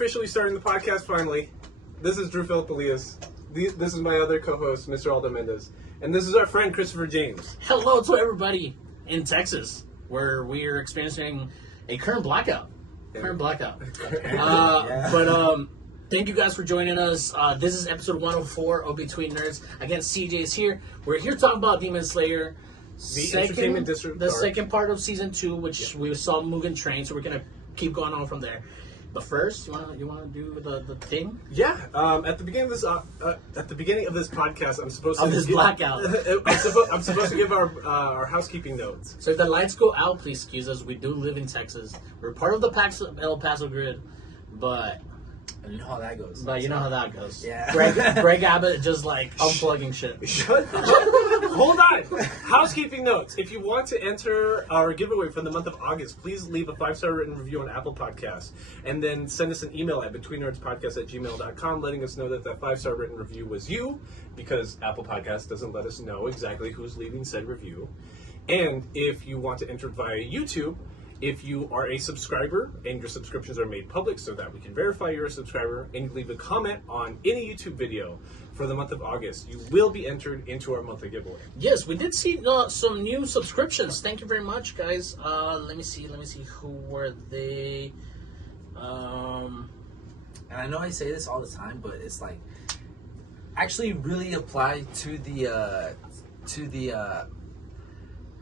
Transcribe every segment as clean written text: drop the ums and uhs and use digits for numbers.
officially starting the podcast finally. This is Drew Philip Elias. This is my other co-host, Mr. Aldo Mendez. And this is our friend, Christopher James. Hello to everybody in Texas, where we are experiencing a current blackout. But thank you guys for joining us. This is episode 104 of Between Nerds. Again, CJ is here. We're here talking about Demon Slayer. The Entertainment District. The second part of season 2, which we saw Mugen Train, so we're going to keep going on from there. But first, you wanna do the thing? Yeah. At the beginning of this podcast, I'm supposed to this blackout. I'm supposed to give our housekeeping notes. So if the lights go out, please excuse us. We do live in Texas. We're part of the El Paso grid, but you know how that goes. Yeah. Greg Abbott just like unplugging shit. Shut up. Hold on. Housekeeping notes. If you want to enter our giveaway for the month of August, please leave a 5-star written review on Apple Podcasts. And then send us an email at betweennerdspodcast@gmail.com letting us know that 5-star written review was you, because Apple Podcasts doesn't let us know exactly who's leaving said review. And if you want to enter via YouTube, if you are a subscriber and your subscriptions are made public so that we can verify you're a subscriber, and you leave a comment on any YouTube video for the month of August, you will be entered into our monthly giveaway. Yes, we did see some new subscriptions. Thank you very much, guys. Let me see. Who were they? And I know I say this all the time, but it's like actually really apply to the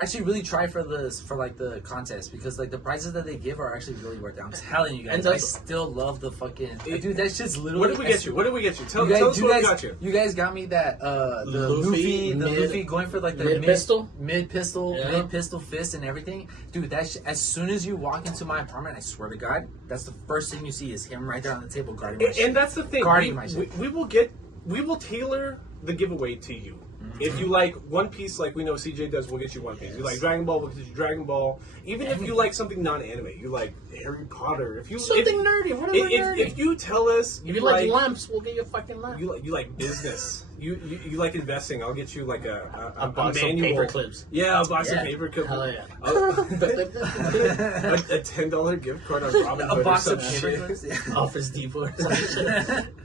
actually really try for the contest, because like the prizes that they give are actually really worth it. I'm telling you guys, I still love the fucking dude. That shit's literally. What did we get you? Tell us what we got you. You guys got me that the Luffy going for like the mid pistol fist and everything, dude. That as soon as you walk into my apartment, I swear to God, that's the first thing you see is him right there on the table guarding my shit. And that's the thing. We will tailor the giveaway to you. If you like One Piece, like we know CJ does, we'll get you One Piece. You like Dragon Ball, we'll get you Dragon Ball. Even if you like something non-anime, you like Harry Potter. Nerdy, whatever nerdy. If you tell us, if you like lamps, we'll get you a fucking lamp. You like business. You like investing. I'll get you like a box of paper clips. Yeah, a box of paper clips. Hell yeah. A $10 gift card on Robinhood. A box of paper clips. Office Depot.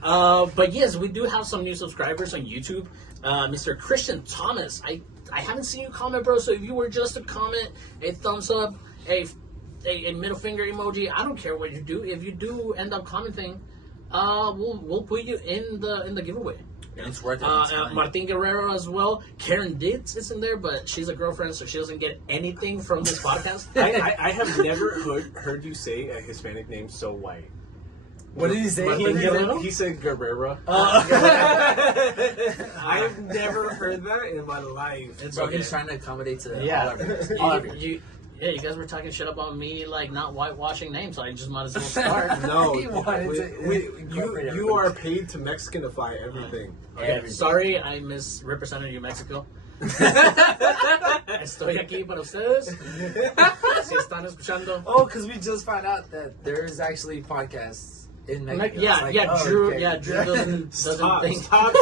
But yes, we do have some new subscribers on YouTube. Mr. Christian Thomas, I haven't seen you comment, bro. So if you were just to comment, a thumbs up, a middle finger emoji, I don't care what you do. If you do end up commenting, we'll put you in the giveaway. And it's worth it. Martin Guerrero as well. Karen Ditz is in there, but she's a girlfriend, so she doesn't get anything from this podcast. I have never heard you say a Hispanic name so white. What did he say? He said Guerrero. I have never heard that in my life. It's okay. He's trying to accommodate to all of you. Yeah, you guys were talking shit about me, like not whitewashing names, so I just might as well start. No, you are paid to Mexicanify everything. Okay. Sorry, I misrepresented you, Mexico. Estoy aquí para ustedes. Si están escuchando. Oh, because we just found out that there is actually podcasts in Mexico. Drew doesn't think. Stop.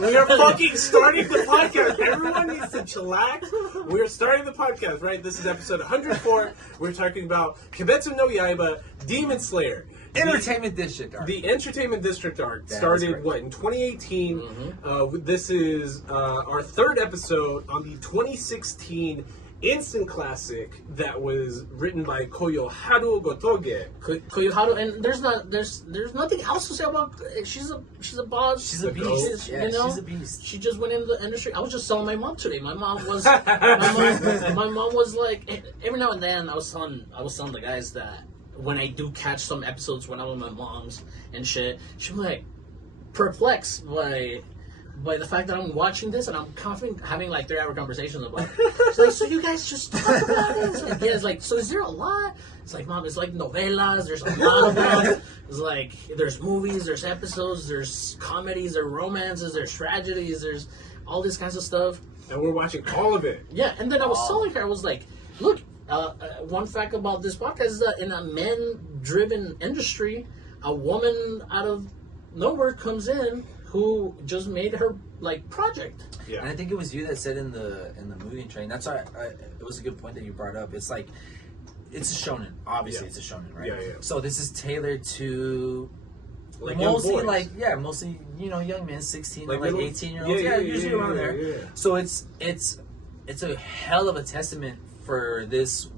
We are fucking starting the podcast. Everyone needs to chillax. We're starting the podcast, right? This is episode 104. We're talking about Kimetsu no Yaiba, Demon Slayer. Entertainment District arc. The Entertainment District arc started, in 2018? Mm-hmm. This is our third episode on the 2016 instant classic that was written by Koyoharu Gotoge. Koyoharu, and there's nothing else to say about. She's a boss. She's a beast. She's a beast. She just went into the industry. I was just telling my mom today. My mom was my mom was like, every now and then I was telling the guys that when I do catch some episodes when I'm with my moms and shit, she'd be like perplexed by the fact that I'm watching this and I'm having like 3-hour conversations about it. It's like, so you guys just talk about it? It's like, yeah, it's like, so is there a lot? It's like, Mom, it's like novelas, there's a lot of them. It's like, there's movies, there's episodes, there's comedies, there's romances, there's tragedies, there's all this kinds of stuff. And we're watching all of it. Yeah, and then I was telling her, I was like, look, one fact about this podcast is that in a men-driven industry, a woman out of nowhere comes in who just made her like project. Yeah, and I think it was you that said in the Mugen Train. That's why it was a good point that you brought up. It's like it's a shonen. Obviously, it's a shonen, right? Yeah. So this is tailored to Like mostly young boys. mostly young men, 16 Like or like little- 18-year-olds. Usually around there. Yeah. So it's a hell of a testament for this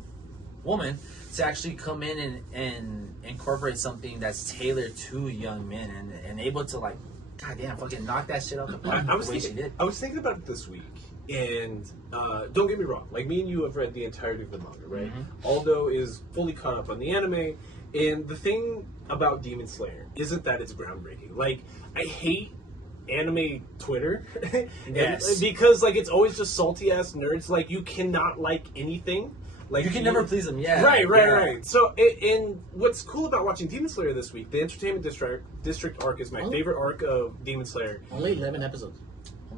woman to actually come in and incorporate something that's tailored to young men and able to like, goddamn, fucking knock that shit out the park the way she did. I was thinking about it this week, and don't get me wrong, like me and you have read the entirety of the manga, right? Mm-hmm. Aldo is fully caught up on the anime, and the thing about Demon Slayer isn't that it's groundbreaking. Like, I hate anime Twitter. Yes. Because like it's always just salty ass nerds. Like, you cannot like anything. Like, You can never please them, yeah. Right. So, and what's cool about watching Demon Slayer this week, the Entertainment District arc is my favorite arc of Demon Slayer. Only 11 episodes.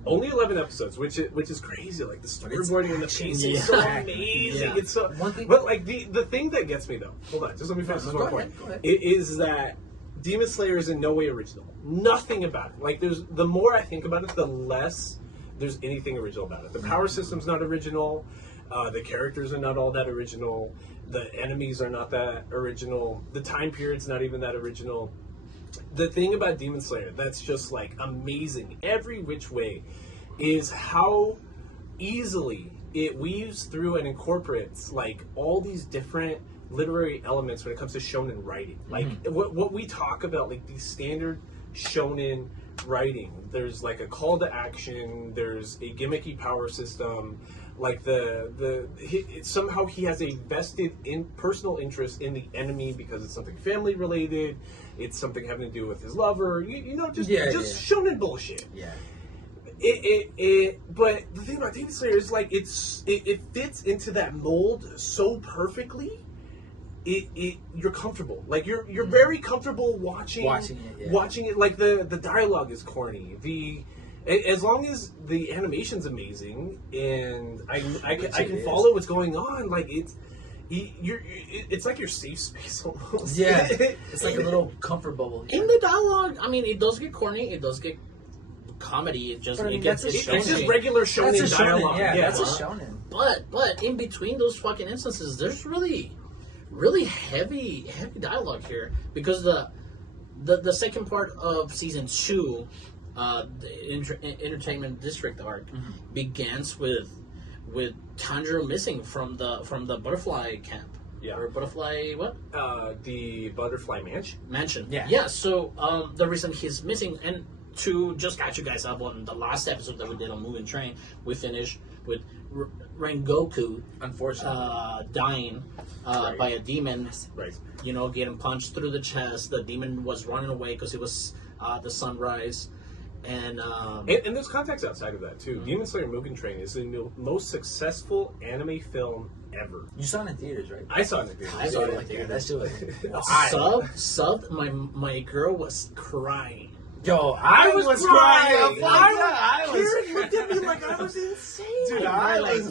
Only 11 episodes, which is crazy. Like, the storyboarding and the pacing is so amazing. Yeah. It's so. One thing- But like the thing that gets me though, hold on, just let me finish this one point. Go ahead. It is that Demon Slayer is in no way original. Nothing about it. Like, the more I think about it, the less there's anything original about it. The power system's not original. The characters are not all that original. The enemies are not that original. The time period's not even that original. The thing about Demon Slayer that's just like amazing every which way is how easily it weaves through and incorporates like all these different literary elements when it comes to shonen writing. Like what we talk about, like these standard shonen writing. There's like a call to action. There's a gimmicky power system. Like somehow he has a vested personal interest in the enemy because it's something family related. It's something having to do with his lover. Just shonen bullshit. Yeah. But the thing about Demon Slayer is like it fits into that mold so perfectly. You're comfortable. Like you're very comfortable watching it. Yeah. Watching it. Like the dialogue is corny. As long as the animation's amazing and I can follow what's going on, like it's like your safe space almost. Yeah, it's like a little comfort bubble. In the dialogue, I mean, it does get corny. It does get comedy. It's just regular shonen dialogue. Yeah, that's a shonen. But in between those fucking instances, there's really heavy dialogue here because the second part of season 2. The Entertainment District arc begins with Tanjiro missing from the butterfly camp. Yeah. Or butterfly what? The butterfly mansion. Yeah. So the reason he's missing, and to just catch you guys up on the last episode that we did on Moving Train, we finished with Rengoku, unfortunately, dying by a demon. Right. Getting punched through the chest. The demon was running away because it was the sunrise. And there's context outside of that too. Demon Slayer Mugen Train is the most successful anime film ever. You saw it in theaters, right? I saw it in theaters. I saw it in theaters. That shit was Sub. My girl was crying. Yo, I was crying. Kieran looked at me like I was insane. Dude, I was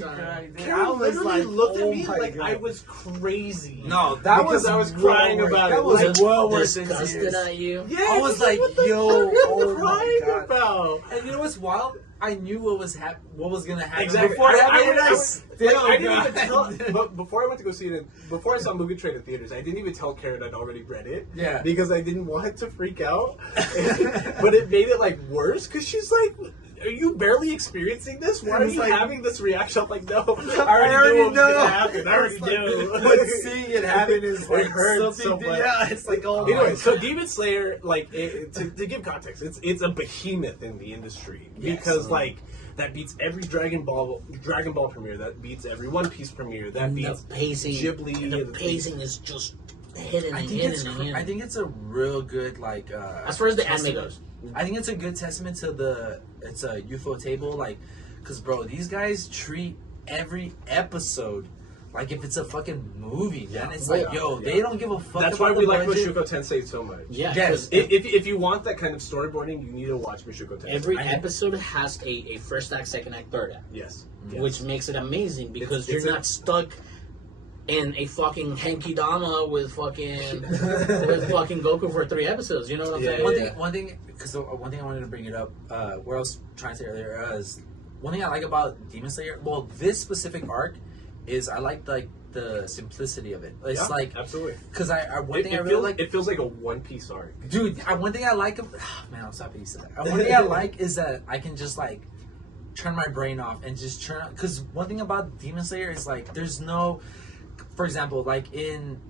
crying. Kieran literally looked at me like I was crazy. No, that because I was crying about it. That was well worse than disgusted at you. Yeah, I was like, what the yo, fuck are you oh crying my God. about? And you know what's wild? I knew what was gonna happen. Exactly. Before I didn't even tell. But before I went to go see it, before I saw Mugen Train in theaters, I didn't even tell Karen I'd already read it. Yeah. Because I didn't want to freak out. But it made it like worse because she's like, "Are you barely experiencing this? Why are you having this reaction?" I'm like, "No, I already knew what was gonna happen. I already knew." But seeing it happen is like hurts so much. Yeah, it's like Anyway, so Demon Slayer, like to give context, it's a behemoth in the industry because like. That beats every Dragon Ball premiere. That beats every One Piece premiere. That beats the pacing, Ghibli. And the pacing is just hidden and hidden. I think it's a real good like. As far as the anime goes, I think it's a good testament to it's a UFO table, like, because bro, these guys treat every episode like if it's a fucking movie, man. It's like, they don't give a fuck. That's why we like Mushoku Tensei so much. Yeah. Yes. If you want that kind of storyboarding, you need to watch Mushoku Tensei. Every episode has a first act, second act, third act. Yes. Which makes it amazing because you're not stuck in a fucking Henki Dama with fucking Goku for 3 episodes. You know what I'm saying? One thing, because one thing I wanted to bring it up, what I was trying to say earlier is one thing I like about Demon Slayer. Well, this specific arc is I like the simplicity of it. It's like absolutely because one thing I really feels, like. It feels like a One Piece arc, dude. One thing I like, man, I'm so happy you said that. One thing I like is that I can just like turn my brain off and just turn. Because one thing about Demon Slayer is like there's no, for example, like in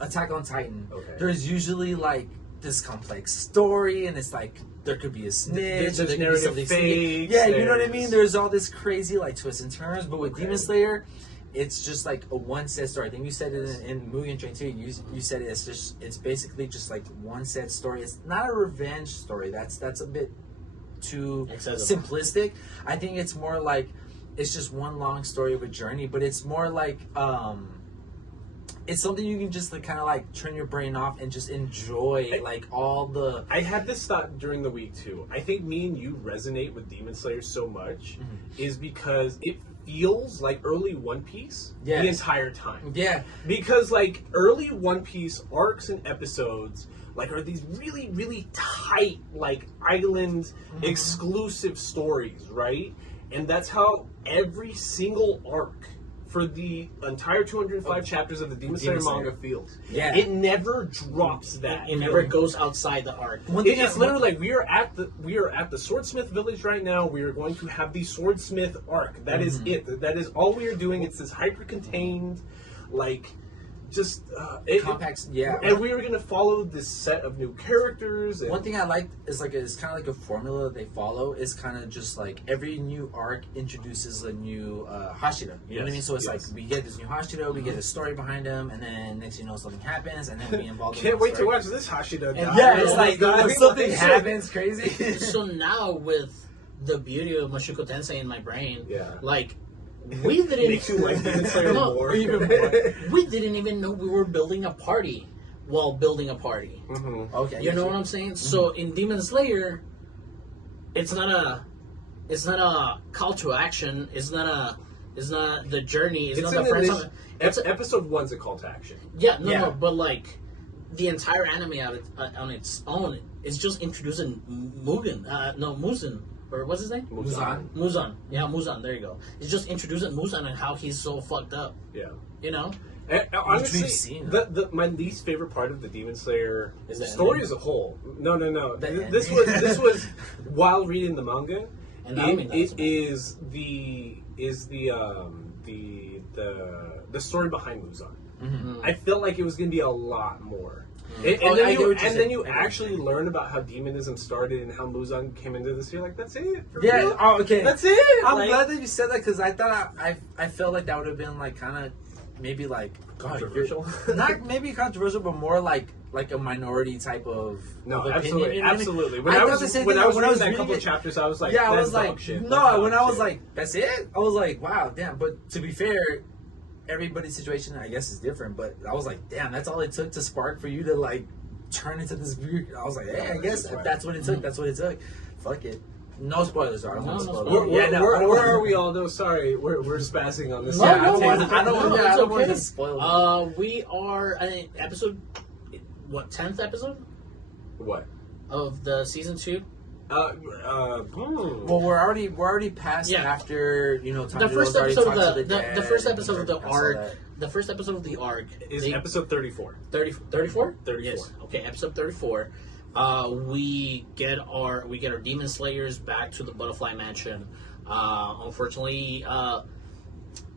Attack on Titan, there's usually like this complex story, and it's like there could be a snitch, there's there could be something fakes, yeah, you know what I mean. There's all this crazy like twists and turns, but with Demon Slayer, it's just like a one set story. I think you said it in Mugen Train 2. You said it's basically just like one set story. It's not a revenge story. That's a bit too simplistic. I think it's more like it's just one long story of a journey, but it's more like it's something you can just like, kind of like turn your brain off and just enjoy like all the. I had this thought during the week too. I think me and you resonate with Demon Slayer so much is because it feels like early One Piece the entire time. Yeah. Because like early One Piece arcs and episodes like are these really, really tight like island exclusive stories, right? And that's how every single arc for the entire 205 chapters of the Demon Slayer manga feels. Yeah. It never drops that. It never goes outside the arc. It's literally like we are at the Swordsmith village right now. We are going to have the Swordsmith arc. That is it. That is all we are doing. It's this hyper contained, like just compact, yeah. And we are going to follow this set of new characters. And one thing I like is like it's kind of like a formula that they follow. Is kind of just like every new arc introduces a new Hashira. You know what I mean? So it's like we get this new Hashira, we get a story behind him, and then next you know something happens, and then we involved. Can't wait to watch this Hashira. Yeah, it's like when something happens crazy. So now with the beauty of Mashiko Tensei in my brain, like. We didn't. Makes you like Demon Slayer more. Even more. We didn't even know we were building a party while building a party. Okay, you know what I'm saying? So in Demon Slayer, it's not a call to action. It's not the journey. It's not the friends. Episode 1's a call to action. Yeah, no, but like the entire anime on its own is just introducing Muzan. Or what's his name? Muzan. Yeah, Muzan. There you go. It's just introducing Muzan and how he's so fucked up. Yeah. You know? Honestly, my least favorite part of the Demon Slayer story as a whole. No. This was while reading the manga. And it is the story behind Muzan. I felt like it was going to be a lot more. And then you actually learn about how demonism started and how Muzan came into this. You're like, that's it. Yeah. Oh, okay. That's it. I'm glad that you said that because I thought I felt like that would have been like kind of maybe like controversial. Not maybe controversial, but more like a minority type of absolutely, opinion. Absolutely. When I was reading that couple of chapters, I was like, I was like, shit. No. When I was like, that's it. I was like, wow, damn. But to be fair. Everybody's situation, I guess, is different, but I was like, damn, that's all it took to spark for you to, like, turn into this weird... I was like, hey, I guess if that's what it took, that's what it took. Fuck it. No spoilers, I don't want to spoil it. Where are we all? No, sorry. We're spazzing on this. I don't want to spoil it. We are episode... What, 10th episode? What? Of the season 2? Well, we're already past after the first episode of the first episode of the arc. The first episode of the arc is episode 34. 34? 34. Yes. Okay, episode 34. We get our demon slayers back to the Butterfly Mansion. Unfortunately,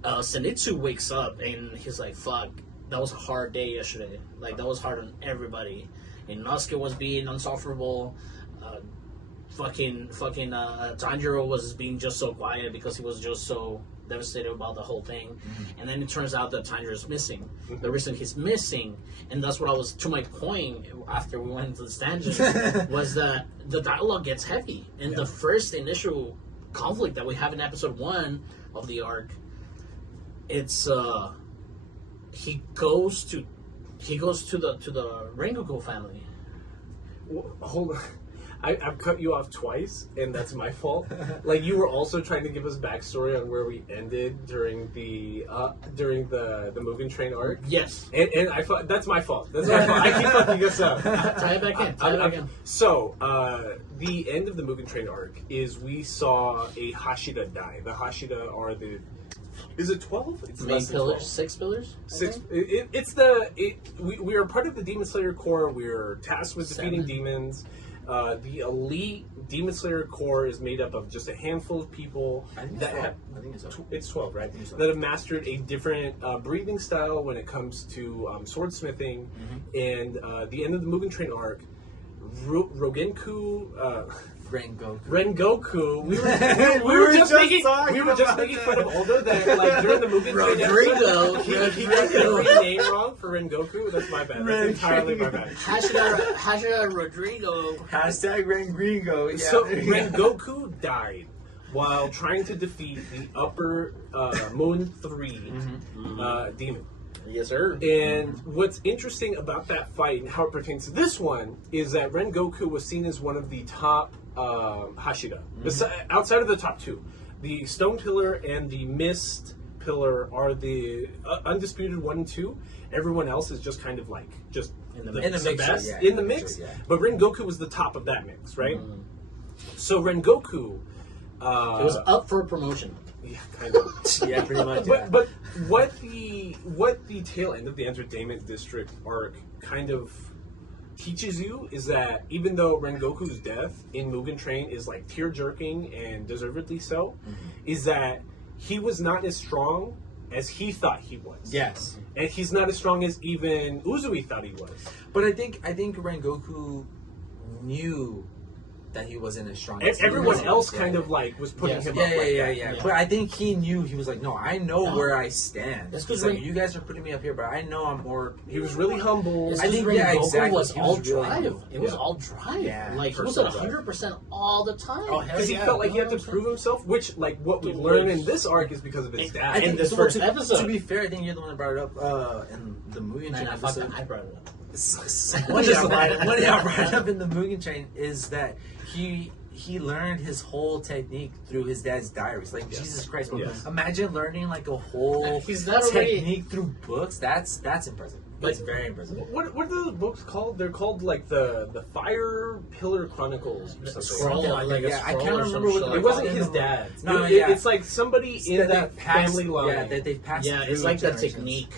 Zenitsu wakes up and he's like, "Fuck, that was a hard day yesterday. Like that was hard on everybody." And Inosuke was being insufferable. Tanjiro was being just so quiet because he was just so devastated about the whole thing. And then it turns out that Tanjiro's missing. The reason he's missing, and that's what I was, to my point after we went into the tangent, was that the dialogue gets heavy. And the first initial conflict that we have in episode 1 of the arc, it's he goes to the Rengoku family. Hold on. I've cut you off twice, and that's my fault. Like, you were also trying to give us backstory on where we ended during the Mugen Train arc. Yes. And I thought that's my fault. That's my fault. I keep fucking us up. Tie it back in. So, the end of the Mugen Train arc is we saw a Hashira die. The Hashira are the Is it 12? It's main less than pillars, 12. 6 pillars. We are part of the Demon Slayer Corps. We're tasked with defeating 7. demons. The elite Demon Slayer Corps is made up of just a handful of people I think it's 12. it's 12, right? so. That have mastered a different breathing style when it comes to swordsmithing. And the end of the Mugen Train arc, Rengoku. We were just making fun of Olga that like during the Mugen Train episode, he got every name wrong for Rengoku. That's my bad. That's entirely my bad. Hashiga Rodrigo. Hashtag Rengoku. Yeah. So Rengoku died while trying to defeat the Upper Moon 3 demon. Yes, sir. And what's interesting about that fight and how it pertains to this one is that Rengoku was seen as one of the top Hashira. Outside of the top 2. The Stone Pillar and the Mist Pillar are the undisputed 1 and 2. Everyone else is just kind of like, just in the mix. best. Yeah, in the mix. Yeah. But Rengoku was the top of that mix, right? So Rengoku... it was up for promotion. Yeah, kind of. Yeah, pretty much. But what the tail end of the Entertainment District arc kind of teaches you is that even though Rengoku's death in Mugen Train is like tear-jerking and deservedly so, is that he was not as strong as he thought he was. Yes. And he's not as strong as even Uzui thought he was. But I think Rengoku knew that he wasn't as strong. As everyone else kind of like was putting him up. Yeah. But I think he knew. He was like, no, I know where I stand. That's because like, you guys are putting me up here, but I know I'm more. He was really humble. I think Rengoku was all really drive. It was all drive. Yeah, like he was at 100% all the time. Because he felt like he had to prove himself, which like what we learn in this arc is because of his dad. I think this first episode. To be fair, I think you're the one that brought it up in the Mugen Train episode. I brought it up. What I brought up in the Mugen Train is that he learned his whole technique through his dad's diaries. Like Jesus Christ, imagine learning like a whole technique through books. That's impressive. That's very impressive. What are the books called? They're called like the Fire Pillar Chronicles or something. Scroll, like I can't remember what it wasn't his dad's. No, it's like somebody in that passed, family line. Yeah, that they passed. Yeah, it's like the technique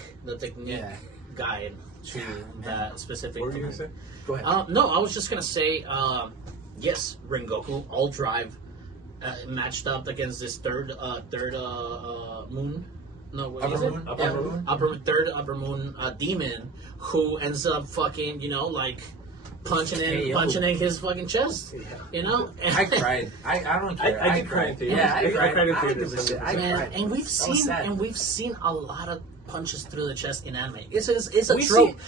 guide to Man. that specific. What were you gonna say? Go ahead. No, I was just gonna say, yes, Rengoku, all drive, matched up against this third moon. No, what is it? Upper moon demon who ends up fucking, like punching in his fucking chest. Yeah. You know? I cried. I don't care. I did cry too. Yeah, I cried in theaters. And we've seen a lot of punches through the chest in anime. It's a trope.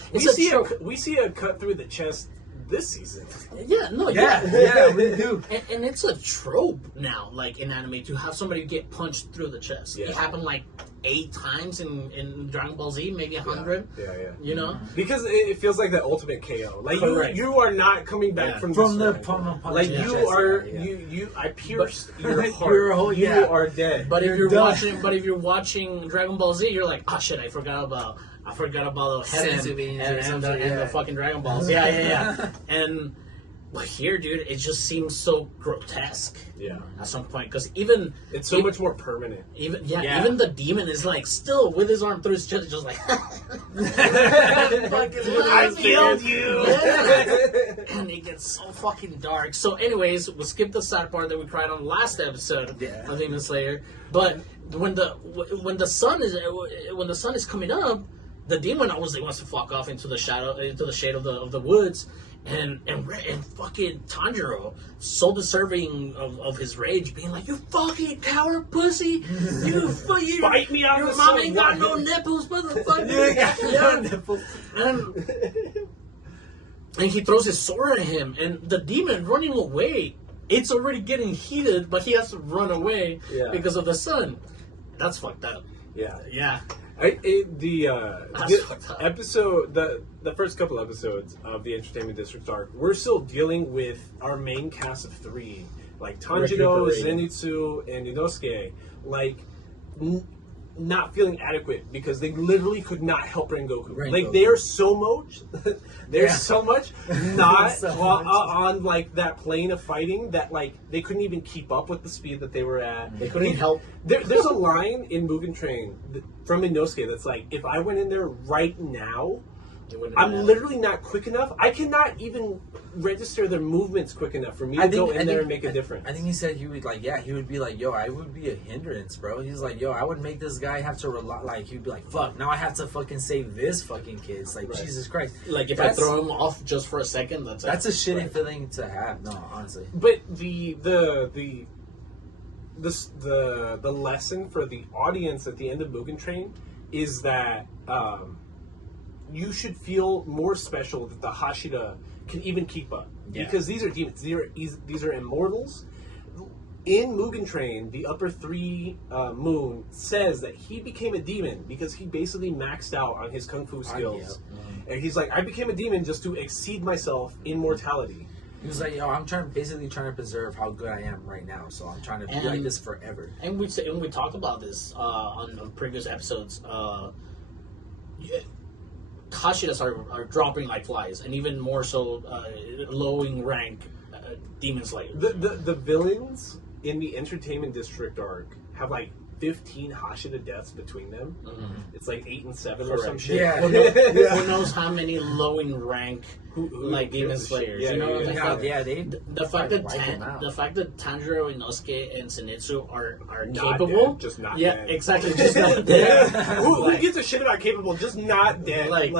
We see a cut through the chest this season. Yeah, no, yeah, we do. And it's a trope now, like in anime, to have somebody get punched through the chest. Yeah. It happened like 8 times in Dragon Ball Z, maybe 100. Yeah. You know, because it feels like the ultimate KO. Like you are not coming back from the punch. Like you are I pierced your heart. You are dead. But if you're watching Dragon Ball Z, you're like, oh shit, I forgot about the head and the fucking Dragon Balls. Yeah. And here, dude, it just seems so grotesque. Yeah. At some point, because even it's so much more permanent. Even the demon is like still with his arm through his chest, just like I killed you. And it gets so fucking dark. So, anyways, we'll skip the sad part that we cried on the last episode of Demon Slayer. But when the sun is coming up, the demon obviously wants to fuck off into the shade of the woods, and fucking Tanjiro, so deserving of his rage, being like, "You fucking coward pussy! You bite me out of the Your mom ain't got no nipples, motherfucker! You ain't got no nipples." And he throws his sword at him, and the demon running away. It's already getting heated, but he has to run away because of the sun. That's fucked up. Yeah. The first couple episodes of the Entertainment District arc, we're still dealing with our main cast of 3, like Tanjiro, Zenitsu, and Inosuke. Like, not feeling adequate because they literally could not help Rengoku. Like they are so much, so much not on like that plane of fighting that like they couldn't even keep up with the speed that they were at. They couldn't help. There's a line in Mugen Train from Inosuke that's like, if I went in there right now, I'm literally not quick enough. I cannot even register their movements quick enough for me to go in there and make a difference. I think he said he would he would be like, yo, I would be a hindrance, bro. He's like, yo, I would make this guy have to rely, like, he'd be like, fuck, now I have to fucking save this fucking kid. It's like, Jesus Christ. Like, if I throw him off just for a second, that's a shitty feeling to have, no, honestly. But the lesson for the audience at the end of Mugen Train is that you should feel more special that the Hashira can even keep up. Yeah. Because these are demons. These are immortals. In Mugen Train, the upper 3 moon says that he became a demon because he basically maxed out on his kung fu skills. And he's like, I became a demon just to exceed myself in mortality. He was like, yo, I'm basically trying to preserve how good I am right now, so I'm trying to be like this forever. And we talked about this on previous episodes. Hashiras are dropping like flies, and even more so, lowing rank demon slayers. The villains in the Entertainment District arc have like 15 Hashira deaths between them. Mm-hmm. It's like 8 and 7 or some shit. Yeah. Who knows how many lowing rank like demon slayers? Yeah, you know, the fact that Tanjiro, Inosuke, and Zenitsu are not capable, dead, just not dead. Dead. Exactly, just not dead. Who gives a shit about capable? Just not dead. Like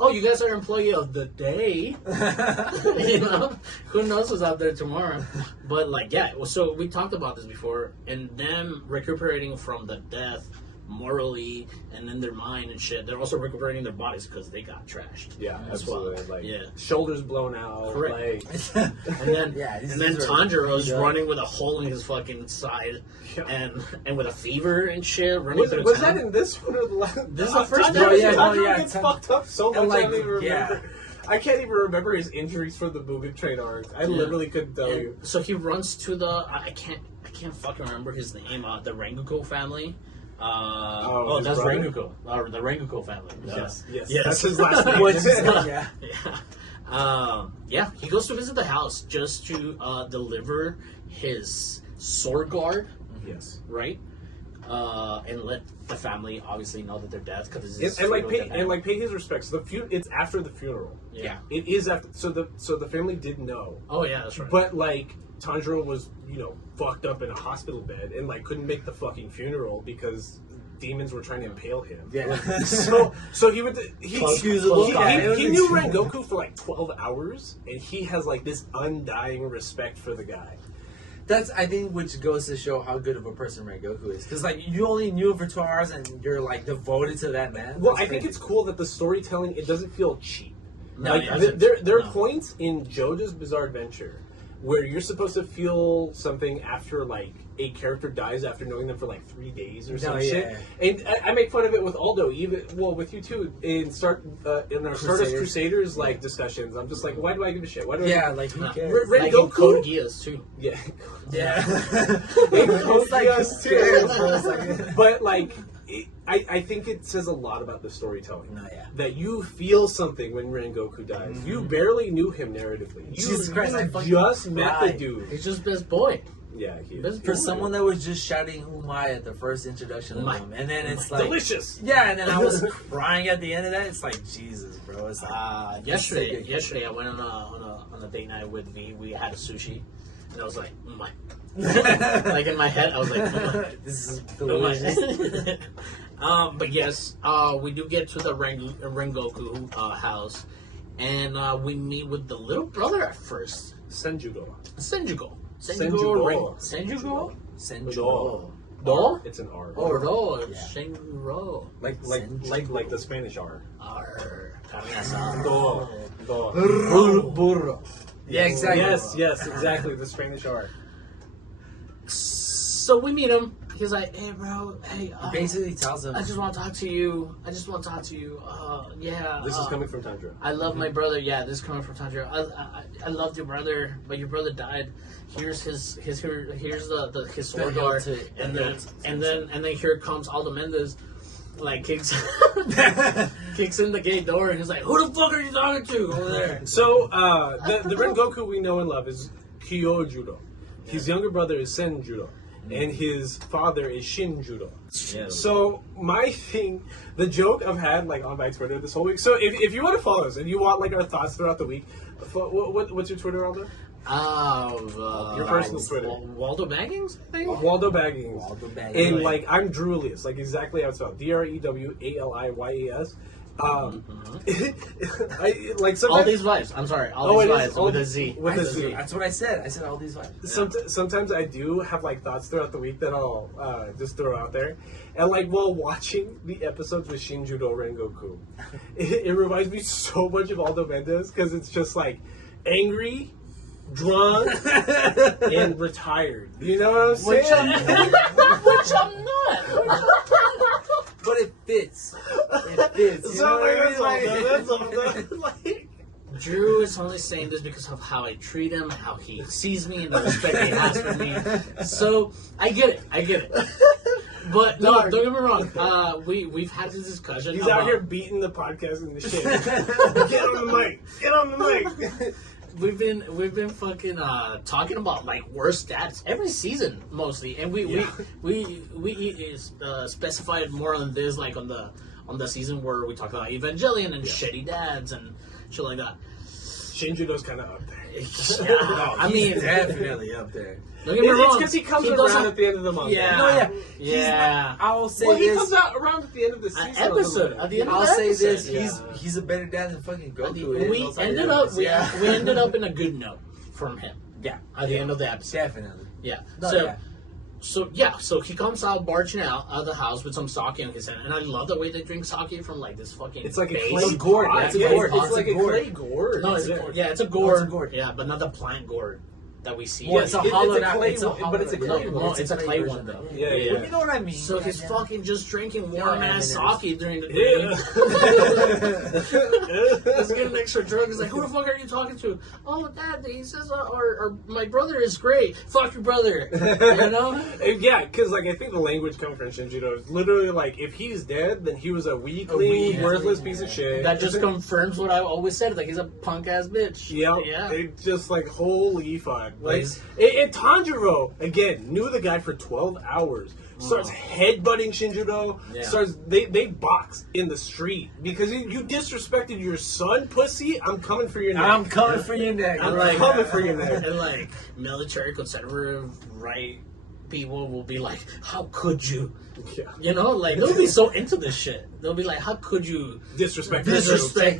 oh, you guys are employee of the day. You know, who knows what's out there tomorrow? But like, yeah. So we talked about this before, and them recuperating from the death morally and in their mind and shit. They're also recuperating their bodies because they got trashed. Yeah, absolutely. Well. Like, shoulders blown out. Correct. Like, and then Tanjiro's running with a hole in his fucking side, and with a fever and shit. Running through was town. that in this one or the last? This is the first time. Tanjiro gets fucked up so much. I don't even remember. I can't even remember his injuries from the Mugen Train arc. I literally couldn't tell you. So he runs to the I can't fucking remember his name. The Rengoku family. That's brother? Rengoku. The Rengoku family. Yes. That's his last name. He goes to visit the house just to deliver his sword guard. Yes. Right. And let the family obviously know that they're dead because pay his respects. It's after the funeral. Yeah. It is after. So the family did know. Oh yeah, that's right. But like Tanjiro was fucked up in a hospital bed and like couldn't make the fucking funeral because demons were trying to impale him. Yeah. so he knew Rengoku for like 12 hours and he has like this undying respect for the guy. That's, I think, which goes to show how good of a person Rengoku is. Because, like, you only knew him for 12 hours and you're, like, devoted to that man. Well, I think it's cool that the storytelling, it doesn't feel cheap. No, there are points in JoJo's Bizarre Adventure where you're supposed to feel something after, like, a character dies after knowing them for, like, 3 days or some shit. And I make fun of it with Aldo, with you too, in our Stardust Crusaders, like, discussions. I'm just like, why do I give a shit? Why do I like, who cares? Like in Code Geass, too. Yeah. It's like, too. But, like, I think it says a lot about the storytelling. No, yeah. That you feel something when Rengoku dies. Mm-hmm. You barely knew him narratively. Jesus Christ, I just met the dude. He's just best boy. Yeah, he is. For someone that was just shouting "Umai" at the first introduction of him, and then it's like delicious. Yeah, and then I was crying at the end of that. It's like Jesus, bro. It's like yesterday I went on a date night with V. We had a sushi, and I was like, "Umai." Like in my head, I was like, "This is delicious." But yes, we do get to the Rengoku house, and we meet with the little brother at first, Senjugo. Senjugo. Do? It's an R. Oh, do. Senjugo. Like the Spanish R. R. Burro. Yeah, exactly. Yes, exactly. The Spanish R. So we meet him. He's like, hey, bro, hey. He basically tells him, I just want to talk to you. Yeah. This is coming from Tanjiro. I love my brother. Yeah, this is coming from Tanjiro. I loved your brother, but your brother died. Here's his sword door, and then here comes Aldo Mendez, like kicks in the gate door, and he's like, "Who the fuck are you talking to over there?" So the Rengoku we know and love is Kyojuro. His younger brother is Senjuro. And his father is Shinjuro. Yeah. So my thing, the joke I've had like on my Twitter this whole week. So if you want to follow us and you want like our thoughts throughout the week, what's your Twitter, Aldo? Your personal Twitter. Waldo Baggins, I think. Waldo Baggins. And like I'm Drewlius, like exactly how it's spelled. DREWALIYAS. I like sometimes, all these vibes. I'm sorry, all these vibes with a Z. With a Z. That's what I said. I said all these vibes. Sometimes I do have like thoughts throughout the week that I'll just throw out there, and like while watching the episodes with Shinjudo Rengoku, it reminds me so much of Aldo Mendez because it's just like angry, drunk, and retired. You know what I'm saying? Which I'm not. But it fits. It fits. So that's all. Like, Drew is only saying this because of how I treat him, how he sees me, and the respect he has for me. So I get it. But no, don't get me wrong. We've had this discussion. He's out here beating the podcast and the shit. Get on the mic. We've been fucking talking about like worst dads every season mostly, and we specified more on this like on the season where we talk about Evangelion and shitty dads and shit like that. Shinjudo's kind of up there. Yeah, I mean definitely up there. Don't get me wrong. It's because he comes around at the end of the month. Yeah. No, Yeah. I will say well, this. he comes out around at the end of the season. Episode. At the end of I'll the say episode. this. Yeah. He's a better dad than fucking Goku. We ended up in a good note from him. Yeah. At the end of the episode. Definitely. Yeah. No, So he comes out barging out of the house with some sake in his hand, and I love the way they drink sake from like this fucking. It's like a base. clay gourd. pot. It's a Yeah, gourd. It's like a clay gourd. No, it's a gourd. Oh, it's a gourd. Yeah, but not the plant gourd that we see. Well, it's a hollow clay one. but it's a clay No, it's a clay one though. Yeah. Well, you know what I mean. So he's fucking just drinking warm ass sake during the Yeah. day. He's getting extra drunk. He's like, "Who the fuck are you talking to?" "Oh, Dad." He says, "Or my brother is great." "Fuck your brother." You know? Yeah, because like I think the language coming from Shinjudo is literally like if he's dead, then he was a weakling, worthless piece of shit. That just confirms what I always said. Like he's a punk ass bitch. Yep. Yeah. It just like holy fuck. Like and Tanjiro again knew the guy for 12 hours. Starts headbutting Shinjudo. Yeah. They box in the street because you disrespected your son, pussy. I'm coming for your neck. I'm coming for your neck. I'm coming for your neck. And like military conservative right people will be like, "How could you?" Yeah. You know, like they'll be so into this shit. They'll be like, "How could you Disrespect this?"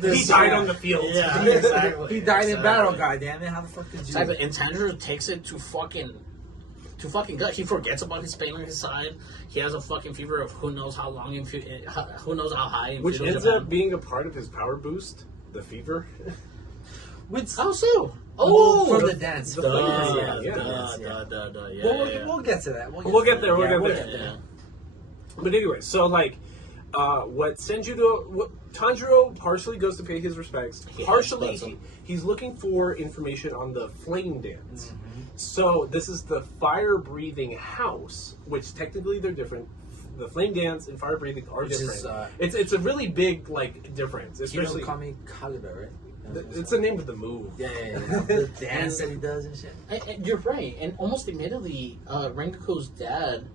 He died on the field. Yeah, exactly. He died in battle, goddammit. How the fuck did you? And Tanjiro takes it to fucking gut. He forgets about his pain on his side. He has a fucking fever of who knows how long, who knows how high. Which ends up being a part of his power boost, the fever. How so? Oh, from the dance. We'll get to that. We'll get there. Yeah. But anyway, so like, what Tanjiro partially goes to pay his respects. Partially, he's looking for information on the flame dance. Mm-hmm. So this is the fire-breathing house, which technically they're different. The flame dance and fire breathing are different. It's a really big like difference. Especially Kami Kagura, right? It's the name of the move. Yeah. The dance that he does and shit. And you're right. And almost immediately, Rengoku's dad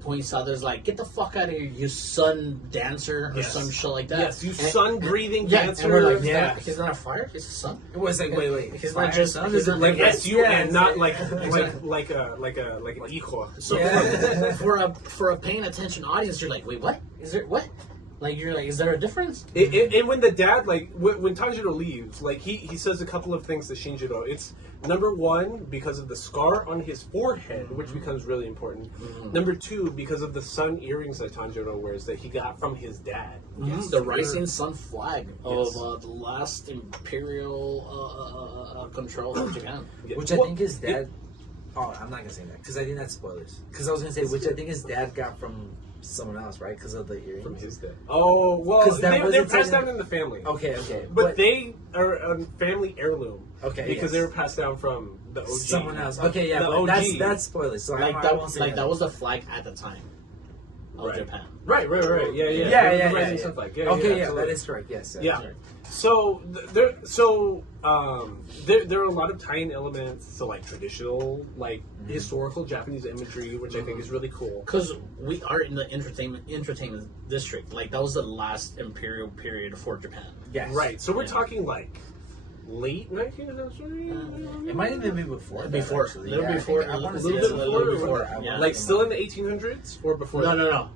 points out, there's like, "Get the fuck out of here, you sun dancer," or some shit like that. Yes, you sun-breathing dancer. And we're like, he's not a fire, he's a sun. It was like, wait, he's not just like S-U-N, not like a hijo. So for a paying attention audience, you're like, wait, what? Is there what? Like you're like, is there a difference? And when the dad, like when Tanjiro leaves, like he says a couple of things to Shinjiro. It's number one because of the scar on his forehead, which becomes really important. Mm-hmm. Number two because of the sun earrings that Tanjiro wears that he got from his dad. Mm-hmm. Yes, the rising sun flag of the last imperial control of Japan, which I think his dad. Oh, I'm not gonna say that because I think that's spoilers. Because I was gonna say which I think his dad got from someone else, right? Because of the earrings. From his dad. Oh well, they're passed down in the family. Okay. But they are a family heirloom. Okay. Because they were passed down from the OG. Someone else. Okay, yeah. The OG. That's spoilers. So like that was the flag at the time of Japan. Right. Yeah. Yeah. Flag. Okay, yeah, that is correct. Yes. Yeah. Correct. So there are a lot of tie-in elements to like traditional, like historical Japanese imagery, which I think is really cool. Because we are in the entertainment district. Like that was the last imperial period for Japan. Yes. Right. So we're talking like late 19th century. It might even be before. A little bit before. Yeah. Like still in the 1800s or before? No.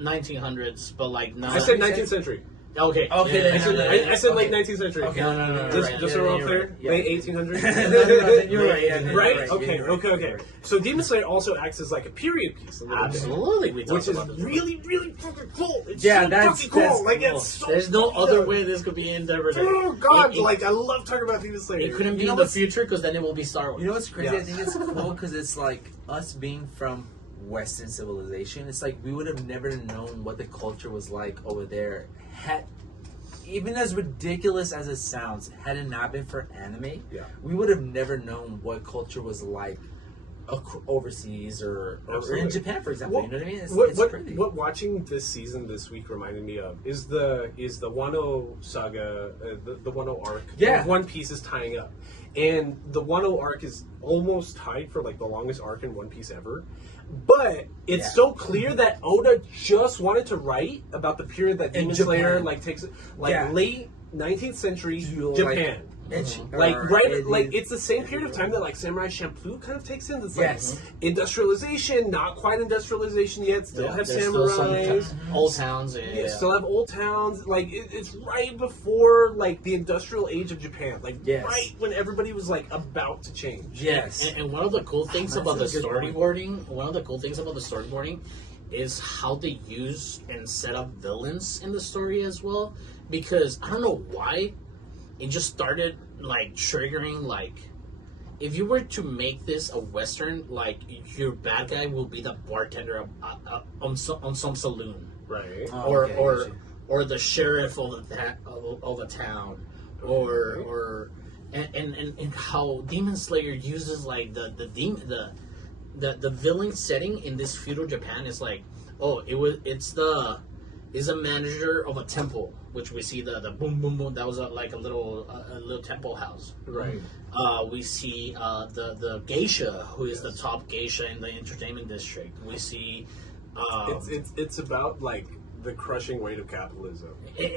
1900s, but like not. I said 19th century. Okay. I said late 19th century. Okay. No. Just so we're all clear, late 1800s. You're right. Yeah, right? Okay. So Demon Slayer also acts as like a period piece. A little Absolutely, bit, which is really fucking cool. It's that's cool. That's like cool. it's so There's no other way this could be interpreted. Oh God! I love talking about Demon Slayer. It couldn't be in the future because then it will be Star Wars. You know what's crazy? I think it's cool because it's like us being from Western civilization. It's like we would have never known what the culture was like over there had. Even as ridiculous as it sounds, had it not been for anime, we would have never known what culture was like overseas or in Japan, for example. You know what I mean? It's crazy. What watching this season this week reminded me of is the Wano saga, the Wano arc. Yeah, One Piece is tying up, and the Wano arc is almost tied for like the longest arc in One Piece ever. But it's so clear that Oda just wanted to write about the period that Demon Slayer takes late 19th century Japan. It's the same period of time that like Samurai Champloo kind of takes in. It's like industrialization, not quite industrialization yet. Still have samurais, old towns. Still have old towns. Like it's right before like the industrial age of Japan. Like right when everybody was like about to change. Yes. And one of the cool things about the storyboarding, is how they use and set up villains in the story as well. Because I don't know why. It just started like triggering like if you were to make this a western, like your bad guy will be the bartender on some saloon, right? Or the sheriff of the town, or how Demon Slayer uses like the villain setting in this feudal Japan is like is a manager of a temple, which we see the boom boom boom. That was a little temple house. Right. We see the geisha, who is the top geisha in the entertainment district. We see. It's about like the crushing weight of capitalism. And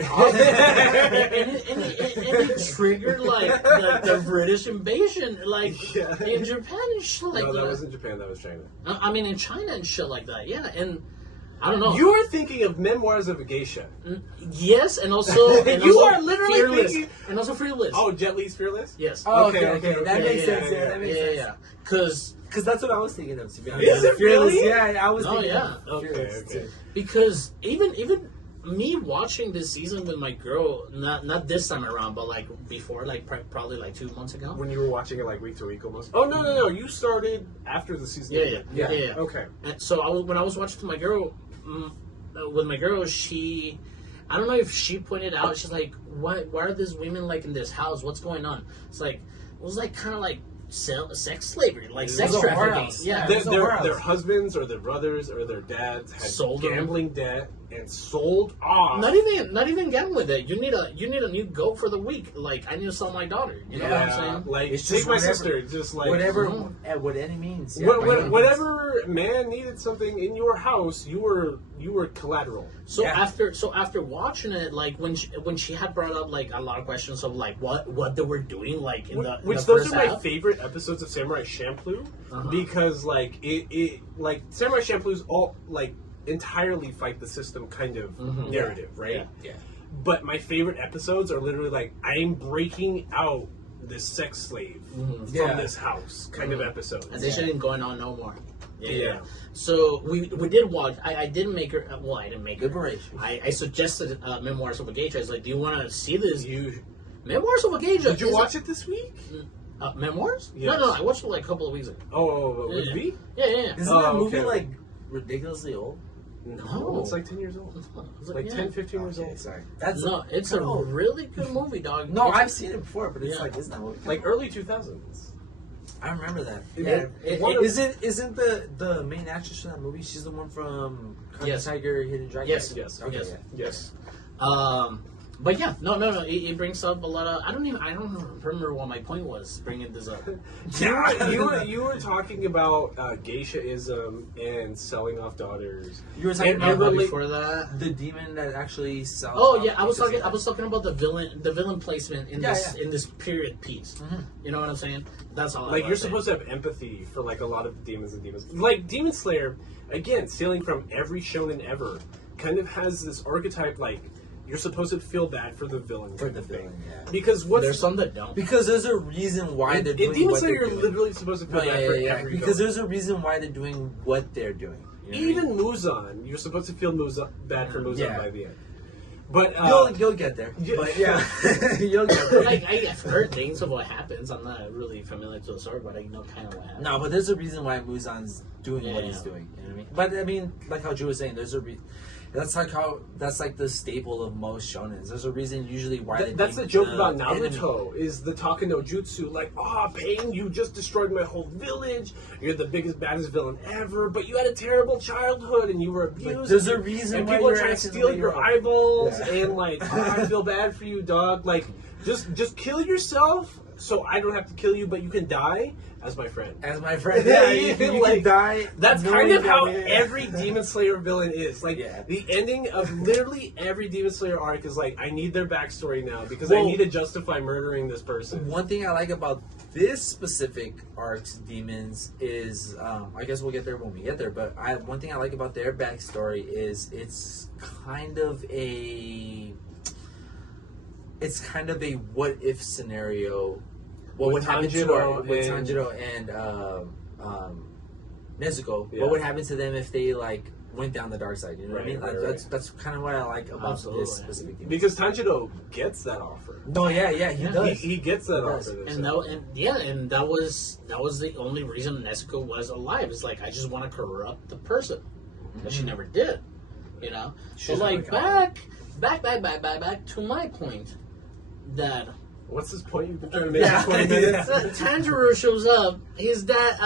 it triggered like the British invasion, in Japan and shit like that. No, that wasn't Japan. That was China. I mean, in China and shit like that. Yeah, and. I don't know. You're thinking of Memoirs of a Geisha. Yes, and also you are literally Fearless. thinking... And also Fearless. Oh, Jet Li's Fearless? Yes. Oh, okay. That makes sense. That makes sense. Yeah. Because that's what I was thinking of. To be honest. Is it Fearless? really? Yeah, I was thinking of Fearless. Okay. Because even me watching this season with my girl, not this time around, but like before, like probably like 2 months ago. When you were watching it like week to week almost. Oh no! You started after the season. Yeah. Okay. And so when I was watching with my girl, I don't know if she pointed out, she's like, why are these women like in this house? What's going on? It's like, it was like kind of like sex slavery, like sex trafficking. Yeah, their husbands or their brothers or their dads had sold gambling debt and sold off. Not even gambling debt. You need a new goat for the week. Like I need to sell my daughter. You know what I'm saying? Like it's take my sister. Just like whatever, what any means. Yeah, whatever man needed something in your house, you were collateral. So after watching it, like when she had brought up like a lot of questions of like what they were doing like in the which in the those first are my half. favorite episodes of Samurai Champloo because like it like Samurai Champloo's all like entirely fight the system kind of narrative, right? Yeah. But my favorite episodes are literally like I'm breaking out this sex slave from this house kind of episodes. And this shouldn't going on no more. Yeah. So we did watch. I didn't make her. Well, I didn't make her. Liberation. I suggested Memoirs of a Geisha. I was like, do you want to see this? Memoirs of a Geisha. Did you watch it this week? Memoirs? Yes. No, I watched it like a couple of weeks ago. Oh, with V? Yeah. Isn't that movie okay. like ridiculously old? No, it's like 10 years old. It's Like 10, 15 years old. Sorry. It's a really good movie, dog. No, I've seen it before, but it's like, isn't that movie? Like early 2000s. I remember that. Isn't the main actress in that movie? She's the one from Tiger, Hidden Dragon. Yes. Okay, Yes. But yeah, no. It brings up a lot of. I don't remember what my point was bringing this up. You were talking about geishaism and selling off daughters. You were talking about before that the demon that actually sells. Oh yeah, I was talking about the villain placement in this period piece. Mm-hmm. You know what I'm saying? That's all. Like you're supposed to have empathy for like a lot of demons and demons. Like Demon Slayer, again, stealing from every shonen ever, kind of has this archetype like. You're supposed to feel bad for the villain. Yeah. Because there's some that don't. Because there's a reason why they're doing Demon what Slayer, they're you're literally supposed to feel bad for every because villain. there's a reason why they're doing what they're doing. You know Even Muzan, you're supposed to feel bad for Muzan by the end. But you'll get there. But yeah, you'll get there. I've heard things of what happens. I'm not really familiar to the story, but I know kind of what happens. No, but there's a reason why Muzan's doing what he's doing. You know what I mean? But I mean, like how Drew was saying, there's a that's like the staple of most shonens. There's a reason usually why that's the joke about Naruto is the Taka no Jutsu, like, Pain, you just destroyed my whole village. You're the biggest, baddest villain ever, but you had a terrible childhood and you were abused. Like, there's a reason and why people are you're trying to steal your eyeballs and like, I feel bad for you, dog. Like, just kill yourself so I don't have to kill you, but you can die as my friend. Yeah, you can die. That's kind of how every Demon Slayer villain is. Like, the ending of literally every Demon Slayer arc is like, I need their backstory now because I need to justify murdering this person. One thing I like about this specific arc's demons is, I guess we'll get there when we get there, but one thing I like about their backstory is it's kind of a what if scenario. What would happen to Tanjiro and Nezuko? Yeah. What would happen to them if they like went down the dark side? You know what I mean? That's kind of what I like about this specific game. Because Tanjiro gets that offer. No, he does. He gets that offer. And that was the only reason Nezuko was alive. It's like I just want to corrupt the person, but she never did. You know. So like back to my point that. What's this point you've been trying to make for 20 minutes? Tanjiro shows up. His dad,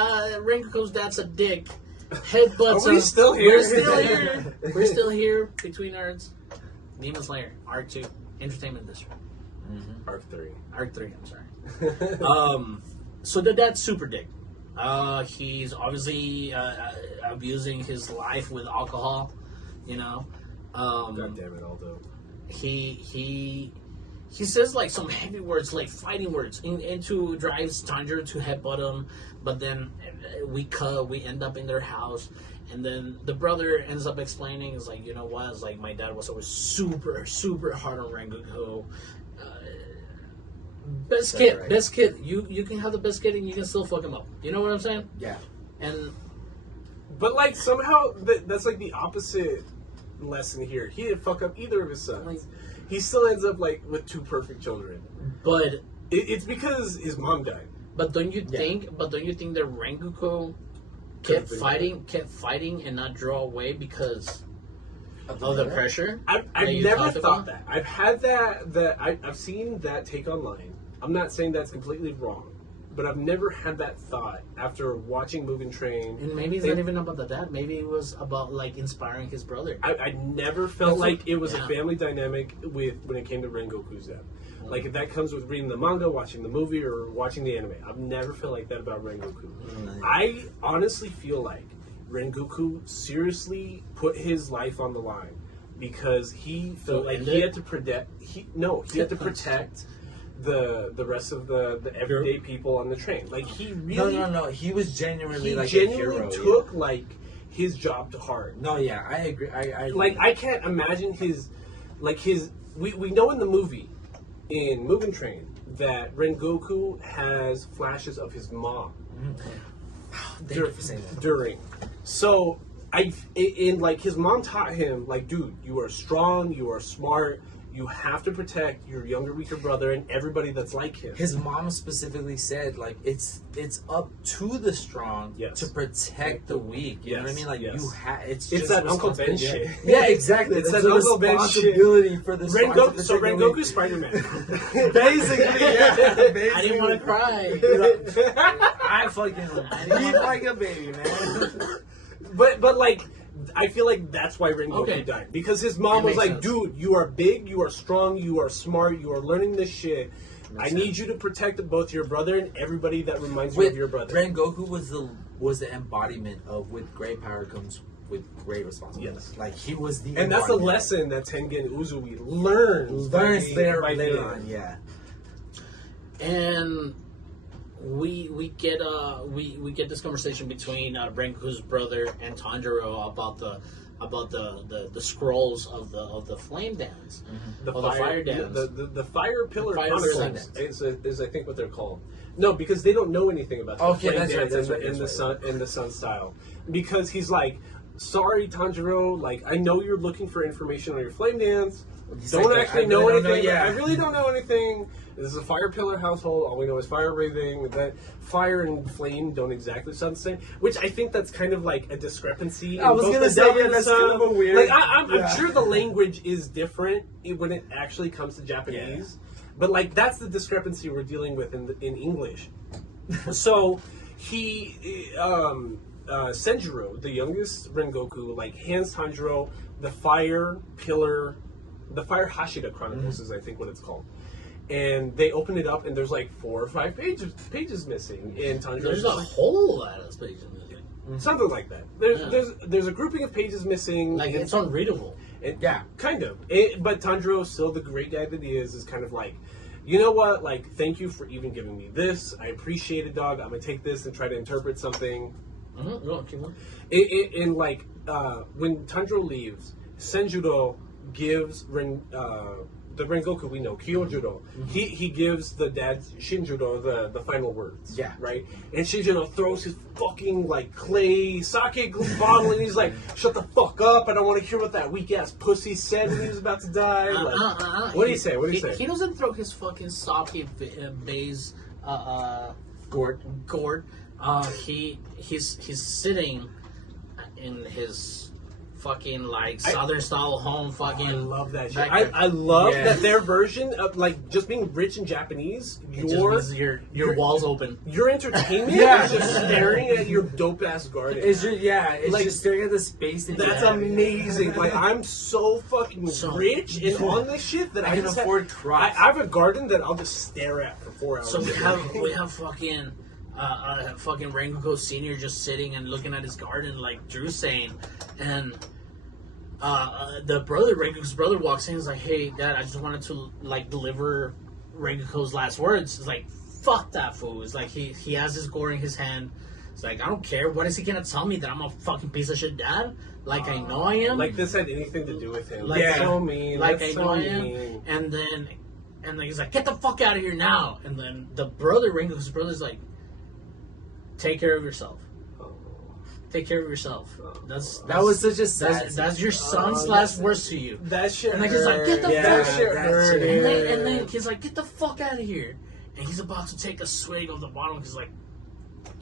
Rengoku's dad's a dick. Headbutts him. Still here? We're still here. We're still here between nerds. Demon Slayer, Arc 2, Entertainment District. Arc 3. Arc 3, I'm sorry. So the dad's super dick. He's obviously abusing his life with alcohol, you know. God damn it, Aldo. He says like some heavy words, like fighting words, into drives Tanjiro to headbutt him. But then we end up in their house, and then the brother ends up explaining, "Is like, you know what? It's like my dad was always super, super hard on Rengoku. Best kid. You can have the best kid, and you can still fuck him up. You know what I'm saying? Yeah. But like somehow that's like the opposite lesson here. He didn't fuck up either of his sons. He still ends up like with two perfect children. But it's because his mom died. But don't you think? But don't you think that Rengoku kept fighting and not draw away because of the pressure? I've never thought that. I've had I've seen that take online. I'm not saying that's completely wrong, but I've never had that thought after watching Mugen Train. And maybe it's not even about the dad. Maybe it was about like inspiring his brother. I never felt like it was a family dynamic when it came to Rengoku's death. Like if that comes with reading the manga, watching the movie, or watching the anime, I've never felt like that about Rengoku. I honestly feel like Rengoku seriously put his life on the line because he felt like he had to protect. He had to protect the rest of the everyday people on the train. Like he really no. He was genuinely like a hero. Took like his job to heart. No, yeah, I agree. I like I can't imagine his. We know in the movie in Mugen Train that Rengoku has flashes of his mom during. So like his mom taught him like, dude, you are strong, you are smart, You have to protect your younger, weaker brother and everybody that's like him. His mom specifically said, like, it's up to the strong to protect the weak. You know what I mean? Like, it's just that Uncle Ben shit. Yeah, exactly. It's that that Uncle Ben responsibility shit. for the So Rengoku's Spider-Man. Basically, yeah. Basically. I didn't want to cry. I fucking eat like a baby, man. But like, I feel like that's why Rengoku died. Because his mom was like, dude, you are big, you are strong, you are smart, you are learning this shit. I need you to protect both your brother and everybody that reminds you of your brother. Rengoku was the embodiment of with great power comes with great responsibility. Yes. Like, he was the And that's a lesson that Tengen Uzui learns later on, yeah. And we get this conversation between Rengoku's brother and Tanjiro about the scrolls of the flame dance, the fire dance, the fire pillar dance is I think what they're called. No, because they don't know anything about the flame dance in the sun style. Because he's like, sorry, Tanjiro, like, I know you're looking for information on your flame dance. Don't actually know anything. I really don't know anything. This is a fire pillar household. All we know is fire breathing. That fire and flame don't exactly sound the same. Which I think that's kind of like a discrepancy. I was gonna say, that's kind of a weird. Like, I'm sure the language is different when it actually comes to Japanese. Yeah. But like, that's the discrepancy we're dealing with in English. So he, Senjuro, the youngest Rengoku, like, hands Tanjiro the fire pillar. The Fire Hashira Chronicles is, I think, what it's called. And they open it up, and there's like 4 or 5 pages missing. And there's a whole lot of pages missing. Something like that. There's a grouping of pages missing. Like, it's unreadable. Yeah, kind of. But Tanjiro, still the great guy that he is kind of like, you know what? Like, thank you for even giving me this. I appreciate it, dog. I'm gonna take this and try to interpret something. And like, when Tanjiro leaves, Senjuro gives the Rengoku we know, Kyojuro, he gives the dad Shinjuro the final words. Yeah. Right? And Shinjuro throws his fucking like clay sake bottle and he's like, shut the fuck up, I don't want to hear what that weak ass pussy said when he was about to die. Like, what do you say? What do you say? He doesn't throw his fucking sake base gourd. He's sitting in his fucking like southern style home. Fucking, I love that shit. I love that their version of like just being rich in Japanese. Your walls open. Your entertainment is just staring at your dope ass garden. It's like, just staring at the space. That's amazing. Like, I'm so fucking rich and on this shit that I can afford crops. I have a garden that I'll just stare at for 4 hours. So we have fucking Rengoku Senior just sitting and looking at his garden, like Drew's saying, and Rengoku's brother walks in. He's like, "Hey, Dad, I just wanted to like deliver Rengoku's last words." It's like, "Fuck that fool!" It's like he has his gourd in his hand. It's like, I don't care. What is he gonna tell me, that I'm a fucking piece of shit dad? Like, I know I am. Like this had anything to do with him? Like, so mean. Like, that's I know I am. mean. And then he's like, "Get the fuck out of here now!" And then Rengoku's brother's like, "Take care of yourself. Take care of yourself." That was such a sad. That's your son's last words to you. That shit. And like, he's like, "Get the fuck." And then he's like, "Get the fuck out of here." And he's about to take a swig of the bottle. He's like,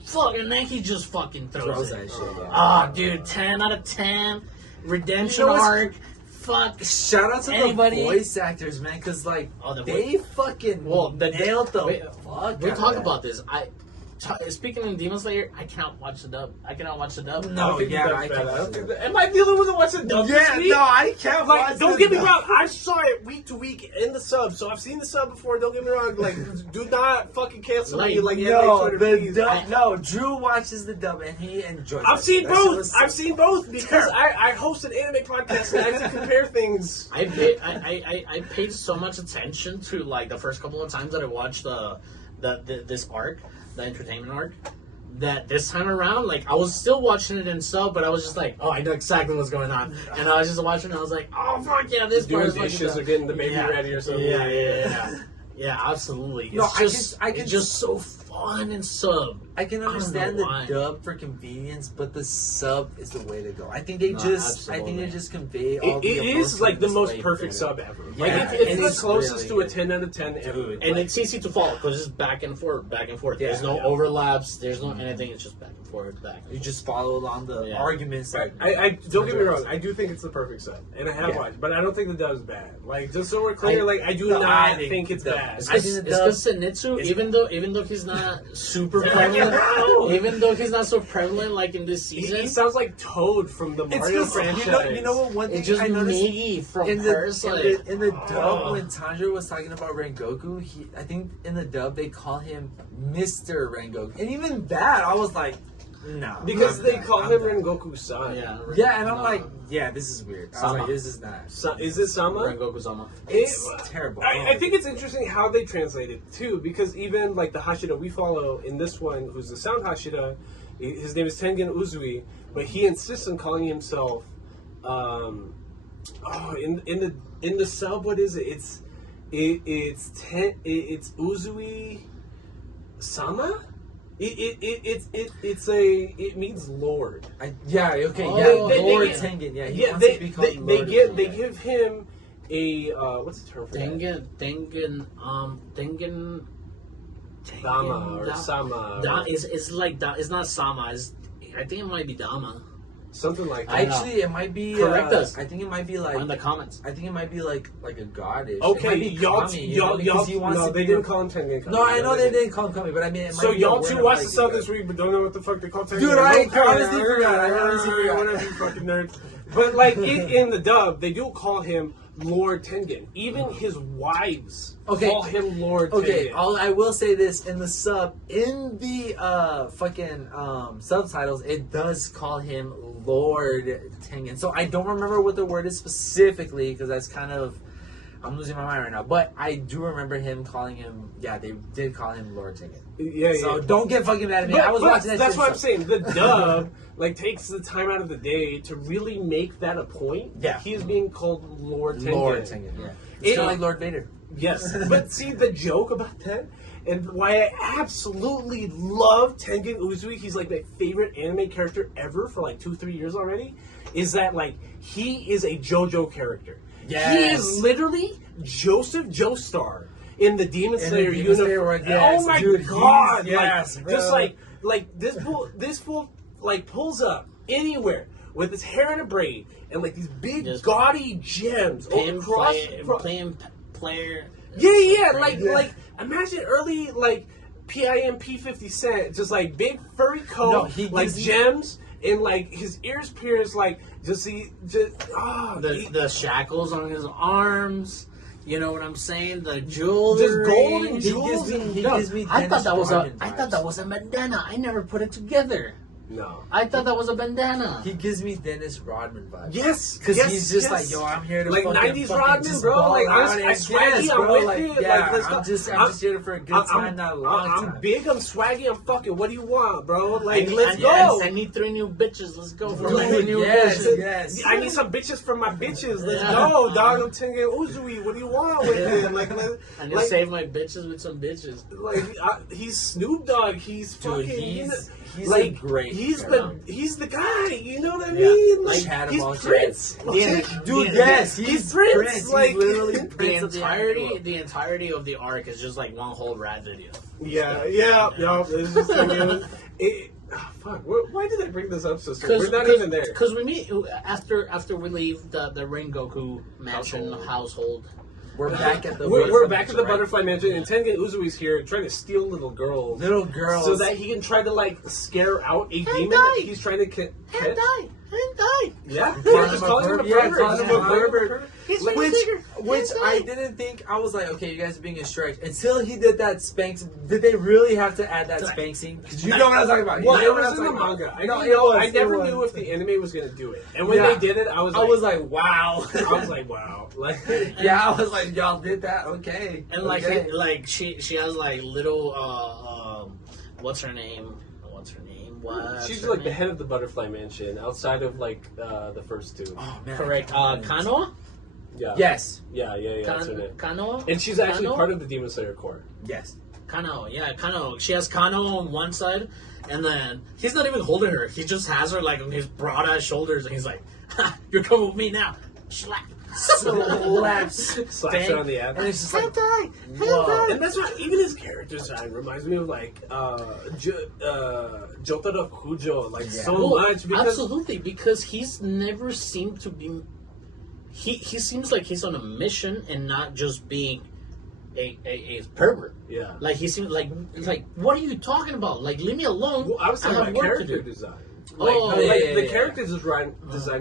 "Fuck!" And then he just fucking throws it. That shit. Ah, dude, 10 out of 10. Redemption arc. Fuck. Shout out to the voice actors, man, because like they fucking nailed the fuck. We'll talk about this. Speaking in Demon Slayer, I cannot watch the dub. No, I can't. Am I the only one that watched the dub? Yeah, no, I can't watch. Don't get me wrong. I saw it week to week in the sub, so I've seen the sub before. Don't get me wrong. Like, do not fucking cancel me. Like, the dub. No, Drew watches the dub and he enjoys. I've seen both. I've seen both because I host an anime podcast and I have to compare things. I paid so much attention to like the first couple of times that I watched this arc. The entertainment arc, that this time around, like, I was still watching it in sub, but I was just like, oh, I know exactly what's going on, and I was just watching it, and I was like, oh, fuck yeah, this part is doing dishes or getting the baby ready or something. Yeah, absolutely. It's just so on in sub. I can understand the why. dub for convenience, but the sub is the way to go. I think they just convey all It the is like the most display perfect better. sub ever. Yeah, Like and it's the closest really to a good. 10 out of 10 ever. Dude, And like, it's easy to follow because it's back and forth, back and forth. Yeah, There's no yeah. overlaps. There's no anything. It's just back and forth, back. And you forth. just follow along the Yeah. arguments. That I don't get me wrong. I do think it's the perfect sub, and I have Yeah. watched, but I don't think the dub's bad. Like just so we're clear, I do no, I not think it's the- bad. It's I think the because dub- Zenitsu, is- even though he's not super prevalent, even though he's not so prevalent like in this season, He sounds like Toad from the Mario just, franchise. you know what? One thing it's just I noticed Miggy from in the Parasite. in the dub when Tanjiro was talking about Rengoku, I think in the dub they call him Mr. Rengoku, and even that I was like, no, Because I'm they not- call I'm him not. Rengoku's son. Yeah, and I'm like, yeah, this is weird. I was Sama. like, this is not. Is it Sama? Rengoku Sama. It's terrible. I think it's interesting how they translate it too, because even like the Hashira we follow in this one, who's the sound Hashira, his name is Tengen Uzui, but he insists on calling himself. In the sub, what is it? It's Uzui Sama. It means Lord. Okay, Oh, yeah, Lord get- Tengen, yeah, he Yeah, wants to be called Lord they Tengen. give him a what's the term for that? Tengen. Dama or Sama. It's like it's not Sama. I think it might be Dama. Something like that. Actually, it might be. Correct us. I think it might be like. in the comments. I think it might be like a goddess. Okay, it might be y'all, Kami, you know, because he wants no, to they be didn't call him Tengen. No, I know they didn't call him Kami, but I mean, it might So be y'all a two word watched like the sub that. this week, but don't know what the fuck they call Tengen. Dude, I Okay, honestly alright, forgot. I alright, honestly alright, forgot. whatever, you fucking nerds. But like in the dub, they do call him Lord Tengen. Even his wives call him Lord Tengen. Okay, I will say this in the sub, in the fucking subtitles, it does call him Lord Tengen. So I don't remember what the word is specifically because that's kind of I'm losing my mind right now. But I do remember him calling him. Yeah, they did call him Lord Tengen. Yeah, So yeah. don't get fucking mad at me. But- I was but watching that. That's shit what I'm so- saying. The dub takes the time out of the day to really make that a point. Yeah. He is being called Lord Tengen. Lord Tengen. Yeah, it's kind of like Lord Vader. Yes, but see the joke about that, and why I absolutely love Tengen Uzui. He's like my favorite anime character ever for like 2-3 years already. Is that he is a JoJo character? Yes. He is literally Joseph Joestar in the Demon Slayer Demon Slayer universe. world, yes, Oh my dude, god! yes, bro. Just like this fool pulls up anywhere with his hair in a braid and these big Just gaudy gems Him across. playing player. Yeah, like imagine early PIMP 50 Cent, just big furry coat, No, he gives you- gems, and his ears pierced, The shackles on his arms. You know what I'm saying? The jewelry. Just gold and He jewels. gives me I thought Dennis that was Rodman I thought that vibes. was a bandana. I never put it together. No. I thought that was a bandana. He gives me Dennis Rodman vibes. Yes, Because yes, he's just yes. yo, I'm here to Like fucking 90s fucking Rodman, just bro. ball Like, out I'm and swaggy, yes, I'm bro. with Like, it. yeah, Let's I'm go. just here for a good time, not a long time. I'm big, I'm swaggy, I'm fucking. What do you want, bro? I Let's need- go. I need 3 new bitches. Let's go for Dude, 3 new yes, bitches. yes. I need some bitches from my bitches. Let's Yeah. go, dog. I'm Tengen Uzui. What do you want with him? I need to save my bitches with some bitches. He's Snoop Dogg. He's Dude, fucking. he's a great He's character. he's the guy. You know what I Yeah. mean? Like Chad of he's all Prince. Dude, yes, he's Prince. He's Like literally The Prince of the anime. the entirety of the arc is just one whole rad video. Yeah. It's just fuck. Why did I bring this up, sister? We're not even there. Because we meet after we leave the Rengoku mansion household. We're back at the. We're back at the right? Butterfly Mansion, and Tengen Uzui's here trying to steal little girls. Little girls. So that he can try to scare out a demon die. that he's trying to catch. Hentai. Yeah, Calling just him a calling him a pervert. Yeah, pervert. calling him a pervert. He's Which Hentai. I didn't think. I was like, okay, you guys are being a stretch until he did that spank. Did they really have to add that spank scene? Because you know what I'm talking about. Well, You know it what was I'm in the talking manga. about. I No, didn't it know. was, I it never was. knew if the anime was going to do it. And when Yeah. they did it, I was like, wow. I was like, wow. Yeah, I was like, y'all did that, okay. And okay. she has little what's her name? She's like the head of the Butterfly Mansion, outside of the first two. Oh man, Correct. Kanoa? Yeah. Yes. Yeah. That's her name. Kanoa? And she's actually Kanoa? part of the Demon Slayer Corps. Yes. Kano. She has Kano on one side, and then he's not even holding her. He just has her like on his broad ass shoulders, and he's like, ha, "You're coming with me now." Slap. Slaps her on the ass. And it's just like, whoa. And that's what even his character design reminds me of, like Jotaro Kujo, like so much. Because absolutely, because he's never seemed to be. He seems like he's on a mission and not just being a pervert. Yeah. Like he seems like what are you talking about? Like leave me alone. Well, I was talking have about work character to do. design. The character design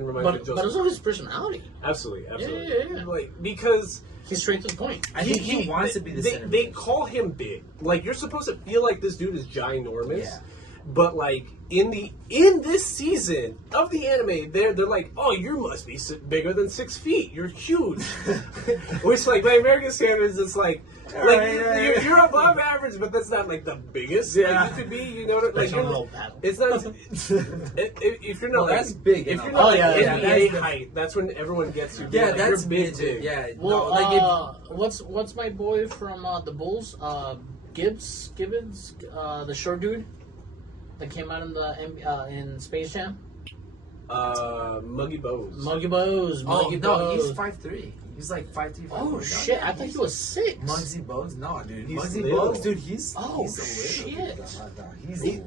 reminds me of Joseph. But also his personality. Absolutely. Yeah. Like, because he's straight to the point. I think he wants to be the center. They call him big. Like, you're supposed to feel like this dude is ginormous. Yeah. But like in this season of the anime, they're like, oh, you must be bigger than 6 feet. You're huge. Which, like, by American standards, it's like you're above average, but that's not like the biggest. Yeah, like, you could be. You know, like it's not. If you're not, that's big. If you're not NBA height, that's when everyone gets you. Yeah, like, that's you're big. Yeah. Well, what's my boy from the Bulls? Gibbons, the short dude that came out in the in Space Jam. Muggy Bows. Muggy Bows. No, he's 5'3". He's like 5'3". Oh shit! I thought he was 6. Muggsy Bogues? No, dude. Muggsy Bogues, dude. He's shit.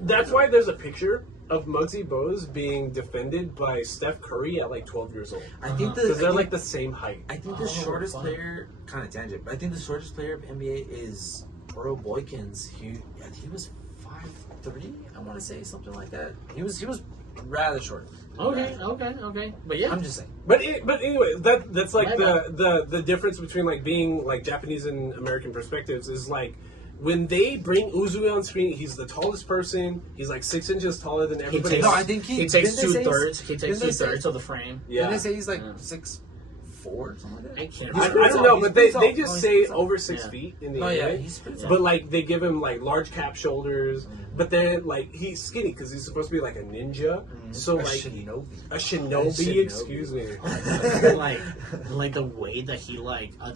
That's why there's a picture of Muggsy Bogues being defended by Steph Curry at like 12 years old. I think because they're like the same height. I think the shortest player, kind of tangent, but I think the shortest player of NBA is Earl Boykins. He was 5'3". I want to say something like that. He was rather short. Okay. But yeah, I'm just saying. But anyway, that's like the difference between like being like Japanese and American perspectives is like when they bring Uzui on screen, he's the tallest person. He's like 6 inches taller than everybody. I think he takes 2/3. He takes 2/3 of the frame. Yeah. Didn't they say he's like 6'4", something like that? I don't know, but they just say over 6 feet in the anime. Yeah, he's pretty tall. But like they give him like large cap shoulders. But then, like, he's skinny because he's supposed to be like a ninja. So, like, a shinobi. Excuse me. like the way that he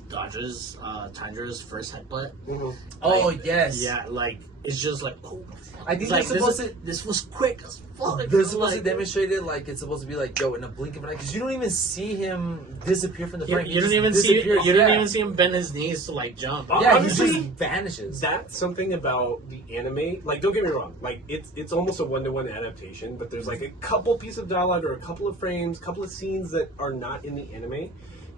dodges Tanjiro's first headbutt. Mm-hmm. Oh yes. Yeah, like it's just like. Oh, I think they're supposed to. This was quick as fuck. They're supposed to demonstrate it like it's supposed to be like in a blink of an eye because you don't even see him disappear from the frame. You don't even see. You don't even see him bend his knees to like jump. Yeah, honestly, he just vanishes. That's something about the anime. Like, don't get me wrong. Like, it's almost a 1-to-1 adaptation, but there's like a couple pieces of dialogue or a couple of frames, couple of scenes that are not in the anime,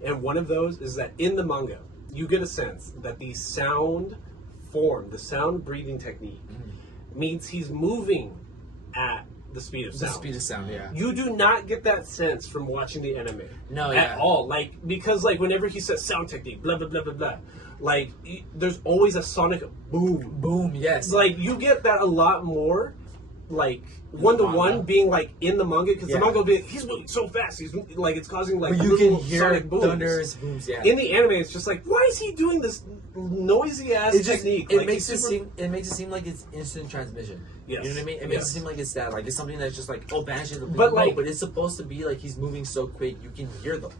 and one of those is that in the manga, you get a sense that the sound form, the sound breathing technique, means he's moving at the speed of sound. The speed of sound, yeah. You do not get that sense from watching the anime. No, at all. Like, because like whenever he says sound technique, blah blah blah blah blah, like there's always a sonic boom. Boom, yes. Like you get that a lot more, like 1-to-1 being like in the manga because the manga will be he's moving so fast. He's like it's causing like but you can hear sonic booms. Thunderous booms. Yeah. In the anime, it's just like why is he doing this noisy ass technique? It makes it seem like it's instant transmission. Yes. You know what I mean? It makes it seem like it's that, like it's something that's just like vanishing. But but it's supposed to be like he's moving so quick you can hear the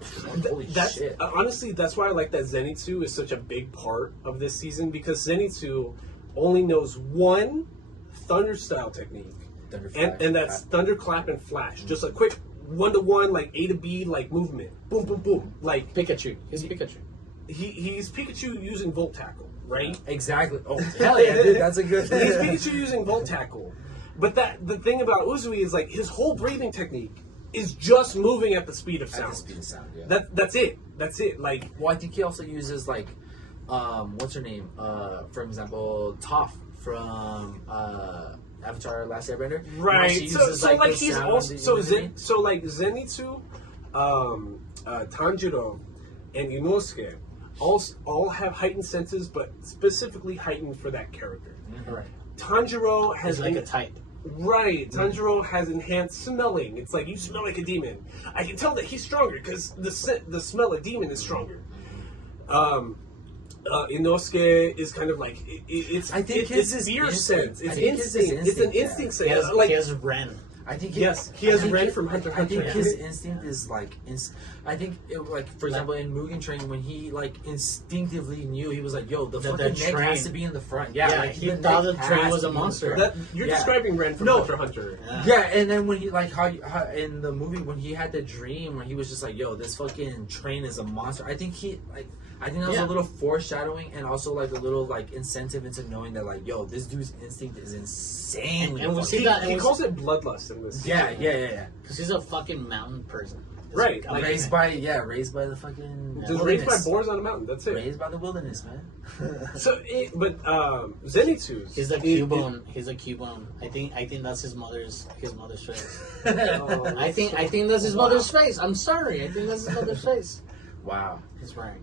holy shit. Honestly, that's why I like that Zenitsu is such a big part of this season because Zenitsu only knows one thunder style technique, and that's thunderclap and flash. Just a quick 1-to-1 like A to B like movement. Boom, boom, boom. Like Pikachu. He's Pikachu. He's Pikachu using Volt Tackle. Right? Exactly. Oh, hell yeah, dude. That's a good He's Pikachu using Volt Tackle. But the thing about Uzui is, like, his whole breathing technique is just moving at the speed of sound. At the speed of sound, yeah. That's it. That's it. Like, well, I think he also uses, like, what's her name? For example, Toph from Avatar Last Airbender. Right. Uses, so like, he's sound, also... So, like, Zenitsu, Tanjiro, and Inosuke all have heightened senses, but specifically heightened for that character. Mm-hmm. Right. Tanjiro has like a type. Right. Tanjiro has enhanced smelling. It's like you smell like a demon. I can tell that he's stronger because the smell of demon is stronger. Inosuke is kind of like it's. I think it's fear sense. It's instinct. It's an instinct sense. He has Ren. I think he has Ren from Hunter x Hunter. I think his instinct is like, I think like for example in Mugen Train when he like instinctively knew he was like, yo, the fucking neck has to be in the front. Yeah, like he thought the train was a monster. You're describing Ren from Hunter x Hunter. Yeah, and then when he like how in the movie when he had the dream where he was just like, yo, this fucking train is a monster. I think that was a little foreshadowing and also like a little like incentive into knowing that like, yo, this dude's instinct is insanely. And we see that he calls it bloodlust in this. Yeah. Because he's a fucking mountain person. Right. Like, raised by the fucking just raised by boars on a mountain. That's it. Raised by the wilderness, man. Zenitsu's. He's a Cubone. He's a Cubone. I think that's his mother's face. I think that's his mother's face. I'm sorry. I think that's his mother's face. Wow. He's right.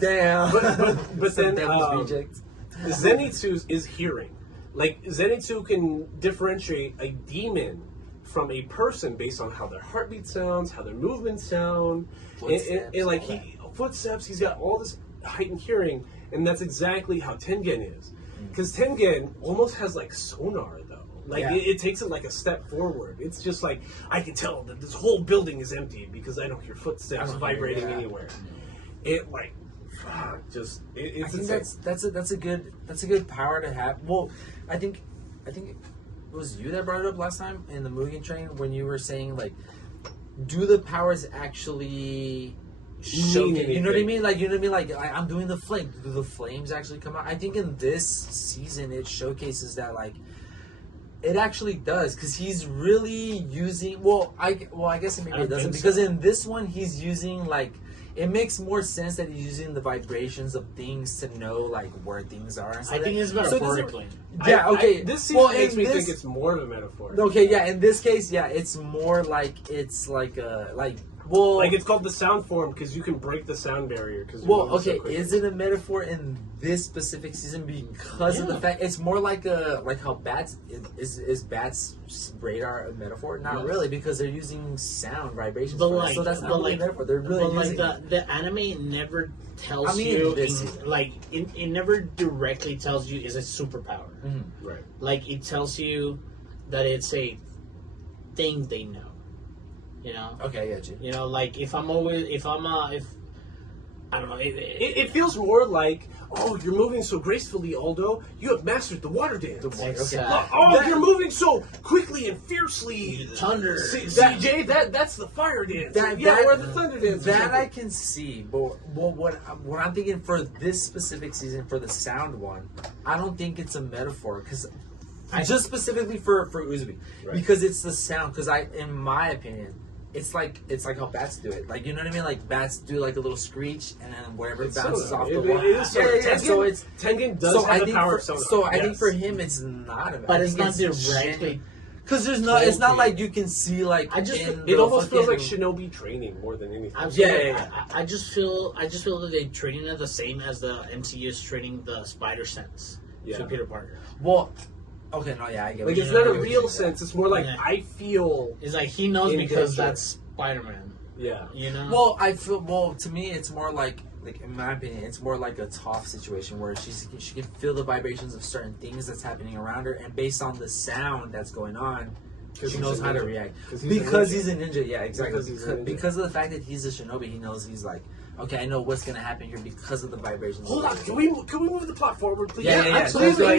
Damn. But then Zenitsu's is hearing. Like Zenitsu can differentiate a demon from a person based on how their heartbeat sounds, how their movements sound, and like footsteps. He's got all this heightened hearing, and that's exactly how Tengen is. Because Tengen almost has like sonar though. Like it takes it like a step forward. It's just like I can tell that this whole building is empty because I don't hear footsteps vibrating anywhere. It like it's insane. That's a good power to have. Well, I think it was you that brought it up last time in the Mugen Train when you were saying like, do the powers actually showcase? You know what I mean? Like Like I'm doing the flame. Do the flames actually come out? I think in this season it showcases that like. It actually does because he's really using. I guess maybe it doesn't because in this one he's using like. It makes more sense that he's using the vibrations of things to know like where things are. I think it's metaphorically. Okay. This season makes me think it's more of a metaphor. Okay, yeah. In this case, it's more like it's like it's called the sound form because you can break the sound barrier. Is it a metaphor in this specific season because of the fact it's more like how bats is bats radar a metaphor? Not really because they're using sound vibrations. So that's not really a metaphor. They're really using the anime never tells you it never directly tells you is a superpower. Mm-hmm. Right. Like it tells you that it's a thing they know. You know. Okay, I get you. You know, like I don't know. It feels more like, oh, you're moving so gracefully, Aldo. You have mastered the water dance. You're moving so quickly and fiercely. Thunder. CJ, that's the fire dance. Or the thunder dance. That I can see, but what I'm thinking for this specific season for the sound one, I don't think it's a metaphor because. Just specifically for Uzui, because it's the sound. Because in my opinion, it's like how bats do it. Like you know what I mean? Like bats do like a little screech, and then whatever bounces off the wall. So it's Tengen does have the power of sonar. So I think for him, it's not a. But it's not directly. Because there's not. It's not like you can see like. It almost feels like Shinobi training more than anything. I just feel that they're training it the same as the MCU is training the spider sense to Peter Parker. Well. Okay, no, yeah, I get it. Like, it's not a real sense. It's more like, I feel... It's like, he knows because that's Spider-Man. Yeah. You know? Well, to me, it's more like in my opinion, it's more like a Toph situation where she can feel the vibrations of certain things that's happening around her, and based on the sound that's going on, she knows how to react. Because he's a ninja, yeah, exactly. Because of the fact that he's a shinobi, he knows he's like... Okay, I know what's gonna happen here because of the vibrations. Hold on, can we move the plot forward, please? Yeah, absolutely.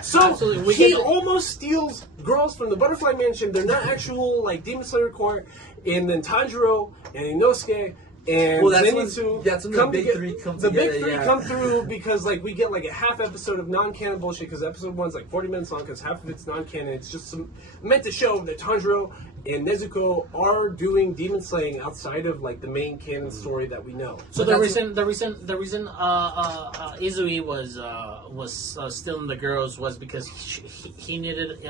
So absolutely. He almost steals girls from the Butterfly Mansion. They're not actual like Demon Slayer court, and then Tanjiro and Inosuke and Zenitsu. That's when the big three come together. The big three come through because like we get like a half episode of non-canon bullshit because episode 1's like 40 minutes long because half of it's non-canon. It's just meant to show that Tanjiro and Nezuko are doing demon slaying outside of like the main canon story that we know. So the reason Uzui was stealing the girls was because he needed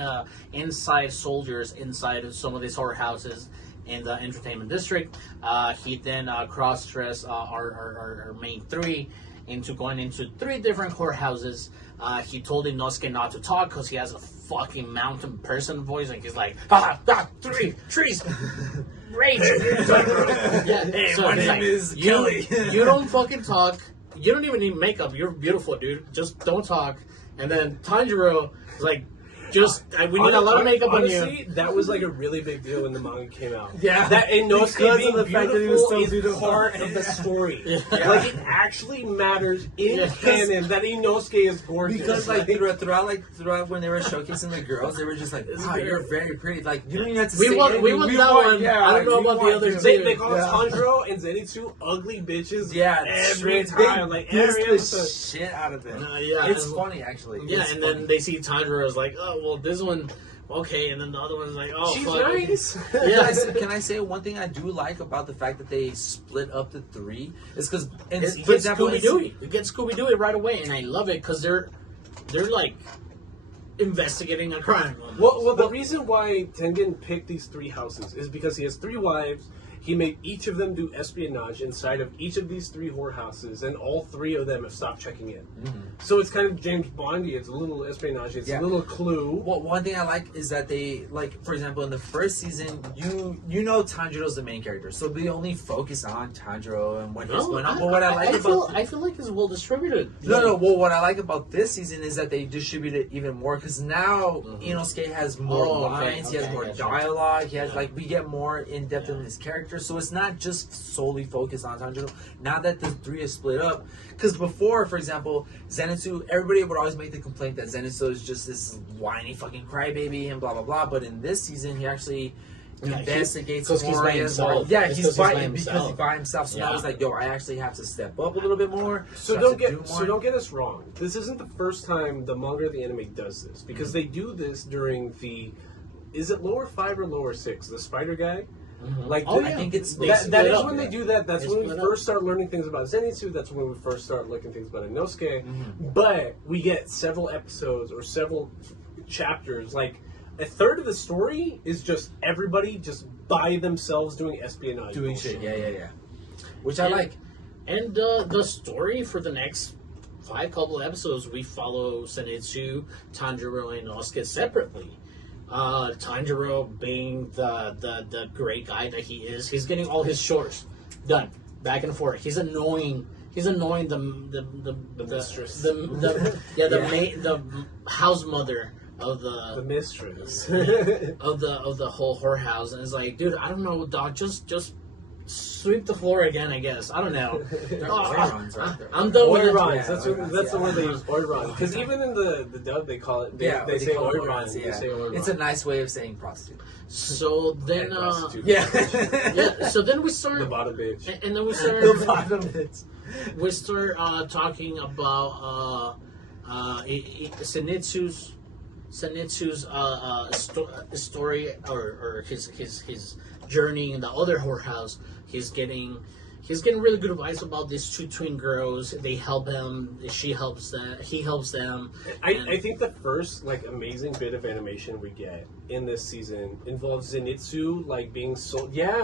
inside soldiers inside some of these whorehouses in the entertainment district. He then cross-dressed our main three into going into 3 different whorehouses. He told Inosuke not to talk because he has a fucking mountain person voice, and he's like, 3 trees, rage. Hey, so my name is Kelly. You don't fucking talk. You don't even need makeup. You're beautiful, dude. Just don't talk. And then Tanjiro is like, we need a lot of makeup on you. Honestly, that was like a really big deal when the manga came out. Yeah. That Inosuke being the fact that he was so beautiful is beautiful. part of the story. Yeah. Like it actually matters in canon that Inosuke is gorgeous. Because like throughout when they were showcasing the girls, they were just like, "Wow, you're very pretty." Like you don't even have to say We won anything. that one. Yeah, I don't know about the others. They call Tanjiro and Zenitsu ugly bitches. Yeah, every time, like every the episode. shit out of them. Yeah, It's funny actually. Yeah, It's and funny. then they see Tanjiro is like, oh well, this one, okay, and then the other one's like, oh, She's fuck. nice. Can I say one thing I do like about the fact that they split up the three is because, It for gets example, Scooby-Doo. You get Scooby-Doo right away, and I love it because they're like investigating a crime. Well, the reason why Tengen picked these three houses is because he has three wives. He made each of them do espionage inside of each of these three whorehouses, and all three of them have stopped checking in. Mm-hmm. So it's kind of James Bondy. It's a little espionage. It's a little clue. Well, one thing I like is that they, like, for example, in the first season, you know Tanjiro's the main character, so we only focus on Tanjiro and what he's going on. But what I feel like it's well distributed. No. Well, what I like about this season is that they distribute it even more because now Inosuke has more lines, he has more dialogue, he has we get more in depth in his character. So it's not just solely focused on Tanjiro. Now that the three is split up, because before, for example, Zenitsu, everybody would always make the complaint that Zenitsu is just this whiny fucking crybaby and blah blah blah. But in this season, he actually investigates more. He's by himself. Because he's by himself. himself. So now he's like, yo, I actually have to step up a little bit more. So don't get us wrong. This isn't the first time the manga or the anime does this because they do this during the. Is it lower 5 or lower 6? The spider guy. Like I think it's that is when they do that. That's when we first start learning things about Zenitsu. That's when we first start looking things about Inosuke. But we get several episodes or several chapters. Like a third of the story is just everybody just by themselves doing espionage, doing shit. Yeah. Which I like. And the story for the next 5 couple episodes, we follow Zenitsu, Tanjiro, and Inosuke separately. Tanjiro being the great guy that he is, he's getting all his chores done back and forth. He's annoying the mistress. The house mother of the mistress of the whole whorehouse, and it's like, dude, I don't know, dog, just sweep the floor again, I guess. I don't know. I'm done with oirons. That's the word they use, oirons. Because even in the dub, they call it. They say oirons. It's a nice way of saying prostitute. So then, So then we start the bottom bitch, and then we start the bottom bitch. We start talking about Zenitsu's story or his journey in the other whorehouse. He's getting really good advice about these two twin girls. They help him. She helps them. He helps them. I think the first amazing bit of animation we get in this season involves Zenitsu being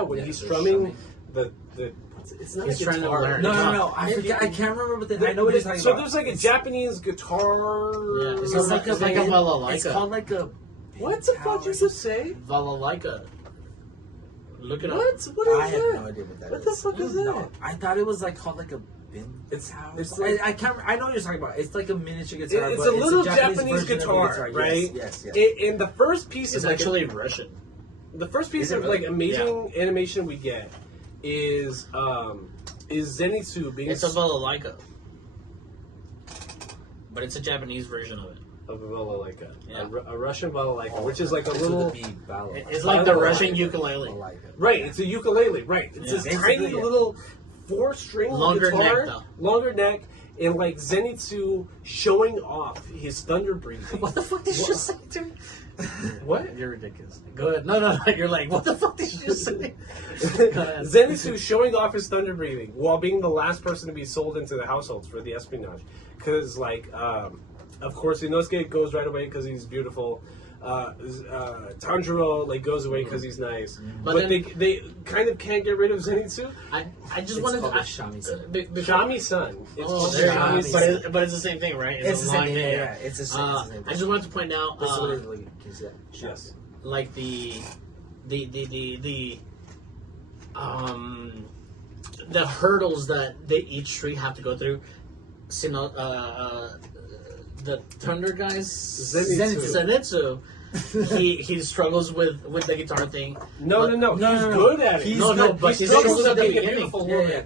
when he's strumming the. It's not he's a guitar. Trying to learn. No. I forget. I can't remember I know what you're talking about. So there's a Japanese guitar. Yeah, it's like a balalaika. It's called a. What the fuck did you say? Balalaika. Look it up. What is that? I have no idea what that is. What the fuck is that? No, I thought it was called a bin. It's I can't. I know what you're talking about. It's like a miniature guitar. It's a little Japanese guitar, right? Yes. And the first piece is actually Russian. The first piece of amazing animation we get is Zenitsu being. It's a balalaika, but it's a Japanese version of it. Of a balalaika, Yeah. a Russian balalaika, which is like a little. It's like the Russian ukulele. Right, it's a ukulele. Right, it's this tiny little 4-string longer guitar, neck, though. longer neck, and Zenitsu showing off his thunder breathing. What the fuck did you just say to me? What? You're ridiculous. Go ahead. No. You're like, what the fuck did you just say? Zenitsu showing off his thunder breathing while being the last person to be sold into the households for the espionage, because of course, Inosuke goes right away because he's beautiful. Tanjiro goes away because he's nice, but they kind of can't get rid of Zenitsu. I just wanted to Shami-san. But it's the same thing, right? It's the same thing. Yeah, it's the same. I just wanted to point out, yes, the hurdles that each three have to go through. the Thunder guy's Zenitsu. he struggles with the guitar thing. No. He's good at it. But he struggles at the beginning.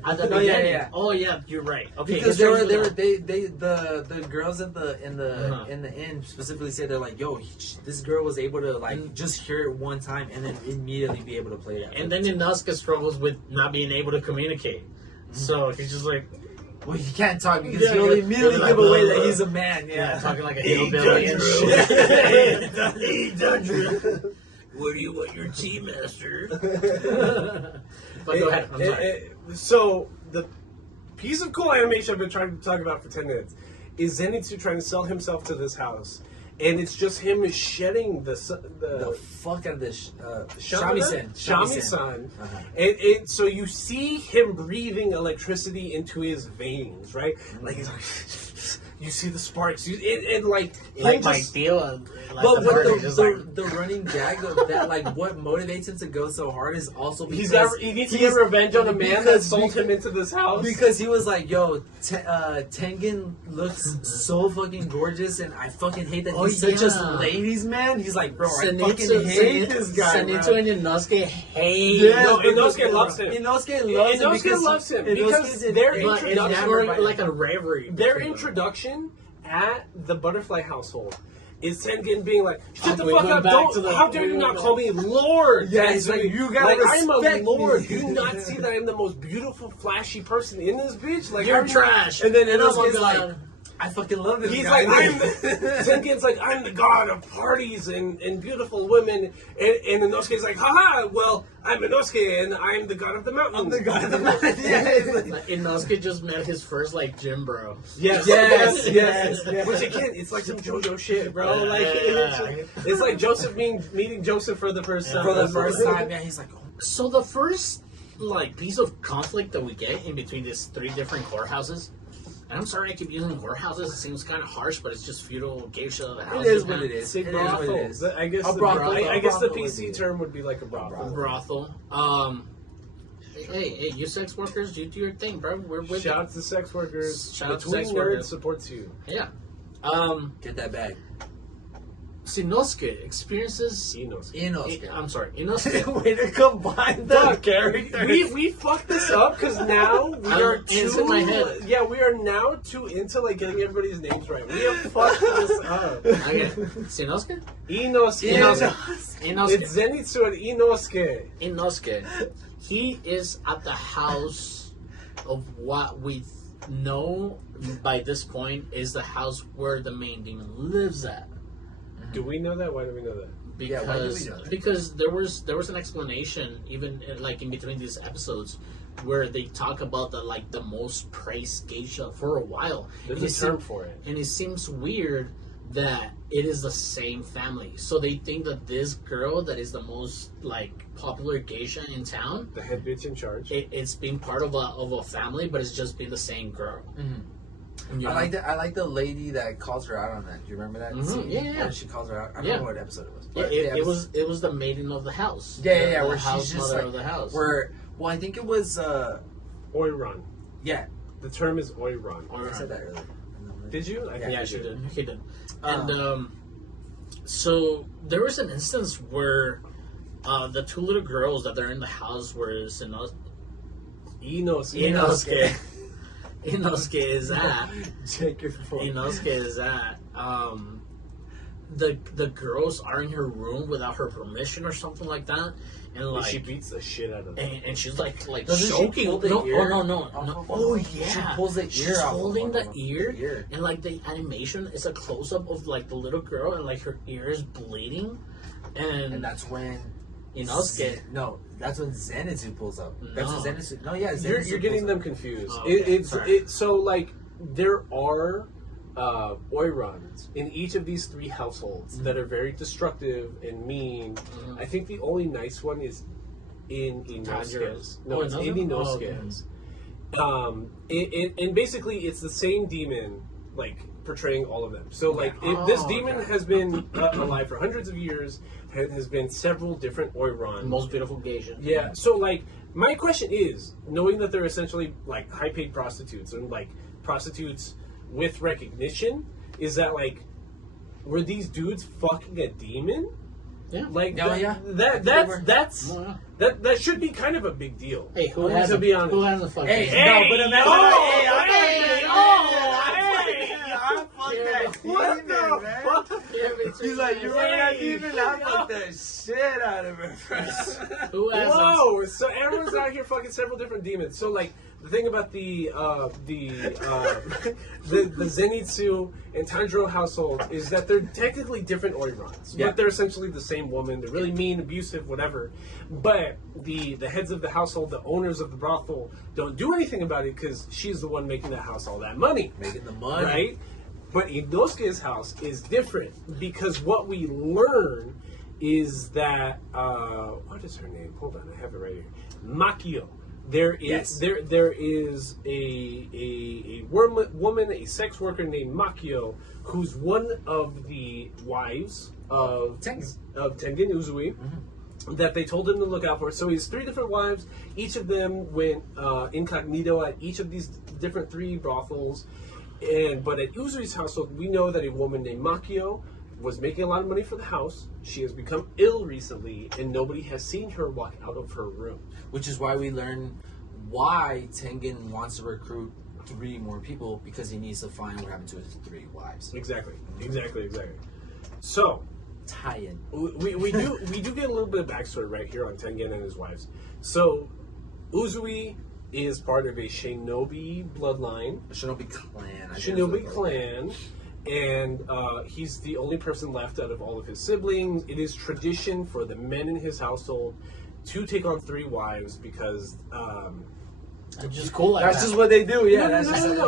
At the beginning. Yeah. Oh yeah, you're right. Okay, because the girls in the inn specifically said they're like, yo, this girl was able to like just hear it one time and then immediately be able to play that. And then Inosuke struggles with not being able to communicate. So he's just like, well, he can't talk because he'll immediately give away that he's a man. Yeah, talking like a hillbilly and shit. Hey, Dundra. Where do you want your tea, master? But go ahead. I'm sorry. So the piece of cool animation I've been trying to talk about for 10 minutes is Zenitsu trying to sell himself to this house. And it's just him shedding the fuck out of this shamisen. And so you see him breathing electricity into his veins, right? Like he's like, you see the sparks. Like my deal. But the running gag of that, like what motivates him to go so hard is also because he needs to get revenge on the man that sold him into this house. Because he was like, yo, Tengen looks so fucking gorgeous, and I fucking hate that he's such a ladies' man. He's like, bro, I fucking hate this guy. Zenitsu and Inosuke hate. Yeah, no, Inosuke loves him. Inosuke loves him because their introduction, never like a rivalry. Their introduction at the Butterfly household is Tengen being like, shut the fuck up, how dare you not call me Lord? Yeah, he's like, you gotta respect I'm a Lord. me. Do you not see that I'm the most beautiful, flashy person in this bitch? Like, you're trash. And then Inosuke's like, I fucking love this guy. Tengen's like, I'm the god of parties and beautiful women. And Inosuke's like, haha, well, I'm Inosuke and I'm the god of the mountain. I'm the god of the mountain. Inosuke just met his first, like, gym bro. Yes. Which, again, it's like some JoJo shit, bro. Like, it's like Joseph meeting Joseph for the first time. Yeah, he's like, oh. So the first, like, piece of conflict that we get in between these three different courthouses. And I'm sorry I keep using whorehouses. It seems kind of harsh, but it's just feudal geisha houses. It is what it is. I guess the PC term would be like a brothel. Hey, you sex workers, you do your thing, bro. We're with Shout out to sex workers. Shout out to sex Nerds workers. Supports you. Yeah. Get that bag. Inosuke experiences. Inosuke. I'm sorry, Inosuke. Way to combine the characters. We fucked this up because now we are too. In my head. Yeah, we are now too into like getting everybody's names right. We have fucked this up. Okay, Inosuke. Inosuke. It's Zenitsu and Inosuke. Inosuke. He is at the house of what we know by this point is the house where the main demon lives at. Do we know that? Why do we know that? Because there was an explanation even like in between these episodes where they talk about the most praised geisha for a while. There's a term for it, and it seems weird that it is the same family. So they think that this girl that is the most like popular geisha in town, the head bitch in charge, it's been part of a family, but it's just been the same girl. Mm-hmm. Yeah. I like the lady that calls her out on that. Do you remember that? Mm-hmm. Yeah. When she calls her out. I don't know what episode it was. But it was the maiden of the house. Yeah. Where Where she's she's just mother like, of the house. I think it was Oiran. Yeah. The term is Oiran. I said that earlier. Did you? Yeah, she did. He did. And so there was an instance where the two little girls that are in the house were Inosuke. Inosuke is at. Check your phone. Inosuke is at. The girls are in her room without her permission or something like that, and like she beats the shit out of them. And she's like choking. No. Oh yeah. She pulls the ear she's out. Holding the ear, and like the animation is a close up of like the little girl, and like her ear is bleeding, and that's when. Inosuke. That's when Zenitsu pulls up. That's No. when Zenitsu. No, yeah, Zenitsu You're getting them confused. Oh, okay. So like there are Oirons in each of these three households that are very destructive and mean. I think the only nice one is in Inosuke's. No, it's in Inosuke's. And basically it's the same demon like portraying all of them. So like this demon has been alive for hundreds of years. Has been several different Oirons. Most beautiful geisha. Yeah. So like, my question is, knowing that they're essentially like high-paid prostitutes and like prostitutes with recognition, is that like, were these dudes fucking a demon? Yeah. Like Oh, that should be kind of a big deal. Hey, who to hasn't? be honest? Who hasn't fucked? Hey, Hey, no, but imagine. What the fuck? He's like, you ain't not even. I fucked the shit out of her. Who hasn't? Whoa! So everyone's out here fucking several different demons. So like the thing about the Zenitsu and Tanjiro household is that they're technically different Oirons, but they're essentially the same woman. They're really mean, abusive, whatever. But the heads of the household, the owners of the brothel, don't do anything about it because she's the one making that house all that money. Making the money, right? But Inosuke's house is different because what we learn is that what is her name? Hold on, I have it right here. Makio. There is a woman, a sex worker named Makio, who's one of the wives of Tengen Uzui. Mm-hmm. That they told him to look out for. So he has 3 different wives. Each of them went incognito at each of these different 3 brothels. But at Uzui's household, we know that a woman named Makio was making a lot of money for the house. She has become ill recently, and nobody has seen her walk out of her room. Which is why we learn why Tengen wants to recruit 3 more people, because he needs to find what happened to his 3 wives. Exactly. So, tie-in. We do get a little bit of backstory right here on Tengen and his wives. So, Uzui is part of a shinobi bloodline. A shinobi clan. Shinobi clan. And he's the only person left out of all of his siblings. It is tradition for the men in his household to take on 3 wives because... it's just cool like that's that. just what they do, yeah. No.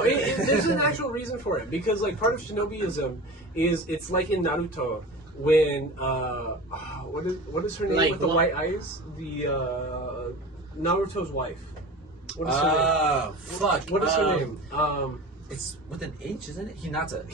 There's an actual reason for it. Because like part of shinobiism is, it's like in Naruto when... what is her name like, with the white eyes? The Naruto's wife. What is her name? Fuck. What is her name? It's with an H, isn't it? Hinata.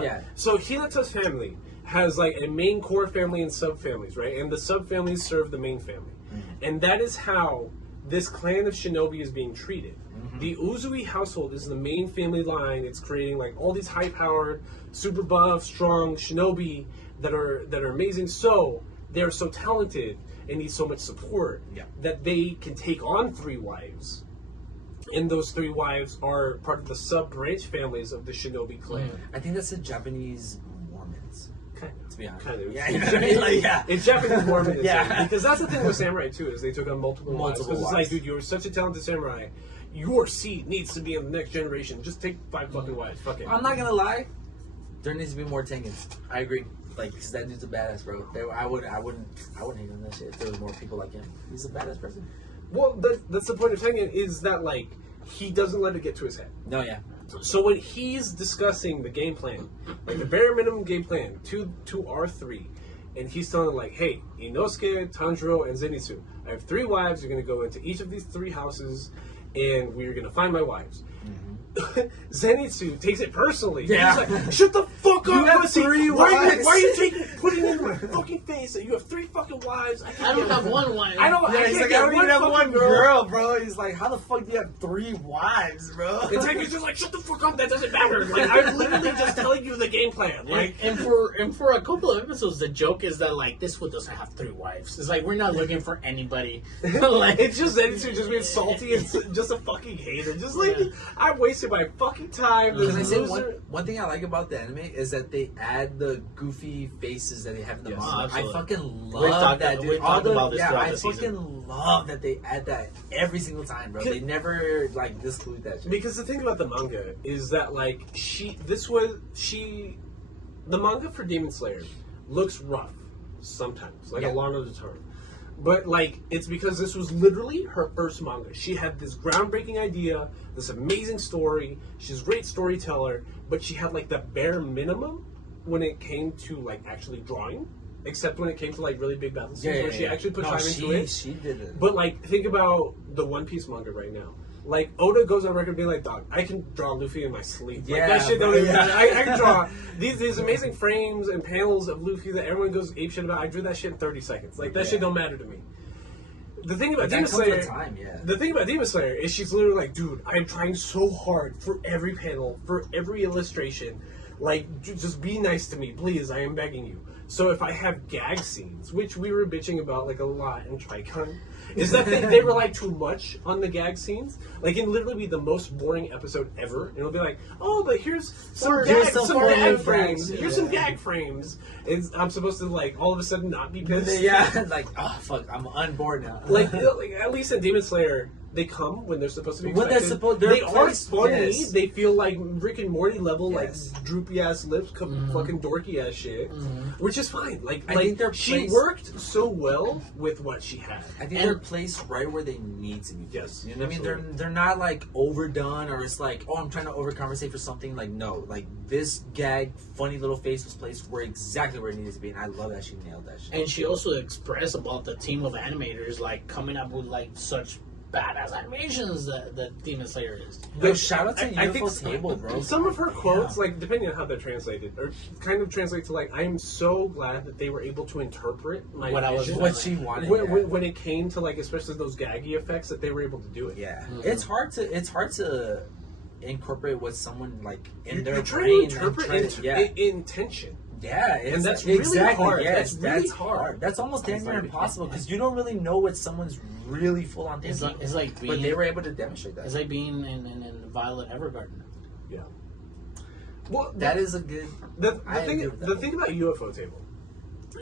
Yeah. So Hinata's family has like a main core family and sub-families, right? And the sub-families serve the main family. Mm-hmm. And that is how this clan of shinobi is being treated. Mm-hmm. The Uzui household is the main family line. It's creating like all these high-powered, super buff, strong shinobi that are amazing. So they're so talented and need so much support that they can take on 3 wives. And those 3 wives are part of the sub-branch families of the shinobi clan. I think that's the Japanese Mormons. To be honest. Kind of. Yeah, you know what I mean? Like, yeah. It's Japanese Mormons. Yeah. Because that's the thing with samurai, too, is they took on multiple wives. Because it's like, dude, you're such a talented samurai. Your seat needs to be in the next generation. Just take 5 fucking wives. Fuck it. I'm not gonna lie. There needs to be more Tengens. I agree. Like, because that dude's a badass, bro. I wouldn't hate him that shit if there was more people like him. He's a badass person. Well, that's the point of Tengen, is that, like, he doesn't let it get to his head. No, yeah. So when he's discussing the game plan, like the bare minimum game plan to R3, and he's telling like, hey, Inosuke, Tanjiro, and Zenitsu, I have 3 wives. You're going to go into each of these 3 houses, and we're going to find my wives. Mm-hmm. Zenitsu takes it personally. Yeah. He's like, shut the fuck up, you have pussy. 3 why wives. are you putting it in my fucking face that you have 3 fucking wives? I don't have 1 wife. I don't. Yeah, he's like, get I don't even have fucking 1 girl, bro. He's like, how the fuck do you have 3 wives, bro? And Tiger's just like, shut the fuck up. That doesn't matter. Like, I'm literally just telling you the game plan. Like, and for a couple of episodes, the joke is that like this one doesn't have 3 wives. It's like we're not looking for anybody. Like it's just Zenitsu just being salty and just a fucking hater. Just like I wasted my fucking time. Can I say one thing I like about the anime is that they add the goofy faces that they have in the manga. I fucking love that, dude. I fucking love that they add that every single time, bro. They never like disclude that shit. Because the thing about the manga is that like the manga for Demon Slayer looks rough sometimes, like a lot of the time. But like it's because this was literally her first manga. She had this groundbreaking idea, this amazing story. She's a great storyteller, but she had like the bare minimum when it came to like actually drawing. Except when it came to like really big battle scenes where she actually put time into it. She did it. But like think about the One Piece manga right now. Like Oda goes on record being like, "Dog, I can draw Luffy in my sleep. Like that shit don't even. I can draw these amazing frames and panels of Luffy that everyone goes apeshit about. I drew that shit in 30 seconds. Like that shit don't matter to me." The thing about Demon Slayer, the thing about Demon Slayer is she's literally like, "Dude, I'm trying so hard for every panel, for every illustration. Like, just be nice to me, please. I am begging you. So if I have gag scenes, which we were bitching about like a lot in Tricon, is that they rely too much on the gag scenes. Like, it'll literally be the most boring episode ever. And it'll be like, oh, but here's some gag frames. Here's some gag frames. And I'm supposed to, like, all of a sudden not be pissed. Yeah, like, oh, fuck, I'm on board now. like, at least in Demon Slayer, they come when they're supposed to be when expected. they are funny. Yes. They feel like Rick and Morty level, Yes. like droopy ass lips, fucking dorky ass shit, which is fine. I think they're she worked so well with what she had. I think they're placed right where they need to be. Yes, you know what I mean. They're not like overdone or it's like, oh, I'm trying to overcompensate for something. Like, no, like this gag, funny little face was placed where exactly where it needed to be, and I love that she nailed that shit. And she also expressed about the team of animators like coming up with like such badass animations that Demon Slayer is. Yo, shout out to UFO Table, bro. Some of her quotes, like, depending on how they're translated, or kind of translate to like, I am so glad that they were able to interpret my vision. What she wanted. When it came to, like, especially those gaggy effects, that they were able to do it. Yeah, it's hard to incorporate what someone like in their you're brain. Trying to interpret intention. Yeah, and that's really hard. Yes, that's really hard. That's almost damn near impossible because you don't really know what someone's really full on thinking. It's like being, but they were able to demonstrate that. It's like being in Violet Evergarden. Yeah. Well, that is a good. The thing about UFO Table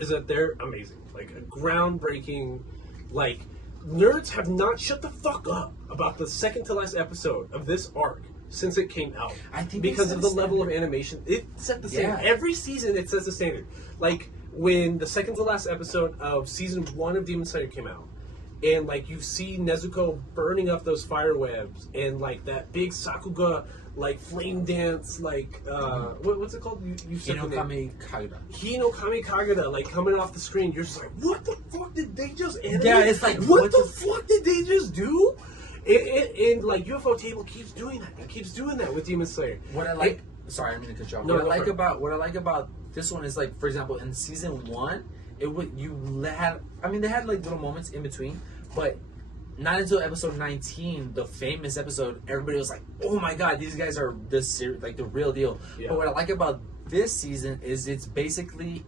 is that they're amazing, like a groundbreaking, like nerds have not shut the fuck up about the second to last episode of this arc since it came out. I think because of the level of animation, it set the standard. Every season it sets the standard. Like when the second to last episode of season 1 of Demon Slayer came out, and like you see Nezuko burning up those fire webs, and like that big Sakuga like flame dance, like what's it called? Hinokami Kagura. Hinokami Kagura, like coming off the screen. You're just like, what the fuck did they just animate? Yeah, it's like, what the fuck did they just do? And like UFO Table keeps doing that. It keeps doing that with Demon Slayer. What I like, sorry, I'm gonna cut you off. What I like about this one is like, for example, in season 1, they had like little moments in between, but not until episode 19, the famous episode, everybody was like, "Oh my god, these guys are like the real deal." Yeah. But what I like about this season is it's basically.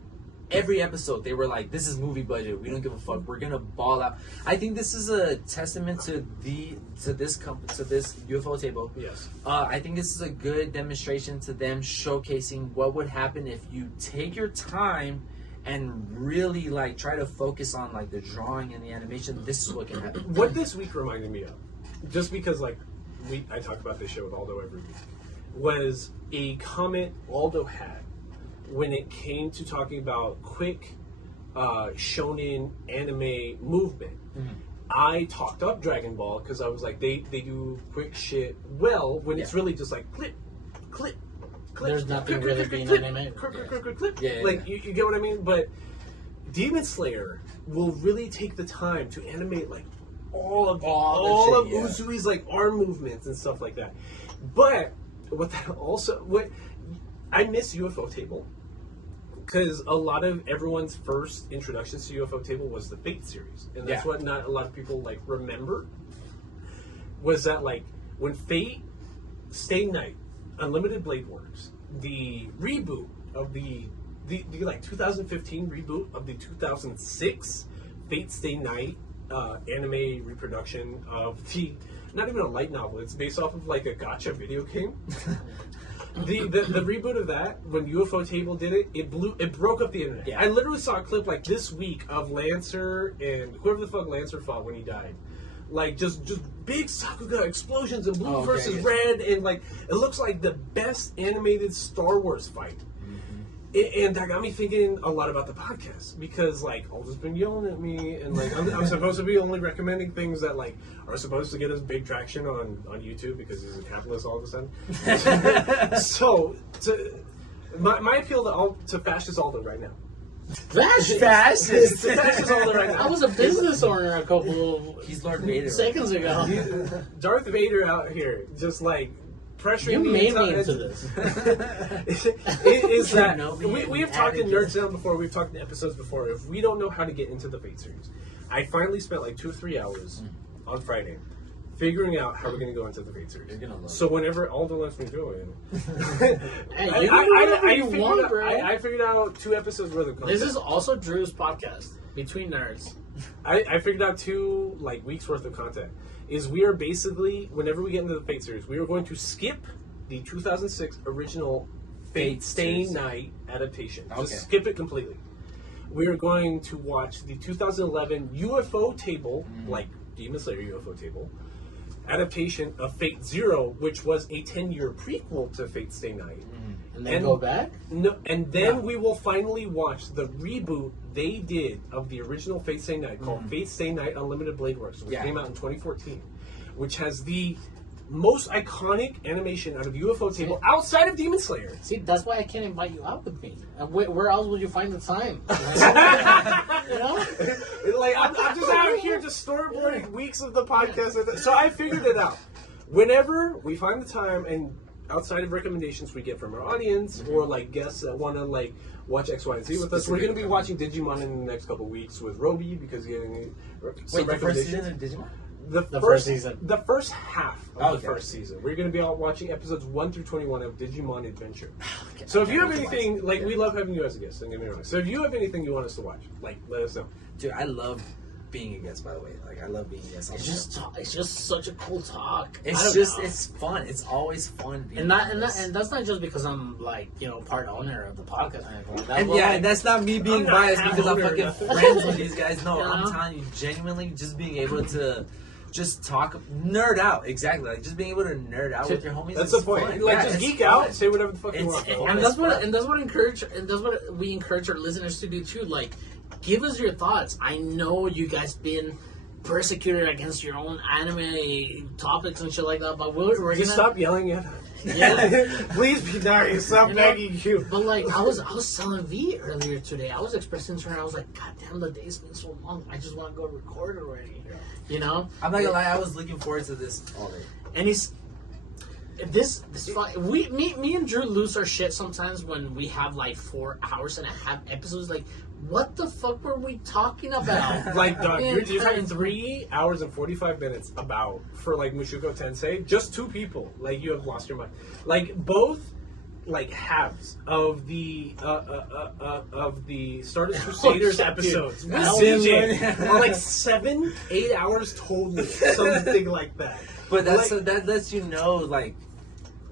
Every episode, they were like, "This is movie budget. We don't give a fuck. We're gonna ball out." I think this is a testament to this UFO Table. Yes. I think this is a good demonstration to them showcasing what would happen if you take your time and really like try to focus on like the drawing and the animation. This is what can happen. What this week reminded me of, just because like I talk about this show with Aldo every week, was a comment Aldo had when it came to talking about quick shonen anime movement. I talked up Dragon Ball because I was like, they do quick shit well when it's really just like clip. There's nothing really being animated. Clip. Like you get what I mean? But Demon Slayer will really take the time to animate like all of Uzui's like arm movements and stuff like that. But what I miss UFO Table because a lot of everyone's first introductions to UFO Table was the Fate series, and that's what not a lot of people like remember. Was that like when Fate, Stay Night, Unlimited Blade Works, the reboot of the like 2015 reboot of the 2006 Fate Stay Night anime reproduction of the not even a light novel. It's based off of like a gacha video game. The reboot of that, when UFO Table did it, it broke up the internet. Yeah. I literally saw a clip like this week of Lancer and whoever the fuck Lancer fought when he died. Like just big Sakuga explosions and blue versus red, and like it looks like the best animated Star Wars fight. And that got me thinking a lot about the podcast because like Aldo's been yelling at me, and like I'm supposed to be only recommending things that like are supposed to get us big traction on YouTube because he's a capitalist all of a sudden. So my appeal to fascist Aldo right now. Fascist Aldo right now. I was a business owner a couple of He's Lord Vader seconds ago. Darth Vader out here, just like. You made me into this. Is that we have talked in Nerds Down before, we've talked in episodes before. If we don't know how to get into the Fate series, I finally spent like 2 or 3 hours on Friday figuring out how we're going to go into the Fate series. So whenever Aldo lets me go in, I figured out 2 episodes worth of content. This is also Drew's podcast, Between Nerds. I figured out 2 weeks worth of content. Is we are basically, whenever we get into the Fate series, we are going to skip the 2006 original Fate Stay Night adaptation. Okay. Just skip it completely. We are going to watch the 2011 UFO table, like Demon Slayer UFO table, adaptation of Fate Zero, which was a 10-year prequel to Fate Stay Night. And then go back? No, and then we will finally watch the reboot they did of the original Fate Stay Night called Fate Stay Night Unlimited Blade Works, which came out in 2014, which has the most iconic animation out of the UFO table outside of Demon Slayer. See, that's why I can't invite you out with me. And where else would you find the time? You know? I'm just out here just storyboarding weeks of the podcast. So I figured it out. Whenever we find the time, and outside of recommendations we get from our audience or guests that want to watch X, Y, and Z with us, we're going to be watching Digimon in the next couple weeks with Roby because he's getting some the first season recommendations. of Digimon? The first season. The first half of the first season. We're going to be out watching episodes 1 through 21 of Digimon Adventure. Okay. So if you have anything, we love having you as a guest, don't get me wrong. So if you have anything you want us to watch, let us know. Dude, I love being a guest, by the way. I love being a guest. It's just such a cool talk. It's fun. It's always fun. And that's not just because I'm part owner of the podcast. And that's not me being biased because I'm fucking friends with these guys. No, I'm telling you, genuinely, just being able to just talk, nerd out. Exactly, just being able to nerd out with your homies. That's the point. Just geek out, say whatever the fuck you want. And that's what we encourage our listeners to do too. Give us your thoughts. I know you guys been persecuted against your own anime topics and shit like that, but we're gonna stop yelling at us. Yeah. Please be nice. Stop begging you. But I was telling V earlier today. I was expressing to her. I was like, God damn, the day's been so long. I just want to go record already. You know. I'm not gonna lie. I was looking forward to this all day. And me and Drew lose our shit sometimes when we have 4 hours and a half episodes. What the fuck were we talking about? Dog, you're having 3 hours and 45 minutes for Mushoku Tensei. Just 2 people. You have lost your mind. Both halves of the Stardust Crusaders episodes with CJ are 7-8 hours total, something like that. But that lets you know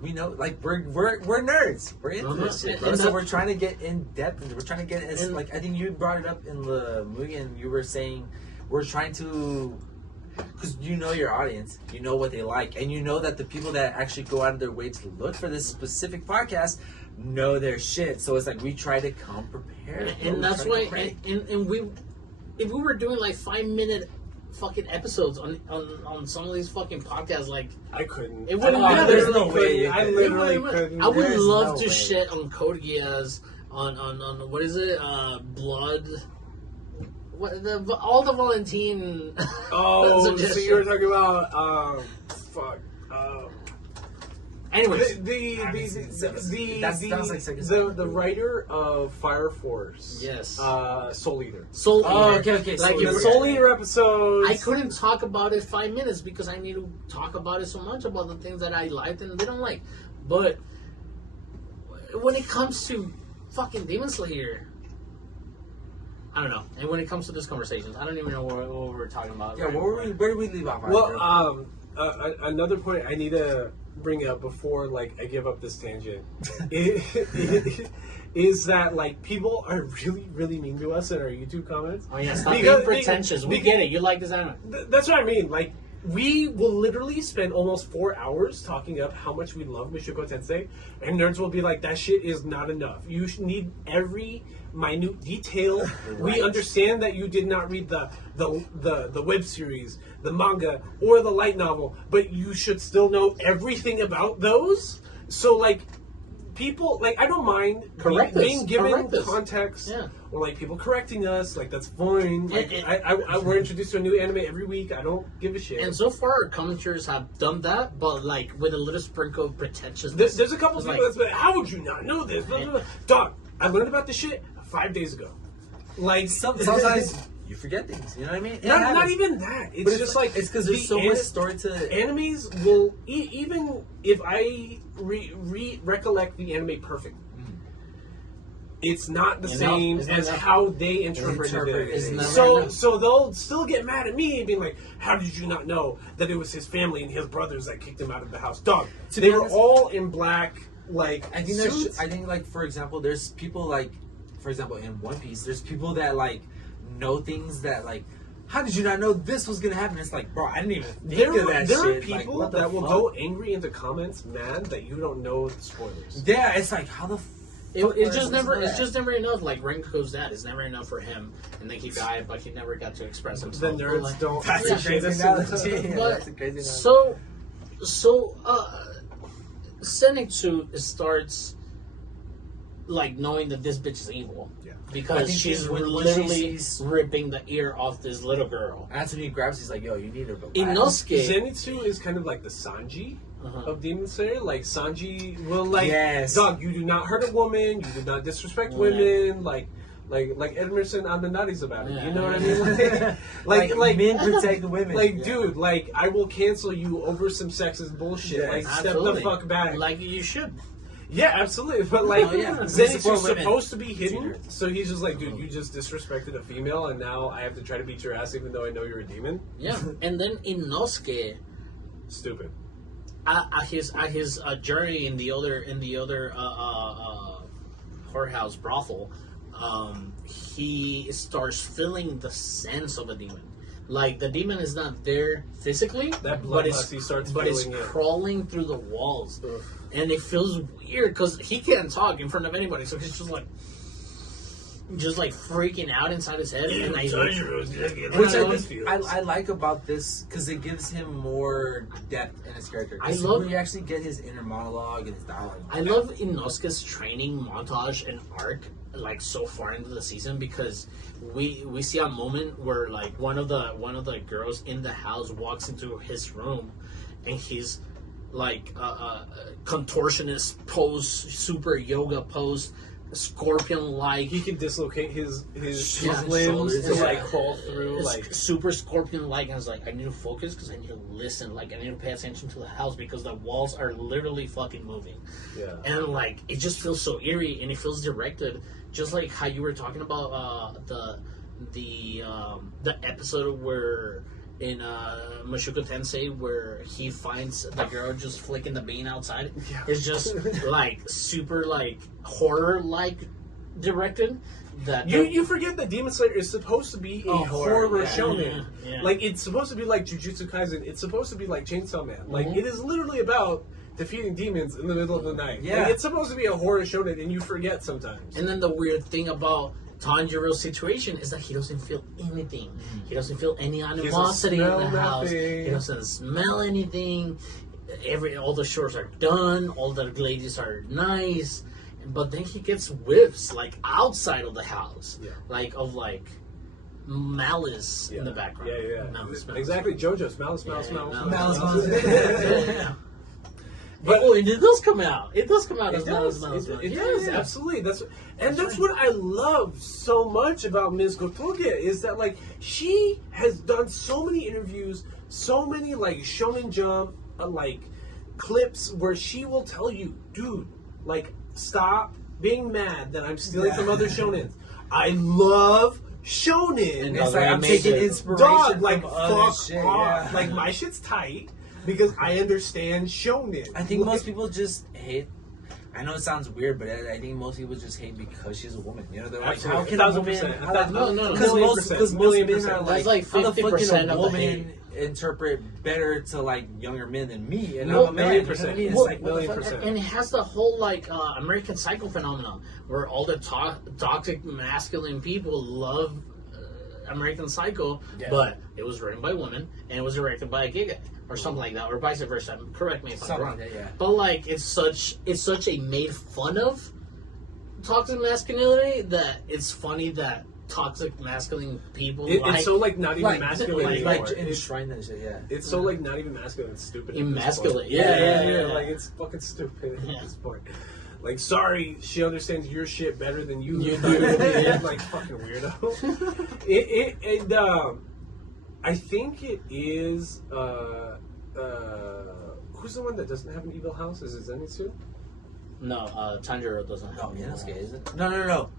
we know, we're nerds. We're into this shit, bro. So we're trying to get in depth, and we're trying to get in. I think you brought it up in the movie, and you were saying we're trying to, because you know your audience, you know what they like, and you know that the people that actually go out of their way to look for this specific podcast know their shit. So it's we try to come prepared, and that's why. And we, if we were doing 5-minute fucking episodes on some of these fucking podcasts, I couldn't. It wouldn't be. There's no way. I literally couldn't. I would love to shit on Code Geass, on what is it? Blood. What all the Valentine. Oh, so you were talking about Anyways, the writer of Fire Force, yes, Soul Eater. Soul Eater. Oh, okay. The Soul Eater episodes. I couldn't talk about it 5 minutes because I need to talk about it so much about the things that I liked and didn't like. But when it comes to fucking Demon Slayer, I don't know. And when it comes to this conversation, I don't even know what we're talking about. Yeah, where did we leave off? Well, another point I need to bring up before I give up this tangent is that people are really, really mean to us in our YouTube comments. Oh yeah, stop being pretentious. We get it. You like this anime. That's what I mean. We will literally spend almost 4 hours talking up how much we love Mushoku Tensei, and nerds will be like, that shit is not enough. You need every minute detail. Right. We understand that you did not read the web series, the manga, or the light novel, but you should still know everything about those. So people, I don't mind being given context, or people correcting us, that's fine. We're introduced to a new anime every week. I don't give a shit. And so far, our commenters have done that, but with a little sprinkle of pretentiousness. There's a couple people that's like, how would you not know this? Dog, I learned about this shit 5 days ago. Sometimes you forget things. You know what I mean? Not even that. It's just like it's because there's so much story to animes. Will even if I recollect the anime perfect, it's not the same as how they interpreted it. So they'll still get mad at me and be like, "How did you not know that it was his family and his brothers that kicked him out of the house?" Dog, they were all in black. Like I think like for example, there's people like, for example, in One Piece, there's people that like know things that like. How did you not know this was gonna happen? It's like, bro, I didn't even think of that shit. There are people that will go angry into comments, mad that you don't know the spoilers. Yeah, it's like how the. It's just never enough. Like Rengoku's dad, it's never enough for him, and then he died, but he never got to express himself. The nerds don't. That's a crazy analogy. That's a crazy analogy. So, Senetsu starts like knowing that this bitch is evil. Yeah. Because she's literally ripping the ear off this little girl. Anthony grabs, he's like, "Yo, you need to go." Inosuke. Zenitsu is kind of like the Sanji of Demon Slayer. Like Sanji will like, dog, you do not hurt a woman, you do not disrespect women, like Emerson Avenatti's about it. You know what I mean? Like men protect women. Like, dude, like I will cancel you over some sexist bullshit. Like, step the fuck back. Like you should. Yeah, absolutely. But like, Zenitsu's supposed to be hidden, so he's just like, dude, you just disrespected a female, and now I have to try to beat your ass, even though I know you're a demon. Yeah, and then Inosuke, stupid. At his journey in the other whorehouse brothel, he starts feeling the sense of a demon. Like the demon is not there physically, but it's crawling through the walls. Ugh. And it feels weird because he can't talk in front of anybody, so he's just like freaking out inside his head. And I like about this because it gives him more depth in his character. We actually get his inner monologue and his dialogue. I love Inosuke's training montage and arc, like so far into the season, because we see a moment where like one of the girls in the house walks into his room, and he's like contortionist pose, super yoga pose, scorpion-like. He can dislocate his limbs to like crawl through, like super scorpion-like. And I was like, I need to focus because I need to listen. Like I need to pay attention to the house because the walls are literally fucking moving. Yeah. And like it just feels so eerie, and it feels directed, just like how you were talking about the episode where. In Mushoku Tensei, where he finds the girl just flicking the bean outside, it's just like super like horror like directed. That you forget that Demon Slayer is supposed to be a horror shonen. Yeah. Like it's supposed to be like Jujutsu Kaisen. It's supposed to be like Chainsaw Man. Like it is literally about defeating demons in the middle of the night. Yeah, like, it's supposed to be a horror shonen, and you forget sometimes. And then the weird thing about Tanjiro's situation is that he doesn't feel anything. He doesn't feel any animosity in the house. He doesn't smell anything. All the chores are done. All the ladies are nice. But then he gets whiffs like outside of the house, like of like malice in the background. Yeah. Malice. Exactly, JoJo's malice. But it does come out. It does come out as malice. It does, absolutely. That's what I love so much about Ms. Gotoge is that like she has done so many interviews, so many like Shonen Jump like clips where she will tell you, dude, like stop being mad that I'm stealing from other shonens. I love shonen. And it's like I'm taking inspiration from other shit. Yeah. Like my shit's tight. Because I understand shonen. I think most people just hate. I know it sounds weird, but I think most people just hate because she's a woman. You know, they're like, how can a woman? No. Because most men are like 50% of woman interpret better to like younger men than me, and I'm a man. Million percent. It's like $1,000,000%. And it has the whole like American Psycho phenomenon where all the toxic masculine people love American Psycho, but it was written by women and it was directed by a gay guy. Or something like that, or vice versa. Correct me if I'm wrong. But like, it's such a made fun of toxic masculinity that it's funny that toxic masculine people. It's so like not even masculine anymore. Like enshrine that shit. Yeah. It's so like not even masculine. It's stupid. Emasculate. Yeah. Like it's fucking stupid at this point. Like, sorry, she understands your shit better than you do. Like, fucking weirdo. I think it is, who's the one that doesn't have an evil house? Is it Zenitsu? No, Tanjiro doesn't have. No, Inosuke, is it? No.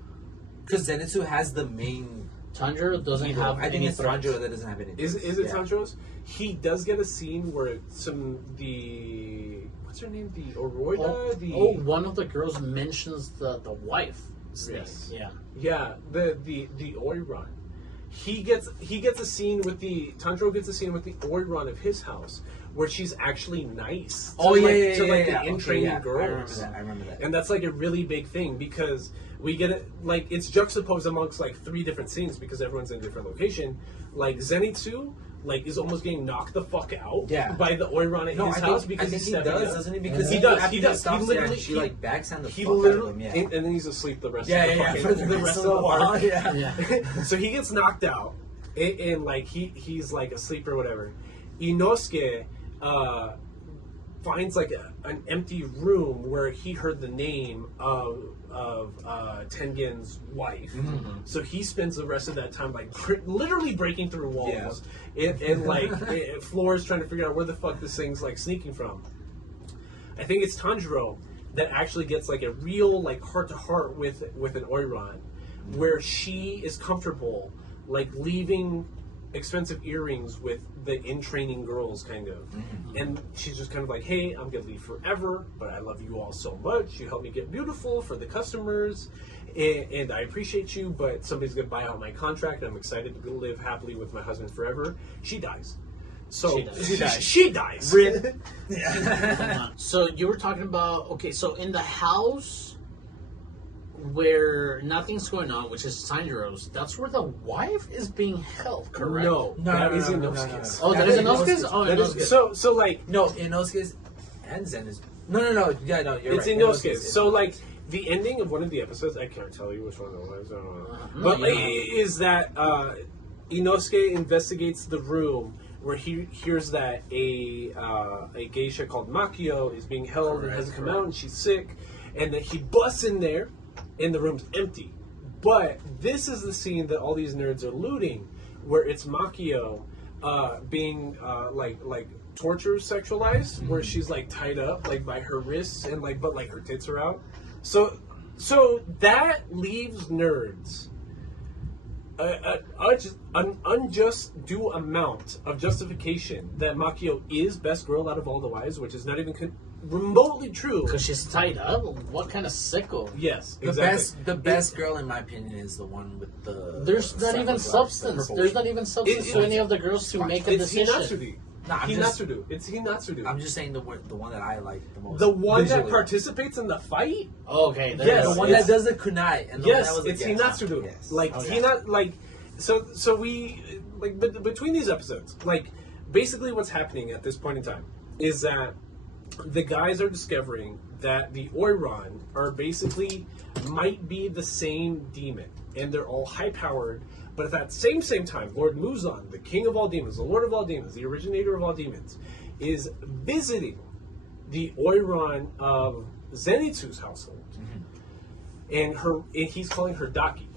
Because Zenitsu has the main. Tanjiro doesn't have. I think it's Tanjiro that doesn't have any. Is it Tanjiro's? He does get a scene where what's her name? The Oroida? One of the girls mentions the wife. Yes. Yeah. Yeah, the Oiran. He gets a scene with Tanjiro gets a scene with the Oiran of his house where she's actually nice to the in-training girls. I remember that. And that's like a really big thing because we get it, like, it's juxtaposed amongst like 3 different scenes because everyone's in a different location. Like Zenitsu, like, is almost getting knocked the fuck out by the Oiran at his house because he's stepping up. Doesn't he? Because he does. He literally, she like backs on the he fuck literally, out of him. and then he's asleep the rest of the rest of the while. Yeah. So he gets knocked out, and like he's like asleep or whatever. Inosuke finds like an empty room where he heard the name of Tengen's wife. Mm-hmm. So he spends the rest of that time like literally breaking through walls and like floors, trying to figure out where the fuck this thing's like sneaking from. I think it's Tanjiro that actually gets like a real like heart to heart with an Oiran, where she is comfortable like leaving expensive earrings with the in-training girls, kind of. Mm-hmm. And she's just kind of like, hey, I'm gonna leave forever, but I love you all so much. You help me get beautiful for the customers, and I appreciate you, but somebody's gonna buy out my contract, and I'm excited to live happily with my husband forever. She dies. So she dies. Rip. So you were talking about, okay, so in the house where nothing's going on, which is Tanjiro's, that's where the wife is being held, correct? No, that is Inosuke's. Oh, that is Inosuke's? Oh, Inosuke's. So like... No, Inosuke's and Zen is... No. Yeah, no, you're right. It's Inosuke's. So, like, the ending of one of the episodes, I can't tell you which one it was, but is that Inosuke investigates the room where he hears that a geisha called Makio is being held and hasn't come out, and she's sick, and that he busts in there, and the room's empty. But this is the scene that all these nerds are looting, where it's Makio being like torture sexualized, where she's like tied up like by her wrists and like but like her tits are out. So that leaves nerds an unjust due amount of justification that Makio is best girl out of all the wives, which is not even remotely true. Because she's tied up? What kind of sicko? Yes, exactly. The best girl, in my opinion, is the one with the... There's not even substance. There's not even substance to any of the girls to make a decision. It's Hinatsudu. I'm just saying the one that I like the most. The one that participates in the fight? Oh, okay. Yes. The one that does the kunai. And it's Hinatsudu. Yes. Like, so we... Like, between these episodes, like, basically what's happening at this point in time is that the guys are discovering that the Oiran are basically might be the same demon, and they're all high-powered, but at that same time, Lord Muzan, the king of all demons, the lord of all demons, the originator of all demons, is visiting the Oiran of Zenitsu's household, and he's calling her Daki.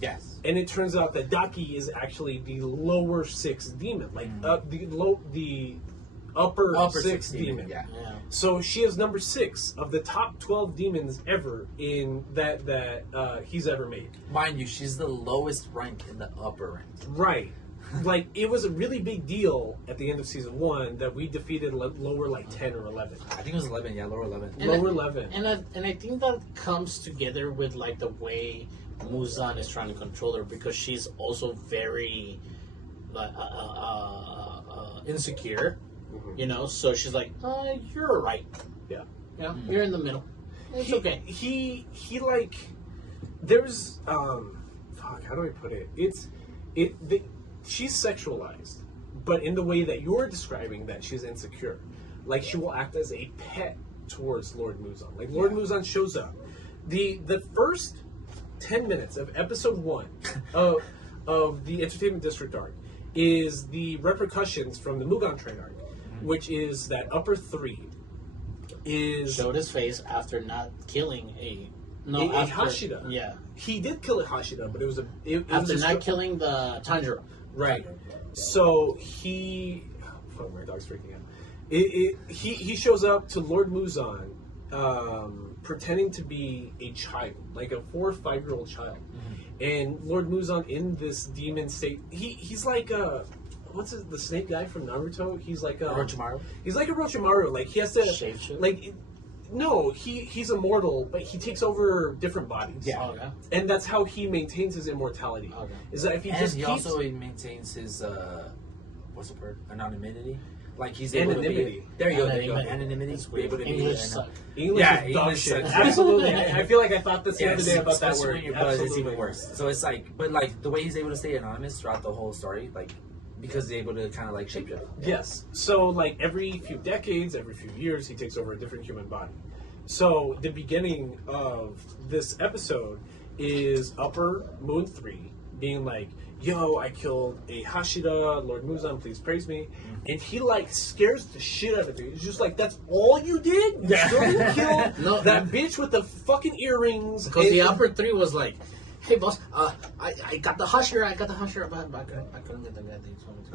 Yes. And it turns out that Daki is actually the lower 6th demon, like the upper six demon. Yeah. So she is number 6 of the top 12 demons ever in that he's ever made. Mind you, she's the lowest rank in the upper rank. Right. Like, it was a really big deal at the end of season 1 that we defeated lower like 10 or 11. I think it was 11. Yeah, lower 11. Lower 11. And I think that comes together with like the way Muzan is trying to control her, because she's also very insecure. You know, so she's like, you're right. Yeah. You're in the middle. It's okay. He like, there's, how do I put it? She's sexualized, but in the way that you're describing that she's insecure. Like, she will act as a pet towards Lord Muzan. Like, Lord Muzan shows up. The first 10 minutes of episode 1 of the Entertainment District arc is the repercussions from the Mugen Train arc, which is that upper 3 showed his face after not killing a Hashira. Yeah, he did kill a Hashira, but it was after not killing the Tanjiro. Right. So oh, my dog's freaking out. He shows up to Lord Muzan, pretending to be a child, like a 4 or 5-year-old child. And Lord Muzan, in this demon state, he's like the snake guy from Naruto? He's like Orochimaru? He's like a Orochimaru. Like, he has to... Shapeshift? Like, no, he's immortal, but he takes over different bodies. Yeah. Okay. And that's how he maintains his immortality. Okay. Is that if he also maintains his, what's the word? Anonymity? Like, he's able Anonymity. to be... There you go. Anonymity. English suck. English is dog shit. Absolutely. I feel like I thought this the other day about that word. When you're buzzed, it's even worse. So it's like... But, like, the way he's able to stay anonymous throughout the whole story, like... Because he's able to kind of like shapeshift. Yes. So like every few decades, every few years, he takes over a different human body. So the beginning of this episode is Upper Moon 3 being like, yo, I killed a Hashira, Lord Muzan, please praise me. And he like scares the shit out of me. He's just like, that's all you did? You still didn't kill that bitch with the fucking earrings? Because the Upper 3 was like, hey boss, I got the Hashira, but I couldn't get the goddamn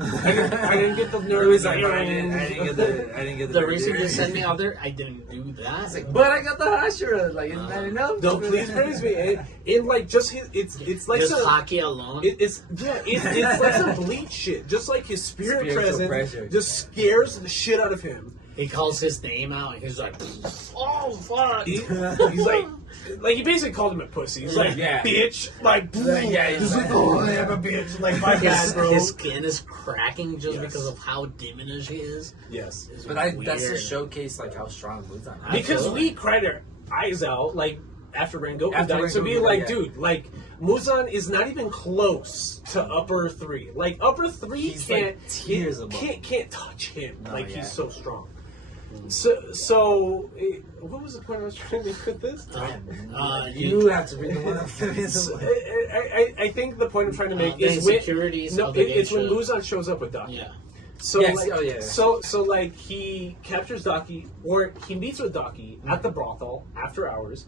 I didn't get the nerves. I didn't get the The reason you sent me out there, I didn't do that. Like, but I got the Hashira. Like, isn't that enough? Don't please praise me. And like just his, it's like just some hockey alone. It's like some Bleach shit. Just like his spirit presence just scares the shit out of him. He calls his name out, and he's like, "Oh fuck!" He's like he basically called him a pussy. He's like, bitch, like, he's like, oh, I am a bitch. Like, my bad, bro. His skin is cracking just because of how demonish he is. Yes, It's but weird. that's to showcase like how strong Muzan is. Because we cried our eyes out like after Rengoku died. So be like, dude, like Muzan is not even close to Upper 3. Like Upper 3 He's can't like tears above. can't touch him. No, like he's so strong. So what was the point I was trying to make with this? You have to read the one I think the point I'm trying to make is it's when Muzan shows up with Daki. Yeah. So yes. like, so like he captures Daki, or he meets with Daki at the brothel after hours,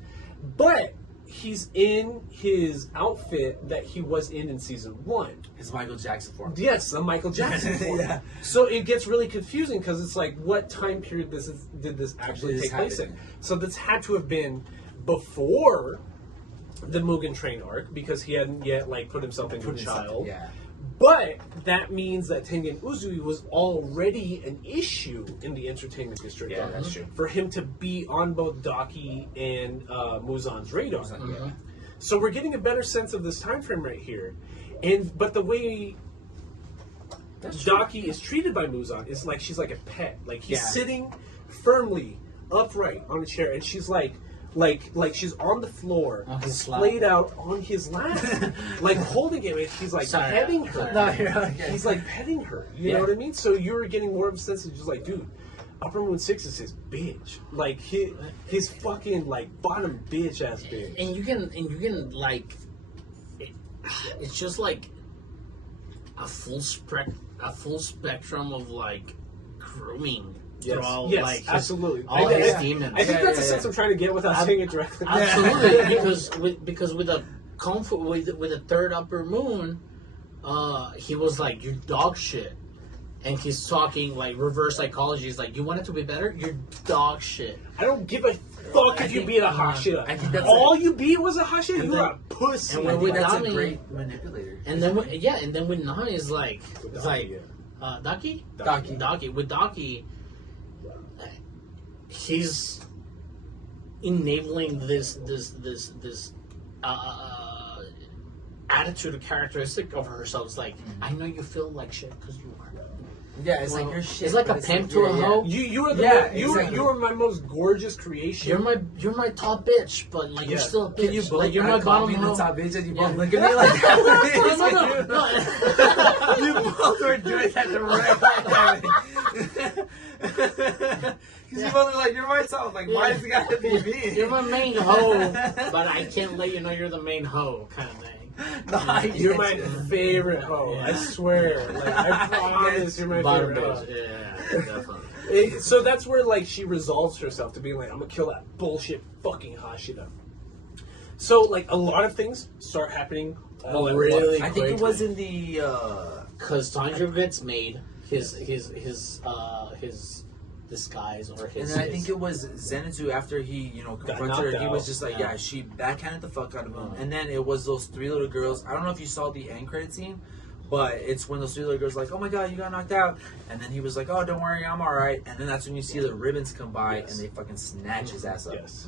but he's in his outfit that he was in season 1. His Michael Jackson form. Yes, the Michael Jackson form. So it gets really confusing because it's like, what time period did this actually take place in? So this had to have been before the Mugen Train arc, because he hadn't yet like put himself into a child. Yeah. But that means that Tengen Uzui was already an issue in the entertainment district. Yeah, that's true. For him to be on both Daki and Muzan's radar. So we're getting a better sense of this time frame right here. But the way Daki is treated by Muzan is like she's like a pet. Like he's sitting firmly upright on a chair, and she's like she's on the floor, splayed out on his lap, like holding him, and he's like petting her. No, you're okay. He's like petting her. You know what I mean? So you're getting more of a sense of just like, dude, Upper Moon 6 is his bitch. Like his fucking like bottom bitch ass bitch. And you can like, it's just like a full spectrum of like grooming. Yes, like absolutely. All his demons. I think that's the sense I'm trying to get without saying it directly. Absolutely, because with a with a third Upper Moon, he was like, "You're dog shit," and he's talking like reverse psychology. He's like, "You want it to be better? You're dog shit." I don't give a fuck if you beat a Hashira. I think that's all you beat was a Hashira. You're a pussy. And with that's Nami, a great manipulator. And then with Nami is like, it's like, Daki with Daki. He's enabling this attitude or characteristic of herself. It's like, I know you feel like shit because you are. Yeah, it's like your shit. It's like a pimp to a hoe. You are you are my most gorgeous creation. You're my top bitch, but like you're still a bitch. Can you believe like, you're my bottom hoe. The top bitch and you both look at me like that? No. You both were doing that the right time. Because you both are like, you're my top. Like, why does it gotta be me? You're my main hoe, but I can't let you know you're the main hoe kind of thing. You're my favorite hoe. I swear. Like, I promise you're my favorite hoe. Yeah, definitely. So that's where like she resolves herself to being like, I'm gonna kill that bullshit fucking Hashira. So like a lot of things start happening all at really once. I think it was in the because Tanjiro gets made his disguise or his. And then I think it was Zenitsu after he confronted her. He was just like, yeah, she backhanded the fuck out of him. And then it was those three little girls. I don't know if you saw the end credit scene. But it's when those three little girls are like, oh my god, you got knocked out. And then he was like, oh, don't worry, I'm alright. And then that's when you see the ribbons come by and they fucking snatch his ass up. Yes.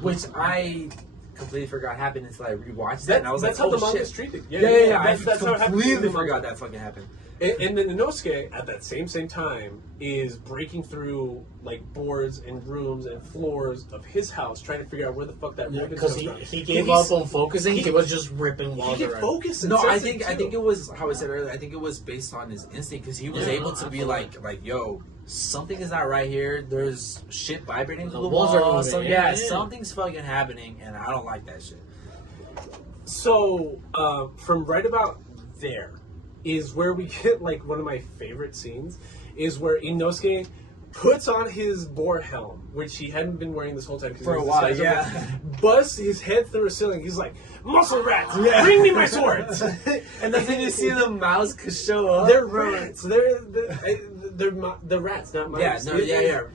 Which I completely forgot happened until I rewatched that. And I was that's like, how oh the manga's shit. treated. Yeah. I That's how it happened. completely forgot that fucking happened. And then Inosuke, at that same time, is breaking through like boards and rooms and floors of his house, trying to figure out where the fuck that ribbon because comes from. he gave up on focusing. He was just ripping walls He can around. focus. No, I think it was how I said earlier. I think it was based on his instinct because he was able to be like, yo, something is not right here. There's shit vibrating through the walls are wall. moving. Yeah, something's fucking happening, and I don't like that shit. So, from right about there is where we get like one of my favorite scenes is where Inosuke puts on his boar helm, which he hadn't been wearing this whole time For a while, busts his head through a ceiling. He's like, muscle rats, bring me my swords. And then you see the mouse show up. They're rats. They're rats, not mice.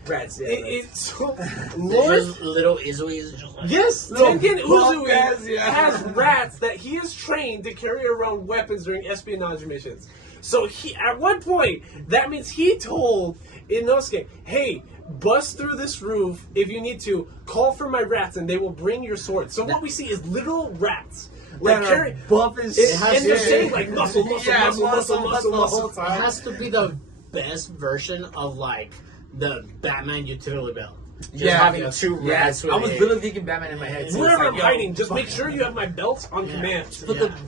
Rats. Yeah, It's so Lord, little Uzui is just like yes, Little Tengen punk Uzui ass, yeah. has rats that he is trained to carry around weapons during espionage missions. So he, at one point, that means he told Inosuke, "Hey, bust through this roof if you need to. Call for my rats, and they will bring your sword." So what we see is literal rats. Like carry buff and and they're saying like muscle the whole it time. has to be the best version of like the Batman utility belt. Just having two rats. I was really thinking Batman in my head. So Wherever it's I'm like, hiding, just make sure you have my belts on command.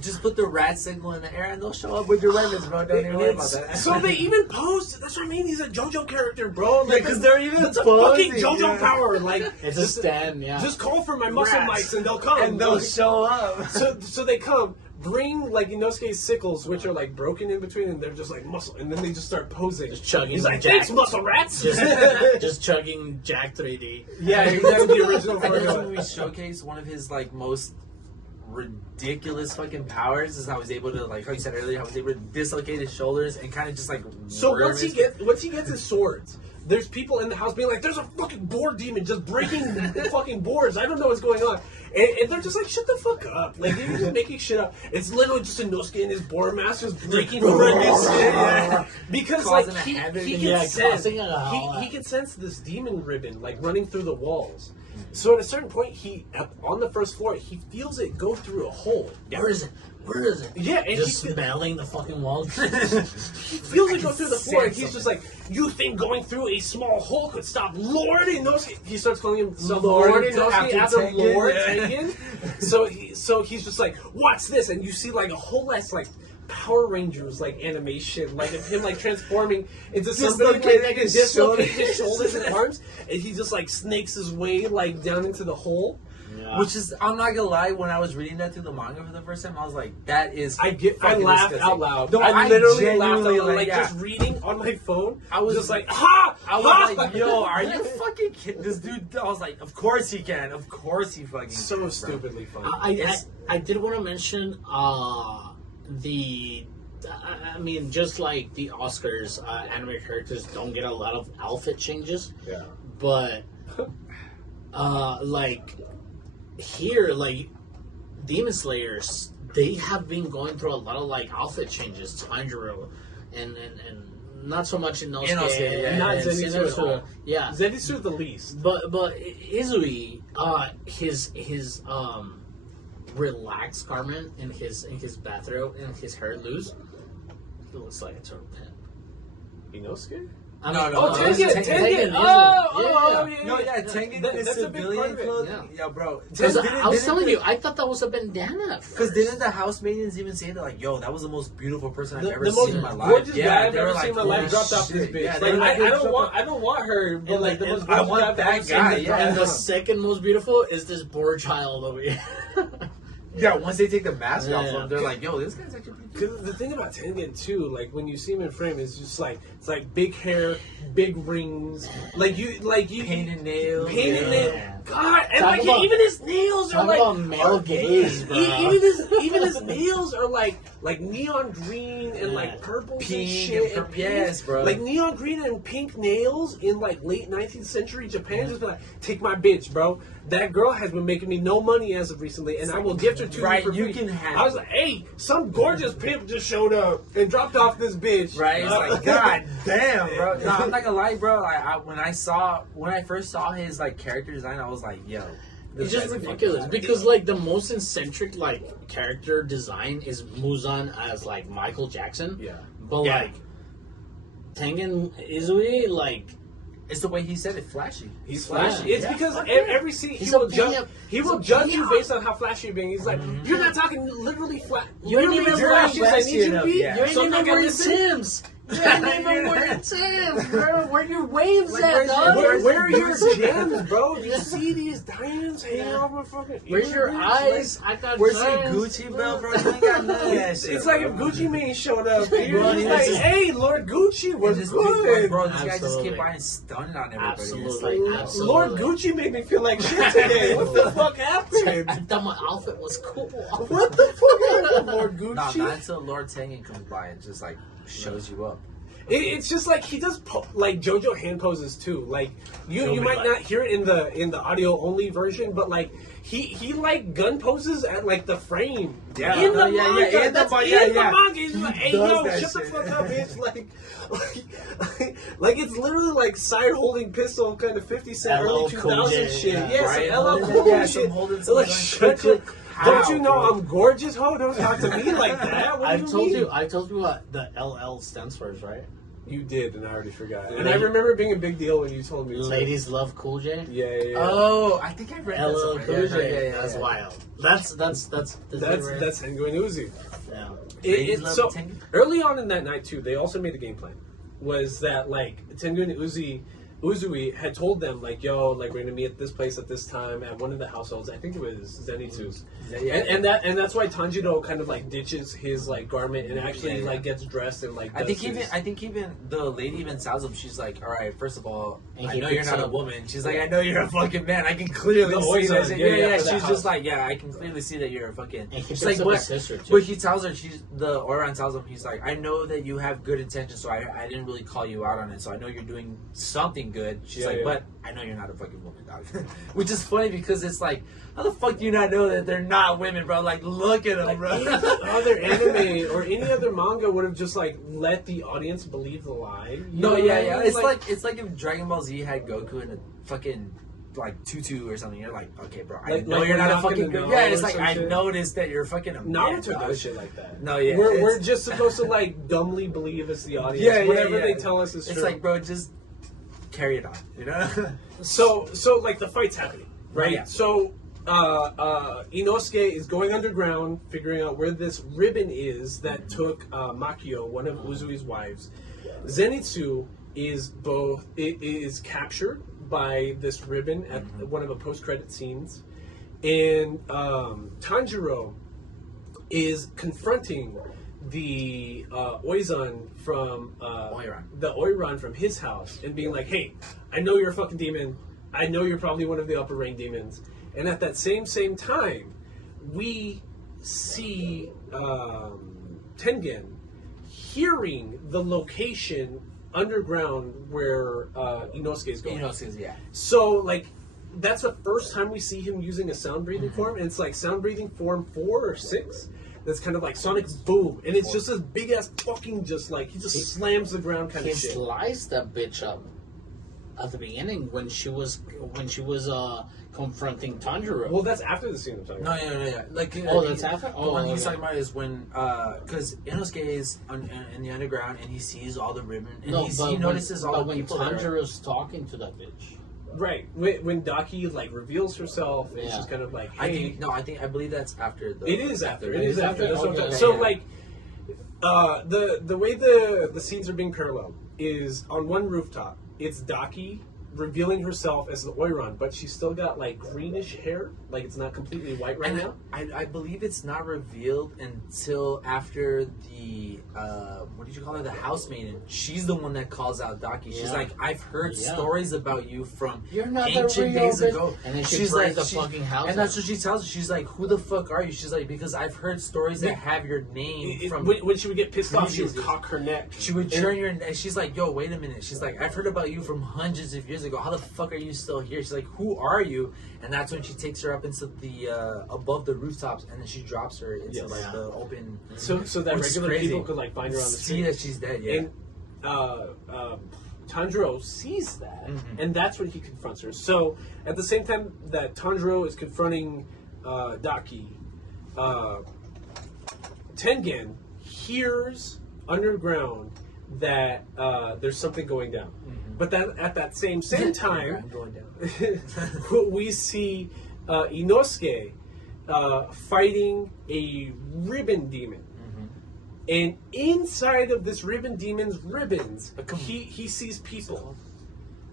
Just put the rat signal in the air and they'll show up with your weapons, bro. Don't even worry about that. So they even posed. That's what I mean. He's a JoJo character, bro. Like, because they're even that's a fucking JoJo yeah. power. Like It's a stand, yeah. Just call for my muscle Rats. mics and they'll come. And they'll Like, show up. So they come. Bring like Inosuke's sickles, which are like broken in between, and they're just like muscle, and then they just start posing. Just chugging. He's like, Jack. "Thanks, muscle rats." just chugging Jack 3D. Yeah, exactly. The original I think when formula. we showcase one of his like most ridiculous fucking powers is how he's able to, like how you said earlier, how he's able to dislocate his shoulders and kind of just like. So once he gets his swords, there's people in the house being like, "There's a fucking boar demon just breaking fucking boards. I don't know what's going on," and they're just like, "Shut the fuck up!" Like you're just making shit up. It's literally just Inosuke and his boar mask just breaking shit. Because like he can sense this demon ribbon like running through the walls. So at a certain point, on the first floor, he feels it go through a hole. Where is it? Where is it? Yeah, and just smelling the fucking walls. He feels it go through the floor, and he's just like, "You think going through a small hole could stop Lord Inosuke?" He starts calling himself Lord Inosuke after Lord Tengen. So he's just like, "What's this?" And you see like a whole ass like Power Rangers like animation, like of him like transforming into somebody like can dislocate his shoulders and arms, and he just like snakes his way like down into the hole. Yeah. Which is, I'm not gonna lie, when I was reading that through the manga for the first time, I was like, that is. I laughed out loud. No, I literally laughed out loud. Like yeah. just reading on my phone. I was just like, ha! I was like, yo, are you fucking kidding? This dude, I was like, of course he can. Of course he fucking So can, stupidly funny. I did want to mention I mean, just like the Oscars, anime characters don't get a lot of outfit changes. Yeah. But, like, here, like, Demon Slayers, they have been going through a lot of, like, outfit changes. Tanjiro, and not so much in Inosuke. Not Zenitsu. Yeah. Zenitsu the least. But Uzui, his relaxed garment in his bathrobe and his hair loose, he looks like a turtle pin. Inosuke? No. Tengen! Tengen is that's a big part civilian of it. clothing. Yeah, bro. I was telling you, I thought that was a bandana. Because didn't the house maidens even say that, like, yo, that was the most beautiful person I've ever The seen in most my life? gorgeous guy Yeah, I've they were ever like, seen in my life holy dropped off this shit. bitch. Yeah, Like, they were like, I don't want her, but like the most I gorgeous want guy I've that ever seen. guy, yeah. And the second most beautiful is this boar child over here. Yeah, once they take the mask off them, they're like, yo, this guy's actually pretty good. Because the thing about Tengen too, like when you see him in frame, it's just like it's like big hair, big rings, like you painted nails. God, and like even his nails are like male gaze, bro. Even his nails are like neon green and like purple pink and shit. and yes, bro. Like neon green and pink nails in like late 19th century Japan. Just be like, take my bitch, bro. That girl has been making me no money as of recently, and I will gift her to you for free. You can have. I was like, hey, some gorgeous pimp just showed up and dropped off this bitch. Right? It's like, god damn, bro. No, I'm not gonna lie, bro. When I first saw his like character design, I was like, yo. It's just ridiculous because like the most eccentric like character design is Muzan as like Michael Jackson. Yeah. But like Tengen Uzui, like it's the way he said it, flashy. He's flashy. It's because every scene he will judge you based on how flashy you're being. He's like, you're not talking literally flat. You ain't even wearing flashy as I need you to be. You ain't even wearing Sims. You ain't even wearing Sims, bro. Where your waves at, dog? Where are your gems, bro? You see these diamonds hanging off my fucking. Where's your eyes? Like, I got. Where's your Gucci belt, bro? You ain't got none of that shit. It's like if Gucci Mane showed up. You're just like, hey, Lord Gucci, what's good? Bro, this guy just kept buying stunned on everybody. Absolutely. Lord Gucci made me feel like shit today. What the fuck happened? I thought my outfit was cool. What the fuck happened, Lord Gucci? Nah, not until Lord Tengen comes by and just like shows you up. It's just like he does like JoJo hand poses too. Like you might not hear it in the audio only version, but like he like gun poses at like the frame. Yeah, in the manga. In the manga. He's like, hey yo, shut the fuck up, bitch. Like it's literally like side holding pistol kind of 50 Cent early 2000 shit. Yeah, some LL Cool shit. Like shut your. Don't you know I'm gorgeous, ho? Don't talk to me like that. I told you what the LL stands for, right? You did, and I already forgot. And I remember it being a big deal when you told me. Ladies love Cool J. Yeah. Oh, I think I read that LL Cool J. Yeah. That's wild. That's Tengen Uzi. Yeah. So early on in that night too, they also made a game plan. Was that like Tengen Uzui had told them like, yo, like we're gonna meet at this place at this time at one of the households. I think it was Zenitsu's. And that's why Tanjiro kind of like ditches his like garment and actually like gets dressed and like. I think even the lady even tells him, she's like, all right, first of all, I know you're not a woman. She's like, I know you're a fucking man. I can clearly see that. Yeah. She's just like, yeah, I can clearly see that you're a fucking. She's like, but he tells her, the Oran tells him, he's like, I know that you have good intentions, so I didn't really call you out on it. So I know you're doing something good. She's but I know you're not a fucking woman, dog. Which is funny because it's like, how the fuck do you not know that they're not women, bro? Like, look at them, like, bro. Any other anime or any other manga would have just like let the audience believe the lie. It's like if Dragon Ball Z had Goku in a fucking like tutu or something. You're like, okay, bro, I know you're not a fucking good. Yeah, it's like I noticed that you're fucking a man. Naruto does shit like that. No, yeah, we're just supposed to like dumbly believe as the audience. Whatever they tell us is true. It's like, bro, just carry it on, you know. So like the fight's happening, right? Yeah. So Inosuke is going underground, figuring out where this ribbon is that took Makio, one of Uzui's wives. Zenitsu is captured by this ribbon at one of the post-credit scenes, and Tanjiro is confronting the Oizan from the Oiran from his house and being like, hey, I know you're a fucking demon. I know you're probably one of the upper rank demons. And at that same time, we see Tengen hearing the location underground where Inosuke is going. So, like, that's the first time we see him using a sound breathing form, and it's like sound breathing form 4 or 6. That's kind of like Sonic's boom, and it's just this big ass fucking just like he slams the ground kind of shit. He sliced that bitch up at the beginning when she was confronting Tanjiro. Well, that's after the scene I'm talking about. No. Like, that's after? The one he's talking about is when, because Inosuke is in the underground and he sees all the ribbon, and he notices all the people when Tanjiro's talking to that bitch. Right. When Daki like reveals herself, and she's kind of like, hey. I believe that's after the... It is after. It is after. Okay. So, like, the way the scenes are being paralleled is on one rooftop, it's Daki revealing herself as the Oiron, but she's still got like greenish hair, like it's not completely white right now. I believe it's not revealed until after the what did you call her? The housemaiden. She's the one that calls out Daki. She's like, I've heard stories about you from ancient days ago. And then she's like the fucking house. And that's what she tells her. She's like, who the fuck are you? She's like, because I've heard stories that have your name from. When she would get pissed off, she would cock her neck. She would turn your neck. She's like, yo, wait a minute. She's like, I've heard about you from hundreds of years ago. How the fuck are you still here? She's like, who are you? And that's when she takes her up into the above the rooftops, and then she drops her into like the open. So that regular people could like find her on the street. See that she's dead. Yeah. And Tanjiro sees that, and that's when he confronts her. So at the same time that Tanjiro is confronting Daki, Tengen hears underground that there's something going down. But then at that same time, we see Inosuke fighting a ribbon demon. And inside of this ribbon demon's ribbons, he sees people.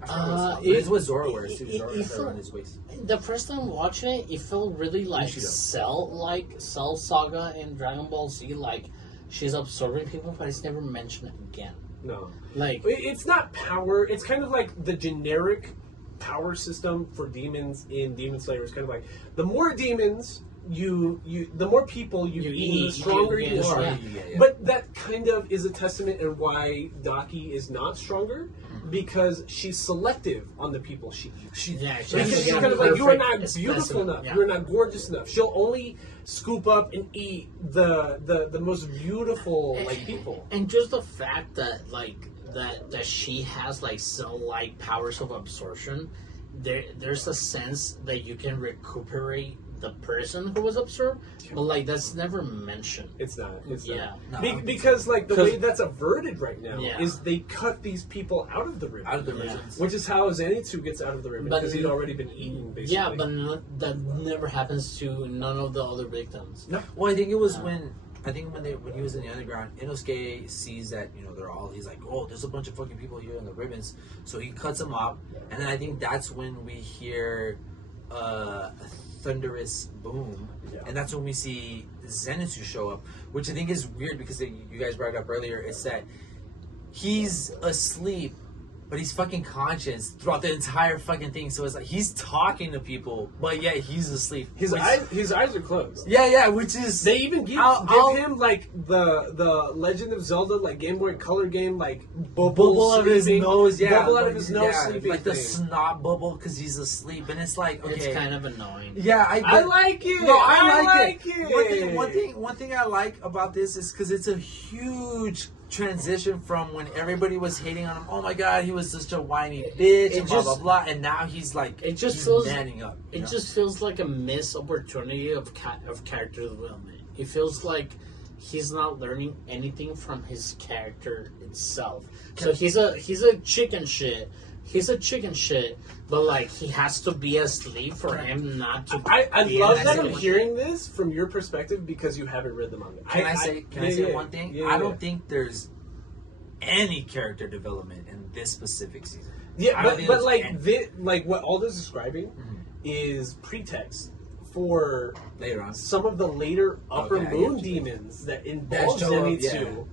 It's what Zoro wears too. Zoro on his waist. The first time watching it, it felt really like Cell Saga in Dragon Ball Z. Like she's absorbing people, but it's never mentioned again. No, like it's not power. It's kind of like the generic power system for demons in Demon Slayer. It's kind of like the more demons the more people you eat, the stronger you are. Yeah. But that kind of is a testament in why Daki is not stronger, because she's selective on the people she eats. She's kind of like, you are not beautiful enough, you are not gorgeous enough. She'll only scoop up and eat the most beautiful people. And just the fact that that she has like cell-like powers of absorption, there's a sense that you can recuperate the person who was absorbed, but like that's never mentioned. It's not. No, because like the way that's averted right now is they cut these people out of the ribbon. Which is how Zenitsu gets out of the ribbon, because he'd already been eaten, basically. Yeah, but that never happens to none of the other victims. No. Well, I think it was when he was in the underground, Inosuke sees that he's like, oh, there's a bunch of fucking people here in the ribbons, so he cuts them off, and then I think that's when we hear a thunderous boom, and that's when we see Zenitsu show up, which I think is weird because you guys brought it up earlier. It's that he's asleep, but he's fucking conscious throughout the entire fucking thing. So it's like he's talking to people, but yet he's asleep. His eyes are closed. Yeah, which is they even give him like the Legend of Zelda like Game Boy Color game like bubble out of his nose, bubble out of his nose, sleeping like the snot bubble because he's asleep, and it's like it's kind of annoying. Yeah, I like it. No, I like it. One thing I like about this is because it's a huge transition from when everybody was hating on him. Oh my god, he was such a whiny bitch, and blah blah blah. And now he's like, he's manning up. It just feels like a missed opportunity of character development. It feels like he's not learning anything from his character itself. So he's a chicken shit. He's a chicken shit, but like he has to be asleep for him not to. I love that I'm hearing this from your perspective because you haven't read the manga. Can I say one thing? I don't think there's any character development in this specific season. Yeah, but like what Aldo's describing is pretext for later on some of the later Upper Moon demons that involve Zenitsu.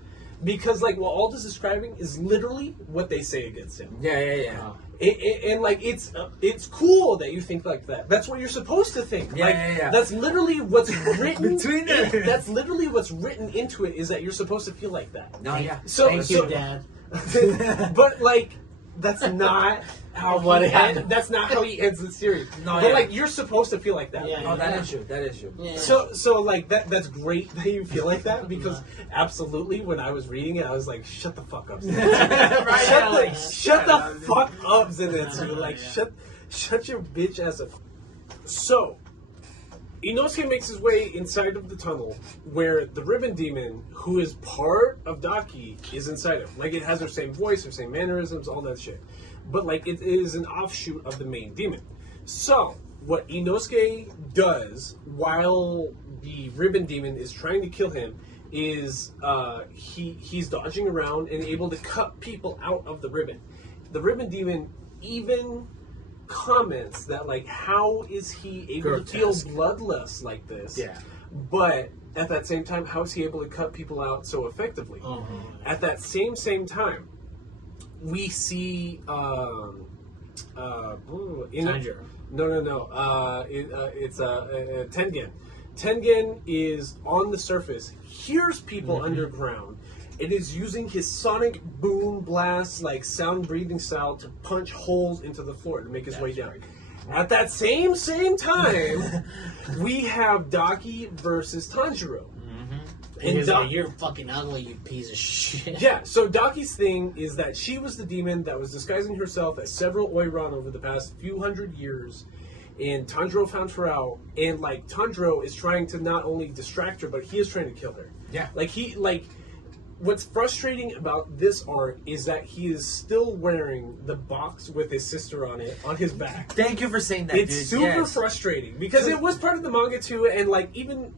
Because like what Aldo's describing is literally what they say against him. Yeah. And like it's cool that you think like that. That's what you're supposed to think. That's literally what's written between them. That's literally what's written into it is that you're supposed to feel like that. No, yeah. Thank you, Dad. But like that's not how that's not how he ends the series. No, but like you're supposed to feel like that. That is true. Yeah. So like that's great that you feel like that because absolutely when I was reading it I was like shut the fuck up. Shut the fuck up, Zenitsu. Like shut your bitch ass up. So Inosuke makes his way inside of the tunnel where the ribbon demon, who is part of Daki, is inside him. Like, it has her same voice, her same mannerisms, all that shit. But, like, it is an offshoot of the main demon. So, what Inosuke does while the ribbon demon is trying to kill him is he's dodging around and able to cut people out of the ribbon. The ribbon demon even comments that, like, how is he able to feel bloodless like this? Yeah. But at that same time, how is he able to cut people out so effectively? At that same time, we see Tanjiro. No. It's Tengen. Tengen is on the surface, hears people underground. It is using his sonic boom blast, like sound breathing style, to punch holes into the floor to make his way down. At that same time, we have Daki versus Tanjiro. And he's like, you're fucking ugly, you piece of shit. Yeah, so Daki's thing is that she was the demon that was disguising herself as several Oiran over the past few hundred years. And Tanjiro found her out. And, like, Tanjiro is trying to not only distract her, but he is trying to kill her. Yeah. What's frustrating about this art is that he is still wearing the box with his sister on it, on his back. Thank you for saying that, It's super frustrating. Because it was part of the manga, too, and, like, even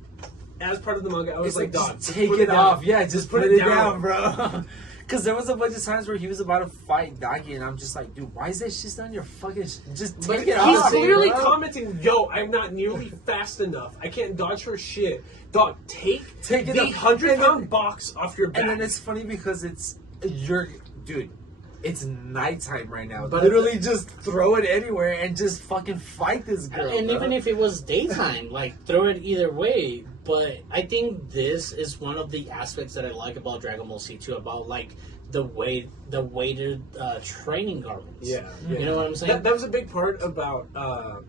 as part of the manga, I was like, dog, just take it off. Yeah, just put it down, bro. Because there was a bunch of times where he was about to fight Daki, and I'm just like, dude, why is that shit on your fucking... Just take it off. He's clearly commenting, yo, I'm not nearly fast enough. I can't dodge her shit. Dog, take it the 100-pound box off your back. And then it's funny because dude, it's nighttime right now. But literally just throw it anywhere and just fucking fight this girl. And even if it was daytime, like, throw it either way. But I think this is one of the aspects that I like about Dragon Ball Z too, about, like, the weighted training garments. Yeah. You know what I'm saying? That was a big part about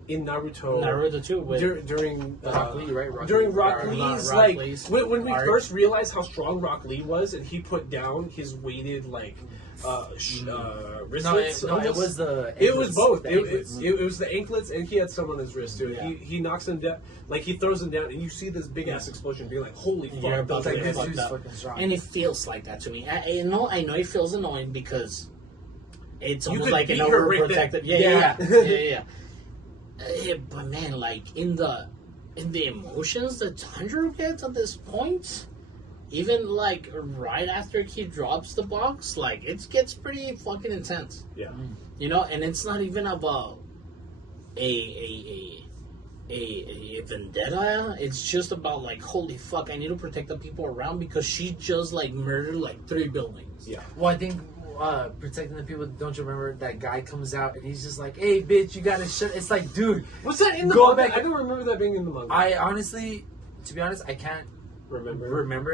in Naruto. Naruto too. During Rock Lee, right? During Rock Lee's, like, when we art. first realized how strong Rock Lee was, and he put down his weighted, like, wristlets. It was the anklets. It was both. The It was the anklets, and he had some on his wrist too. Yeah. He knocks him down, like, he throws him down, and you see this big ass explosion. Being like, holy fuck! You're about to that's get like, fucked up. fucking strong. And it feels like that to me. I know it feels annoying because it's almost could like an beat her right overprotective. there. Yeah. But man, like in the emotions that Tanjiro gets at this point, even like right after he drops the box, like it gets pretty fucking intense. Yeah. You know, and it's not even about a vendetta. It's just about, like, holy fuck, I need to protect the people around because she just, like, murdered like 3 buildings. Yeah. Well, I think protecting the people. Don't you remember that guy comes out and he's just like, "Hey, bitch, you gotta shut." It's like, dude, Was that in the Go manga? back- I don't remember that being in the manga. I honestly, to be honest, I can't remember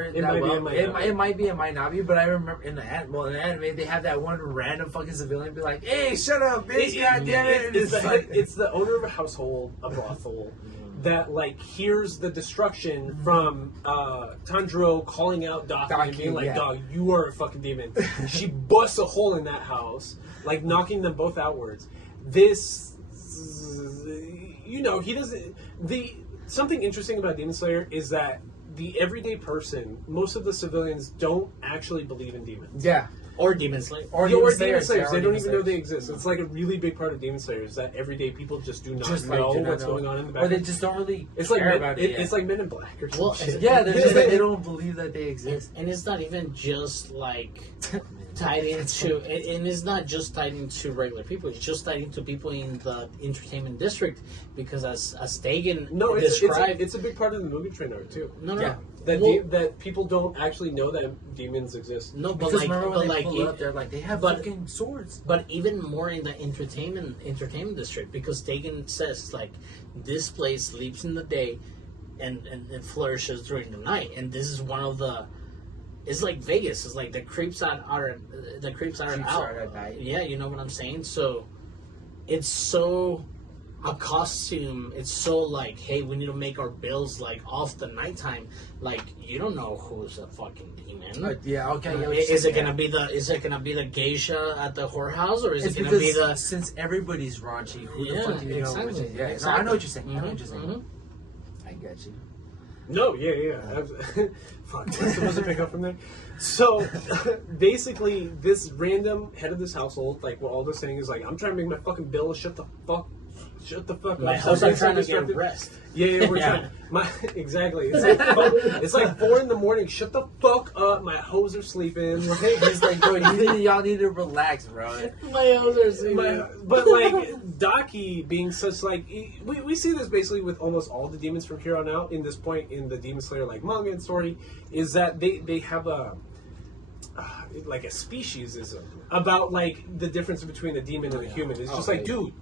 it that might be, well. it might not be. It might be, it might not be, but I remember in the anime they have that one random fucking civilian be like, "Hey, shut up, bitch, god damn it." It's the owner of a household, a brothel, that, like, hears the destruction from Tanjiro calling out Daki and being like, yeah. "Dog, you are a fucking demon." She busts a hole in that house, like, knocking them both outwards. This, you know, he doesn't. Something interesting about Demon Slayer is that the everyday person, most of the civilians don't actually believe in demons. Yeah. Or Demon Slayer. Or Demon Slayers. Slayers. They don't Demon even know Slayers. they exist. It's like a really big part of Demon Slayer is that everyday people just do not know what's going on in the Or background. they just don't really It's care like about it. it's like Men in Black or Well, some shit. Yeah, they're just like, they don't believe that they exist. And it's not even just like tied into, and it's not just tied into regular people. It's just tied into people in the entertainment district because, as Tegan described, it's a big part of the movie train art too. no, Yeah. That people don't actually know that demons exist. no, but Because like, remember when but they like, pull up, they're like, they have but- fucking swords. but even more in the entertainment district because Tegan says like this place sleeps in the day and flourishes during the night, and this is one of the. It's like Vegas. It's like the creeps are out at night. Yeah, you know what I'm saying. So it's so a costume. It's so like, hey, we need to make our bills like off the nighttime. Like you don't know who's a fucking demon. Yeah, okay. Yeah, Is it gonna be the geisha at the whorehouse, or is It's it gonna be because the? since everybody's raunchy, who the Yeah, fuck do you know? exactly, Which is, yeah, exactly. No, I know what you're saying. I know what you're saying. Mhm. I got you. No, yeah. Fuck, was I supposed to pick up from there? So, basically, this random head of this household, like, what all they're saying is like, I'm trying to make my fucking bill, shut the fuck shut the fuck My up. house, I'm trying to Distracted. get rest. Yeah, we're trying. Exactly. It's like 4 a.m. Shut the fuck up. My hoes are sleeping. He's like, bro, y'all need to relax, bro. My hoes are sleeping. But like Daki being such like we see this basically with almost all the demons from here on out. In this point in the Demon Slayer like manga and story, is that they have a like a speciesism about like the difference between a demon and a human. It's just like, dude,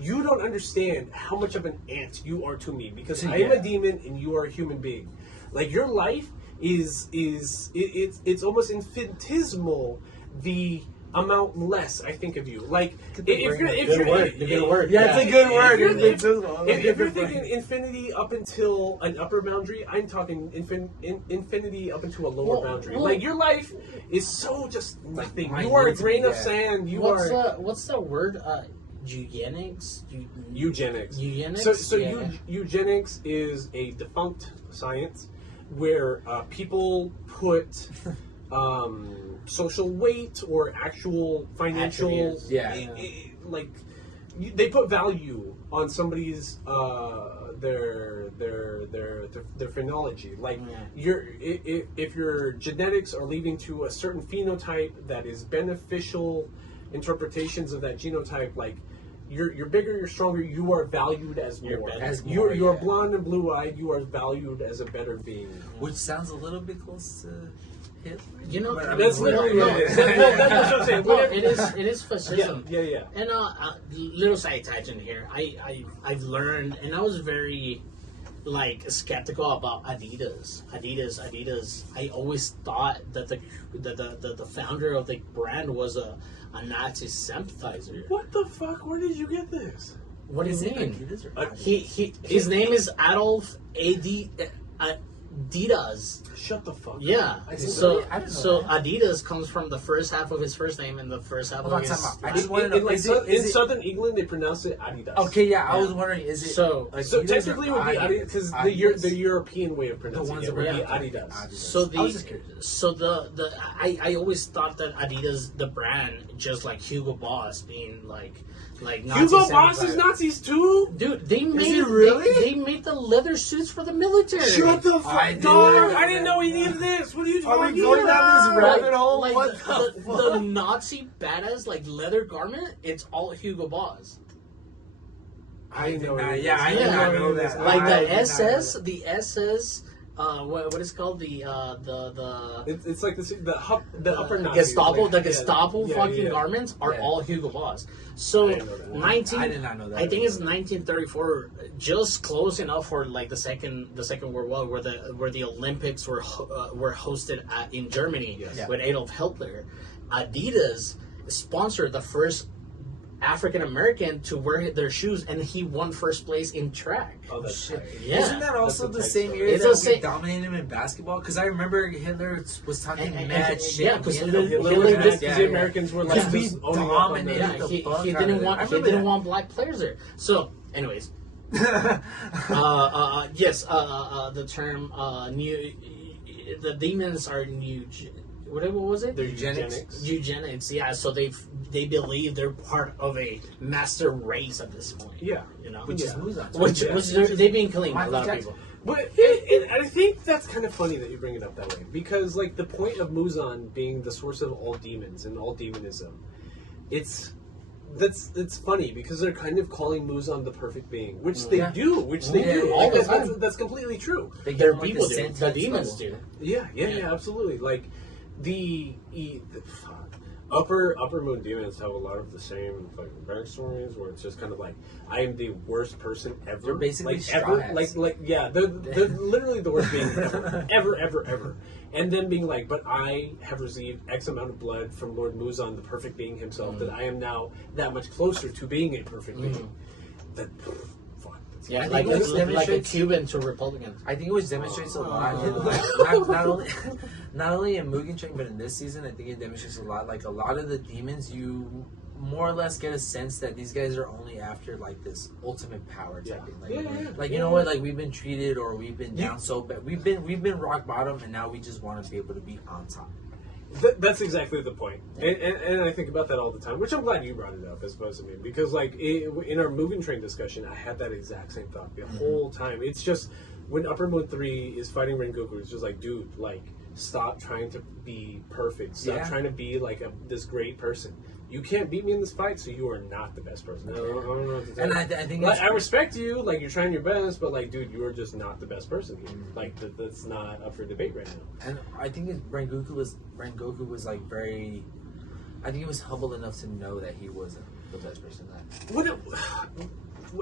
you don't understand how much of an ant you are to me because I am a demon and you are a human being. Like your life is it's almost infinitesimal the amount less I think of you. Like if you're good word. Yeah, it's a good word. If you're thinking infinity up until an upper boundary, I'm talking infinity up into a lower boundary. Like your life is so just nothing. You are a grain of sand. What's the word? Eugenics. Eugenics. Eugenics. So eugenics is a defunct science where people put social weight or actual financial like they put value on somebody's their phrenology. Like if your genetics are leading to a certain phenotype that is beneficial interpretations of that genotype, like you're bigger, you're stronger, you are valued as more. You're blonde and blue-eyed, you are valued as a better being. Which sounds a little bit close to Hitler. You know, that's literally what it is. That's what I'm saying. No, it is fascism. Yeah. And little side tangent here. I've learned, and I was very like skeptical about Adidas. I always thought that the founder of the brand was a Nazi sympathizer. What the fuck? Where did you get this? What do you mean? His He- name is Adolf Adidas. Shut the fuck up. Yeah. I didn't So know that. Adidas comes from the first half of his first name and the first half of his. I just want to know. In southern England, they pronounce it Adidas. Okay, yeah, I was wondering, is it So So technically, it would be Adidas because the European way of pronouncing it would be Adidas. So I was just curious. I always thought that Adidas, the brand, just like Hugo Boss being like Nazi Hugo Boss sympathizer. is Nazis too. Dude, they made it really? they made the leather suits for the military. Shut the I fuck, didn't dog! know I didn't know he needed this. What are you Are we talking going about? down this rabbit hole? Like What the Nazi badass like leather garment, it's all Hugo Boss. I didn't know. I he did did not this. know that. Like I did the not SS, know the SS. What is called the It's like the upper Nazis. Gestapo, like, the Gestapo fucking garments are Yeah. all Hugo Boss. So I didn't know that. 19, I did not know that. I think it's 1934, just close enough for like the second World War, where the Olympics were hosted in Germany Yes. with Adolf Hitler. Adidas sponsored the first African American to wear their shoes, and he won first place in track. Oh, that's Shit. tight. Yeah. Isn't that also That's a the tight same story. year It's that the we same- dominated him in basketball? Because I remember Hitler was talking And- mad shit. yeah, 'cause We Hitler- ended up Hitler winning just- that. the Americans were like Yeah, we just owning up on the- dominated Yeah, the he fuck out didn't of it. want I he remember didn't that. want black players there. So, anyways, yes, the term the demons are new. What was it? They're eugenics. Eugenics, yeah. So they believe they're part of a master race at this point. Yeah. You know, Which is Muzan. which they've been killing a Michael lot of Jackson. people. But I think that's kind of funny that you bring it up that way because, like, the point of Muzan being the source of all demons and all demonism, it's funny because they're kind of calling Muzan the perfect being, which they do, all the because time. that's completely true. Their like people the do. sentence The demons level. do. Yeah, absolutely. Like the upper moon demons have a lot of the same like backstories where it's just kind of like I am the worst person ever. They're basically like straw ever. hats. Like yeah, they're literally the worst being ever. And then being like, but I have received X amount of blood from Lord Muzan, the perfect being himself, that I am now that much closer to being a perfect being. That fuck. That's Yeah, I like think it a demonstrates- Cuban to Republicans. I think it was demonstrates a lot. Not only in Mugen Train, but in this season, I think it demonstrates a lot. Like a lot of the demons, you more or less get a sense that these guys are only after like this ultimate power type thing. Like, you know what? Like we've been treated or we've been down so bad. We've been rock bottom, and now we just want to be able to be on top. That's exactly the point, and I think about that all the time. Which I'm glad you brought it up as opposed to me, because like in our Mugen Train discussion, I had that exact same thought the whole time. It's just when Upper Moon 3 is fighting Rengoku, it's just like, dude, like stop trying to be perfect. Stop trying to be like this great person. You can't beat me in this fight, so you are not the best person. I don't know what to tell you. I think like, I respect you, like you're trying your best, but like, dude, you are just not the best person here. Like that's not up for debate right now. And I think Rengoku was like very. I think he was humble enough to know that he wasn't the best person.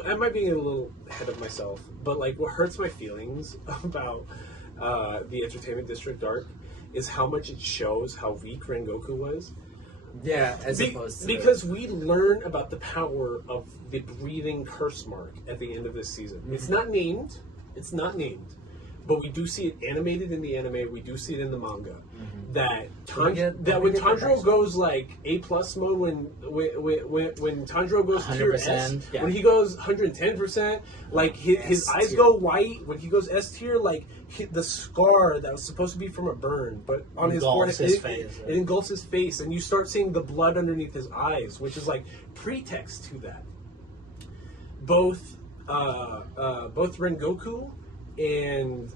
I might be a little ahead of myself, but like what hurts my feelings about the Entertainment District arc is how much it shows how weak Rengoku was. Yeah, opposed to because we learn about the power of the breathing curse mark at the end of this season. It's not named. It's not named. But we do see it animated in the anime. We do see it in the manga. That when Tanjiro goes like A+ mode, when Tanjiro goes tier S, when he goes 110%, like his eyes go white. When he goes S tier, like the scar that was supposed to be from a burn, but on his forehead, it engulfs his face, and you start seeing the blood underneath his eyes, which is like pretext to that. Both Rengoku and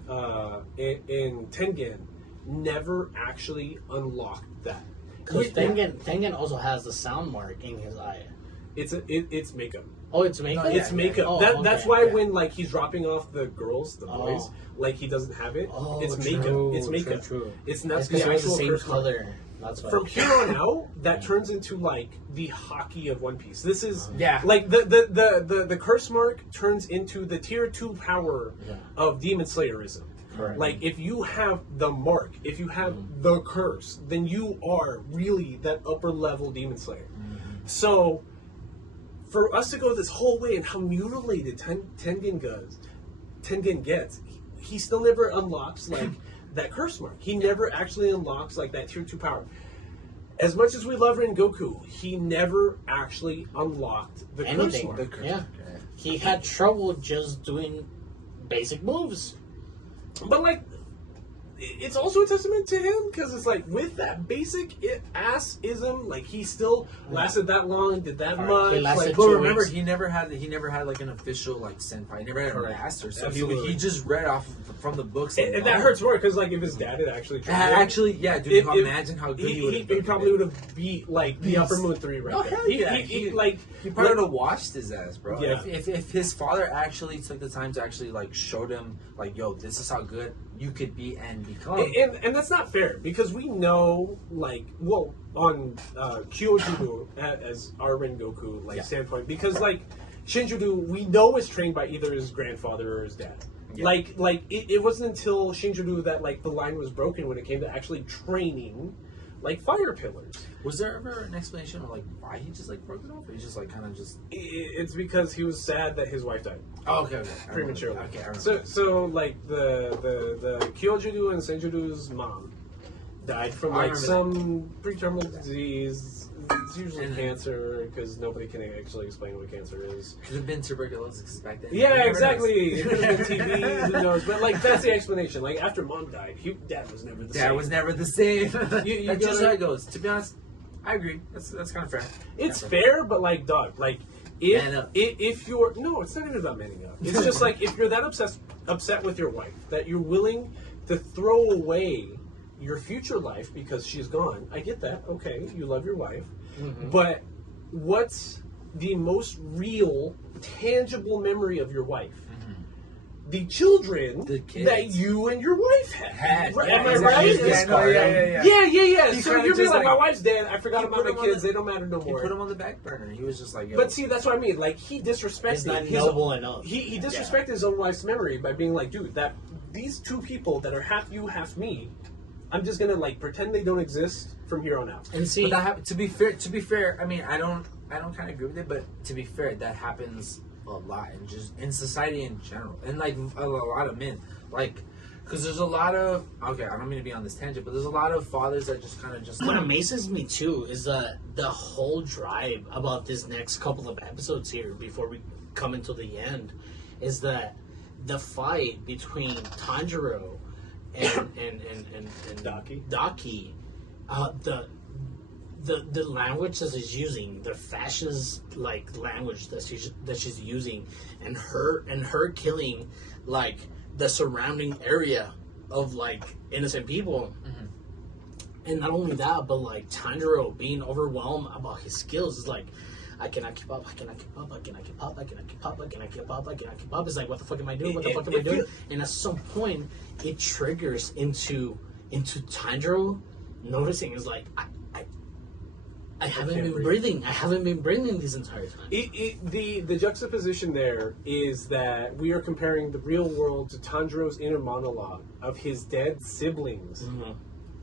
Tengen never actually unlocked that. Because Tengen also has the sound mark in his eye. It's makeup. Oh, it's makeup. No, it's makeup. Oh, that's why when like he's dropping off the boys, like he doesn't have it. It's makeup. It's makeup. True. It's not the actual same color. That's from here on out, that turns into like the hockey of One Piece. This is like the curse mark turns into the tier 2 power of Demon Slayerism. Correct. Like if you have the mark, if you have the curse, then you are really that upper level Demon Slayer. So for us to go this whole way and how mutilated Tengen gets, he still never unlocks like that curse mark. He never actually unlocks like that tier 2 power. As much as we love Rengoku, he never actually unlocked the curse mark. He had trouble just doing basic moves. But like, it's also a testament to him because it's like with that basic ass-ism, like he still lasted that long, did that much. Like, but remember, he never had like an official like senpai. He never had a master. So he just read off from the books. And that hurts more because like if his dad had actually tried dude, imagine how good he would have. He probably would have beat like the Upper Moon 3 right there. He probably would have washed his ass, bro. Yeah. If his father actually took the time to actually like showed him like, yo, this is how good you could be and become. And that's not fair because we know, like, well, on Kyojudo as our Rengoku standpoint, because like Shinjudu, we know is trained by either his grandfather or his dad. Yeah. Like it wasn't until Shinjudu that like the line was broken when it came to actually training like fire pillars. Was there ever an explanation of like why he just like broke it off? Or he just like kind of just. It's because he was sad that his wife died. Oh, okay. Prematurely. Okay, I so like the Kyojudu and Senjudu's mom died from like some pre-terminal disease. It's usually cancer because nobody can actually explain what cancer is. Could have been tuberculosis back then. Yeah, exactly. It could have been TB. Who knows? But like that's the explanation. Like after mom died, dad was never the same. Dad was never the same. That's just how it goes. To be honest, I agree. That's kind of fair. It's fair, but like dog, like if you're it's not even about manning up. It's just like if you're that upset with your wife that you're willing to throw away your future life because she's gone. I get that. Okay, you love your wife. But what's the most real, tangible memory of your wife? The children that you and your wife had. Right? Am I right? Yeah. So you're being like, my wife's dead. I forgot about my kids. They don't matter no more. He put him on the back burner. He was just like, yo. But see, that's what I mean. Like, he disrespected. It's not noble enough. He disrespected his own wife's memory by being like, dude, that these two people that are half you, half me, I'm just gonna like pretend they don't exist from here on out. And see, but to be fair, I mean, I don't kind of agree with it, but to be fair, that happens a lot in society in general, and like a lot of men, like, because there's a lot of I don't mean to be on this tangent, but there's a lot of fathers that just kind of just. What amazes me too is the whole drive about this next couple of episodes here before we come into the end, is that the fight between Tanjiro and Daki the language that she's using, the fascist like language that she's using, and her killing like the surrounding area of like innocent people. And not only that, but like Tanjiro being overwhelmed about his skills. It's like, I cannot keep up, I cannot keep up, I cannot keep up, I cannot keep up, I cannot keep up, I cannot keep up. It's like, what the fuck am I doing? What the fuck am I doing? And at some point, it triggers into Tanjiro noticing, is like, I haven't been breathing. I haven't been breathing this entire time. The juxtaposition there is that we are comparing the real world to Tanjiro's inner monologue of his dead siblings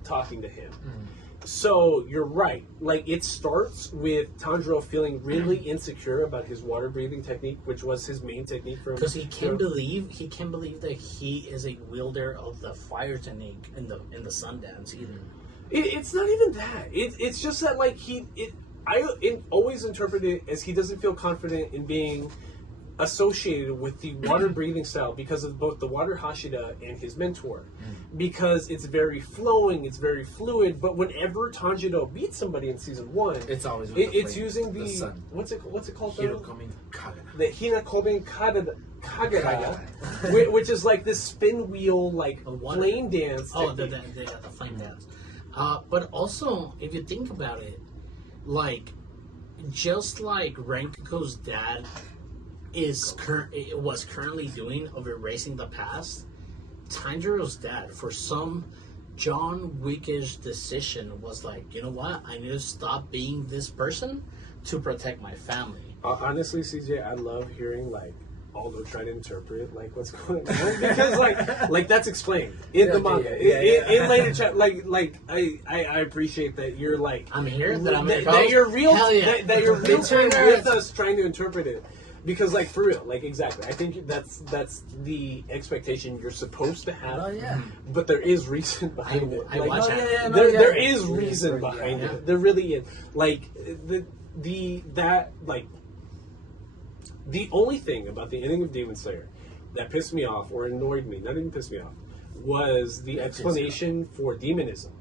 talking to him. So you're right. Like, it starts with Tanjiro feeling really insecure about his water breathing technique, which was his main technique for him. Because he can't believe that he is a wielder of the fire technique in the Sundance either. It's not even that. It's just that, like, I always interpret it as he doesn't feel confident in being associated with the water breathing style because of both the water Hashira and his mentor. Because it's very flowing, it's very fluid, but whenever Tanjiro beats somebody in season 1, it's always it's using the sun. What's it called? Hinakomi Kagura. The Hinakomi Kagura, which is like this spin wheel, like flame dance. Oh, the flame dance. But also, if you think about it, like, just like Rengoku's dad was currently doing of erasing the past, Tanjiro's dad, for some John Wickish decision, was like, you know what? I need to stop being this person to protect my family. Honestly, CJ, I love hearing, like, Aldo try to interpret, like, what's going on, because like that's explained in the manga. In later chat, like I appreciate that you're like, I'm here, that you're real, that you're real time with us trying to interpret it, because, like, for real, like, exactly. I think that's the expectation you're supposed to have. Oh yeah. But there is reason behind it. I watch that. There is reason behind it. There really is. Like the only thing about the ending of Demon Slayer that pissed me off or annoyed me, not even pissed me off, was the explanation for demonism.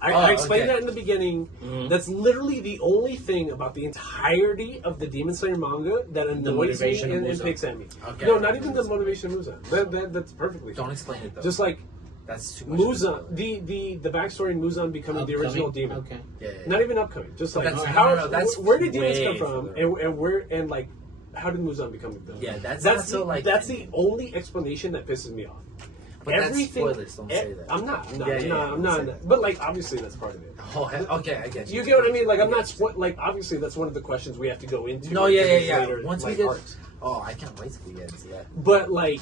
I explained that in the beginning. That's literally the only thing about the entirety of the Demon Slayer manga that annoys me and picks at me. Okay. No, not even the motivation of Muzan. That's perfectly fine. Don't explain it though. Just like, that's too much. Muzan, the backstory in Muzan becoming the original demon. Okay. Yeah. Not even upcoming. Just like, where did demons come from, and like, how did Muzan become the villain? Yeah, that's the only explanation that pisses me off. But everything, that's spoilers. Don't say that. I'm not. But, like, obviously that's part of it. Oh, okay, I get you. You get what I mean? Like, I'm not. Like, obviously that's one of the questions we have to go into. No, yeah. Later, once like, we get. arcs. Oh, I can't wait till we get into that. But, like,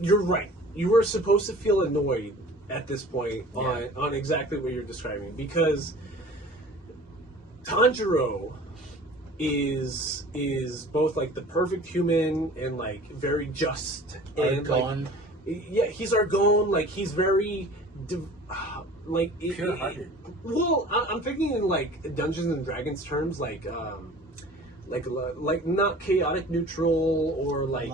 you're right. You were supposed to feel annoyed at this point on exactly what you're describing, because Tanjiro is both, like, the perfect human and, like, very just and Argon. He's Argon. Like, he's very like pure-hearted. Well, I'm thinking in, like, Dungeons and Dragons terms, like not chaotic neutral or like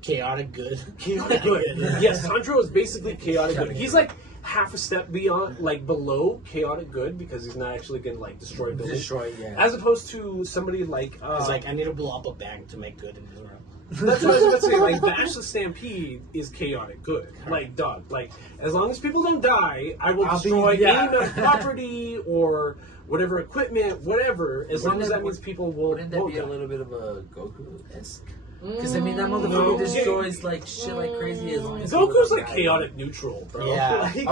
chaotic good. Chaotic good. Yes, Tanjiro is basically chaotic good. He's like half a step beyond, like, below chaotic good, because he's not actually gonna, like, destroy buildings. As opposed to somebody like it's like, I need to blow up a bank to make good in this world. That's what I was going to say. Like, Bash the Stampede is chaotic good. Like, dog. Like, as long as people don't die, I will destroy any amount of property or whatever equipment, whatever. As long as that means people will. Wouldn't that be a little bit of a Goku-esque? Because, I mean, that motherfucker destroys, like, shit like crazy as long as Goku's, like, chaotic neutral, bro. Yeah. Like,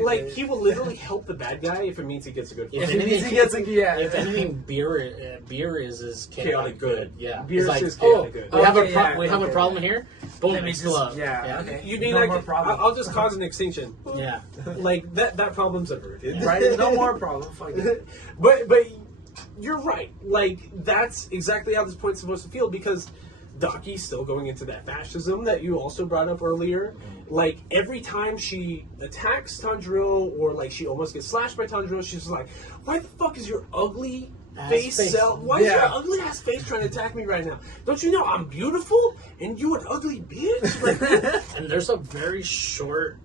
like, he will literally help the bad guy if it means he gets a good fight. If anything, beer is chaotic good. Yeah. Beer is chaotic good. We have a problem here. Boom, let me fill up. Okay. You mean, like, I'll just cause an extinction. Yeah. Like, that problem's averted. Right? No more problem. Fuck it. But you're right. Like, that's exactly how this point's supposed to feel, because Daki's still going into that fascism that you also brought up earlier. Like, every time she attacks Tanjiro, or, like, she almost gets slashed by Tanjiro, she's just like, why the fuck is your ugly face why is your ugly ass face trying to attack me right now? Don't you know I'm beautiful and you an ugly bitch? Like, and there's a very short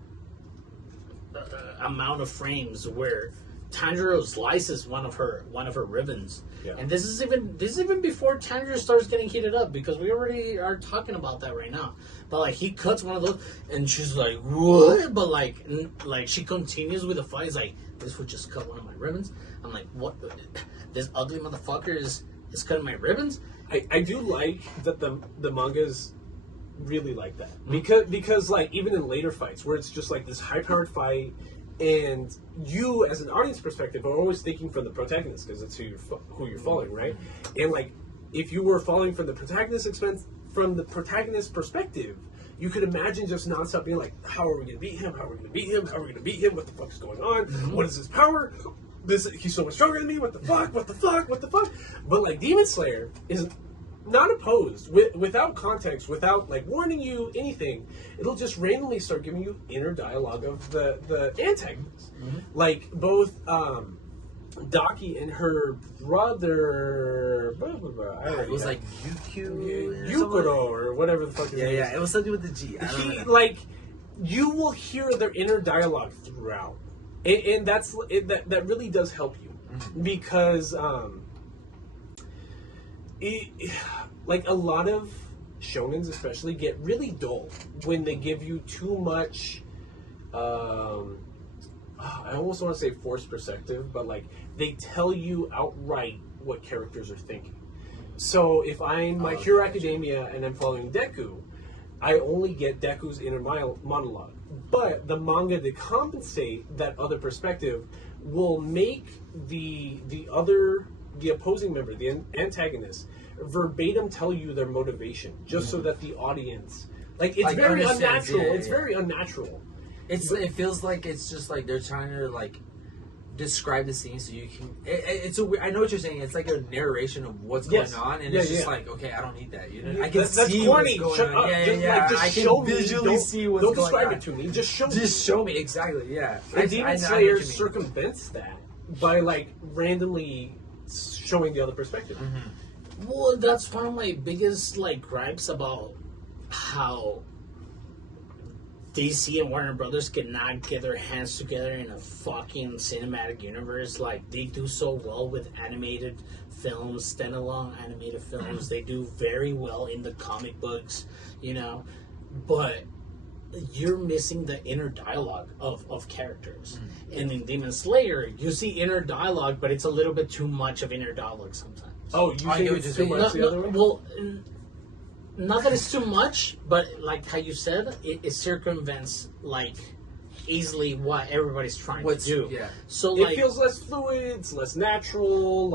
amount of frames where Tanjiro slices one of her ribbons, and this is even before Tanjiro starts getting heated up, because we already are talking about that right now. But like he cuts one of those, and she's like, "What?" But like she continues with the fight. It's like, this would just cut one of my ribbons. I'm like, what? This ugly motherfucker is cutting my ribbons. I do like that the mangas really like that, because like even in later fights where it's just like this high powered fight. And you, as an audience perspective, are always thinking from the protagonist, because it's who you're following, right? And like, if you were following from the protagonist perspective, you could imagine just nonstop being like, "How are we going to beat him? How are we going to beat him? How are we going to beat him? What the fuck is going on? What is his power? He's so much stronger than me. What the fuck? What the fuck? What the fuck?" But like, Demon Slayer is not opposed, without context, without like warning you anything. It'll just randomly start giving you inner dialogue of the antagonists, like both Daki and her brother. It was like Yukuro or whatever the fuck. His name is. It was something with the G. You will hear their inner dialogue throughout, and that really does help you, because. Like a lot of shonens especially get really dull when they give you too much I almost want to say forced perspective, but like they tell you outright what characters are thinking. So if I'm My Hero Academia and I'm following Deku, I only get Deku's inner monologue. But the manga, to compensate that other perspective, will make the opposing member, the antagonist, verbatim tell you their motivation, just so that the audience, it's very unnatural. It's very unnatural. It feels like it's just like they're trying to like describe the scene so you can. I know what you're saying. It's like a narration of what's going on, and it's just like, okay, I don't need that. You know, I can see what's going on. I can visually see what's going on. Don't describe it to me. Just show me. Just show me exactly. Yeah. And Demon Slayer circumvents that by like randomly showing the other perspective. Well, that's one of my biggest gripes about how DC and Warner Brothers cannot get their hands together in a fucking cinematic universe. Like, they do so well with animated films, standalone animated films. They do very well in the comic books, you know, but you're missing the inner dialogue of characters. And in Demon Slayer, you see inner dialogue, but it's a little bit too much of inner dialogue sometimes. Oh, you think it's too much the other way? Well, not that it's too much, but like how you said, it circumvents easily what everybody's trying to do. Yeah. So it feels less fluid, it's less natural.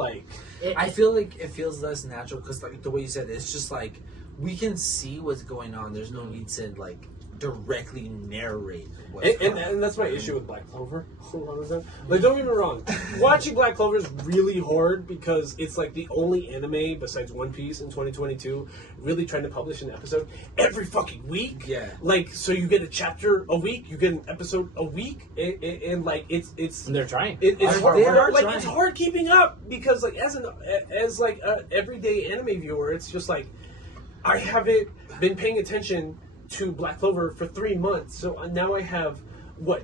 I feel like it feels less natural because the way you said it, it's just like we can see what's going on. There's no need to directly narrate what's going on. And that's my issue with Black Clover. Don't get me wrong, watching Black Clover is really hard because it's the only anime besides One Piece in 2022 really trying to publish an episode every fucking week. Yeah. So you get a chapter a week, you get an episode a week, and it's and they're trying. It's hard. Trying. It's hard keeping up because as a everyday anime viewer, it's just I haven't been paying attention to Black Clover for 3 months, so now I have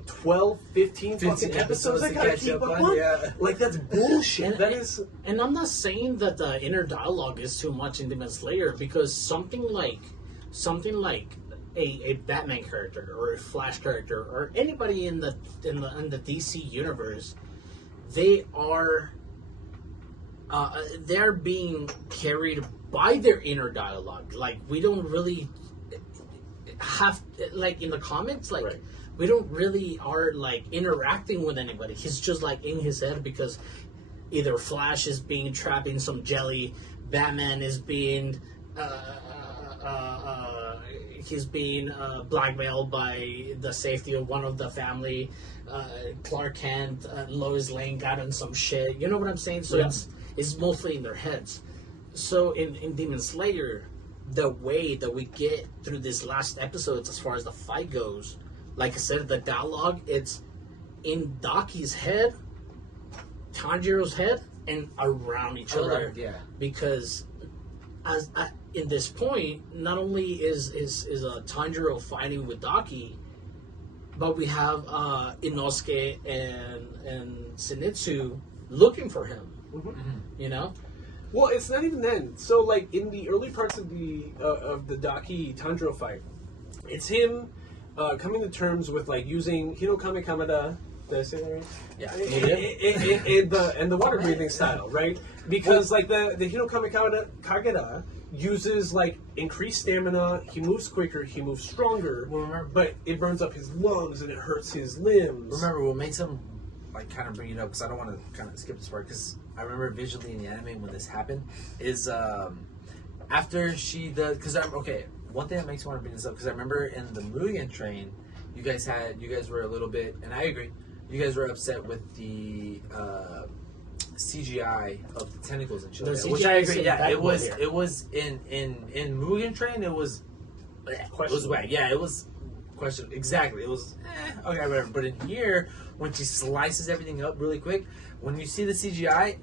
12, 15 fucking episodes I gotta keep up on. Yeah. That's bullshit. And I'm not saying that the inner dialogue is too much in Demon Slayer, because something like a Batman character or a Flash character or anybody in the DC universe, they're being carried by their inner dialogue. We don't really have in the comics right. We don't really are interacting with anybody. He's just in his head, because either Flash is being trapped in some jelly, Batman is being he's being blackmailed by the safety of one of the family, Clark Kent, Lois Lane got in some shit, you know what I'm saying? So it's mostly in their heads. So in Demon Slayer, the way that we get through these last episodes as far as the fight goes, like I said, the dialogue, it's in Daki's head, Tanjiro's head, and around each other. Yeah. Because in this point, not only is Tanjiro fighting with Daki, but we have Inosuke and Zenitsu looking for him. You know. Well, it's not even then. So, like in the early parts of the Daki Tanjiro fight, it's him coming to terms with like using Hinokami Kamada. Did I say that right? Yeah. And the water breathing style, right? Because like the Hinokami Kageda uses like increased stamina. He moves quicker. He moves stronger. Remember, but it burns up his lungs and it hurts his limbs. Remember, what makes him like kind of bring it up, because I don't want to kind of skip this part, because I remember visually in the anime when this happened is after she does, because one thing that makes me want to bring this up, because I remember in the Mugen Train, you guys were a little bit, and I agree, you guys were upset with the CGI of the tentacles and shit, which I agree. Yeah, it was in Mugen Train, it was whack. Yeah, it was question exactly. It was okay, whatever. But in here, when she slices everything up really quick, when you see the CGI,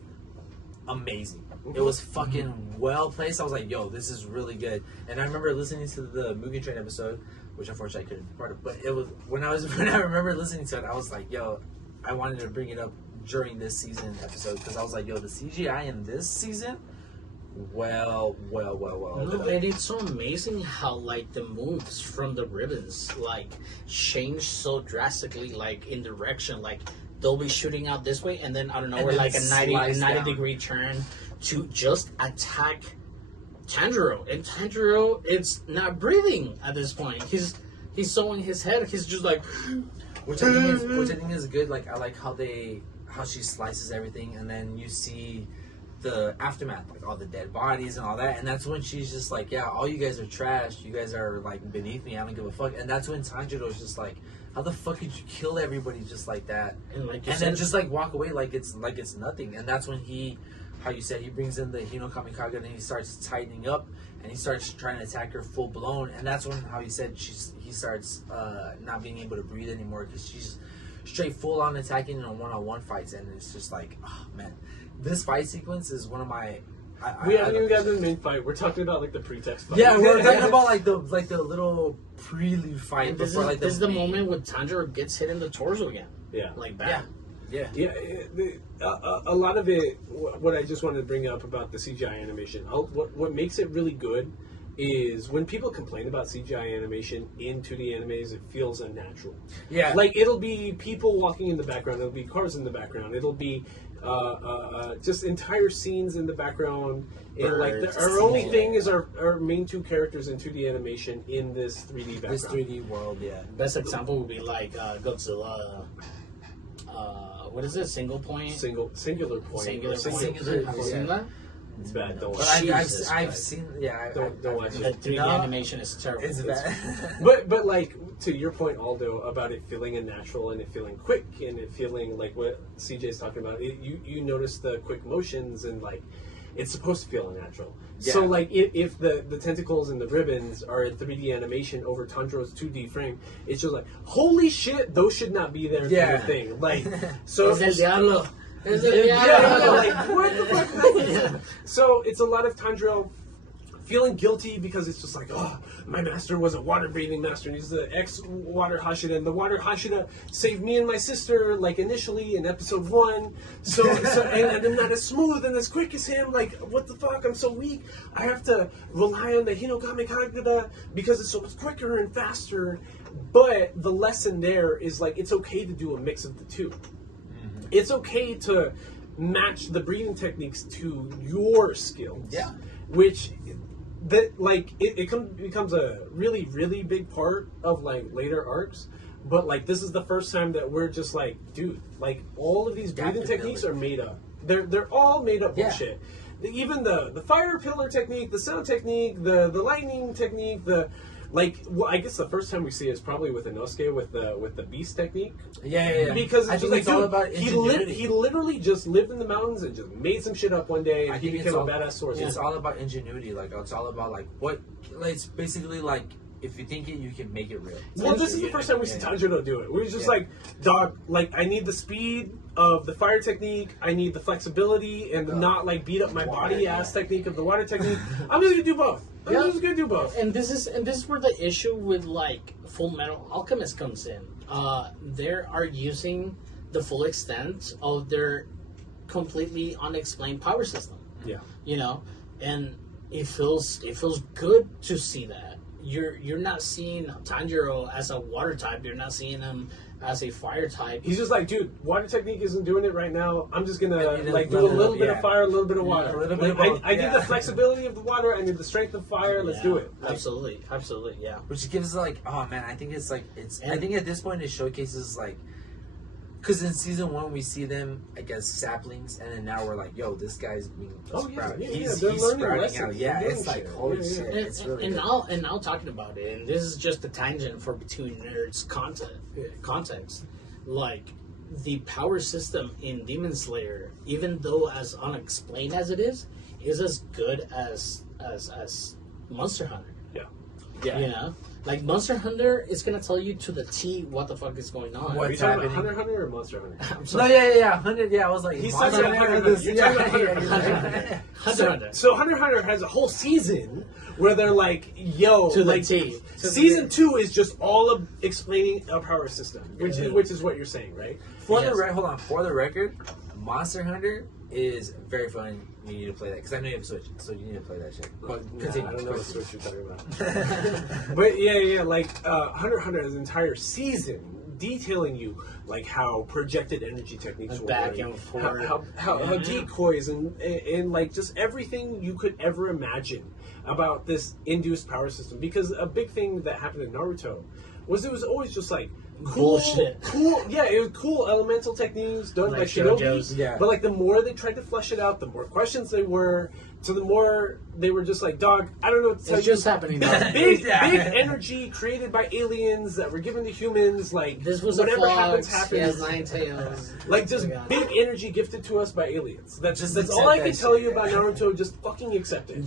amazing. It was fucking well placed. I was like, yo, this is really good. And I remember listening to the Mugen Train episode, which unfortunately I couldn't be part of. But it was when I remember listening to it, I was like, yo, I wanted to bring it up during this season episode, because I was like, yo, the CGI in this season, well. No, and it's so amazing how like the moves from the ribbons like change so drastically, like in direction. Like they'll be shooting out this way, and then I don't know, we're like a 90 degree turn to just attack Tanjiro. And Tanjiro, it's not breathing at this point. He's sewing his head. He's just like, which I think is good. Like I like how she slices everything, and then you see the aftermath, like all the dead bodies and all that, and that's when she's just like, yeah, all you guys are trash, you guys are like beneath me, I don't give a fuck. And that's when Tanjiro's just like, how the fuck could you kill everybody just like that, and then just like walk away like it's nothing. And that's when how you said, he brings in the Hinokami Kage, and he starts tightening up, and he starts trying to attack her full blown. And that's when, how you said, he starts not being able to breathe anymore, because she's straight full on attacking in one-on-one fights. And it's just like, oh man, this fight sequence is one of my. We haven't even gotten to the main fight. We're talking about like the pretext fight. Yeah, we're talking about like the little prelude fight. This is the moment when Tanjiro gets hit in the torso again. Yeah, like that. Yeah. A lot of it. What I just wanted to bring up about the CGI animation. What makes it really good is when people complain about CGI animation in 2D animes, it feels unnatural. Yeah, like it'll be people walking in the background. It'll be cars in the background. It'll be just entire scenes in the background. And like our only thing is our main two characters in 2D animation in this 3D background. This 3D world, yeah. Best example would be like Godzilla. What is it? Singular point. Singular point. Have you seen that? It's bad. Don't watch. I've seen. Yeah. Don't watch it. The 3D animation is terrible. It's bad. but like to your point, Aldo, about it feeling unnatural and it feeling quick and it feeling like what CJ's talking about. You notice the quick motions and like it's supposed to feel unnatural. Yeah. So like if the tentacles and the ribbons are in 3D animation over Tanjiro's 2D frame, it's just like, holy shit, those should not be there. Yeah. Kind of thing. Like so. Like what the fuck? So it's a lot of Tanjiro feeling guilty because it's just like, oh, my master was a water breathing master and he's the ex-water Hashira, and the water Hashira saved me and my sister like initially in episode 1. So and I'm not as smooth and as quick as him. Like, what the fuck? I'm so weak. I have to rely on the Hinokami Kageda because it's so much quicker and faster. But the lesson there is like, it's okay to do a mix of the two. Mm-hmm. It's okay to match the breathing techniques to your skills. Yeah. Which that like it becomes a really, really big part of like later arcs. But like this is the first time that we're just like, dude, like all of these breathing techniques are made up. They're all made up bullshit. Even the fire pillar technique, the sound technique, the lightning technique, I guess the first time we see it is probably with Inosuke with the beast technique. Yeah. Because I think it's all about ingenuity. He literally just lived in the mountains and just made some shit up one day, and he became a badass swordsman. It's all about ingenuity. Like it's all about like what. Like, it's basically like if you think it, you can make it real. Well, this is the first time we see Tanjiro do it. We're just like, dog. Like I need the speed of the fire technique. I need the flexibility and the not like beat up my body ass technique of the water technique. I'm just gonna do both. I'm just gonna do both. And this is where the issue with like Full Metal Alchemist comes in. they are using the full extent of their completely unexplained power system. Yeah. You know, and it feels good to see that. You're not seeing Tanjiro as a water type. You're not seeing him as a fire type. He's just like, dude, water technique isn't doing it right now. I'm just gonna like do a little bit of fire, a little bit of water. A little bit like, of I need the flexibility of the water. I need the strength of fire. Let's do it. Like, Absolutely, yeah. Which gives like, oh man, I think it's like I think at this point it showcases like, because in season 1 we see them, I guess, saplings, and then now we're like, yo, this guy's being sprouted. He's learning sprouting lessons. out. Yeah, it's like, holy shit, And, it's really and good. now talking about it, and this is just a tangent for Between Nerds context. Like, the power system in Demon Slayer, even though as unexplained as it is as good as Monster Hunter. yeah. You know, like Monster Hunter is gonna tell you to the T what the fuck is going on. Are you talking about Hunter x Hunter or Monster Hunter? I'm No, sorry. yeah, 100. Yeah, I was like, He's Monster talking about Hunter, Hunter x Hunter. You're talking about Hunter x Hunter. So Hunter x Hunter has a whole season where they're like, yo, To the like, T. Season 2 is just all of explaining a power system, which is what you're saying, right? For the record, Monster Hunter is very fun. You need to play that because I know you have Switch, so you need to play that shit. But continue. I don't know what Switch you're talking about. But yeah, like Hunter x Hunter has an entire season detailing you like how projected energy techniques work, back and forth, how decoys and like just everything you could ever imagine about this induced power system. Because a big thing that happened in Naruto was it was always just like Bullshit. Yeah, it was cool elemental techniques done Like by Shinobi. JoJo's. Yeah. But like the more they tried to flesh it out, the more questions they were, to the more they were just like, dog, I don't know what to tell It's you. just happening now. Big energy created by aliens that were given to humans. Like This was whatever a fox. happens. He has 9 tails. Like just Oh my God. big energy gifted to us by aliens. That's Just all I accept can that tell shit. you about Naruto. Just fucking accept it.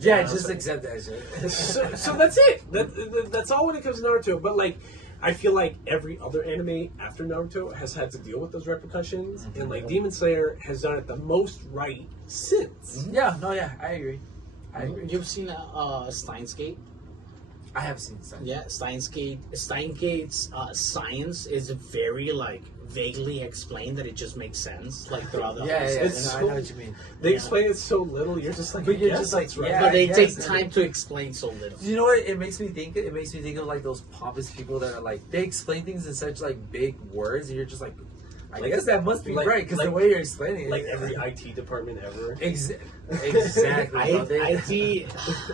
Yeah, just accept that shit. So that's it. That's all when it comes to Naruto. But like, I feel like every other anime after Naruto has had to deal with those repercussions, and like Demon Slayer has done it the most right since. Yeah, I agree. You've seen Steins Gate? I have seen some. Yeah, Steins Gate's science is very like vaguely explained that it just makes sense like throughout the Yeah, whole It's I so- know what you mean. They Yeah. explain it so little, you're just like, But you're yes, just like, that's right. yeah. But they I take guess. time to explain so little. You know what it makes me think? It makes me think of like those pompous people that are like they explain things in such like big words, and you're just like, I Like- guess that must be like- right because like- the way you're explaining it, Like every IT department ever. exactly. bro. They-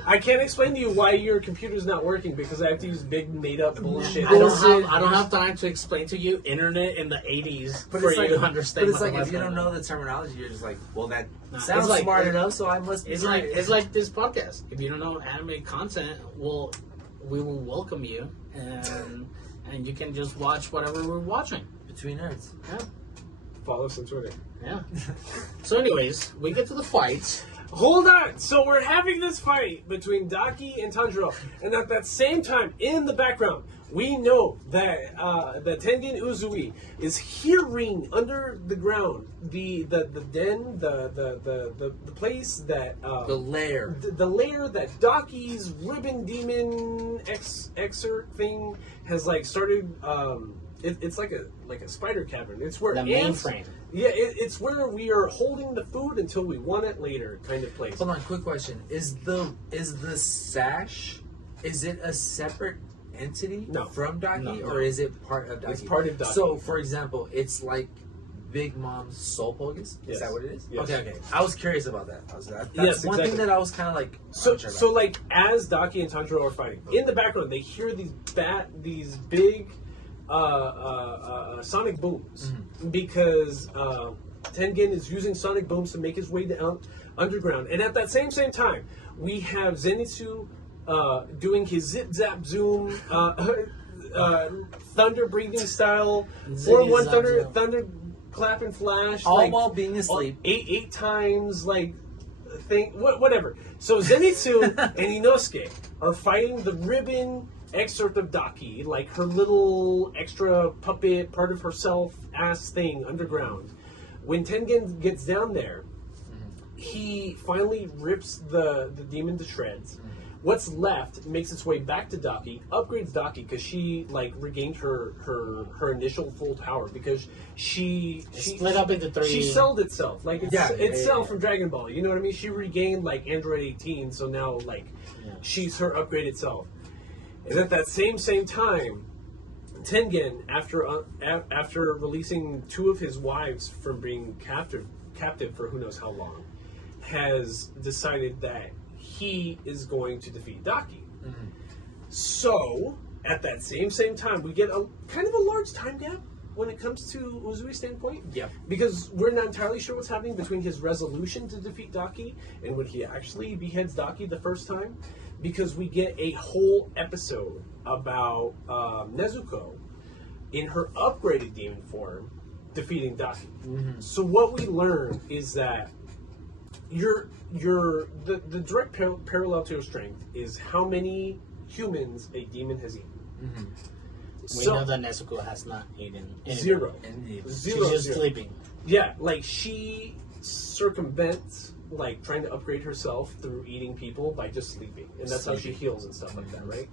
I can't explain to you why your computer's not working because I have to use big made up bullshit. I don't have time to explain to you internet in the 80s But for it's you like, to understand. but it's what like I'm if you don't saying. know the terminology, you're just like, well, that Nah, sounds it's like- smart enough, so I must be It's right. like it's like this podcast. If you don't know anime content, well, we will welcome you, and you can just watch whatever we're watching. Between nerds. Yeah, Follow us on Twitter. yeah. So, anyways, we get to the fights. Hold on. So we're having this fight between Daki and Tanjiro, and at that same time, in the background, we know that the Tengen Uzui is hearing under the ground the den, the place that The lair. the lair that Daki's ribbon demon excerpt thing has like started. It's like a spider cavern. It's where The ants- mainframe. Yeah, it's where we are holding the food until we want it later, kind of place. Hold on, quick question: Is the sash? Is it a separate entity No. from Daki, No. or is it part of Daki? It's part of Daki. So, for example, it's like Big Mom's soul focus. Yes. Is that what it is? Yes. Okay. I was curious about that. That's Yes, one exactly. thing that I was kind of like. So, unsure about. so like as Daki and Tanjiro are fighting, in the background they hear these big sonic booms because Tengen is using sonic booms to make his way down underground, and at that same time we have Zenitsu doing his zip zap zoom thunder breathing style, or one Zap zoom. thunder clap and flash, all like, while being asleep. eight times like thing, whatever. So Zenitsu and Inosuke are fighting the ribbon excerpt of Daki, like her little extra puppet, part of herself ass thing underground. When Tengen gets down there, he finally rips the demon to shreds. What's left makes its way back to Daki, upgrades Daki because she like regained her initial full power because she split up into 3. She sold itself like it's Cell from Dragon Ball. You know what I mean? She regained like Android 18, so now like she's her upgraded self. And at that same time, Tengen, after releasing 2 of his wives from being captive for who knows how long, has decided that he is going to defeat Daki. Mm-hmm. So, at that same time, we get a kind of a large time gap when it comes to Uzui's standpoint. Yeah. Because we're not entirely sure what's happening between his resolution to defeat Daki and when he actually beheads Daki the first time. Because we get a whole episode about Nezuko in her upgraded demon form defeating Daki. Mm-hmm. So what we learn is that the direct parallel to your strength is how many humans a demon has eaten. Mm-hmm. We know that Nezuko has not eaten anything. 0. She's just sleeping. Yeah, like she circumvents like trying to upgrade herself through eating people by just sleeping, and that's how she heals and stuff like that, right?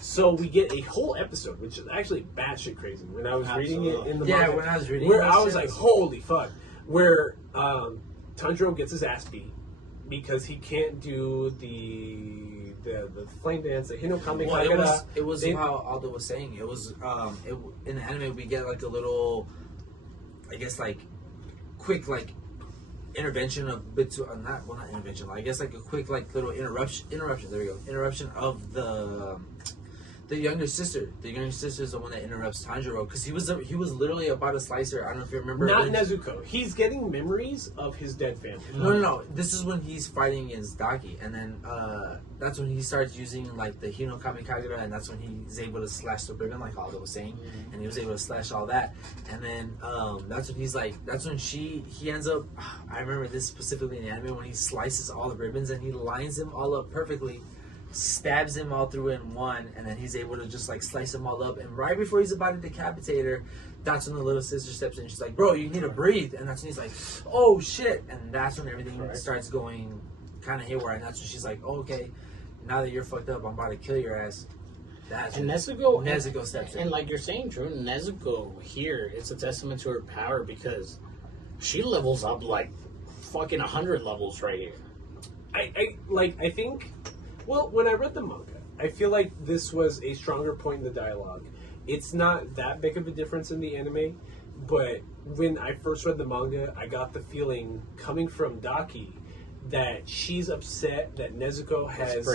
So we get a whole episode, which is actually batshit crazy. When I was reading it in the manga, when I was reading, where I was like, "Holy fuck!" Where Tanjiro gets his ass beat because he can't do the flame dance, the Hinokami. Well, it was how Aldo was saying. It was in the anime we get like a little, I guess like quick like intervention of not intervention. I guess like a quick like little interruption. There we go. Interruption of the younger sister. The younger sister is the one that interrupts Tanjiro because he was literally about to slice her. I don't know if you remember. Not Nezuko. He's getting memories of his dead family. No. This is when he's fighting against Daki, and then that's when he starts using like the Hinokami Kagura, and that's when he's able to slash the ribbon, like Aldo was saying, and he was able to slash all that. And then that's when he ends up. I remember this specifically in the anime when he slices all the ribbons and he lines them all up perfectly. Stabs him all through in one, and then he's able to just like slice them all up. And right before he's about to decapitate her, that's when the little sister steps in. And she's like, "Bro, you need to breathe." And that's when he's like, "Oh shit!" And that's when everything starts going kind of haywire. And that's when she's like, oh, "Okay, now that you're fucked up, I'm about to kill your ass." That's and Nezuko steps in. And like you're saying, Drew, Nezuko here, it's a testament to her power because she levels up like fucking 100 levels right here. I think. Well, when I read the manga, I feel like this was a stronger point in the dialogue. It's not that big of a difference in the anime, but when I first read the manga, I got the feeling coming from Daki that she's upset that Nezuko has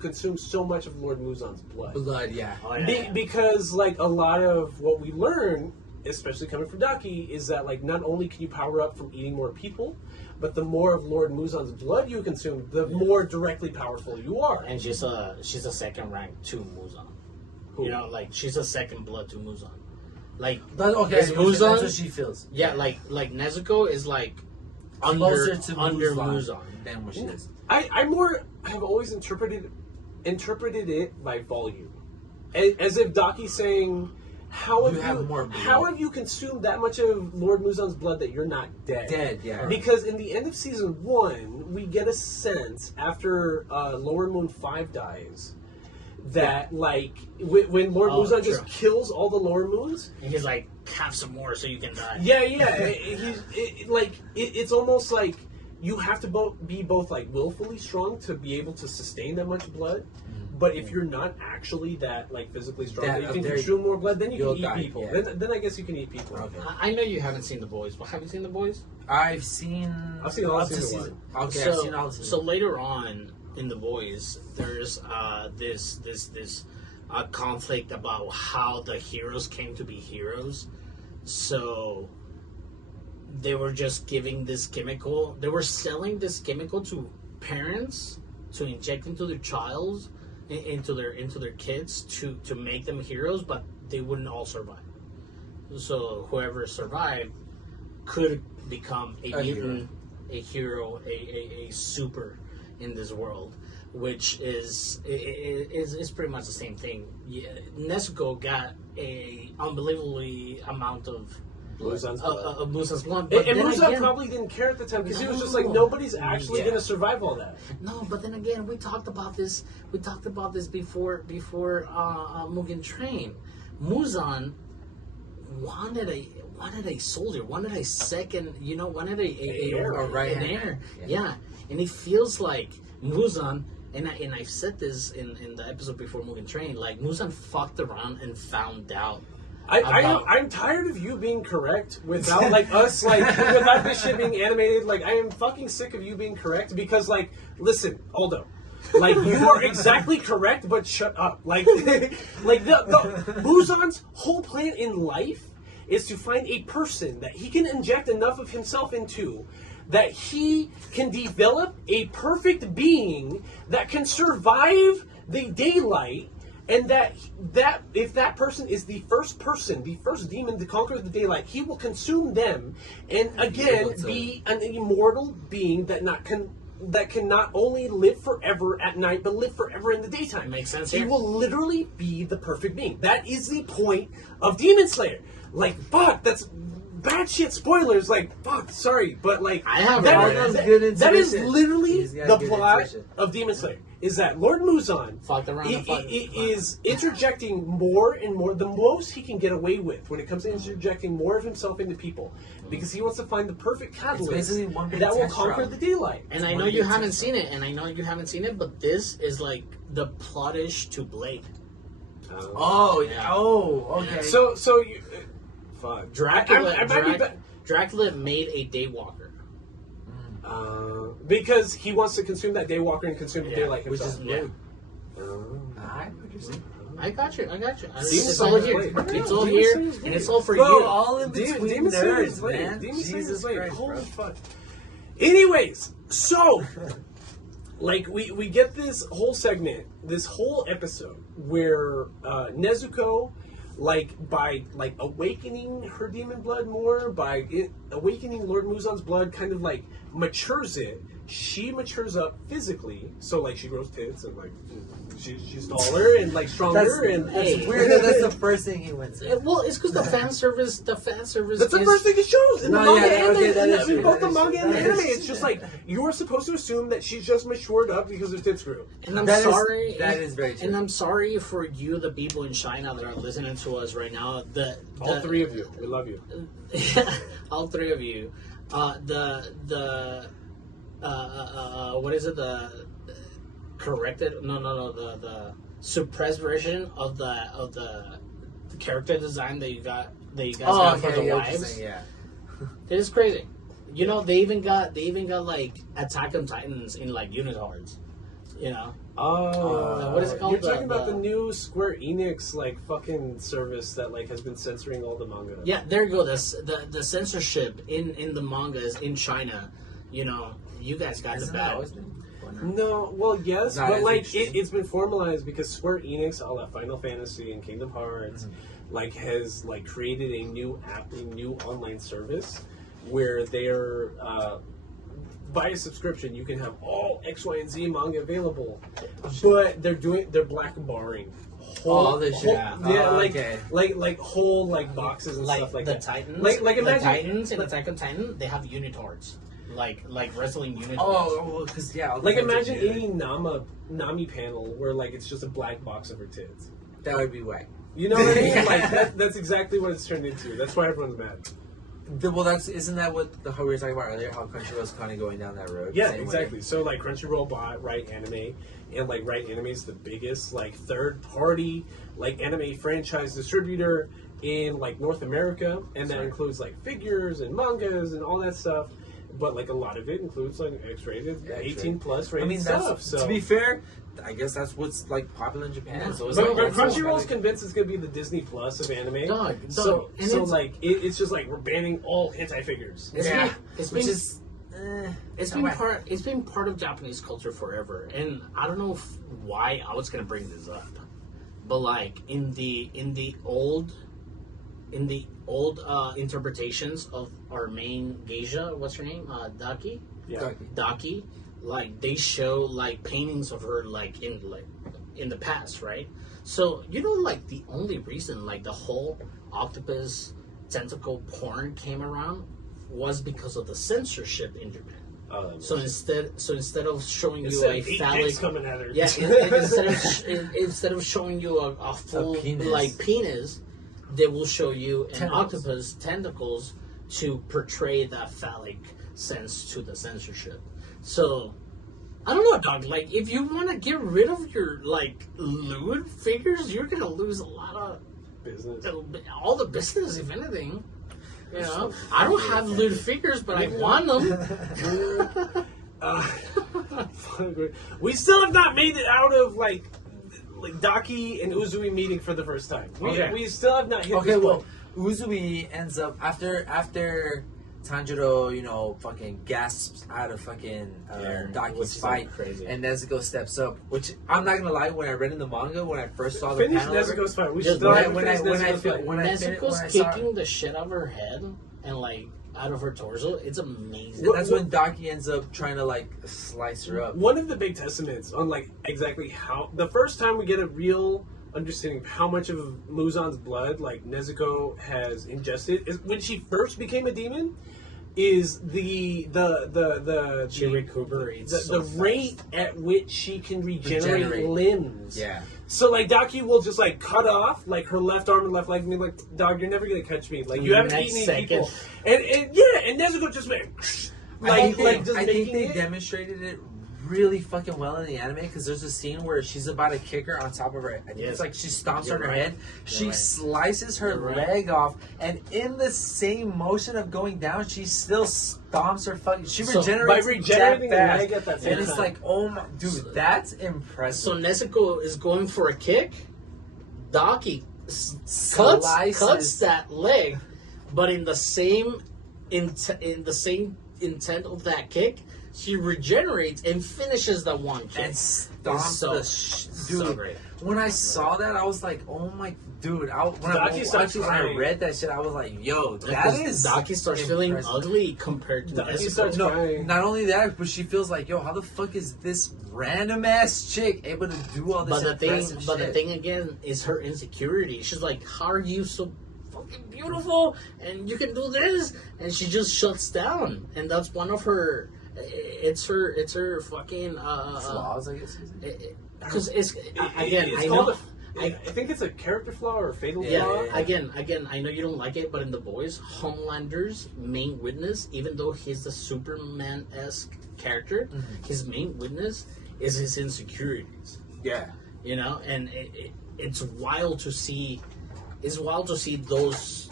consumed so much of Lord Muzan's blood. Yeah. Oh, yeah. Because like a lot of what we learn, especially coming from Daki, is that like not only can you power up from eating more people, but the more of Lord Muzan's blood you consume, the more directly powerful you are. And she's a second rank to Muzan. Who? You know, like she's a second blood to Muzan. Like Muzan, that's what she feels. Yeah, like Nezuko is like closer to Muzan than what she is. I've always interpreted it by volume, as if Daki's saying, How have you consumed that much of Lord Muzan's blood that you're not dead? Yeah. Because in the end of season 1, we get a sense after Lower Moon 5 dies that like when Lord Muzan just kills all the Lower Moons, and he's like, have some more so you can die. Yeah. It's almost like you have to be both like willfully strong to be able to sustain that much blood. But if you're not actually that like physically strong, that you can consume more blood, then you can eat people. Yeah. Then I guess you can eat people. Okay. I know you haven't seen The Boys, but have you seen The Boys? I've seen all of season 1. Okay, I've seen all of season. So later on in The Boys, there's this conflict about how the heroes came to be heroes. So they were just giving this chemical. They were selling this chemical to parents to inject into their into their kids to make them heroes, but they wouldn't all survive. So whoever survived could become a mutant, a hero, a super in this world, which is pretty much the same thing. Yeah, Nezuko got a unbelievably amount of Muzan's blood. Of Muzan's blood. And Muzan probably didn't care at the time because he was just like, nobody's actually going to survive all that. No, but then again, we talked about this. We talked about this before Mugen Train. Muzan wanted a soldier, wanted a second, wanted an heir. Yeah, and it feels like Muzan. And I've said this in the episode before Mugen Train, like Muzan fucked around and found out. I'm tired of you being correct without like us without this shit being animated. Like I am fucking sick of you being correct because like listen, Aldo, like you are exactly correct, but shut up. Like the Muzan's whole plan in life is to find a person that he can inject enough of himself into that he can develop a perfect being that can survive the daylight, and that if that person is the first demon to conquer the daylight, he will consume them, and again be an immortal being that can not only live forever at night, but live forever in the daytime. Makes sense. He will literally be the perfect being. That is the point of Demon Slayer. Like, fuck, that's bad shit spoilers, like, fuck, sorry, but like, that is literally the plot of Demon Slayer, is that Lord Muzan is interjecting more and more, the most he can get away with when it comes to interjecting more of himself into people, because he wants to find the perfect catalyst that will conquer the daylight. And I know you haven't seen it, but this is like the plottish to Blade. Okay. So you... Fuck. Dracula made a daywalker. Because he wants to consume that daywalker and consume the daylight himself. I got you. It's all here. It's all here, and it's all for you. All in between Demon nerds, man. man. Jesus Christ, holy fuck. Anyways, so... like, we get this whole segment, this whole episode, where Nezuko... by awakening her demon blood more, awakening Lord Muzan's blood, kind of like matures it. She matures up physically, so like she grows tits and like she's taller and like stronger. That's weird. That's the first thing he went to. Well, it's because the fan service. That's the first thing it shows in the manga and both the manga and the anime. It's just like you are supposed to assume that she's just matured up because her tits grew. And I'm sorry. That is very true. And I'm sorry for you, the people in China that are listening to us right now. All three of you, we love you. All three of you. What is it? The corrected? No. The suppressed version of the character design that you guys got for the wives. Yeah, it is crazy. You know, they even got like Attack on Titans in like unitards. You know. What is it called? You're talking about the new Square Enix like fucking service that like has been censoring all the manga. Yeah, there you go. The censorship in the manga is in China. You know, you guys got the bad. No, well, yes, but like it's been formalized because Square Enix, all that Final Fantasy and Kingdom Hearts, like has like created a new app, a new online service where they're by a subscription you can have all X, Y, and Z manga available, but they're black barring all this shit. Like whole like boxes and stuff like the that. Titans, like imagine, the Titans in Attack on Titan, they have unitards. Like wrestling unitards. Because like imagine any Nami panel where like it's just a black box of her tits. That would be whack. You know what I mean? Like that's exactly what it's turned into. That's why everyone's mad. Isn't that what we were talking about earlier? How Crunchyroll's kind of going down that road. Yeah, exactly. So like Crunchyroll bought Right Anime, and like Right Anime is the biggest like third party like anime franchise distributor in like North America, and that includes like figures and mangas and all that stuff. But like a lot of it includes like X-rated, 18 plus rated stuff. So to be fair, I guess that's what's like popular in Japan. So but Crunchyroll's convinced it's gonna be the Disney Plus of anime. So like it's just like we're banning all hentai figures. It's been part of Japanese culture forever, and I don't know why I was gonna bring this up, but like in the old interpretations of our main geisha, what's her name? Daki? Yeah. Daki. Like, they show, like, paintings of her, like, in the past, right? So, you know, like, the only reason, like, the whole octopus tentacle porn came around was because of the censorship in Japan. So instead of showing you a phallic, coming at her. yeah, instead of showing you a full penis, they will show you an octopus tentacles to portray that phallic sense to the censorship. So I don't know, dog. Like, if you want to get rid of your lewd figures, you're gonna lose a lot of business, all the business, if anything. You know, I don't have lewd figures, but I want them. We still have not made it out of like Daki and Uzui meeting for the first time. We still have not hit this point. Uzui ends up after Tanjiro, fucking gasps out of fucking Daki's fight, crazy. And Nezuko steps up. Which I'm not gonna lie, when I read in the manga, when I first saw the finish panel, Nezuko's fight. We just still Nezuko's kicking the shit out of her head and out of her torso. It's amazing. And that's when Daki ends up trying to slice her up. One of the big testaments on exactly how the first time we get a real understanding of how much of Muzan's blood Nezuko has ingested is when she first became a demon. Is she recuperates the rate at which she can regenerate limbs. Yeah. So Daki will just cut off her left arm and left leg and be like, dog, you're never gonna catch me. You haven't eaten any people. And Nezuko just went I think they demonstrated it really fucking well in the anime, because there's a scene where she's about to kick her on top of her. I think it's she stomps on her head. She slices her leg off, and in the same motion of going down, she still stomps her fucking. She regenerates by regenerating the leg at that same and it's time. oh my dude, that's impressive. So Nezuko is going for a kick. Daki cuts that leg, but in the same intent of that kick, she regenerates and finishes the one kick. And stomps dude. So great. When I saw that, I was like, "Oh my dude!" When I read that shit, I was like, "Yo, that is." Daki starts feeling ugly compared to Nezuko. Not only that, but she feels like, "Yo, how the fuck is this random ass chick able to do all this?" But the thing again is her insecurity. She's like, "How are you so fucking beautiful and you can do this?" And she just shuts down, and that's one of her. It's her fucking flaws, I guess. Because I think it's a character flaw or a fatal flaw. Yeah. Again, I know you don't like it, but in The Boys, Homelander's main witness, even though he's the Superman-esque character, his main witness is his insecurities. Yeah. And it's wild to see. It's wild to see those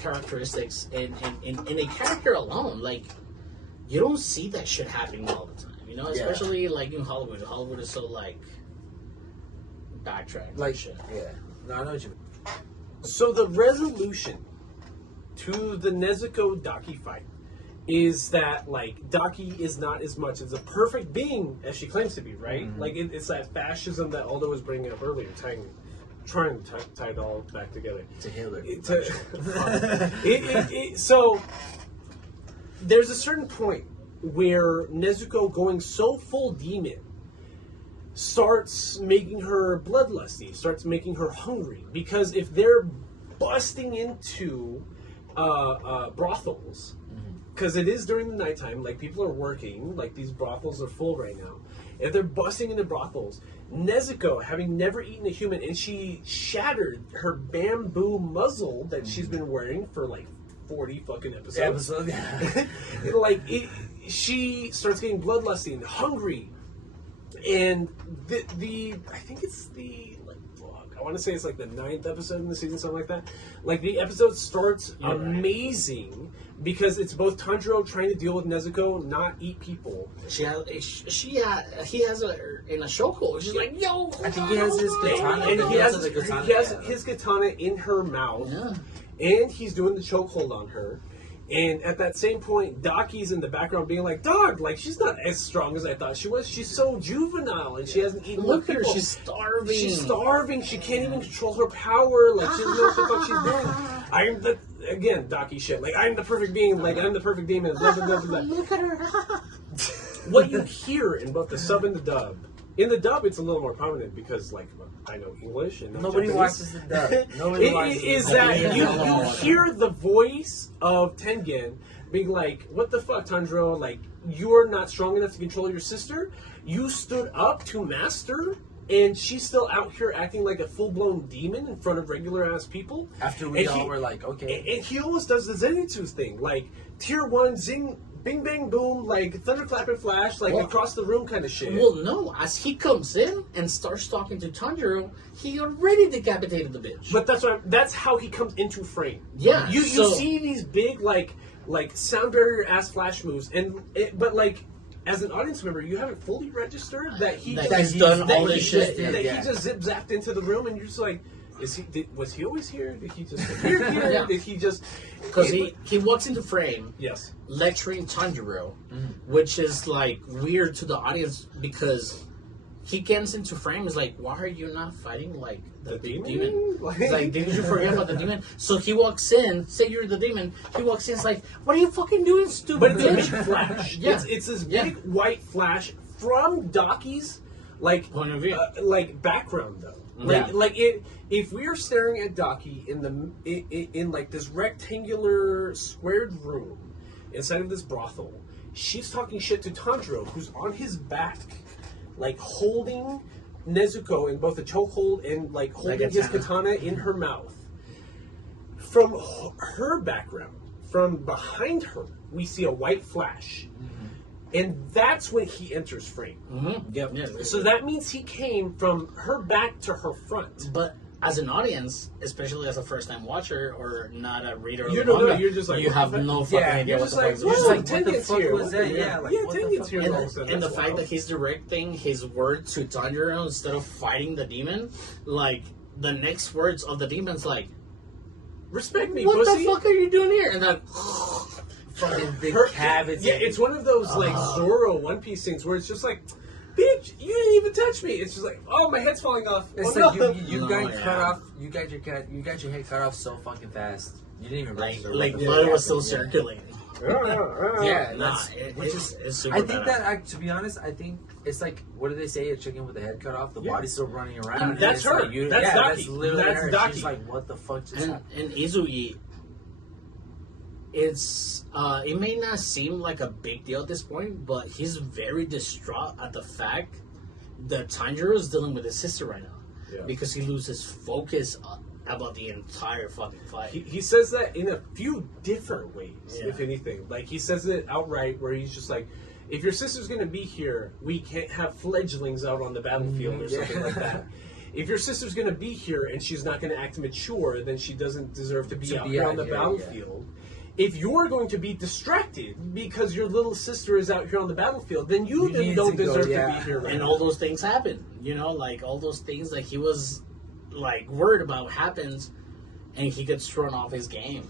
characteristics in a character alone. You don't see that shit happening all the time, especially in Hollywood. Hollywood is so backtrack shit. Yeah. No, I know what you mean. So the resolution to the Nezuko Daki fight is that Daki is not as much as a perfect being as she claims to be, right? Mm-hmm. It's that fascism that Aldo was bringing up earlier, trying to tie it all back together. To Hitler. So there's a certain point where Nezuko going so full demon starts making her bloodlusty, starts making her hungry. Because if they're busting into brothels, because it is during the nighttime, people are working, these brothels are full right now. If they're busting into brothels, Nezuko, having never eaten a human, and she shattered her bamboo muzzle that she's been wearing for 40 fucking episodes. She starts getting bloodlusty and hungry, and the I think it's I want to say it's the 9th episode in the season, something like that. The episode starts amazing because it's both Tanjiro trying to deal with Nezuko, not eat people. He has her in a chokehold. She's like, yo. I think he has his katana. And he has his katana in her mouth. Yeah. And he's doing the chokehold on her. And at that same point, Daki's in the background being like, dog, she's not as strong as I thought she was. She's so juvenile, and she hasn't eaten Look at her, people. she's starving. She's starving. She can't even control her power. She doesn't know what the fuck she's doing. Again, Daki shit. I'm the perfect being. I'm the perfect demon. Blah, blah, blah, blah. Look at her. What you hear in both the sub and the dub In the dub, it's a little more prominent because, like, I know English and nobody Japanese. watches the dub. Nobody watches Is the dub. that you hear the voice of Tengen being like, "What the fuck, Tanjiro? Like, you're not strong enough to control your sister. You stood up to Master, and she's still out here acting like a full-blown demon in front of regular-ass people." After we all were like, okay. And he almost does the Zenitsu thing, like, tier 1, zing, bing, bang, boom, like, thunderclap and flash, like, across the room kind of shit. Well, no, as he comes in and starts talking to Tanjiro, he already decapitated the bitch. But that's how he comes into frame. Yeah. You see these big, like sound barrier-ass flash moves, but, like, as an audience member, you haven't fully registered that he's done all this shit. He just zip-zapped into the room, and you're just like, was he always here? Did he just appear here? Yeah. Did he just... Because he walks into frame, Yes. lecturing Tanjiro, which is, like, weird to the audience because he gets into frame, is like, why are you not fighting, like, the big demon? He's like, didn't you forget about the demon? So he walks in, say you're the demon, he walks in, it's like, what are you fucking doing, stupid But it's a bitch? big flash. Yeah. It's this big white flash from Daki's, like, point of view. Like, background, though. Yeah. If we are staring at Daki in like this rectangular squared room inside of this brothel, she's talking shit to Tanjiro, who's on his back, like holding Nezuko in both a chokehold and like holding his katana in her mouth. From her background, from behind her, we see a white flash. And that's when he enters frame. Mm-hmm. Yep. Yeah. So that means he came from her back to her front. But as an audience, especially as a first-time watcher or not a reader, You of don't the know. manga, You're just like, you what have the fuck? no fucking idea You're what just the like, fuck whoa, is going on. what the Tengen's fuck here. was that? Yeah, Yeah, like, yeah, what the Tengen's fuck? here. And, all of a sudden. and the That's fact wild. that he's directing his word to Tanjiro instead of fighting the demon, like the next words of the demon's like, Respect me, "What pussy. the fuck are you doing here?" And then, Fucking big Her- cabbage. Yeah, it's one of those like Zoro One Piece things where it's just like, bitch, you didn't even touch me. It's just like, oh, my head's falling off. It's Oh, like no. you No, got yeah. cut off. You got your head cut off so fucking fast. You didn't even register what like the blood fuck was still happened. circulating. Yeah, Nah, that's, which is super I think badass. that to be honest, I think it's like, what do they say? A chicken with the head cut off, the Yeah. body's still running around. And that's it's her. Like That's Daki. that's literally That's her. Daki. She's like, what the fuck just happened? And Izui, it's it may not seem like a big deal at this point, but he's very distraught at the fact that Tanjiro is dealing with his sister right now. Yeah. Because he loses focus about the entire fucking fight. He says that in a few different ways, Yeah. if anything. Like, he says it outright where he's just like, if your sister's going to be here, we can't have fledglings out on the battlefield or something like that. If your sister's going to be here and she's not going to act mature, then she doesn't deserve to be out here on the battlefield. If you're going to be distracted because your little sister is out here on the battlefield, then you then need don't to go, deserve yeah. to be here right And now. all those things happen. You know, like all those things that he was like worried about happens, and he gets thrown off his game.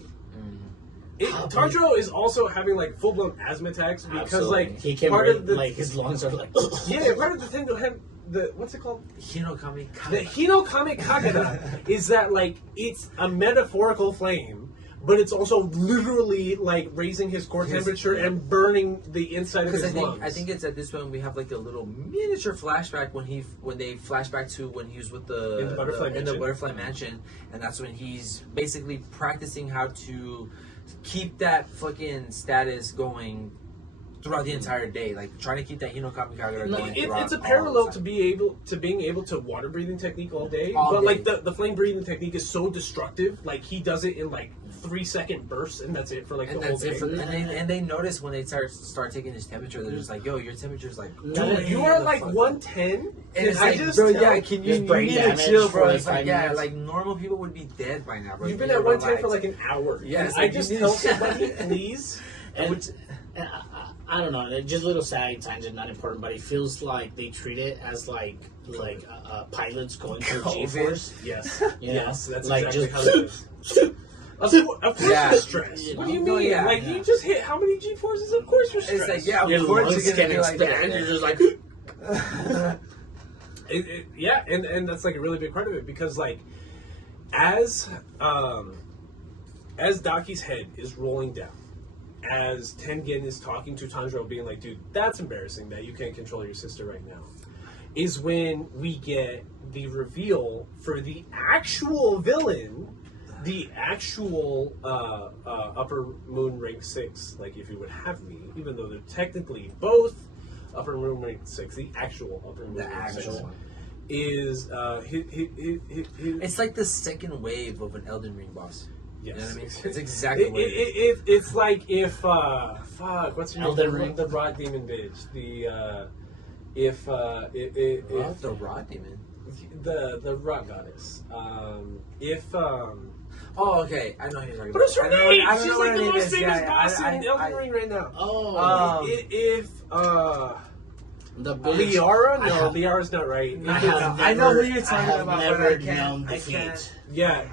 Tanjiro is also having like full blown asthma attacks because Absolutely. like he can part of the like his lungs are like yeah, part of the thing to have the what's it called? Hinokami. The Hinokami Kagura is that like it's a metaphorical flame, but it's also literally like raising his core temperature and burning the inside of his lungs. I think it's at this point we have like a little miniature flashback when they flash back to when he was with In the Butterfly Mansion, and that's when he's basically practicing how to keep that fucking status going throughout the entire day, like trying to keep that Hinokami Kagura going. It's a parallel to being able to water breathing technique all day, but like the flame breathing technique is so destructive. Like he does it in like 3-second bursts, and that's it for like the whole day. And they notice when they start taking his temperature, they're just like, "Yo, your temperature's like, Dude, you are like 110, and it's I like, just bro, tell- yeah, can you Just brain need to damage chill, for bro? like It's like, 5 yeah, minutes. like normal people would be dead by now, bro. You've been You at know, 110 for relax. like an hour. Yeah, it's I like, just you tell need- somebody, please. and I don't know, just a little side tangent, not important, but it feels like they treat it as like pilots going through G-force. Yes, You know? yes, that's Like, exactly just- how it is. Of course Yeah. you're stressed. What do you mean? No, yeah, like yeah. you just hit how many G-forces? Of course you're stressed. It's like, yeah, Your of course lungs you're can gonna be like expand, that. you're just like Yeah, and that's like a really big part of it because like as Daki's head is rolling down, as Tengen is talking to Tanjiro, being like, dude, that's embarrassing that you can't control your sister right now. is when we get the reveal for the actual villain, the actual Upper Moon Rank 6, like if you would have me, even though they're technically both Upper Moon Rank 6, the actual Upper Moon Rank 6 is it's like the second wave of an Elden Ring boss. Yes. You know what I mean? It's exactly what it is. It's like if what's your Elden name? Ring? The Rod Demon bitch. If the Rod Demon. The Rock Goddess. Oh, okay. I know who you're talking What is her about. name? I don't She's know what like her the name most is. famous Yeah, boss I- in Elden Ring right now. Oh, the bitch. Liara? No, I- Liara's not right. I know who you're talking about, but Never I can't. known I defeat. can't. Yeah,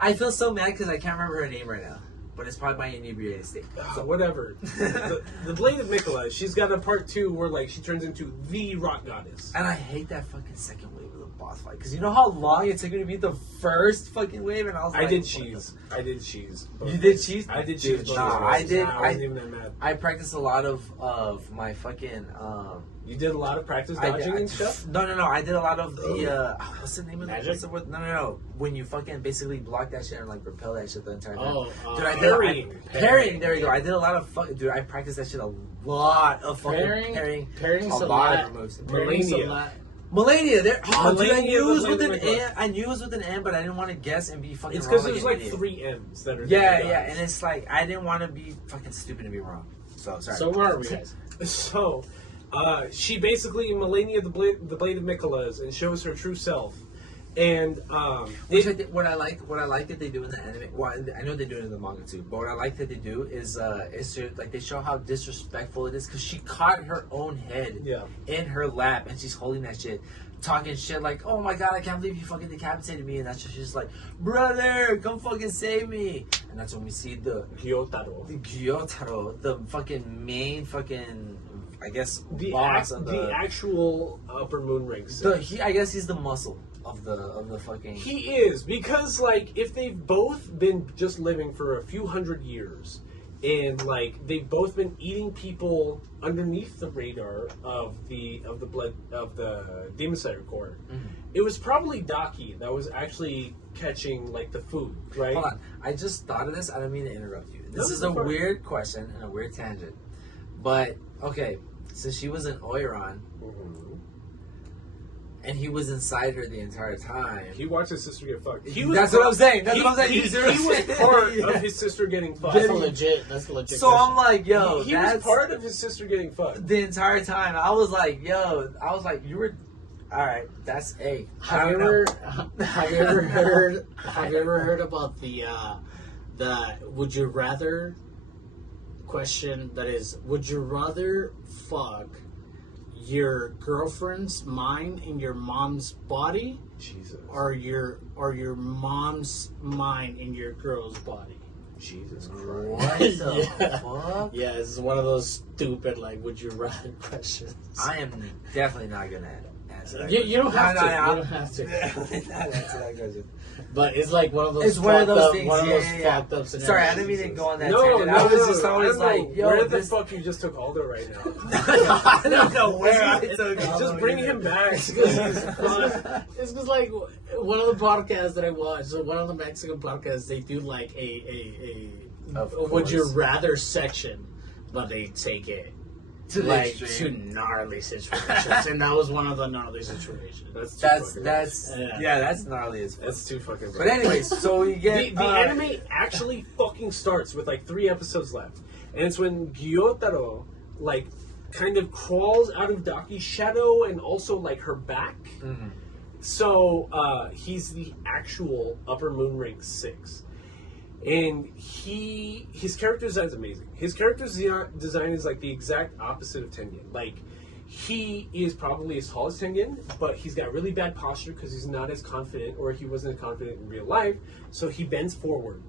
I feel so mad because I can't remember her name right now. But it's probably my inebriated state. so whatever. the Blade of Mikola, she's got a part 2 where like she turns into the Rock Goddess. And I hate that fucking second wave of the boss fight. Because you know how long it took me to beat the first fucking wave? And I was like... I did cheese. You did cheese? I did cheese. Dude, both nah, ways. I wasn't even that mad. I practiced a lot of my fucking... You did a lot of practice dodging and stuff? No. I did a lot of the... what's the name of Magic? What's the word? No. When you fucking basically block that shit and like repel that shit the entire time. Dude, I did... parrying. Parrying, there you go. I did a lot of fucking... Dude, I practiced that shit a lot of fucking parrying. Parrying's a a lot lot. of moves. Parrying's a Melania. lot. Melania, there. Oh, dude, I Melania knew it was was with an like N. I knew it was with an N, but I didn't want to guess and be fucking It's wrong. because there's like an idiot. 3 M's that are Yeah, and it's like I didn't want to be fucking stupid and be wrong. So sorry. So where are we, guys? So, she basically Melania the Blade of Mikolas and shows her true self, and what I like that they do in the anime. Well, I know they do it in the manga too. But what I like that they do is to, like they show how disrespectful it is because she caught her own head in her lap and she's holding that shit. Talking shit like, oh my god, I can't believe you fucking decapitated me, and that's just she's like, brother, come fucking save me, and that's when we see the Gyotaro, the fucking main fucking, I guess, boss of the actual Upper Moon Rank. I guess he's the muscle of the fucking. He is, because like if they've both been just living for a few hundred years, and like they've both been eating people underneath the radar of the Demon Slayer Corps. Mm-hmm. It was probably Daki that was actually catching like the food, right? Hold on, I just thought of this. I don't mean to interrupt you. This is a fine. weird question and a weird tangent, but okay. So she was an Oiron, and he was inside her the entire time. He watched his sister get fucked. That's what I'm saying. That's what I'm saying. He was part of his sister getting fucked. That's legit. So question. I'm like, yo, He that's was part of his sister getting fucked. the entire time. I was like, yo, you were. All right, that's A. Have you ever heard about the would you rather question? That is, would you rather fuck your girlfriend's mind in your mom's body, Jesus, or your mom's mind in your girl's body? Jesus Christ! What the fuck? Yeah, this is one of those stupid like would you rather questions. I am definitely not gonna answer that. You don't have to. No, You don't have to. Definitely not answer that question. But it's like one of those. It's one of those things. One of those Yeah. fucked up scenarios. Sorry, I didn't mean to go on that No, tangent. I was just always I don't know like, yo, where the this. fuck you just took Aldo right now? I don't know where I took Just bring him back. It's because like one of the podcasts that I watch, so one of the Mexican podcasts, they do like a would you rather section, but they take it To the like to extreme. gnarly situations, and that was one of the gnarly situations. That's Yeah. that's gnarly as fuck. That's too fucking. But anyways, so you get the anime actually fucking starts with like 3 episodes left, and it's when Gyotaro like kind of crawls out of Daki's shadow and also like her back. Mhm. So he's the actual Upper Moon Rank 6. And his character design is amazing. His character design is like the exact opposite of Tengen. Like, he is probably as tall as Tengen, but he's got really bad posture because he's not as confident, or he wasn't as confident in real life, so he bends forward.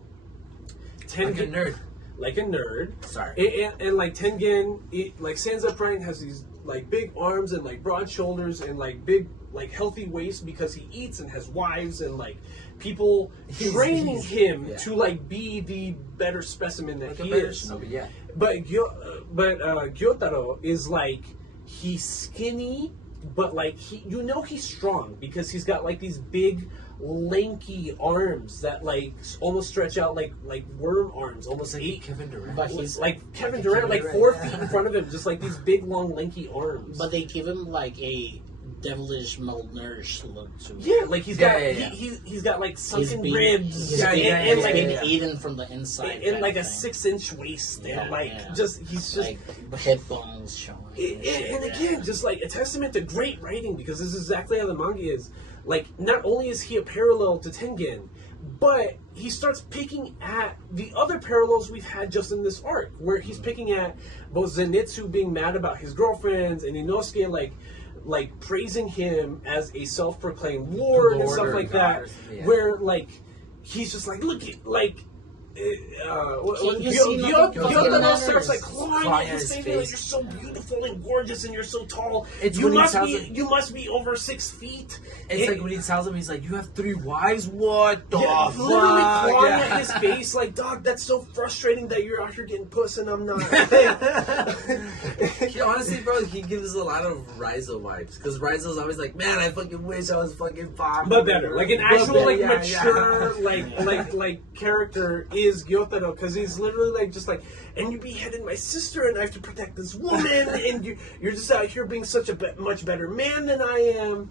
like a nerd. Like a nerd. Sorry. And like Tengen, like stands upright and has these like big arms and like broad shoulders and like big like healthy waist because he eats and has wives and like people training him to like be the better specimen that he is. Shinobi, yeah. But Gyotaro is like, he's skinny but like he's strong because he's got like these big lanky arms that like almost stretch out like worm arms, almost like Kevin Durant. But he's like Kevin Durant, like 4 feet in front of him, just like these big long lanky arms. But they give him like a devilish malnourished look to him. Yeah, like he's got like sunken ribs, he's been eaten from the inside, and like a 6-inch waist, and he's just like hip bones showing. And again, just like a testament to great writing, because this is exactly how the manga is. Like, not only is he a parallel to Tengen, but he starts picking at the other parallels we've had just in this arc, where he's picking at both Zenitsu being mad about his girlfriends and Inosuke like praising him as a self-proclaimed lord and stuff like that, where like he's just like, look at like Gyotaro starts like clawing at his face, like, you're so beautiful and gorgeous and you're so tall. You must be over 6 feet. It's like when he tells him, he's like, you have 3 wives? What the fuck? Literally clawing at his face, like, dog, that's so frustrating that you're out here getting puss and I'm not. Honestly, bro, he gives a lot of Raizo vibes, because Raizo's always like, man, I fucking wish I was fucking Bob. But better, like an actual mature like character is Gyotaro, because he's literally like just like, and you beheaded my sister and I have to protect this woman and you're just out here being such a much better man than I am.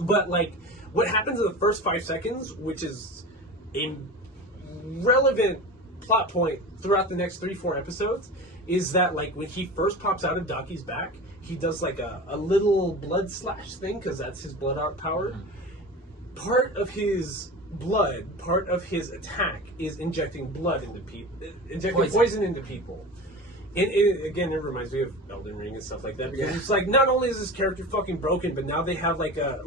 But like what happens in the first 5 seconds, which is a relevant plot point throughout the next 3-4 episodes, is that like when he first pops out of Daki's back, he does like a little blood slash thing, because that's his blood art power. Part of his his attack is injecting blood into people, injecting poison into people. Again, it reminds me of Elden Ring and stuff like that, because it's like, not only is this character fucking broken, but now they have like a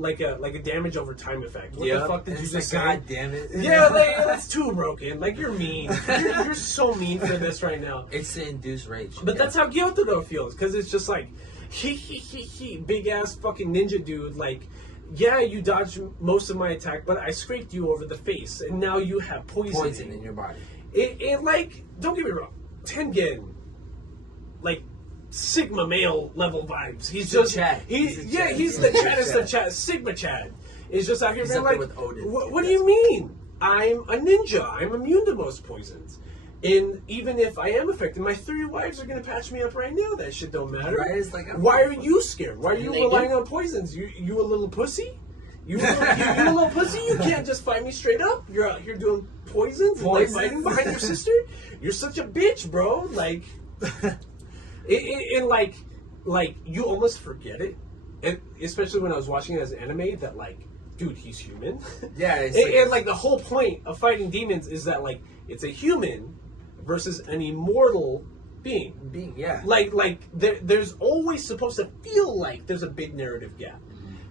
damage over time effect. What the fuck did you just say? God damn it! Yeah, that's too broken. Like, you're mean. You're so mean for this right now. It's to induce rage. But that's how Gyotaro feels, because it's just like he big ass fucking ninja dude, like, yeah, you dodged most of my attack, but I scraped you over the face, and now you have poison in your body. It like, don't get me wrong, Tengen, like, Sigma male level vibes. He's just Chad. He's the Chaddest of Chad. Sigma Chad is just out here being like, what do you mean? I'm a ninja. I'm immune to most poisons. And even if I am affected, my 3 wives are going to patch me up right now. That shit don't matter. Right? It's like, why are you scared? Why are you relying on poisons? You a little pussy? You a little pussy? You can't just fight me straight up? You're out here doing poisons and like fighting behind your sister? You're such a bitch, bro. Like, like you almost forget it. And especially when I was watching it as an anime, that like, dude, he's human. Yeah. And like the whole point of fighting demons is that like, it's a human versus an immortal being. Like there's always supposed to feel like there's a big narrative gap.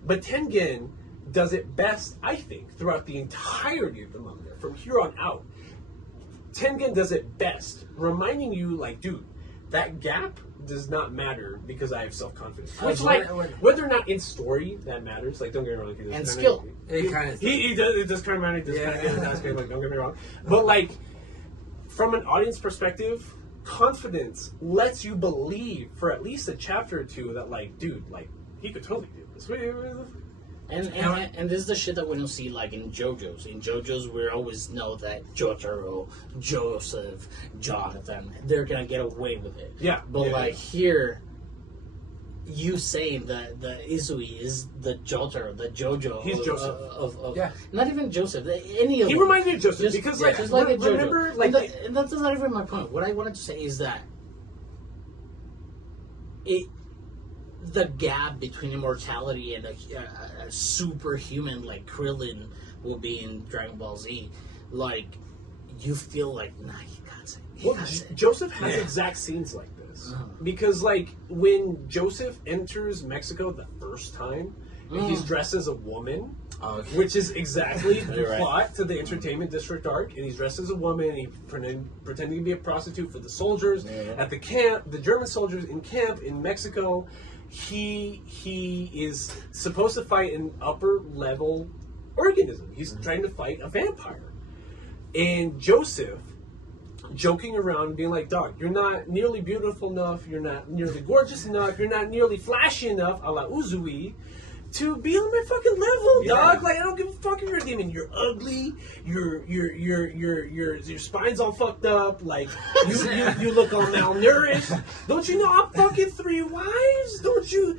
But Tengen does it best, I think, throughout the entirety of the manga, from here on out. Tengen does it best, reminding you, like, dude, that gap does not matter because I have self-confidence. Which, like, whether or not in story that matters, like, don't get me wrong. And skill. It does kind of matter. Like, don't get me wrong. But, like, from an audience perspective, confidence lets you believe for at least a chapter or two that, like, dude, like, he could totally do this. And this is the shit that we don't see like in JoJo's. In JoJo's, we always know that Jotaro, Joseph, Jonathan, they're gonna get away with it. Yeah. But like here, you saying that the Uzui is the Jotaro, the JoJo. He's Joseph. Not even Joseph. Any of he them. reminds me of Joseph because like, just like remember, like and that's not even my point. What I wanted to say is that the gap between immortality and a superhuman like Krillin will be in Dragon Ball Z, like, you feel like, nah, he got it. Joseph has exact scenes like this. Because, like, when Joseph enters Mexico the first time, and he's dressed as a woman, which is exactly the plot to the Entertainment District arc, and he's dressed as a woman, and he's pretending to be a prostitute for the soldiers at the camp, the German soldiers in camp in Mexico. He is supposed to fight an upper level organism. He's trying to fight a vampire. And Joseph joking around, being like, dog, you're not nearly beautiful enough, you're not nearly gorgeous enough, you're not nearly flashy enough, a la Uzui, to be on my fucking level, dog. Like, I don't give a fuck if you're a demon. You're ugly. Your spine's all fucked up. Like, you look all malnourished. Don't you know I'm fucking 3 wives? Don't you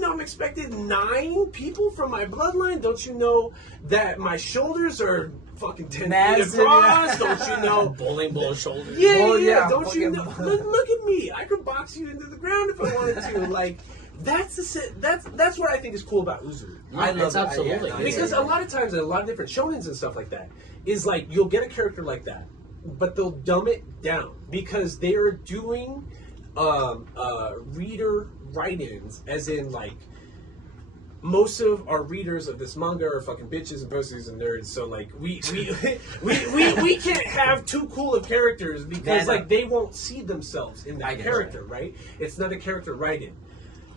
know I'm expected 9 people from my bloodline? Don't you know that my shoulders are fucking 10 feet across? Don't you know? Bowling ball shoulders. Yeah. Don't you know? Look at me. I could box you into the ground if I wanted to. Like, that's what I think is cool about Uzui. I love absolutely because a lot of times in a lot of different shonens and stuff like that is like you'll get a character like that, but they'll dumb it down because they are doing reader write-ins, as in like most of our readers of this manga are fucking bitches and pussies and nerds. So like we can't have too cool of characters because like they won't see themselves in that character, right? It's not a character write-in.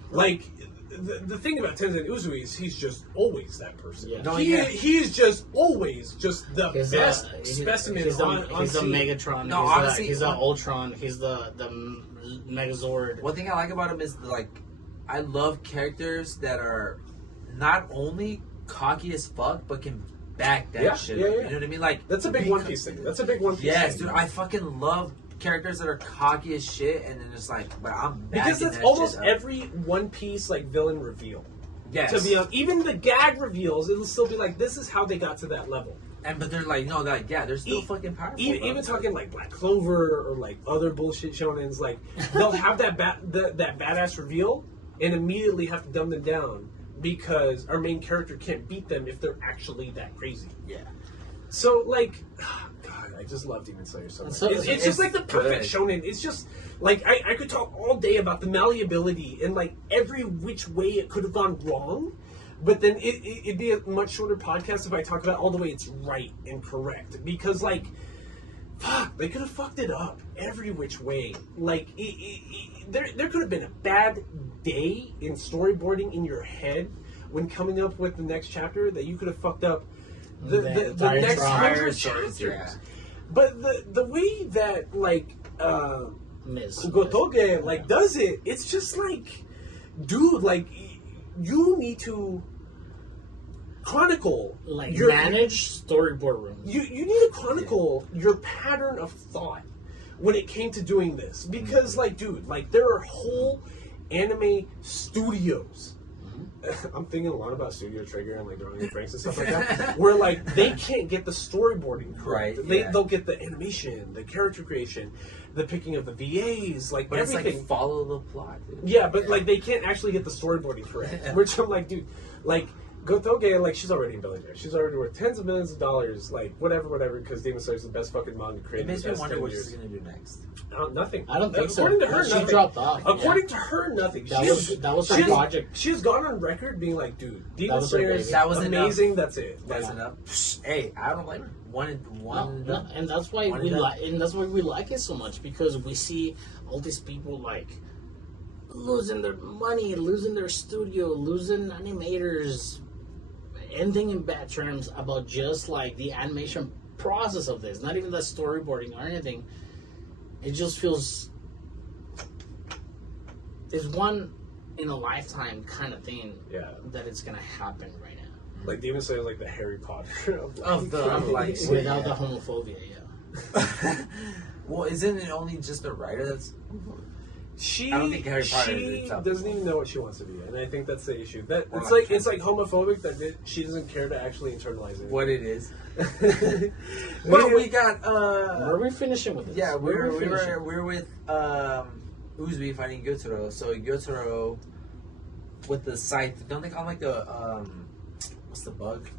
Like, the thing about Tenzin Uzui is he's just always that person. Yeah. He is just always just the best specimen he's on He's a scene. Megatron. No, honestly, he's an Ultron. He's the Megazord. One thing I like about him is, like, I love characters that are not only cocky as fuck, but can back that shit. You know what I mean? Like, that's a big One Piece thing. That's a big One Piece yes, thing. dude, I fucking love characters that are cocky as shit, and then just like, but I'm because that's almost every One Piece like villain reveal. Yes. To be honest, even the gag reveals, it'll still be like, this is how they got to that level. But they're like, no, like, yeah, they're still fucking powerful. Even talking like Black Clover or like other bullshit shonens, like they'll have that that badass reveal and immediately have to dumb them down because our main character can't beat them if they're actually that crazy. Yeah. So like, God, I just love Demon Slayer so much. It's just like the perfect shonen. It's just like I could talk all day about the malleability and like every which way it could have gone wrong, but then it'd be a much shorter podcast if I talk about all the way it's right and correct, because like, fuck, they could have fucked it up every which way. Like there could have been a bad day in storyboarding in your head when coming up with the next chapter that you could have fucked up the next 100 chapters. Yeah. But the way that like Gotoge like does it, it's just like, dude, like you need to chronicle, like, manage storyboard rooms. You need to chronicle your pattern of thought when it came to doing this, because like, dude, like there are whole anime studios. I'm thinking a lot about Studio Trigger and like Ronnie Franks and stuff like that, where like they can't get the storyboarding correct. Right, they'll get the animation, the character creation, the picking of the VAs, like, but everything. It's like follow the plot. Dude. Yeah, but like they can't actually get the storyboarding correct. Which I'm like, dude, like Gotoge, like she's already a billionaire. She's already worth tens of millions of dollars, like whatever, because Demon Slayer is the best fucking manga created. It makes me wonder what she's gonna do next. Nothing. I don't think According so. to her, she nothing. Dropped off. According to her, nothing. That was her project. She has gone on record being like, dude, Demon Slayer is amazing. That's it. That's enough. Hey, I don't like one. No, and that's why we like, and that's why we like it so much, because we see all these people like losing their money, losing their studio, losing animators, ending in bad terms about just like the animation process of this, not even the storyboarding or anything. It just feels it's one in a lifetime kind of thing. Yeah, that it's gonna happen right now. Like Demon Slayer is like the Harry Potter of the like without the homophobia. Yeah. Well, isn't it only just the writer that's? She I don't think Harry Potter doesn't even know what she wants to be, and I think that's the issue. That it's like homophobic that she doesn't care to actually internalize it. What it is. Well, we got. Where are we finishing with this? Yeah, we're with Uzui fighting Gyotaro. So Gyotaro with the scythe. Don't they call him like the what's the bug?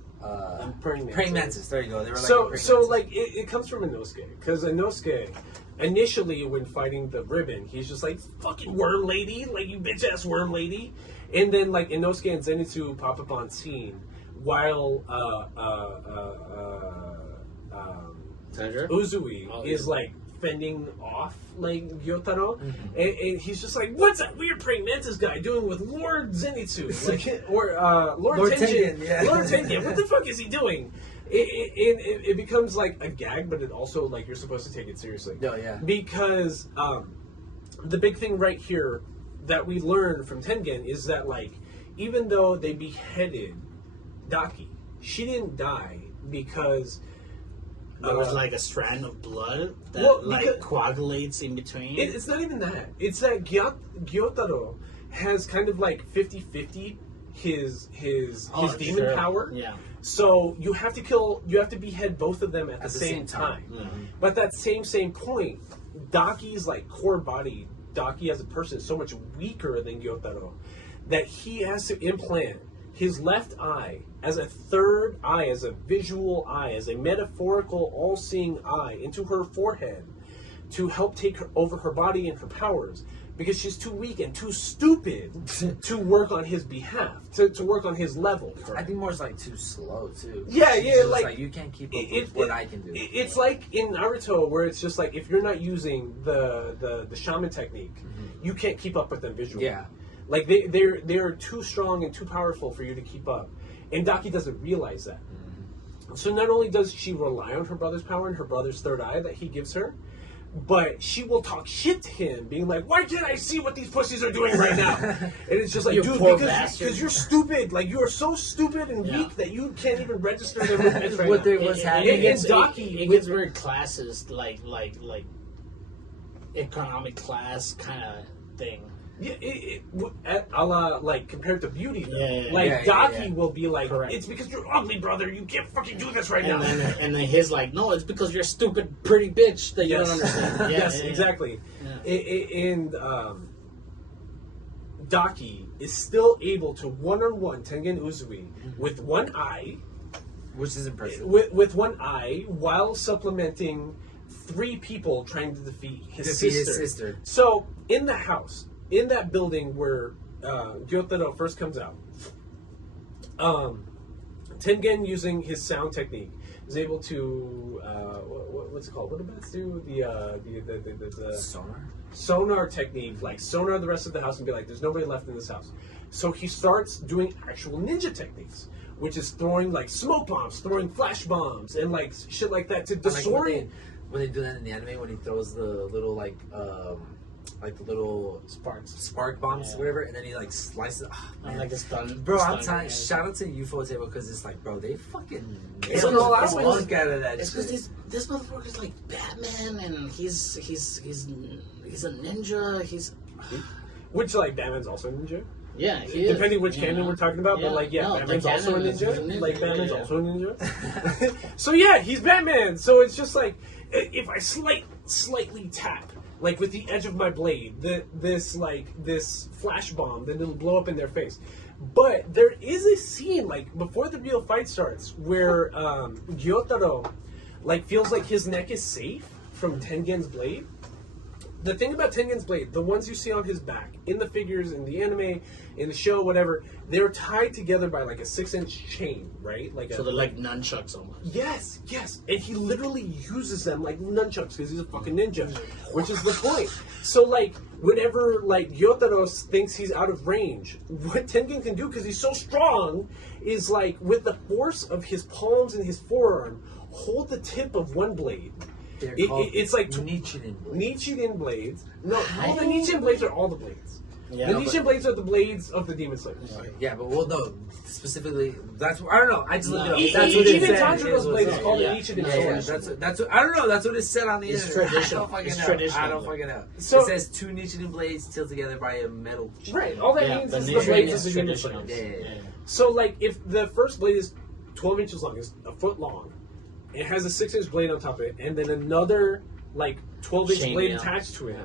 Praying mantis. There you go. They were like so like it comes from Inosuke, because Inosuke initially when fighting the ribbon, he's just like, fucking worm lady, like you bitch ass worm lady, and then like Inosuke and Zenitsu pop up on scene while Uzui is like fending off like Gyotaro, and he's just like, what's that weird praying mantis guy doing with Lord Zenitsu, like, or Lord Tengen? Yeah. Lord Tengen, what the fuck is he doing? it becomes like a gag, but it also like you're supposed to take it seriously. Oh yeah. Because the big thing right here that we learn from Tengen is that like even though they beheaded Daki, she didn't die because there was like a strand of blood that coagulates in between. It's not even that. It's that Gyotaro has kind of like 50-50 his demon power. Yeah. So you have to behead both of them at the same time. Mm-hmm. But that same point, Daki's like core body, Daki as a person is so much weaker than Gyotaro that he has to implant his left eye as a third eye, as a visual eye, as a metaphorical all-seeing eye into her forehead to help take over her body and her powers. Because she's too weak and too stupid to work on his behalf, to work on his level. I think more is like too slow too. Yeah, like you can't keep up with what I can do. It's like in Naruto where it's just like if you're not using the shaman technique, you can't keep up with them visually. Yeah. Like they're too strong and too powerful for you to keep up. And Daki doesn't realize that. So not only does she rely on her brother's power and her brother's third eye that he gives her, but she will talk shit to him, being like, "Why can't I see what these pussies are doing right now?" And it's just like, you dude, because you're stupid. Like you are so stupid and weak that you can't even register their movements right what now. What's happening? It gets very classes, like economic class kind of thing. Yeah, a la, like, compared to beauty, though. Yeah, Daki will be like, correct. "It's because you're ugly, brother. You can't fucking do this right now." And then his like, "No, it's because you're a stupid, pretty bitch that you don't understand." Yes, exactly. Yeah. And Daki is still able to one-on-one Tengen Uzui with one eye, which is impressive. With one eye, while supplementing 3 people trying to defeat his sister. So in the house, in that building where Gyotaro first comes out, Tengen, using his sound technique, is able to what's it called? What do bats do? The sonar technique, like sonar the rest of the house and be like, "There's nobody left in this house." So he starts doing actual ninja techniques, which is throwing like smoke bombs, throwing flash bombs, and like shit like that to disorient. When they do that in the anime, when he throws the little like the little spark bombs, whatever, and then he like slices it. Oh, man. Like it's done, bro. I'm telling. Shout out to UFO Table because it's like, bro, they fucking. It's out of that. It's because this motherfucker's like Batman, and he's a ninja. Which like Batman's also a ninja. Yeah, depending which canon we're talking about, but like Batman's also a ninja. Like Batman's also a ninja. So yeah, he's Batman. So it's just like if I slightly tap, like with the edge of my blade, this flash bomb, then it'll blow up in their face. But there is a scene like before the real fight starts where Gyotaro like feels like his neck is safe from Tengen's blade. The thing about Tengen's blade, the ones you see on his back, in the figures, in the anime, in the show, whatever, they're tied together by like a 6-inch chain, right? So they're like nunchucks almost. Yes. And he literally uses them like nunchucks because he's a fucking ninja, which is the point. So like, whenever like Gyotaro thinks he's out of range, what Tengen can do, because he's so strong, is like with the force of his palms and his forearm, hold the tip of one blade. It's like Nichiren blades. No, all the Nichiren blades are all the blades. Yeah, the Nichiren blades are the blades of the Demon Slayers. Yeah, but well, no, specifically, that's I don't know. I just looked it up. That's what it said. Tanjiro's blade is called the Nichiren sword. That's what I don't know. That's what it said on the internet. Traditional. I don't fucking know. So, it says 2 Nichiren blades tilted together by a metal chain. Right. All that means is the blades of the Demon Slayers. Yeah. So like, if the first blade is 12 inches long, is a foot long. It has a 6-inch blade on top of it, and then another like 12-inch blade attached to it.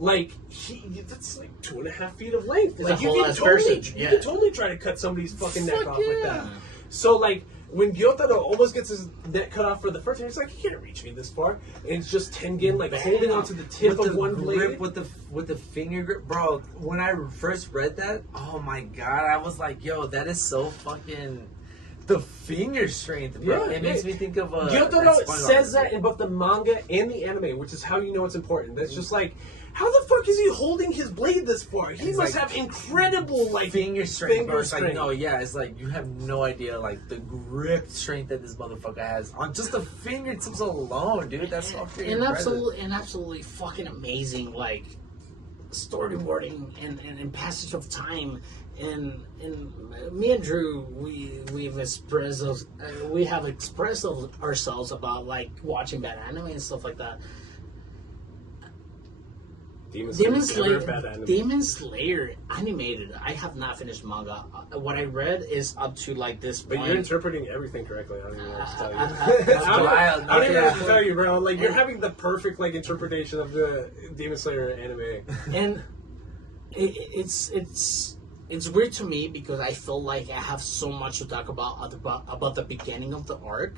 Like that's like 2.5 feet of length. It's like you can totally try to cut somebody's fucking neck off like that. So like when Gyotaro almost gets his neck cut off for the first time, he's like, "You can't reach me this far," and it's just Tengen like holding onto the tip of one blade with the finger grip, bro. When I first read that, oh my god, I was like, "Yo, that is so fucking." The finger strength, bro. It makes me think of Gyotaro says that in both the manga and the anime, which is how you know it's important. That's just like how the fuck is he holding his blade this far? He must have incredible finger strength. It's like you have no idea like the grip strength that this motherfucker has on just the fingertips alone, dude. That's so fucking impressive. Absolutely fucking amazing, like storyboarding and passage of time. And me and Drew, we have expressed ourselves about like watching bad anime and stuff like that. Demon Slayer animated. I have not finished manga. What I read is up to like this point. But you're interpreting everything correctly. I don't even know what to tell you. I don't even know what to tell you, bro. Like you're having the perfect like interpretation of the Demon Slayer anime. And it's weird to me because I feel like I have so much to talk about the beginning of the arc.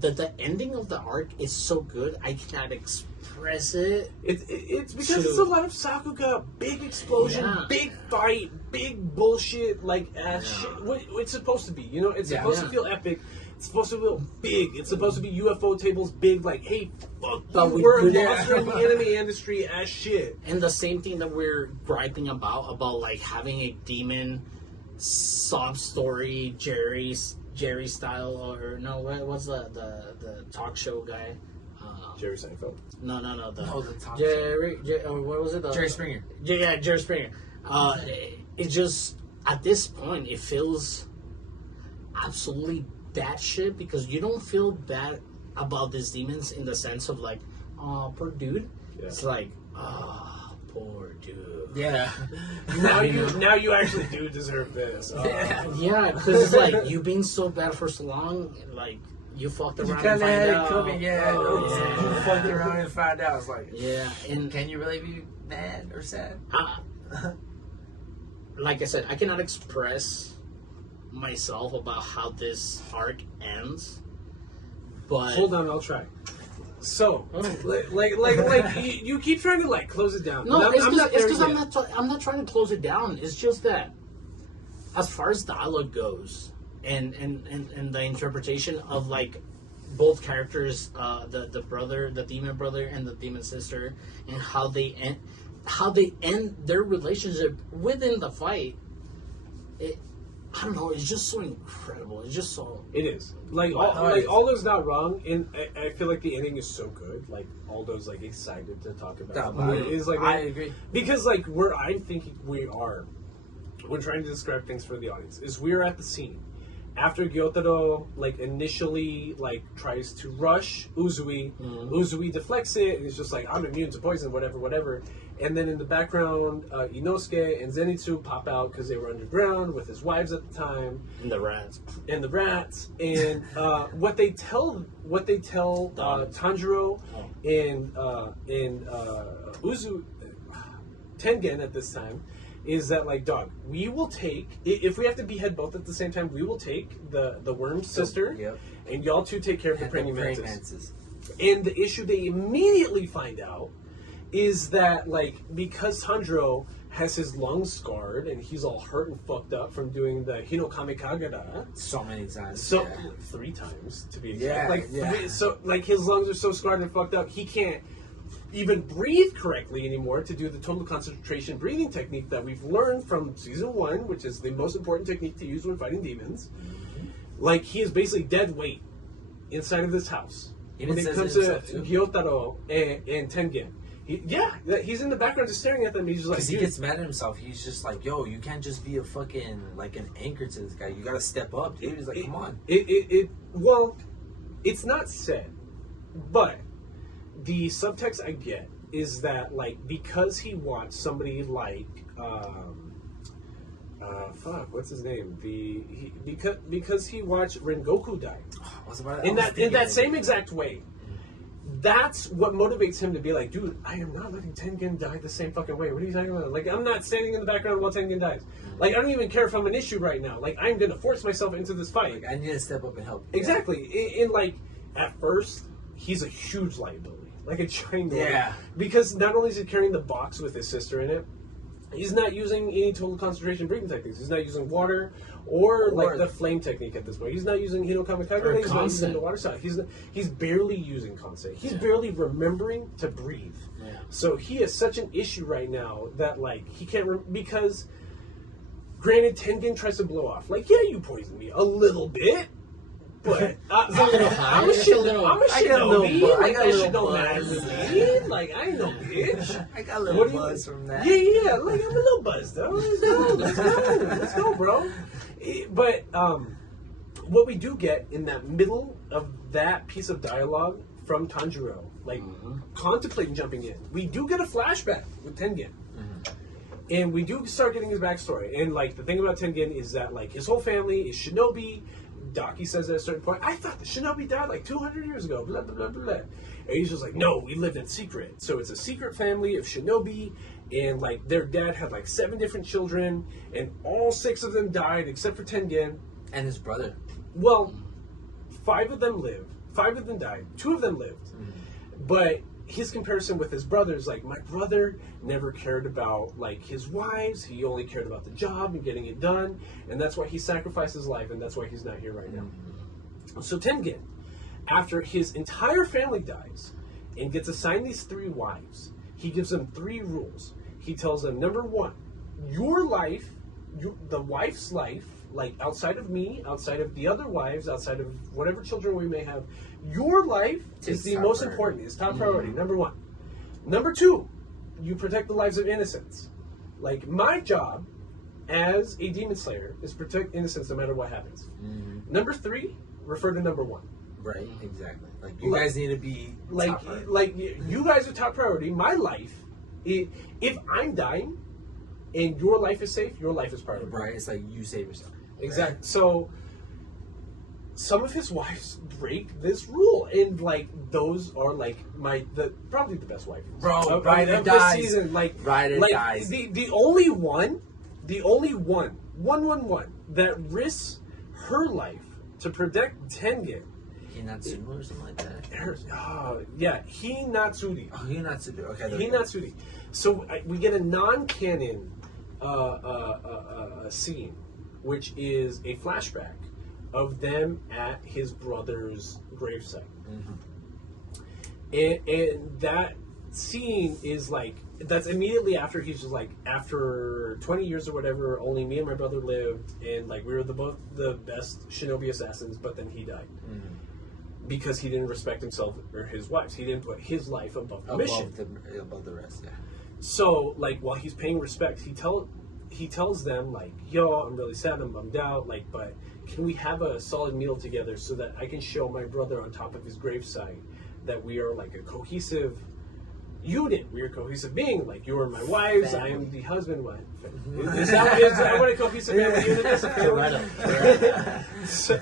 That the ending of the arc is so good, I cannot express it. It's because it's a lot of Sakuga, big explosion, big fight, big bullshit, like ass shit. What it's supposed to be, you know? It's supposed to feel epic. It's supposed to feel big. It's supposed to be UFO tables big, like, hey, fuck you, we're a monster in the anime industry ass shit. And the same thing that we're griping about like having a demon sob story, Jerry style, or no, what's the talk show guy? Jerry Seinfeld. No, the talk Jerry, or what was it? Jerry Springer. Yeah, Jerry Springer. It just, at this point, it feels absolutely batshit because you don't feel bad about these demons in the sense of like, oh, poor dude. Yeah. It's like, oh, poor dude. Yeah. now you actually do deserve this. Yeah, because it's like you've been so bad for so long, like you fucked around and find out. You fucked around and find out. It's like, and can you really be mad or sad? Like I said, I cannot express myself about how this arc ends. But hold on, I'll try. So, like you keep trying to like close it down. No, it's because I'm not trying to close it down. It's just that as far as dialogue goes, and the interpretation of like both characters, the brother, the demon brother, and the demon sister, and how they end their relationship within the fight. I don't know. It's just so incredible. It's just so. It is Aldo's not wrong, and I feel like the ending is so good. Like Aldo's like excited to talk about it. It's like I agree because like where I'm thinking we are when trying to describe things for the audience is we're at the scene after Gyotaro like initially like tries to rush Uzui. Uzui deflects it and it's just like I'm immune to poison, whatever. And then in the background, Inosuke and Zenitsu pop out because they were underground with his wives at the time. And the rats. And what they tell Tanjiro and Uzui, Tengen at this time, is that like, dog, we will take, if we have to behead both at the same time, we will take the worm sister, and y'all two take care of the praying mantis. And the issue they immediately find out is that, like, because Tanjiro has his lungs scarred and he's all hurt and fucked up from doing the Hinokami Kagura. So many times. 3 times, to be exact. His lungs are so scarred and fucked up, he can't even breathe correctly anymore to do the total concentration breathing technique that we've learned from Season 1, which is the most important technique to use when fighting demons. Like, he is basically dead weight inside of this house. When it comes to Gyotaro and Tengen. He's in the background just staring at them. He's just like, because he gets mad at himself. He's just like, yo, you can't just be a fucking like an anchor to this guy. You gotta step up, dude. He's like, come on. Well, it's not said, but the subtext I get is that like because he wants somebody like what's his name? Because he watched Rengoku die in that same exact way. That's what motivates him to be like, dude, I am not letting Tengen die the same fucking way. What are you talking about? Like, I'm not standing in the background while Tengen dies. Like, I don't even care if I'm an issue right now. Like, I'm going to force myself into this fight. Like, I need to step up and help. Exactly. And like, at first, he's a huge liability. Like a giant Yeah. Because not only is he carrying the box with his sister in it, He's not using any total concentration breathing techniques. He's not using water or like the flame technique at this point. He's not using Hinokamikage. He's not using the water side. He's barely using constant. He's barely remembering to breathe. Yeah. So he has such an issue right now that like he can't because granted Tengen tries to blow off like, yeah, you poisoned me a little bit. But I'm a shinobi. I got a little buzz. Like, I ain't no bitch. I got a little buzz from that. Yeah. Like, I'm a little buzzed, though. Let's go, bro. But what we do get in that middle of that piece of dialogue from Tanjiro, like, contemplating jumping in, we do get a flashback with Tengen. And we do start getting his backstory. And, like, the thing about Tengen is that, like, his whole family is shinobi. Daki says at a certain point, I thought the shinobi died like 200 years ago, blah, blah, blah, blah. And he's just like, no, we lived in secret. So it's a secret family of shinobi, and like their dad had like 7 different children, and all 6 of them died except for Tengen. And his brother. Well, 5 of them lived. 5 of them died. 2 of them lived. But his comparison with his brothers, like, my brother never cared about, like, his wives. He only cared about the job and getting it done. And that's why he sacrificed his life, and that's why he's not here right now. So Tengen, after his entire family dies and gets assigned these 3 wives, he gives them 3 rules. He tells them, number 1, your life, the wife's life, like, outside of me, outside of the other wives, outside of whatever children we may have, your life is the most important. It's top priority, number 1. Number 2, you protect the lives of innocents. Like, my job as a demon slayer is protect innocents no matter what happens. Number 3, refer to number 1. Right, exactly. Like, you guys need to be like, you guys are top priority. My life, if I'm dying and your life is safe, your life is priority. Right, it's like you save yourself. Exactly. Right? So some of his wives break this rule, and like those are like probably the best wife. Bro, Ryder dies. Season, like Ryder dies. The only one that risks her life to protect Tengen. Hinatsuru or something like that. Yeah, Hinatsuri. Oh, Hinatsuri. Okay. Hinatsuri. So we get a non-canon scene, which is a flashback of them at his brother's gravesite. And that scene is like, that's immediately after he's just like, after 20 years or whatever, only me and my brother lived, and like we were both the best shinobi assassins, but then he died. Because he didn't respect himself or his wives. He didn't put his life above the mission. Above the rest, yeah. So, like, while he's paying respect, he tells them, like, yo, I'm really sad, I'm bummed out, like, but can we have a solid meal together so that I can show my brother on top of his gravesite that we are, like, a cohesive unit. We are a cohesive being. Like, you are my wives, I am the husband. What? Is that what a cohesive family unit is? So,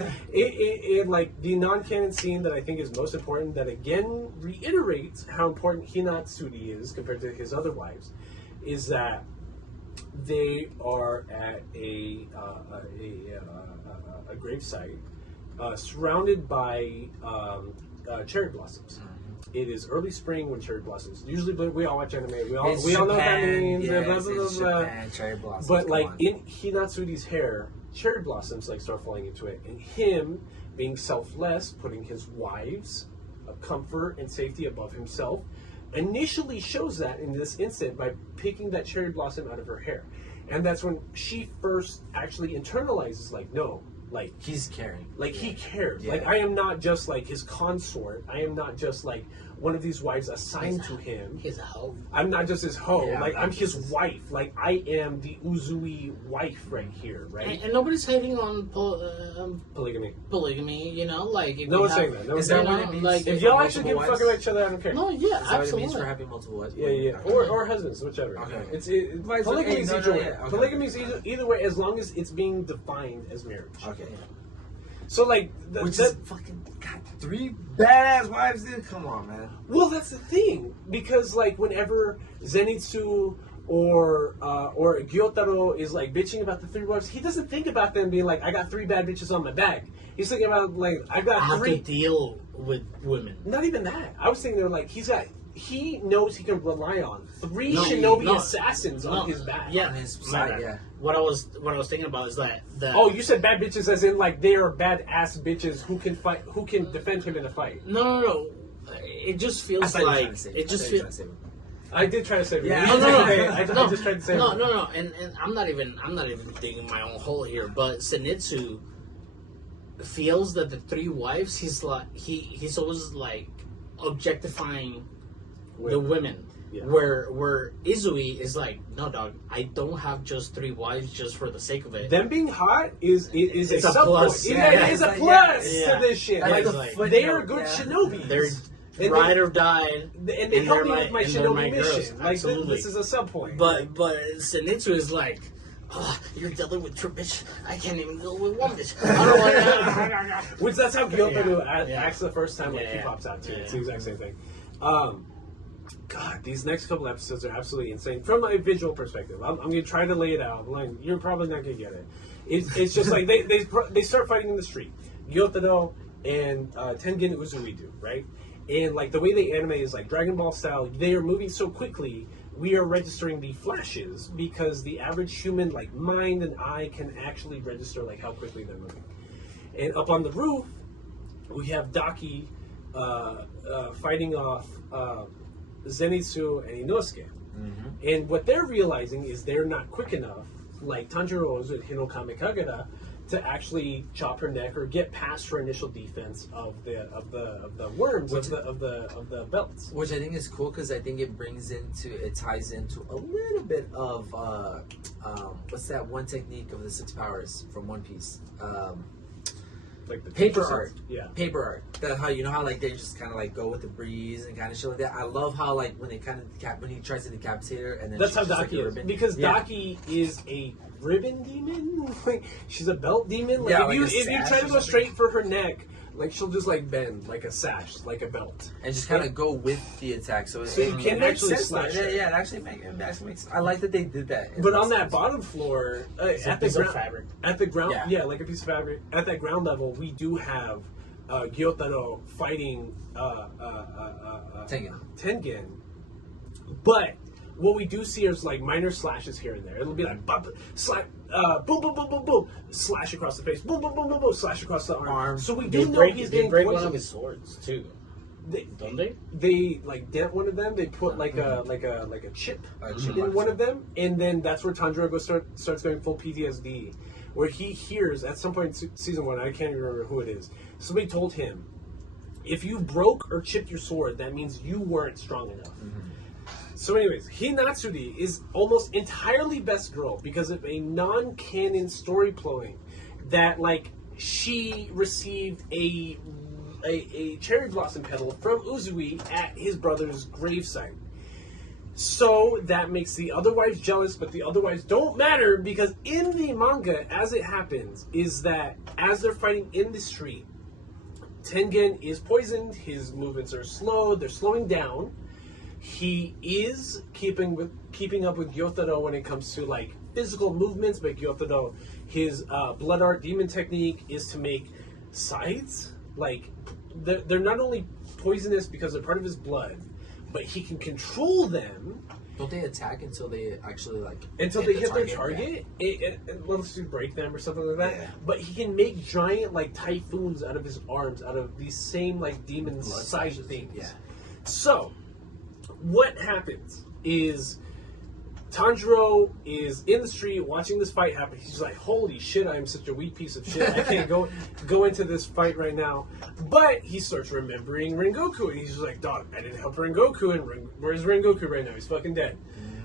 like, the non-canon scene that I think is most important, that again reiterates how important Hinatsuri is compared to his other wives, is that they are at a gravesite surrounded by cherry blossoms. It is early spring when cherry blossoms. Usually, we all watch anime. We all know what that means. Yes, blah, blah, blah, blah. Japan, cherry blossoms. But like in Hinatsuri's hair, cherry blossoms like start falling into it, and him being selfless, putting his wives' comfort and safety above himself, initially shows that in this instant by picking that cherry blossom out of her hair, and that's when she first actually internalizes, like, no. Like, he's caring. Like, he cares. Yeah. Like, I am not just, like, his consort. I am not just, like, one of these wives assigned to him. He's a hoe. I'm not just his hoe. Yeah, like, I'm his wife. Like, I am the Uzui wife right here, right? And nobody's hating on Polygamy. polygamy, you know? Like, if No one's saying that. No one's Is that saying what that. it means? Like, If y'all actually give a fuck about each other, I don't care. No, yeah, Is that what it absolutely. means for having multiple wives? Yeah. Or husbands, whichever. Okay. Polygamy is either way. Okay. Polygamy is either way, as long as it's being defined as marriage. Okay. So, like, Which is fucking, God, 3 badass wives, dude. Come on, man. Well, that's the thing, because like whenever Zenitsu or Gyotaro is like bitching about the 3 wives, he doesn't think about them being like, I got 3 bad bitches on my back. He's thinking about, like, I got How 3. to deal with women. Not even that. I was thinking they're like, he's got he knows he can rely on 3 shinobi assassins on his back. Yeah, on his side. Yeah. What I was thinking about is that. Oh, you said bad bitches as in like they are bad ass bitches who can fight, who can defend him in a fight. No. It just feels like it just feels. I did try to say. Yeah. I just tried to say. No. And I'm not even digging my own hole here. But Zenitsu feels that the 3 wives, he's always like objectifying the women. Yeah. Where Uzui is like, no, dog, I don't have just 3 wives just for the sake of it. Them being hot is a plus. Yeah, it is a plus to this shit. Like, they are good shinobi. They're ride or die, and they help me with my shinobi mission. Like this is a sub point. But Zenitsu is like, oh, you're dealing with 2 bitch. I can't even deal with 1 bitch. I don't want to. Which that's how Gyotaro acts the first time he pops out too. It's the exact same thing. God, these next couple episodes are absolutely insane from a visual perspective. I'm going to try to lay it out. I'm like, you're probably not going to get it. It's just like they start fighting in the street. Gyotaro and Tengen Uzui do, right? And like the way they animate is like Dragon Ball style. They are moving so quickly. We are registering the flashes because the average human like mind and eye can actually register like how quickly they're moving. And up on the roof, we have Daki fighting off Zenitsu and Inosuke. Mm-hmm. And what they're realizing is they're not quick enough, like Tanjiro's with Hino Kamekagera, to actually chop her neck or get past her initial defense of the worms of the belts. Which I think is cool because I think it ties into a little bit of what's that one technique of the 6 powers from One Piece? Like the paper art. Yeah. Paper art. That how how like they just kinda like go with the breeze and kinda shit like that. I love how like when they when he tries to decapitate her and then that's how Daki is. Because Daki is a ribbon demon. Like she's a belt demon. Like if you try to go straight for her neck, like she'll just like bend like a sash, like a belt, and just kind of go with the attack. So you can actually slash her. Yeah, it actually makes. I like that they did that. But on that bottom floor, at the ground, fabric. At the ground, like a piece of fabric. At that ground level, we do have Gyotaro fighting Tengen, but what we do see is like minor slashes here and there. It'll be like boom, boom, boom, boom, boom, slash across the face, boom, boom, boom, boom, boom, slash across the arm. So we do know he's getting break one of his swords too. Don't they? They like dent one of them. They put like a chip in one of them, and then that's where Tanjiro starts going full PTSD, where he hears at some point in season 1. I can't even remember who it is. Somebody told him, if you broke or chipped your sword, that means you weren't strong enough. Mm-hmm. So anyways, Hinatsuri is almost entirely best girl because of a non-canon story plotting that like she received a cherry blossom petal from Uzui at his brother's gravesite. So that makes the other wives jealous, but the other wives don't matter because in the manga, as it happens, is that as they're fighting in the street, Tengen is poisoned, his movements are slowed, they're slowing down. He is keeping up with Gyotaro when it comes to like physical movements, but Gyotaro, his blood art demon technique is to make scythes. Like they're not only poisonous because they're part of his blood, but he can control them. Don't they attack until they actually hit their target? Yeah. Let's just break them or something like that. Yeah. But he can make giant like typhoons out of his arms, out of these same like demon size things. Yeah. So what happens is Tanjiro is in the street watching this fight happen. He's like, holy shit, I am such a weak piece of shit. I can't go into this fight right now. But he starts remembering Rengoku. And he's just like, dog, I didn't help Rengoku. And where's Rengoku right now? He's fucking dead.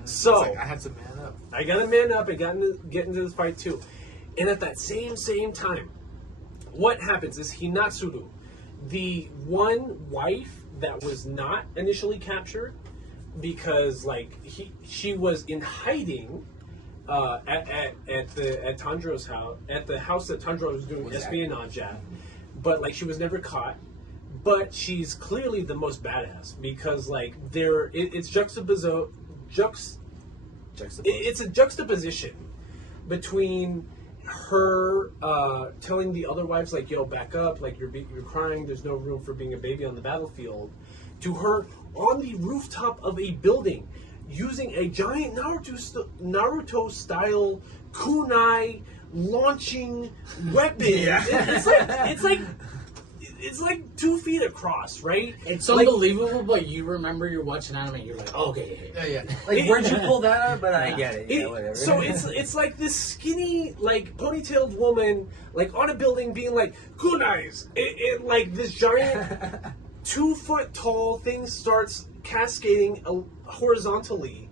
So like, I had to man up. I got to man up. I got to get into this fight too. And at that same time, what happens is Hinatsuru, the one wife that was not initially captured, because like she was in hiding at Tanjiro's house, at the house that Tanjiro was doing espionage at, but like she was never caught. But she's clearly the most badass because like it's it's a juxtaposition between her telling the other wives like, yo, back up, like you're crying, there's no room for being a baby on the battlefield, to her on the rooftop of a building using a giant Naruto-style kunai launching weapon. Yeah. It's like 2 feet across, right? It's unbelievable, but you remember you're watching anime, you're like, oh, okay. Yeah. Like, where'd you pull that up? But I get it. Yeah, whatever. So it's like this skinny, like, ponytailed woman, like, on a building being like, kunais! Like, this giant 2 foot tall thing starts cascading horizontally.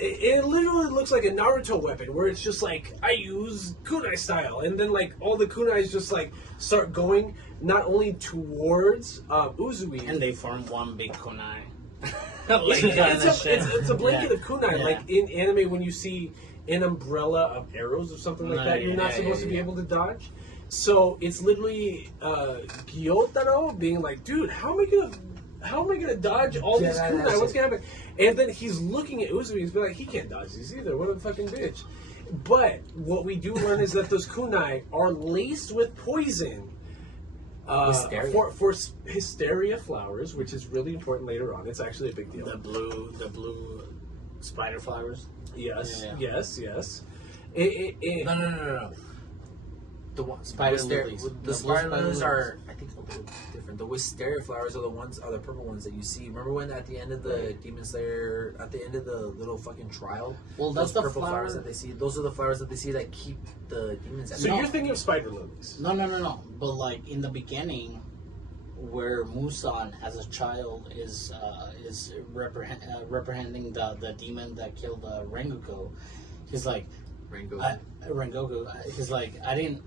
It literally looks like a Naruto weapon, where it's just like, I use kunai style, and then like all the kunais just like start going not only towards Uzui, And they form one big kunai. it's a blanket of kunai. Yeah. Like in anime, when you see an umbrella of arrows or something like that, you're not supposed to be able to dodge. So it's literally Gyotaro being like, dude, how am I gonna dodge all these kunai? What's gonna happen? And then he's looking at Uzui and he's like, he can't dodge these either. What a fucking bitch. But what we do learn is that those kunai are laced with poison. For hysteria flowers, which is really important later on. It's actually a big deal. The blue spider flowers. Yes, Yeah. yes. No. The one Spider wisteria- lilies. The The spider blue lilies spider are, I think, a little different. The wisteria flowers are the purple ones that you see. Remember when at the end of the Demon Slayer, at the end of the little fucking trial, Well, those that's the purple flower flowers that they see. Those are the flowers that they see that keep the demons at So bay. you're thinking of spider lilies. No. But like in the beginning, where Musan as a child is reprehending the demon that killed Rengoku, he's like, Rengoku. He's like, I didn't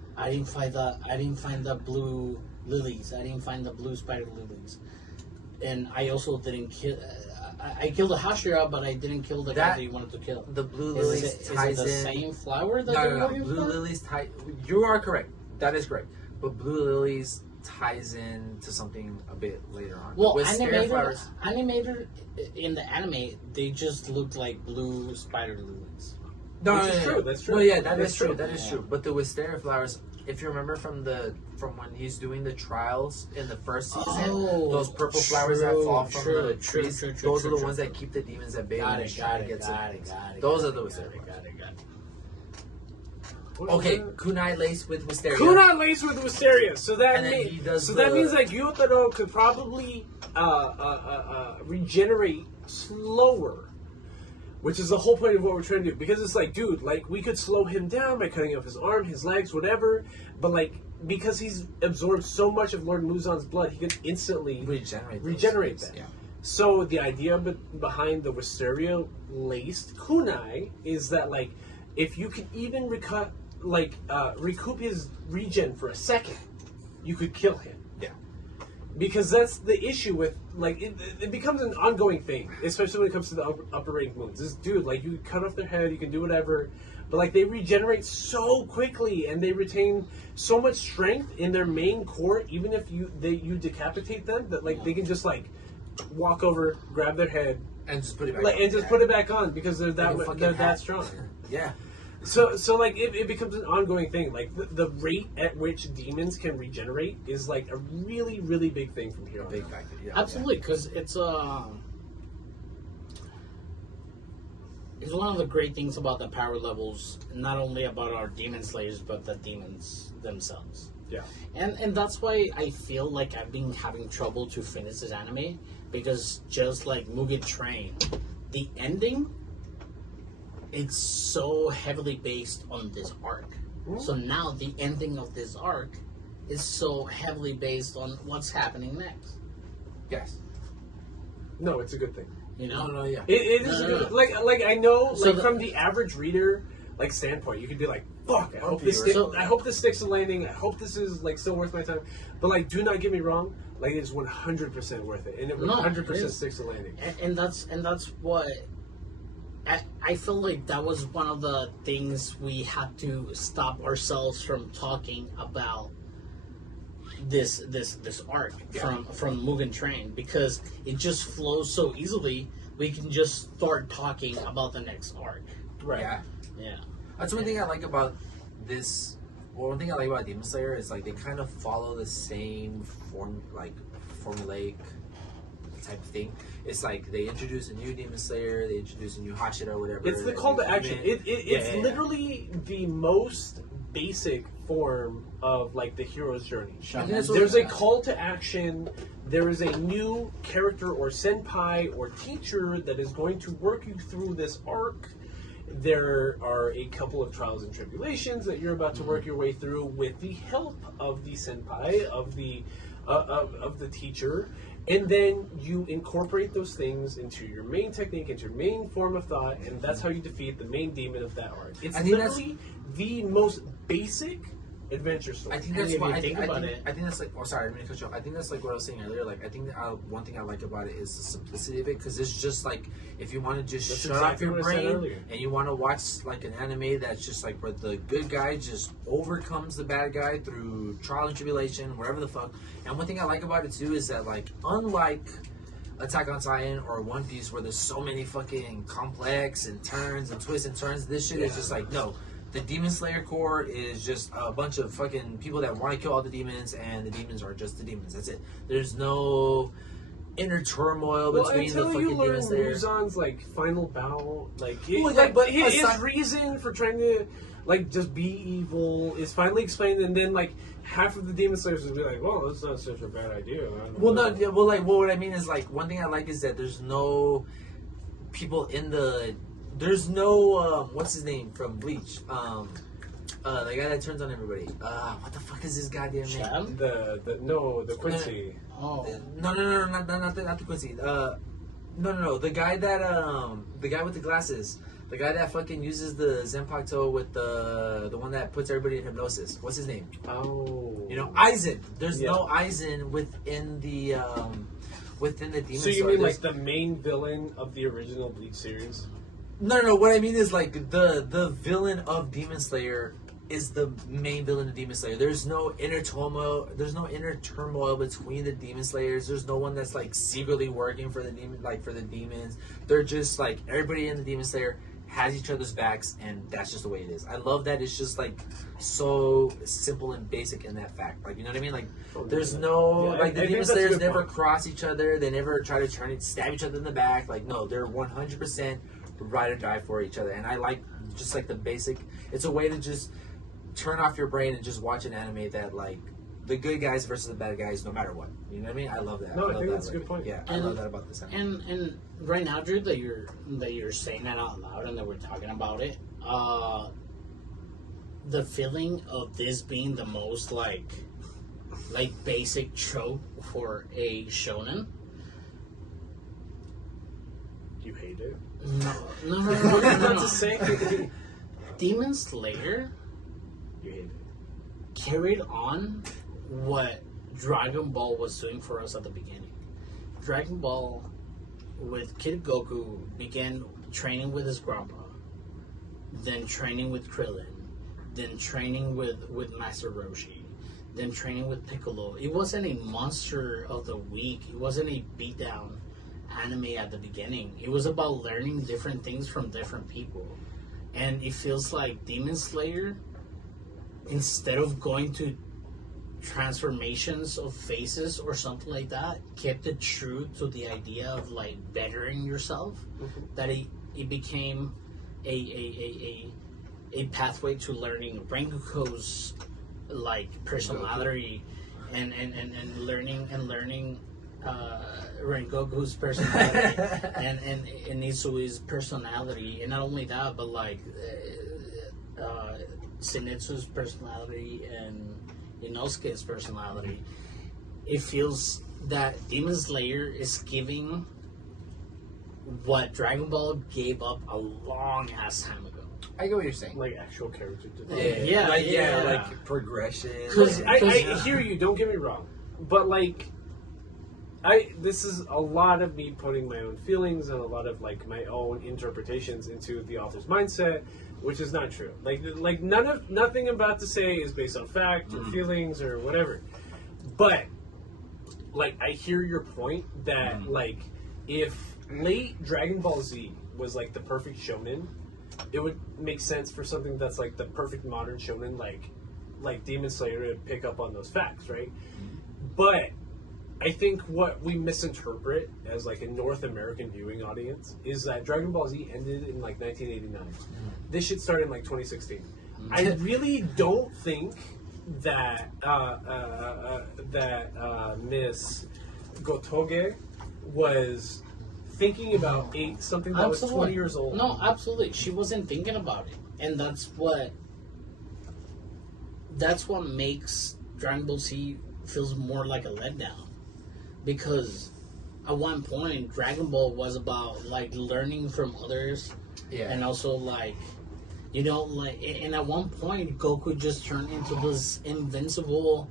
find the blue lilies. I didn't find the blue spider lilies, and I also didn't kill. I killed the Hashira, but I didn't kill the guy that you wanted to kill. The blue lilies Is ties it the in. same flower that No. you're looking Blue for? lilies tie. You are correct. That is correct. But blue lilies ties in to something a bit later on. Well, Wisteria flowers. animated in the anime, they just look like blue spider lilies. No, Which is true. That's true. No, yeah, that That's is true. true. That is true. But the wisteria flowers, if you remember from when he's doing the trials in the first season, those purple flowers that fall from the trees, those are the ones that keep the demons at bay. Got when it. Those are the wisteria flowers. Okay, kunai laced with wisteria. Kunai laced with wisteria. So that And then he does that means that Gyotaro could probably regenerate slower. Which is the whole point of what we're trying to do. Because it's like, dude, like, we could slow him down by cutting off his arm, his legs, whatever. But, like, because he's absorbed so much of Lord Muzan's blood, he could instantly regenerate that. Yeah. So the idea behind the wisteria-laced kunai is that, like, if you could even recoup his regen for a second, you could kill him. Because that's the issue with, like, it becomes an ongoing thing, especially when it comes to the upper rank moons. This dude, like, you cut off their head, you can do whatever, but, like, they regenerate so quickly, and they retain so much strength in their main core, even if you decapitate them, that, like, they can just, like, walk over, grab their head, and just put it back like, on. and just put it back on, because they're that strong. Yeah. So like it becomes an ongoing thing. Like the rate at which demons can regenerate is like a really, really big thing from here on. Big out. factor. Yeah. Absolutely, because it's one of the great things about the power levels, not only about our demon slayers, but the demons themselves. Yeah. And that's why I feel like I've been having trouble to finish this anime, because just like Mugen Train, the ending, it's so heavily based on this arc. So now the ending of this arc is so heavily based on what's happening next. Yes. No, it's a good thing. You know? No, yeah. It is good. Like I know, So from the average reader like standpoint, you could be like, "Fuck! I hope this sticks to landing. I hope this is like still worth my time." But like, do not get me wrong. Like, it's 100% worth it, and it 100% sticks to landing. And that's what. I feel like that was one of the things we had to stop ourselves from talking about this arc from Mugen Train, because it just flows so easily. We can just start talking about the next arc. Right. Yeah. That's one thing I like about this. Well, one thing I like about Demon Slayer is like they kind of follow the same formulaic type of thing. It's like they introduce a new Demon Slayer, they introduce a new Hashira or whatever. It's the call to action. It's literally the most basic form of like the hero's journey. There's a call to action. There is a new character or senpai or teacher that is going to work you through this arc. There are a couple of trials and tribulations that you're about to work your way through with the help of the senpai, of the teacher, and then you incorporate those things into your main technique, into your main form of thought, and that's how you defeat the main demon of that arc. It's literally the most basic adventure story. I think that's why I think that's like. Oh, sorry, I'm gonna cut you off. I think that's like what I was saying earlier. Like, I think one thing I like about it is the simplicity of it, because it's just like if you want to just shut off your brain and you want to watch like an anime that's just like where the good guy just overcomes the bad guy through trial and tribulation, whatever the fuck. And one thing I like about it too is that like unlike Attack on Titan or One Piece, where there's so many fucking complex and turns and twists and turns, this shit is just like no. The Demon Slayer Corps is just a bunch of fucking people that want to kill all the demons, and the demons are just the demons. That's it. There's no inner turmoil between the fucking Demon Slayer. Muzan's like final bow, his reason for trying to like just be evil is finally explained, and then like half of the Demon Slayers will be like, "Well, that's not such a bad idea." What I mean is like one thing I like is that there's no people in the. There's no what's his name from Bleach? The guy that turns on everybody. What the fuck is his goddamn name? The Quincy. Oh. No, not the Quincy. No. The guy with the glasses. The guy that fucking uses the Zanpakuto with the one that puts everybody in hypnosis. What's his name? Oh. Aizen. There's no Aizen within the Demon Slayer. So you mean like the main villain of the original Bleach series? No. What I mean is like the villain of Demon Slayer is the main villain of Demon Slayer. There's no inner turmoil. There's no inner turmoil between the Demon Slayers. There's no one that's like secretly working for the demons. They're just like everybody in the Demon Slayer has each other's backs, and that's just the way it is. I love that it's just like so simple and basic in that fact. Like, you know what I mean? Like there's no the Demon Slayers never cross each other. They never try to stab each other in the back. Like no, they're 100%. Ride or die for each other, and I like just like the basic. It's a way to just turn off your brain and just watch an anime that like the good guys versus the bad guys, no matter what. You know what I mean? I love that. No, I think that's a good point. Yeah, I love that about this anime. And right now, Drew, that you're saying that out loud and that we're talking about it, the feeling of this being the most like basic trope for a shonen. You hate it? No. What are you about to say? Demon Slayer You hate it. carried on what Dragon Ball was doing for us at the beginning. Dragon Ball, with Kid Goku, began training with his grandpa, then training with Krillin, then training with Master Roshi, then training with Piccolo. It wasn't a monster of the week. It wasn't a beatdown anime at the beginning. It was about learning different things from different people. And it feels like Demon Slayer, instead of going to transformations of faces or something like that, kept it true to the idea of like bettering yourself. Mm-hmm. That it became a pathway to learning Rengoku's like personality and learning Rengoku's personality and Uzui's personality, and not only that, but like Zenitsu's personality and Inosuke's personality. It feels that Demon Slayer is giving what Dragon Ball gave up a long ass time ago. I get what you're saying. Like actual character development. Like progression. Because I hear you. Don't get me wrong, but like. This is a lot of me putting my own feelings and a lot of like my own interpretations into the author's mindset, which is not true. Like nothing I'm about to say is based on fact or feelings or whatever. But like I hear your point that like if late Dragon Ball Z was like the perfect shonen, it would make sense for something that's like the perfect modern shonen like Demon Slayer to pick up on those facts, right? But I think what we misinterpret as like a North American viewing audience is that Dragon Ball Z ended in like 1989. This shit started in like 2016. I really don't think that Miss Gotoge was thinking about something that was 20 years old. No, absolutely. She wasn't thinking about it. And that's what makes Dragon Ball Z feels more like a letdown. Because at one point, Dragon Ball was about like learning from others. Yeah. And also like, you know, like, and at one point, Goku just turned into this invincible,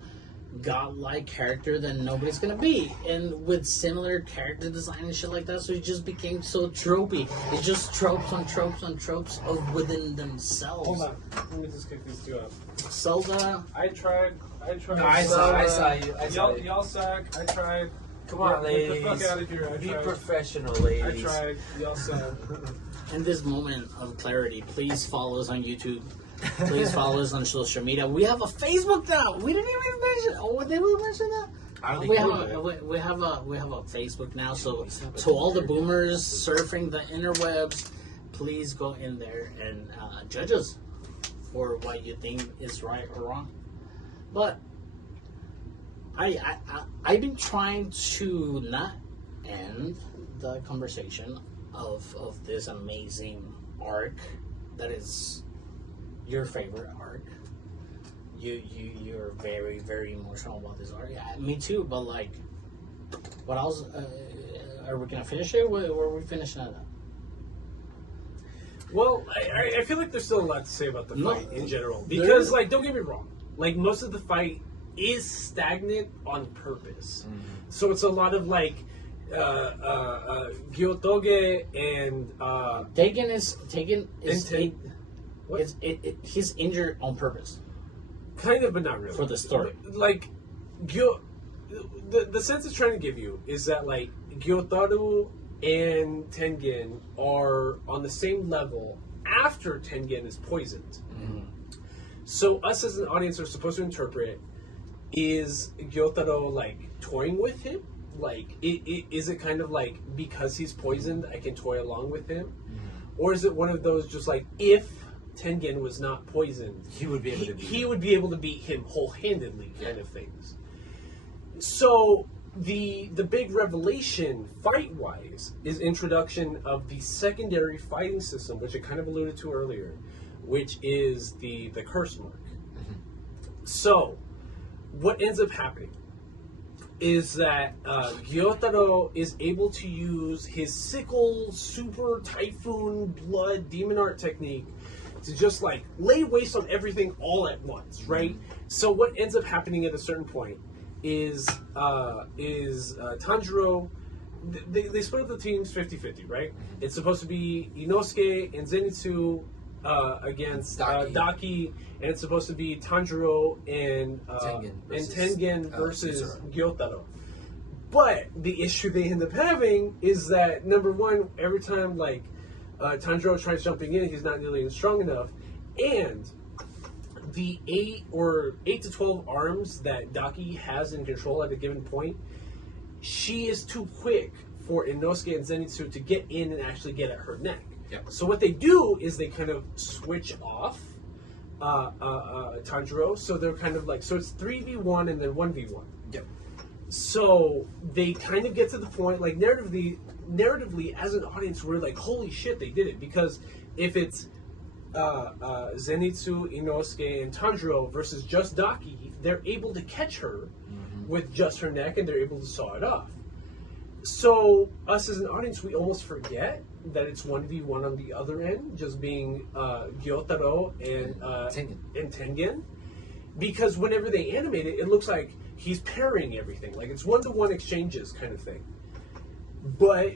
godlike character that nobody's gonna be, and with similar character design and shit like that, so he just became so tropey. It's just tropes on tropes on tropes of within themselves. Hold on, let me just kick these two out. Zelda. I tried. No, I saw you. Y'all suck. I tried. Come on, ladies. Get the fuck out of here. Be professional, ladies. I tried. Y'all suck. In this moment of clarity, please follow us on YouTube. Please follow us on social media. We have a Facebook now. We didn't even mention. Oh, did we mention that? I don't think we have a Facebook now. So to all the boomers surfing the interwebs, please go in there and judge us for what you think is right or wrong. But I've been trying to not end the conversation of this amazing arc that is your favorite arc. You're very, very emotional about this arc. Yeah, me too. But like, what else? Are we gonna finish it? Or are we finishing it up? Well, I feel like there's still a lot to say about the fight in general. Because, like, don't get me wrong. Like, most of the fight is stagnant on purpose. Mm-hmm. So it's a lot of, like, Gyotoge and... he's injured on purpose. Kind of, but not really. For the story. Like, the sense it's trying to give you is that, like, Gyotaro and Tengen are on the same level after Tengen is poisoned. Mm-hmm. So us as an audience are supposed to interpret, is Gyotaro like toying with him? Like, is it kind of like, because he's poisoned, I can toy along with him? Mm-hmm. Or is it one of those just like, if Tengen was not poisoned, he would be able to beat him whole-handedly kind of things. So the big revelation fight-wise is introduction of the secondary fighting system, which I kind of alluded to earlier, which is the curse mark. Mm-hmm. So what ends up happening is that Gyotaro is able to use his sickle super typhoon blood demon art technique to just like lay waste on everything all at once, right? Mm-hmm. So what ends up happening at a certain point is Tanjiro, they split up the teams 50-50, right? Mm-hmm. It's supposed to be Inosuke and Zenitsu against Daki, and it's supposed to be Tanjiro and Tengen versus Gyotaro. But the issue they end up having is that, number one, every time like Tanjiro tries jumping in, he's not nearly strong enough, and the 8 to 12 arms that Daki has in control at a given point, she is too quick for Inosuke and Zenitsu to get in and actually get at her neck. Yep. So what they do is they kind of switch off Tanjiro, so they're kind of like, so it's 3v1 and then 1v1. Yep. So they kind of get to the point, like narratively as an audience, we're like, holy shit, they did it. Because if it's Zenitsu, Inosuke, and Tanjiro versus just Daki, they're able to catch her with just her neck, and they're able to saw it off. So us as an audience, we almost forget that it's 1v1 on the other end, just being Gyotaro and Tengen. Because whenever they animate it, it looks like he's parrying everything. Like, it's one-to-one exchanges kind of thing. But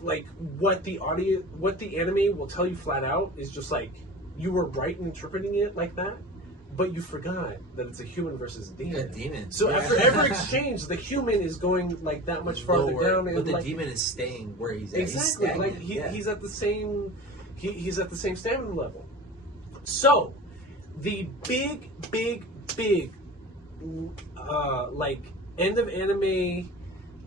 like what the anime will tell you flat out is just like, you were right in interpreting it like that, but you forgot that it's a human versus a demon. A demon. So after every exchange, the human is going like that much farther down, and but the like, demon is staying where he's at. Exactly. Like he's at the same he's at the same stamina level. So the big like end of anime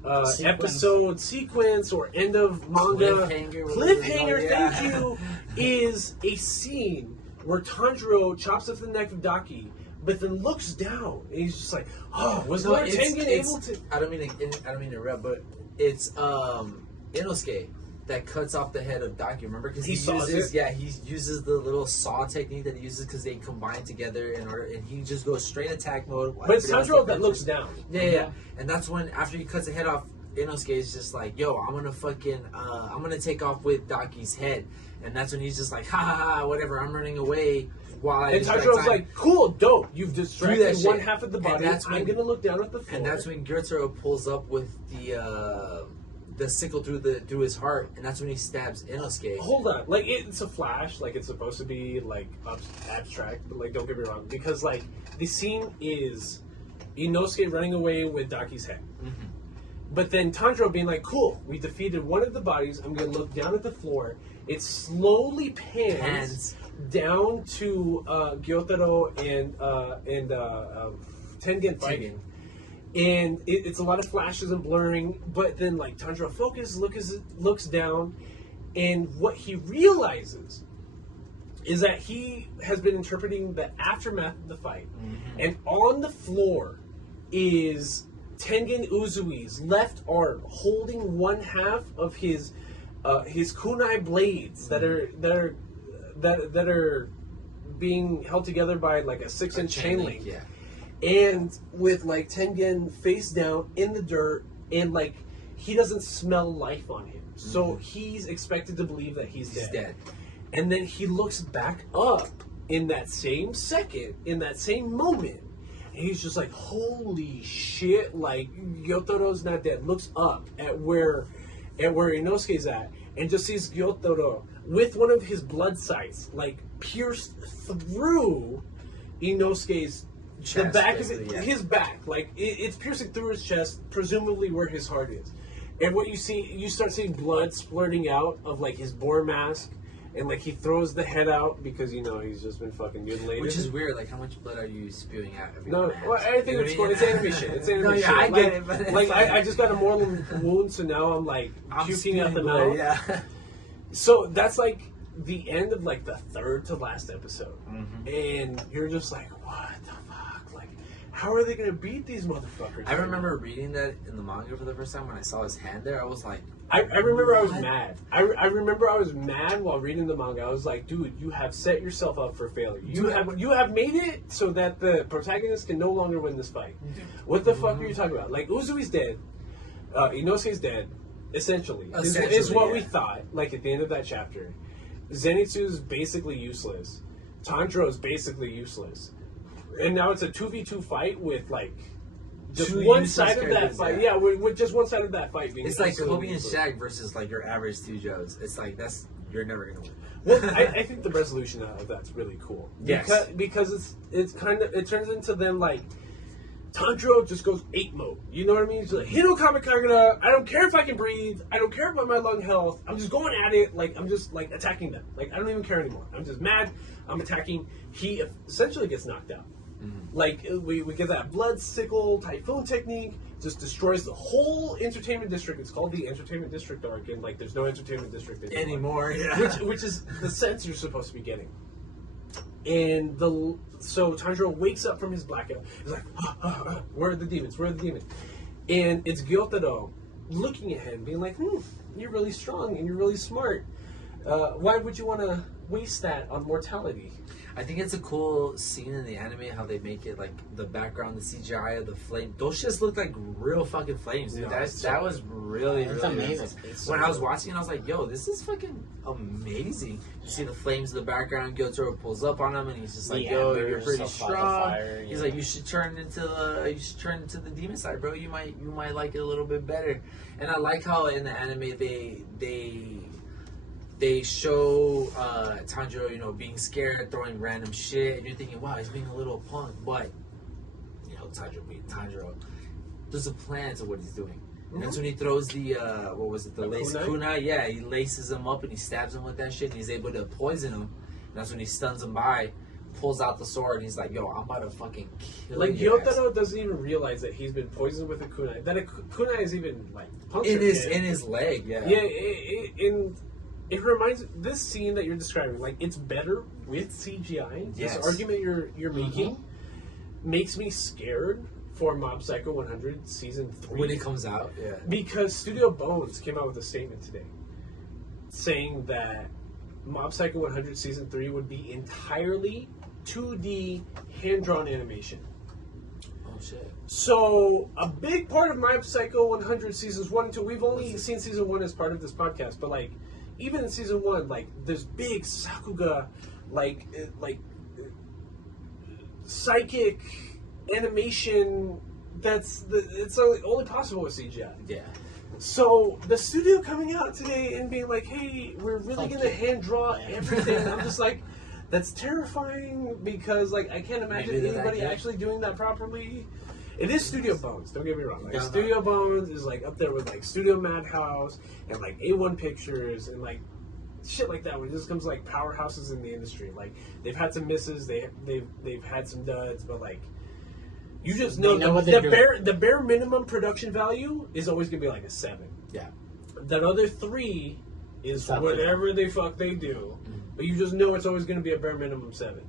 episode sequence or end of manga cliffhanger. Thank you. Is a scene where Tanjiro chops off the neck of Daki, but then looks down and he's just like, "Oh, was Lord Tengen able to?" I don't mean to interrupt, but it's Inosuke that cuts off the head of Daki. Remember, because he uses the little saw technique that he uses because they combine together and he just goes straight attack mode. But it's Tanjiro that looks down. Yeah. And that's when after he cuts the head off, Inosuke is just like, "Yo, I'm gonna take off with Daki's head." And that's when he's just like, ha, whatever, I'm running away while I... And Tanjiro's like, cool, dope, you've distracted one half of the body, I'm going to look down at the floor. And that's when Gyotaro pulls up with the sickle through his heart, and that's when he stabs Inosuke. Hold on, like, it's a flash, like, it's supposed to be, like, abstract, but, like, don't get me wrong, because, like, the scene is Inosuke running away with Daki's head. Mm-hmm. But then Tanjiro being like, cool, we defeated one of the bodies, I'm going to look down at the floor. It slowly pans down to Gyotaro and Tengen fighting. And it's a lot of flashes and blurring, but then like Tanjiro looks down, and what he realizes is that he has been interpreting the aftermath of the fight, and on the floor is Tengen Uzui's left arm holding one half of his kunai blades that are being held together by like a 6-inch chain link. Yeah. And with like Tengen face down in the dirt, and like he doesn't smell life on him, so he's expected to believe that he's dead. And then he looks back up in that same second, in that same moment, and he's just like, "Holy shit!" Like Gyotaro's not dead. Looks up at where Inosuke's at, and just sees Gyotaro with one of his blood sights like pierced through Inosuke's chest, the back of it, his back, like it's piercing through his chest, presumably where his heart is. And what you start seeing blood splurting out of like his boar mask, and like he throws the head out because he's just been fucking mutilated. Which is weird. Like, how much blood are you spewing out? No, well, I think it's cool. It's animation. It's animation. No, yeah, I get it. But like I just got a mortal wound, so now I'm like puking out the mouth. Yeah. So that's like the end of like the third to last episode, and you're just like, what the fuck? Like, how are they gonna beat these motherfuckers? I remember reading that in the manga for the first time when I saw his hand there. I was like, I remember I was mad. I remember I was mad while reading the manga. I was like, dude, you have set yourself up for failure. You have made it so that the protagonist can no longer win this fight. What the fuck are you talking about? Like, Uzui's dead. Inosuke's dead. Essentially is what we thought. Like at the end of that chapter, Zenitsu's basically useless. Tanjiro's basically useless, and now it's a 2v2 fight with like just one side of that fight. Yeah, with just one side of that fight being. It's like Kobe and Shaq versus like your average two Joes. It's like you're never gonna win. Well, I think the resolution of that's really cool. Yes, because it turns into them like. Tanjiro just goes 8 mode. You know what I mean? He's like, Hino Kamikagura, I don't care if I can breathe. I don't care about my lung health. I'm just going at it. Like, I'm just, like, attacking them. Like, I don't even care anymore. I'm just mad. I'm attacking. He essentially gets knocked out. Like, we get that blood sickle typhoon technique. Just destroys the whole entertainment district. It's called the entertainment district arc. And, like, there's no entertainment district anymore. Yeah. Which is the sense you're supposed to be getting. And so Tanjiro wakes up from his blackout. He's like, where are the demons? Where are the demons? And it's Gyotaro looking at him, being like, you're really strong and you're really smart. Why would you want to waste that on mortality? I think it's a cool scene in the anime how they make it like the background, the CGI of the flame. Those just look like real fucking flames, dude. Yeah, that was really amazing. When I was watching, I was like, "Yo, this is fucking amazing." You see the flames in the background. Gyotaro pulls up on him, and he's just like, "Yo, you're pretty strong." He's like, "You should turn into the demon side, bro. You might like it a little bit better." And I like how in the anime they show Tanjiro, being scared, throwing random shit, and you're thinking, wow, he's being a little punk. But, Tanjiro being Tanjiro, there's a plan to what he's doing. And that's when he throws the lace kunai? Yeah, he laces him up and he stabs him with that shit, and he's able to poison him. And that's when he stuns him by, pulls out the sword and he's like, "Yo, I'm about to fucking kill like you." Gyotaro doesn't even realize that he's been poisoned with a kunai. That a kunai is even like punctured in his leg. Yeah. Yeah. It reminds this scene that you're describing. Like it's better with CGI. Yes. This argument you're making makes me scared for Mob Psycho 100 season 3 when it comes out. Yeah. Because Studio Bones came out with a statement today saying that Mob Psycho 100 season 3 would be entirely 2D hand-drawn animation. Oh shit. So a big part of Mob Psycho 100 seasons 1 and 2, we've only seen season 1 as part of this podcast, but like even in season 1, like there's big Sakuga like psychic animation it's only possible with CGI. Yeah. So the studio coming out today and being like, "Hey, we're really gonna hand draw everything." I'm just like, that's terrifying because like I can't imagine anybody actually doing that properly. It is Studio Bones. Don't get me wrong. Like, Studio Bones is like up there with like Studio Madhouse and like A1 Pictures and like shit like that. When it just comes like powerhouses in the industry, like they've had some misses, they've had some duds, but like. You just know the bare minimum production value is always gonna be like a 7. Yeah. That other 3 is whatever the fuck they do, but you just know it's always gonna be a bare minimum 7.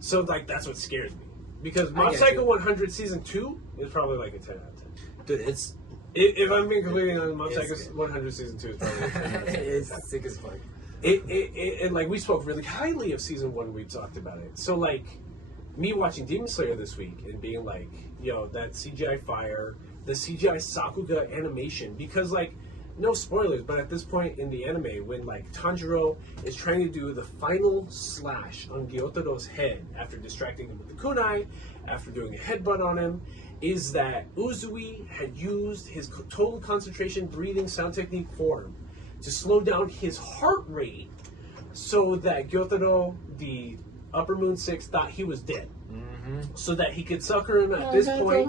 So like that's what scares me because Mob Psycho 100 season 2 is probably like a 10 out of 10. Dude, it's if I'm being completely honest, Mob Psycho 100 season 2 is probably a 10 out of 10. It's sick as fuck. And like we spoke really highly of season 1, we talked about it. So like. Me watching Demon Slayer this week and being like, yo, that CGI fire, the CGI Sakuga animation, because like, no spoilers, but at this point in the anime, when like Tanjiro is trying to do the final slash on Gyotaro's head after distracting him with the kunai, after doing a headbutt on him, is that Uzui had used his total concentration breathing sound technique form to slow down his heart rate so that Gyotaro, the Upper Moon 6, thought he was dead. So that he could sucker him at this point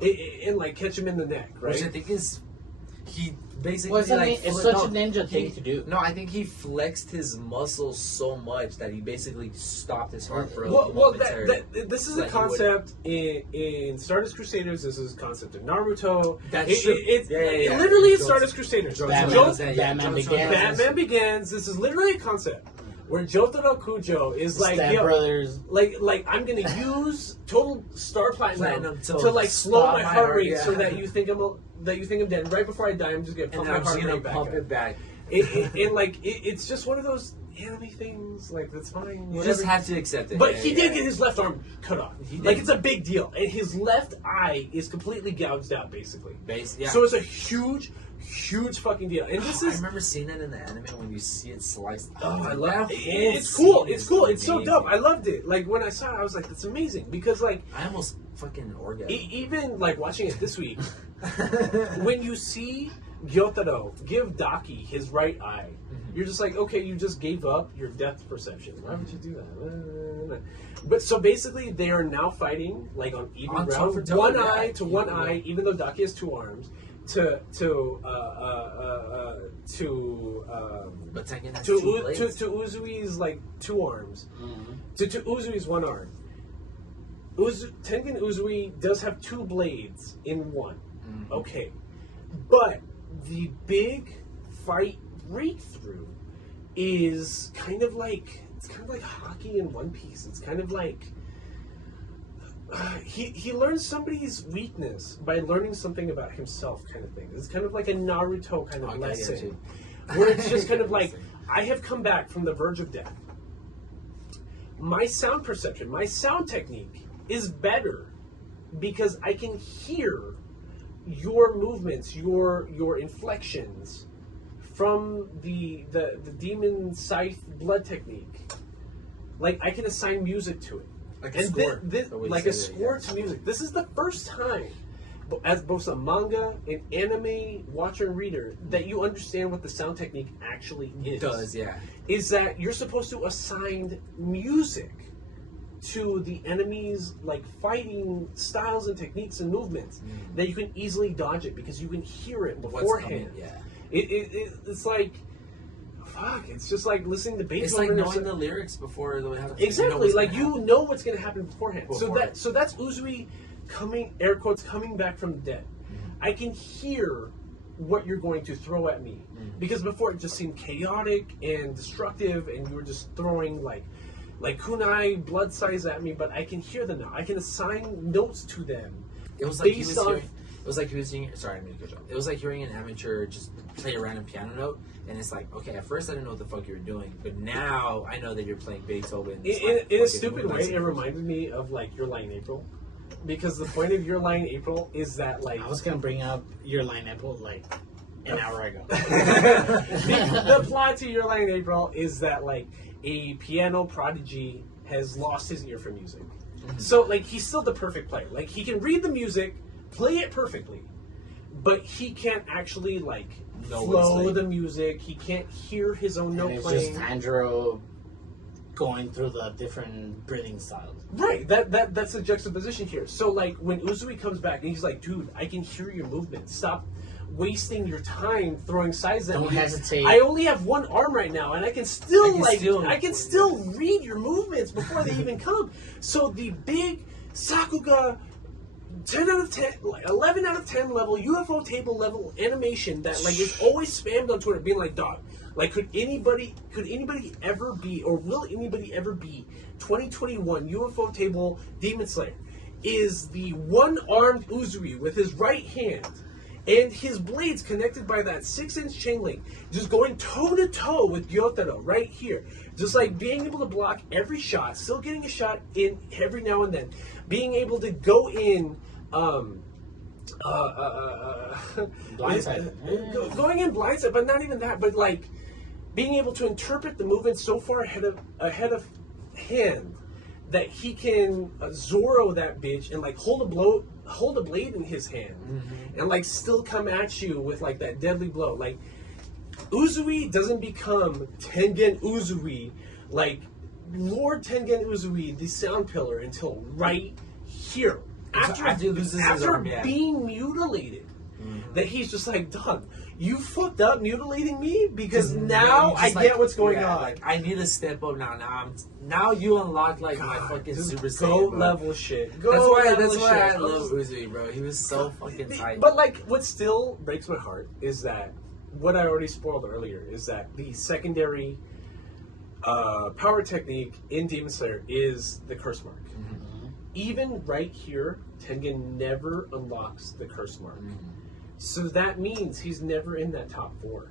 and like catch him in the neck, right? Which I think is he basically it's such a ninja thing to do. No, I think he flexed his muscles so much that he basically stopped his heart for a this is a concept in Stardust Crusaders. This is a concept in Naruto. That's true. Literally in Stardust Crusaders. Batman Begins. This is literally a concept. Where Jotaro Kujo is like, yo, brothers. like I'm gonna use total star platinum to like slow my heart rate so that you think I'm dead. Right before I die, I'm just gonna pump my heart rate back. Pump it back. It's just one of those anime things. Like that's fine. You just have to accept it. But he did get his left arm cut off. Like it's a big deal, and his left eye is completely gouged out, basically. So it's a huge fucking deal. And this is I remember seeing it in the anime when you see it sliced. Oh, I love it. It's cool. It's so dope. I loved it. Like when I saw it, I was like, that's amazing. Because like I almost fucking orgasmed. Even like watching it this week, when you see Gyotaro give Daki his right eye, you're just like, okay, you just gave up your depth perception. Why would you do that? But so basically, they are now fighting like on even ground, one eye to one eye, even though Daki has 2 arms. To Uzui's like 2 arms. To Uzui's 1 arm. Tengen Uzui does have 2 blades in 1. Okay. But the big fight breakthrough is kind of like hockey in One Piece. It's kind of like he learns somebody's weakness by learning something about himself, kind of thing. It's kind of like a Naruto kind of lesson, where it's just kind of like, I have come back from the verge of death. My sound perception, my sound technique is better because I can hear your movements, your inflections from the demon scythe blood technique. Like I can assign music to it. Like a score to music. This is the first time, as both a manga and anime watcher and reader, that you understand what the sound technique actually is. Is that you're supposed to assign music to the enemy's like fighting styles and techniques and movements that you can easily dodge it because you can hear it beforehand. It's like, fuck, it's just like listening to Beethoven. It's like knowing the lyrics before they have. Exactly, like you know what's gonna happen beforehand. So that's Uzui coming, air quotes, coming back from the dead. I can hear what you're going to throw at me because before it just seemed chaotic and destructive, and you were just throwing like kunai blood size at me. But I can hear them now. I can assign notes to them. It was like he was hearing. It was like he was singing. Sorry, I made a good job. It was like hearing an amateur just play a random piano note, and it's like, okay, at first I didn't know what the fuck you were doing, but now I know that you're playing Beethoven. In a stupid way, it reminded me of like Your Lie in April. Because the point of Your Lie in April is that, like... I was going to bring up Your Lie in April, like, an hour ago. The plot to Your Lie in April is that, like, a piano prodigy has lost his ear for music. So, like, he's still the perfect player. Like, he can read the music, play it perfectly, but he can't actually, like, flow the music. He can't hear his own note playing. It's just Andrew going through the different breathing styles. Right, that's the juxtaposition here. So, like, when Uzui comes back and he's like, dude, I can hear your movement. Stop wasting your time throwing sides at me. Don't hesitate. I only have one arm right now, and I can still read your movements before they even come. So the big Sakuga 10 out of 10, like 11 out of 10 level, UFO table level animation that, like, is always spammed on Twitter, being like, dog, like, could anybody ever be, or will anybody ever be, 2021 UFO table Demon Slayer is the one-armed Uzui with his right hand and his blades connected by that 6-inch chain link, just going toe-to-toe with Gyotaro right here. Just like being able to block every shot, still getting a shot in every now and then, being able to go in, blindside. Going in blindside, but not even that, but like being able to interpret the movement so far ahead of hand that he can Zoro that bitch and like hold a blade in his hand and like still come at you with like that deadly blow. Like Uzui doesn't become Tengen Uzui, like Lord Tengen Uzui, the sound pillar, until right here. After being mutilated. That he's just like, dog, you fucked up mutilating me because now I get what's going on. Like, I need to step up now. Now you unlock like my fucking Super Saiyan. Go level shit. That's why I love Uzui, bro. He was so fucking tight. But like, what still breaks my heart is that what I already spoiled earlier is that the secondary power technique in Demon Slayer is the curse mark. Even right here, Tengen never unlocks the curse mark. So that means he's never in that top 4.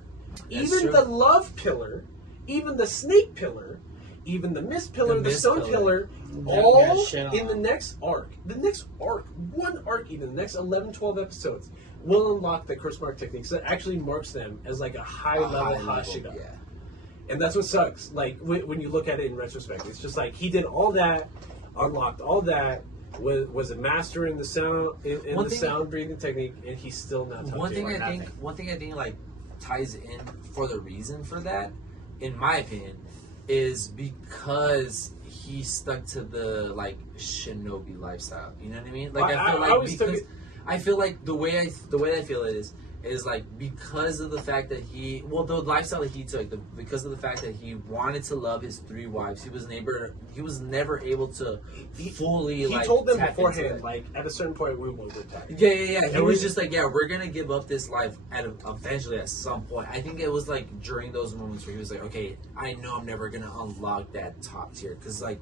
Even the love pillar, even the snake pillar, even the mist pillar, the stone pillar, all in the next arc. The next arc, one arc even, the next 11, 12 episodes, will unlock the curse mark technique. So that actually marks them as like a high-level Hashiga. Yeah. And that's what sucks. Like, when you look at it in retrospect, it's just like, he did all that, unlocked all that, was a master in the sound sound breathing technique, and he's still not. One thing I think like ties in for the reason for that, in my opinion, is because he stuck to the like shinobi lifestyle. You know what I mean? Like I feel like the way I feel it is like because of the fact that the lifestyle that he took, because of the fact that he wanted to love his 3 wives, he was never able to fully. He told them beforehand, like at a certain point we will retire. Yeah. He was just like, we're gonna give up this life eventually at some point. I think it was like during those moments where he was like, okay, I know I'm never gonna unlock that top tier because like.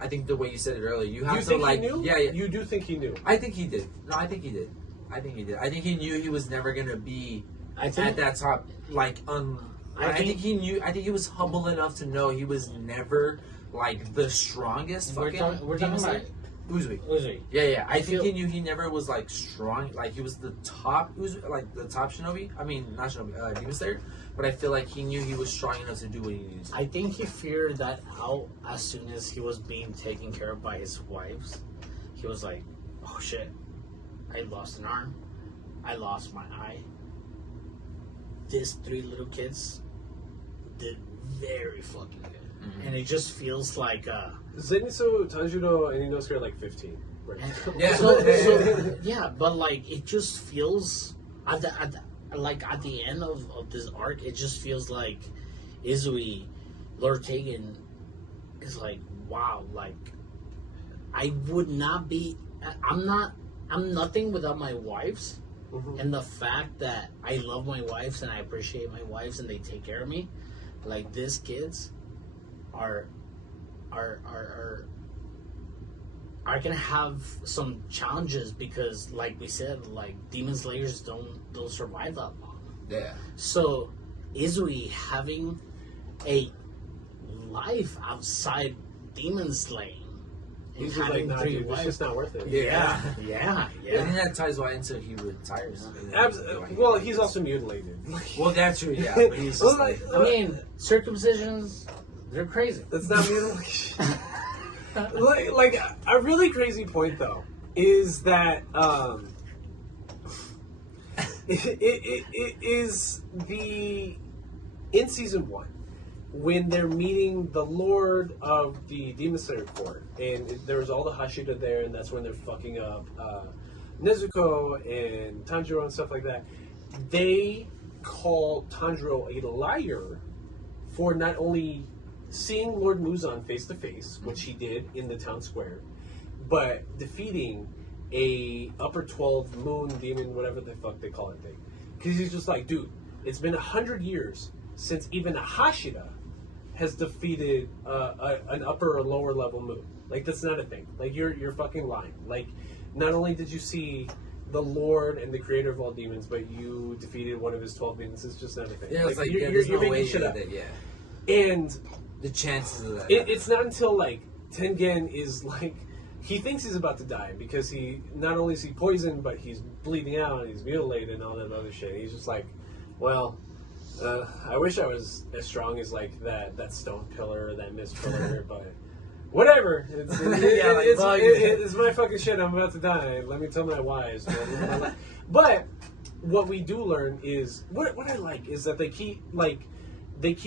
I think the way you said it earlier, you have to like. He knew? Yeah. You do think he knew? I think he did. No, I think he did. I think he knew he was never gonna be at that top. Like, I think he knew. I think he was humble enough to know he was never like the strongest. We're talking about Uzui. Yeah. I think he knew he never was like strong. Like he was the top Uzui, like the top shinobi. I mean, not shinobi, Demon Slayer. But I feel like he knew he was strong enough to do what he needed to do. I think he figured that out as soon as he was being taken care of by his wives. He was like, oh shit, I lost an arm. I lost my eye. These 3 little kids did very fucking good. And it just feels like... Zenitsu, Tanjiro, and Inosuke are like 15. Right? Yeah, but like, it just feels... At the end of this arc, it just feels like Izui, Lord Kagan is like, wow, like, I would not be, I'm nothing without my wives. Mm-hmm. And the fact that I love my wives and I appreciate my wives and they take care of me, like, these kids are gonna have some challenges because, like we said, like, demon slayers don't survive that long. Yeah. So Izui having a life outside demon slaying and He's having like, three dude, wives, it's just not worth it. Yeah. I think that ties why until he retires. Well, he's also mutilated. Well, that's true, yeah. But he's just I mean, circumcisions, they're crazy. That's not mutilation. like a really crazy point though is that it is in season 1 when they're meeting the Lord of the Demon Slayer Court, and there was all the Hashira there, and that's when they're fucking up Nezuko and Tanjiro and stuff like that. They call Tanjiro a liar for not only seeing Lord Muzan face to face, which he did in the town square, but defeating a upper 12 moon demon, whatever the fuck they call it thing. Because he's just like, dude, it's been 100 years since even a Hashira has defeated an upper or lower level moon. Like, that's not a thing. Like, you're fucking lying. Like, not only did you see the Lord and the creator of all demons, but you defeated one of his 12 demons. It's just not a thing. Yeah, like, it's like, you're making shit up. And the chances of that. It's not until, like, Tengen is, like, he thinks he's about to die because he, not only is he poisoned, but he's bleeding out and he's mutilated and all that other shit. He's just like, well, I wish I was as strong as, like, that stone pillar or that mist pillar, but whatever. It's my fucking shit. I'm about to die. Let me tell my wives. But what we do learn is, what I like is that they keep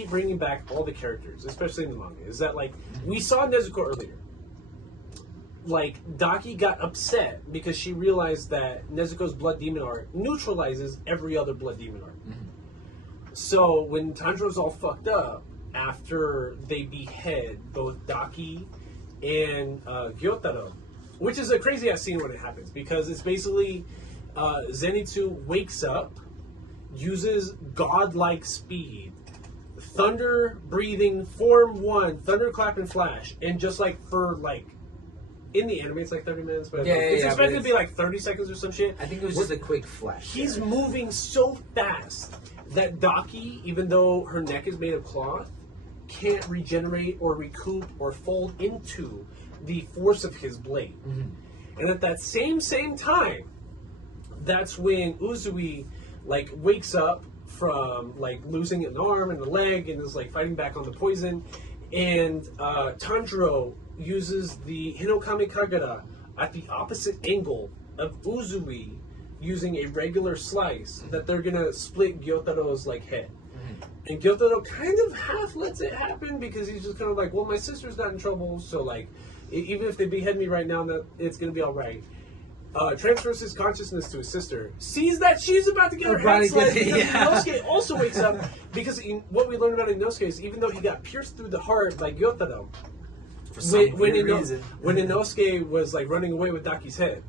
bringing back all the characters, especially in the manga. Is that, like, we saw Nezuko earlier. Like, Daki got upset because she realized that Nezuko's blood demon art neutralizes every other blood demon art. Mm-hmm. So when Tanjiro's all fucked up after they behead both Daki and Gyotaro, which is a crazy ass scene when it happens, because it's basically Zenitsu wakes up, uses godlike speed, thunder breathing, form 1, thunderclap and flash, and just like for like, in the anime it's like 30 minutes, but it's expected to be like 30 seconds or some shit. I think it was just a quick flash. He's moving so fast that Daki, even though her neck is made of cloth, can't regenerate or recoup or fold into the force of his blade. Mm-hmm. And at that same time, that's when Uzui, like, wakes up from, like, losing an arm and a leg and is, like, fighting back on the poison, and Tanjiro uses the Hinokami Kagura at the opposite angle of Uzui using a regular slice, that they're gonna split Gyotaro's, like, head. Mm-hmm. And Gyotaro kind of half lets it happen because he's just kind of like, well, my sister's not in trouble, so, like, even if they behead me right now, that it's gonna be all right. Transfers his consciousness to his sister, sees that she's about to get her head sliced, because Inosuke also wakes up, because what we learned about Inosuke is, even though he got pierced through the heart by Gyotaro, when Inosuke was, like, running away with Daki's head,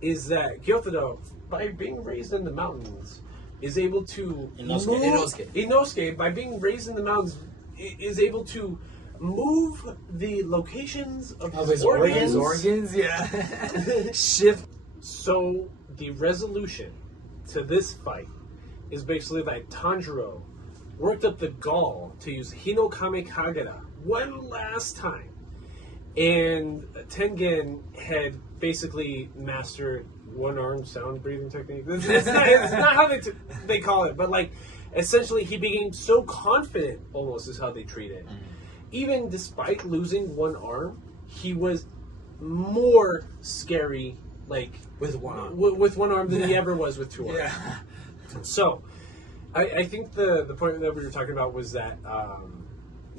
is that Gyotaro, by being raised in the mountains, is able to Inosuke, by being raised in the mountains, is able to move the locations of his organs, shift. So the resolution to this fight is basically that Tanjiro worked up the gall to use Hinokami Kagura one last time, and Tengen had basically mastered one-arm sound breathing technique. It's not how they call it, but, like, essentially he became so confident, almost is how they treat it. Mm-hmm. Even despite losing one arm, he was more scary, like, with one arm, than he ever was with 2 arms. Yeah. So, I think the point that we were talking about was that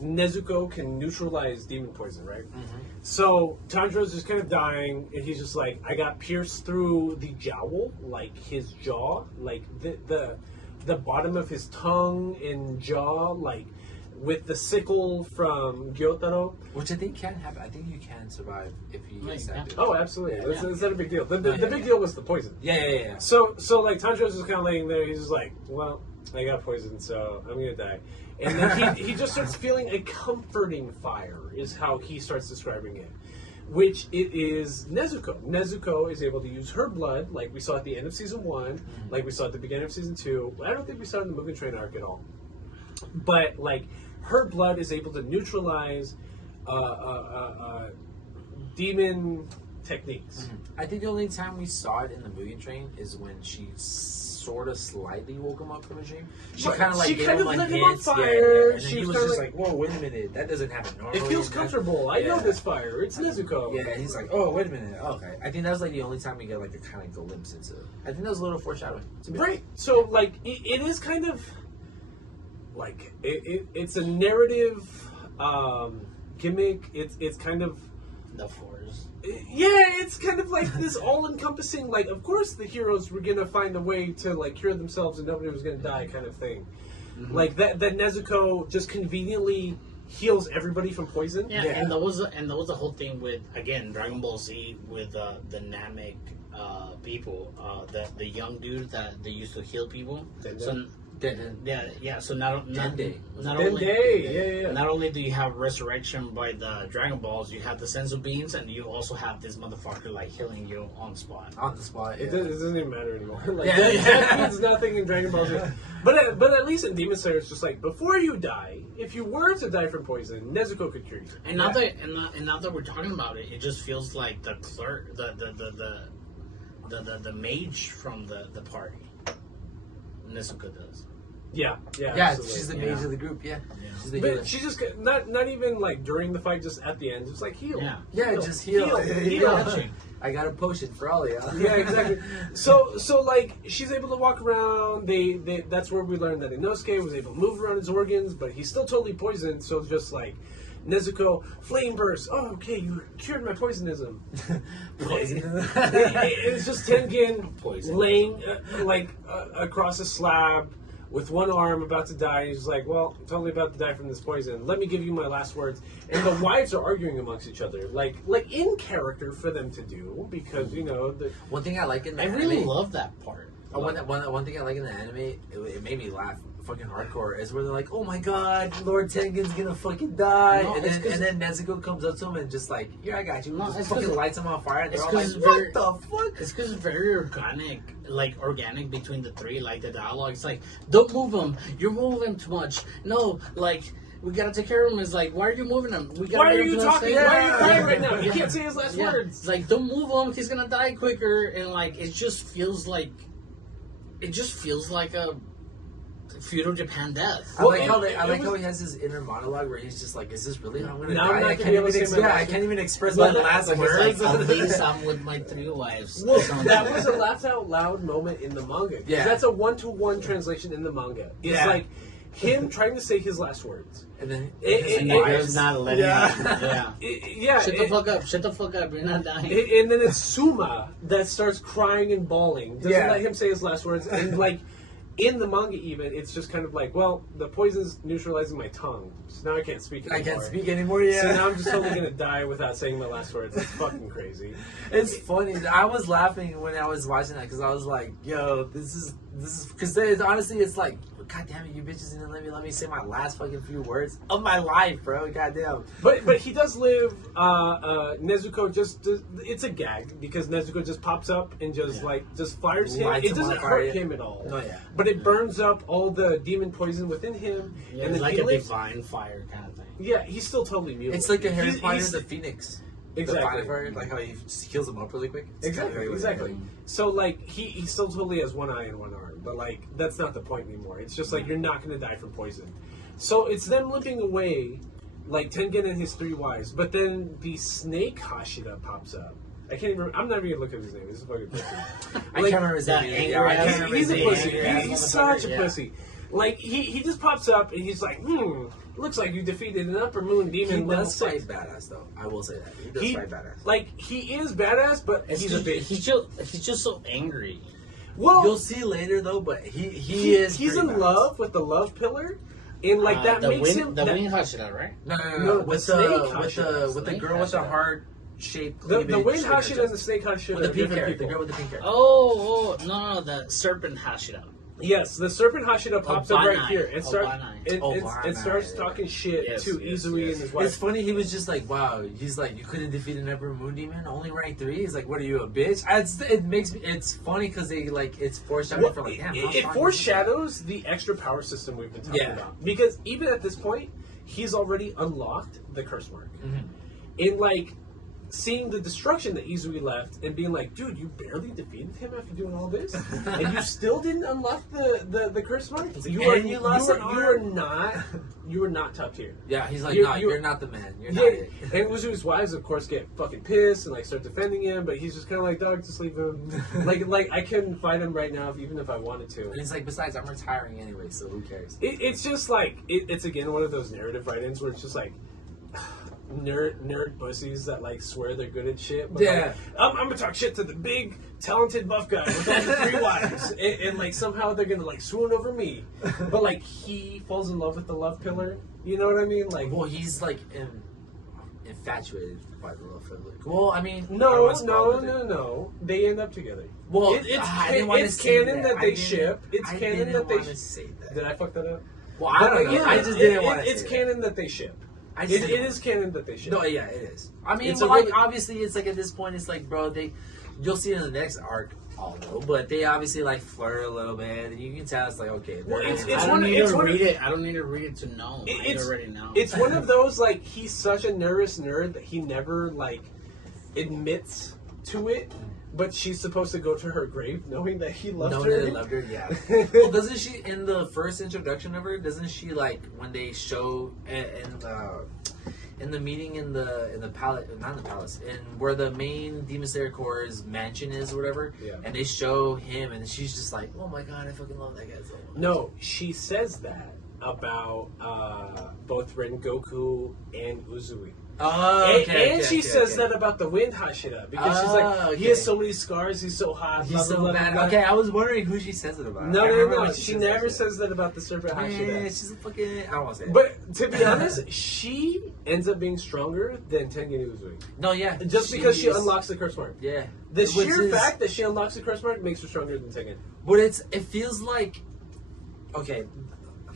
Nezuko can neutralize demon poison, right? Mm-hmm. So Tanjiro's just kind of dying, and he's just like, I got pierced through the jowl, like his jaw, like the bottom of his tongue and jaw, like with the sickle from Gyotaro. Which I think can happen. I think you can survive if you get stabbed. Oh, absolutely. It's not a big deal. The big deal was the poison. Yeah. So like Tanjiro's just kind of laying there. He's just like, well, I got poisoned, so I'm gonna die. And then he just starts feeling a comforting fire, is how he starts describing it. Which it is Nezuko. Nezuko is able to use her blood, like we saw at the end of season 1, like we saw at the beginning of season 2. I don't think we saw it in the Mugen Train arc at all. But like her blood is able to neutralize demon techniques. I think the only time we saw it in the Mugen Train is when she sort of slightly woke him up from a dream. She kind of like gave him like hints, and then he was just like, "Whoa, wait a minute, that doesn't happen normally." It feels comfortable. I know this fire. It's Nezuko. Yeah, he's like, "Oh, wait a minute, okay." I think that was like the only time we get like a kind of glimpse into it. I think that was a little foreshadowing. Right. So like it is kind of like it's a narrative gimmick. It's kind of the Force. Yeah, it's kind of like this all-encompassing, like, of course the heroes were gonna find a way to, like, cure themselves and nobody was gonna die kind of thing. Like, that Nezuko just conveniently heals everybody from poison. Yeah, and there was a whole thing with, again, Dragon Ball Z with the Namek people, the young dude that they used to heal people. So not only do you have resurrection by the Dragon Balls, you have the senzu beans, and you also have this motherfucker like healing you on the spot. It doesn't even matter anymore. Like, that means nothing in Dragon Ball Z. But at least in Demon Slayer, it's just like, before you die, if you were to die from poison, Nezuko could cure you. And now that we're talking about it, it just feels like the clerk, the mage from the party. Nezuko does. Yeah, she's the mage of the group. She's the healer. But she just not even like during the fight, just at the end, just like heal. Just heal. I got a potion for all of y'all. Yeah, exactly. So like she's able to walk around. They that's where we learned that Inosuke was able to move around his organs, but he's still totally poisoned. So just like Nezuko, flame burst. Oh, okay, you cured my poisonism. It's just Tengen laying across a slab with one arm, about to die. He's like, well, I'm totally about to die from this poison. Let me give you my last words. And the wives are arguing amongst each other, like in character for them to do, because one thing I like in the anime, really love that part. One thing I like in the anime, it made me laugh fucking hardcore, is where they're like, oh my god, Lord Tengen's gonna fucking die, and then Nezuko comes up to him and just like, here, I got you, just fucking lights him on fire, and they're all like, what the fuck? It's because it's very organic between the three, like the dialogue. It's like, don't move him, you're moving too much. No, like, we gotta take care of him. It's like, why are you moving him? Why are you talking? Why are you crying right now? You can't say his last words. It's like, don't move him, he's gonna die quicker, and like, it just feels like a feudal Japan death. I like how he has his inner monologue where he's just like, is this really how I'm gonna die? I can't even express my last words. At least I'm with my 3 wives. Well, that was a laugh out loud moment in the manga. Yeah. That's a 1-to-1 translation in the manga. It's like him trying to say his last words. And then his wives not letting him. Shut the fuck up, you're not dying. And then it's Suma that starts crying and bawling. Doesn't let him say his last words. And like, in the manga even, it's just kind of like, well, the poison's neutralizing my tongue, so now I can't speak anymore. I can't speak anymore, So now I'm just totally gonna die without saying my last words. It's fucking crazy. It's funny. I was laughing when I was watching that, because I was like, yo, this is, because honestly, it's like, god damn it, you bitches didn't let me say my last fucking few words of my life, bro. Goddamn. But he does live. Nezuko it's a gag, because Nezuko just pops up and just fires him. It doesn't hurt him at all. No, but it burns up all the demon poison within him. Yeah, and it's like a divine fire kind of thing. Yeah, he's still totally mute. It's like a Harry Potter the Phoenix. Exactly. Like how he heals them up really quick. Exactly. So like he still totally has one eye and one arm, but like that's not the point anymore. It's just like you're not going to die from poison. So it's them limping away, like Tengen and his 3 wives. But then the snake Hashira pops up. I can't even. I'm not even gonna look at his name. This is fucking pussy. I can't remember his name. He's a pussy. He's such a pussy. Like he just pops up and he's like, looks like you defeated an upper moon demon. He does fight badass though. I will say that he does fight badass. Like he is badass, but he's a bitch. He's just so angry. Well, you'll see later though. But he's in love with the love pillar. And like that makes him the wing Hashira, right? No. With the girl with the heart shaped cleavage. The wing Hashira and the snake Hashira. With the pink hair. The girl with the pink hair. Oh, no, the serpent Hashira. Yes, the serpent Hashira pops up right here. It Obanai. starts talking shit to Uzui and his wife. It's funny. He was just like, "Wow." He's like, "You couldn't defeat an Emperor Moon Demon. Only rank 3." He's like, "What are you, a bitch?" It's funny because they like it's foreshadowing for like, damn. It foreshadows the extra power system we've been talking about. Because even at this point, he's already unlocked the curse mark. In like seeing the destruction that Uzui left and being like, dude, you barely defeated him after doing all this, and you still didn't unlock the curse mark. You are not top tier. Yeah, he's like, you're not the man. You're not it. And Uzui's wives, of course, get fucking pissed and like start defending him, but he's just kind of like, dog, just leave him. like I couldn't fight him right now, even if I wanted to. And he's like, besides, I'm retiring anyway, so who cares? It's just like it's again one of those narrative write-ins where it's just like. Nerd pussies that like swear they're good at shit. But like, I'm gonna talk shit to the big talented buff guy with all the 3 wives, and like somehow they're gonna like swoon over me. But like he falls in love with the love pillar. You know what I mean? Like, well, he's like infatuated by the love pillar. Well, I mean, no. They end up together. Well, it's canon that they ship. It's canon that they say that. Did I fuck that up? Well, I don't know. Yeah, I just didn't want to. It's canon that they ship. It is canon that they ship. No, yeah, it is. I mean, but like obviously, it's like at this point, it's like, bro, you'll see it in the next arc, although, but they obviously like flirt a little bit, and you can tell it's like, okay. Well, I don't need to read it to know. I already know. It's one of those like he's such a nervous nerd that he never like admits to it. But she's supposed to go to her grave knowing that he loved her. Knowing that he loved her, yeah. Well, doesn't she, in the first introduction of her, doesn't she, like, when they show in the meeting in the palace, not in the palace, in where the main Demon Slayer Corps' mansion is or whatever, and they show him, and she's just like, oh my god, I fucking love that guy so much. No, she says that about both Rengoku and Uzui. And she says that about the wind Hashira because she's like, he has so many scars, he's so hot, he's so bad. Okay, I was wondering who she says it about. No. She never says that about the serpent Hashira. She's a fucking. I don't want to say it. But to be honest, she ends up being stronger than Tengen Uzui. No, yeah. Just because she unlocks the curse mark. Yeah. The sheer fact that she unlocks the curse mark makes her stronger than Tengen. But it feels like. Okay.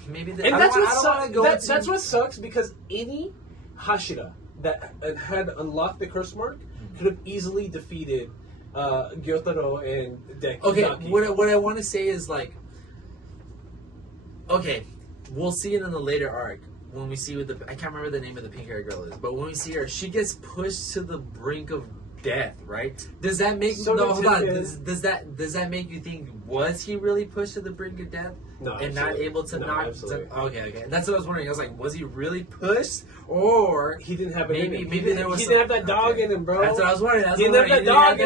Maybe that's what sucks because any Hashira that had unlocked the curse mark could have easily defeated Gyotaro and Deki. Okay, what I want to say is like, okay, we'll see it in the later arc when we see I can't remember the name of the pink haired girl is, but when we see her, she gets pushed to the brink of death, right? Does that make hold on? Does that make you think was he really pushed to the brink of death? No, and not able to knock? Okay. That's what I was wondering. I was like, was he really pushed, or he didn't have maybe there was he didn't have that dog in him, bro. That's what I was wondering. He didn't have that dog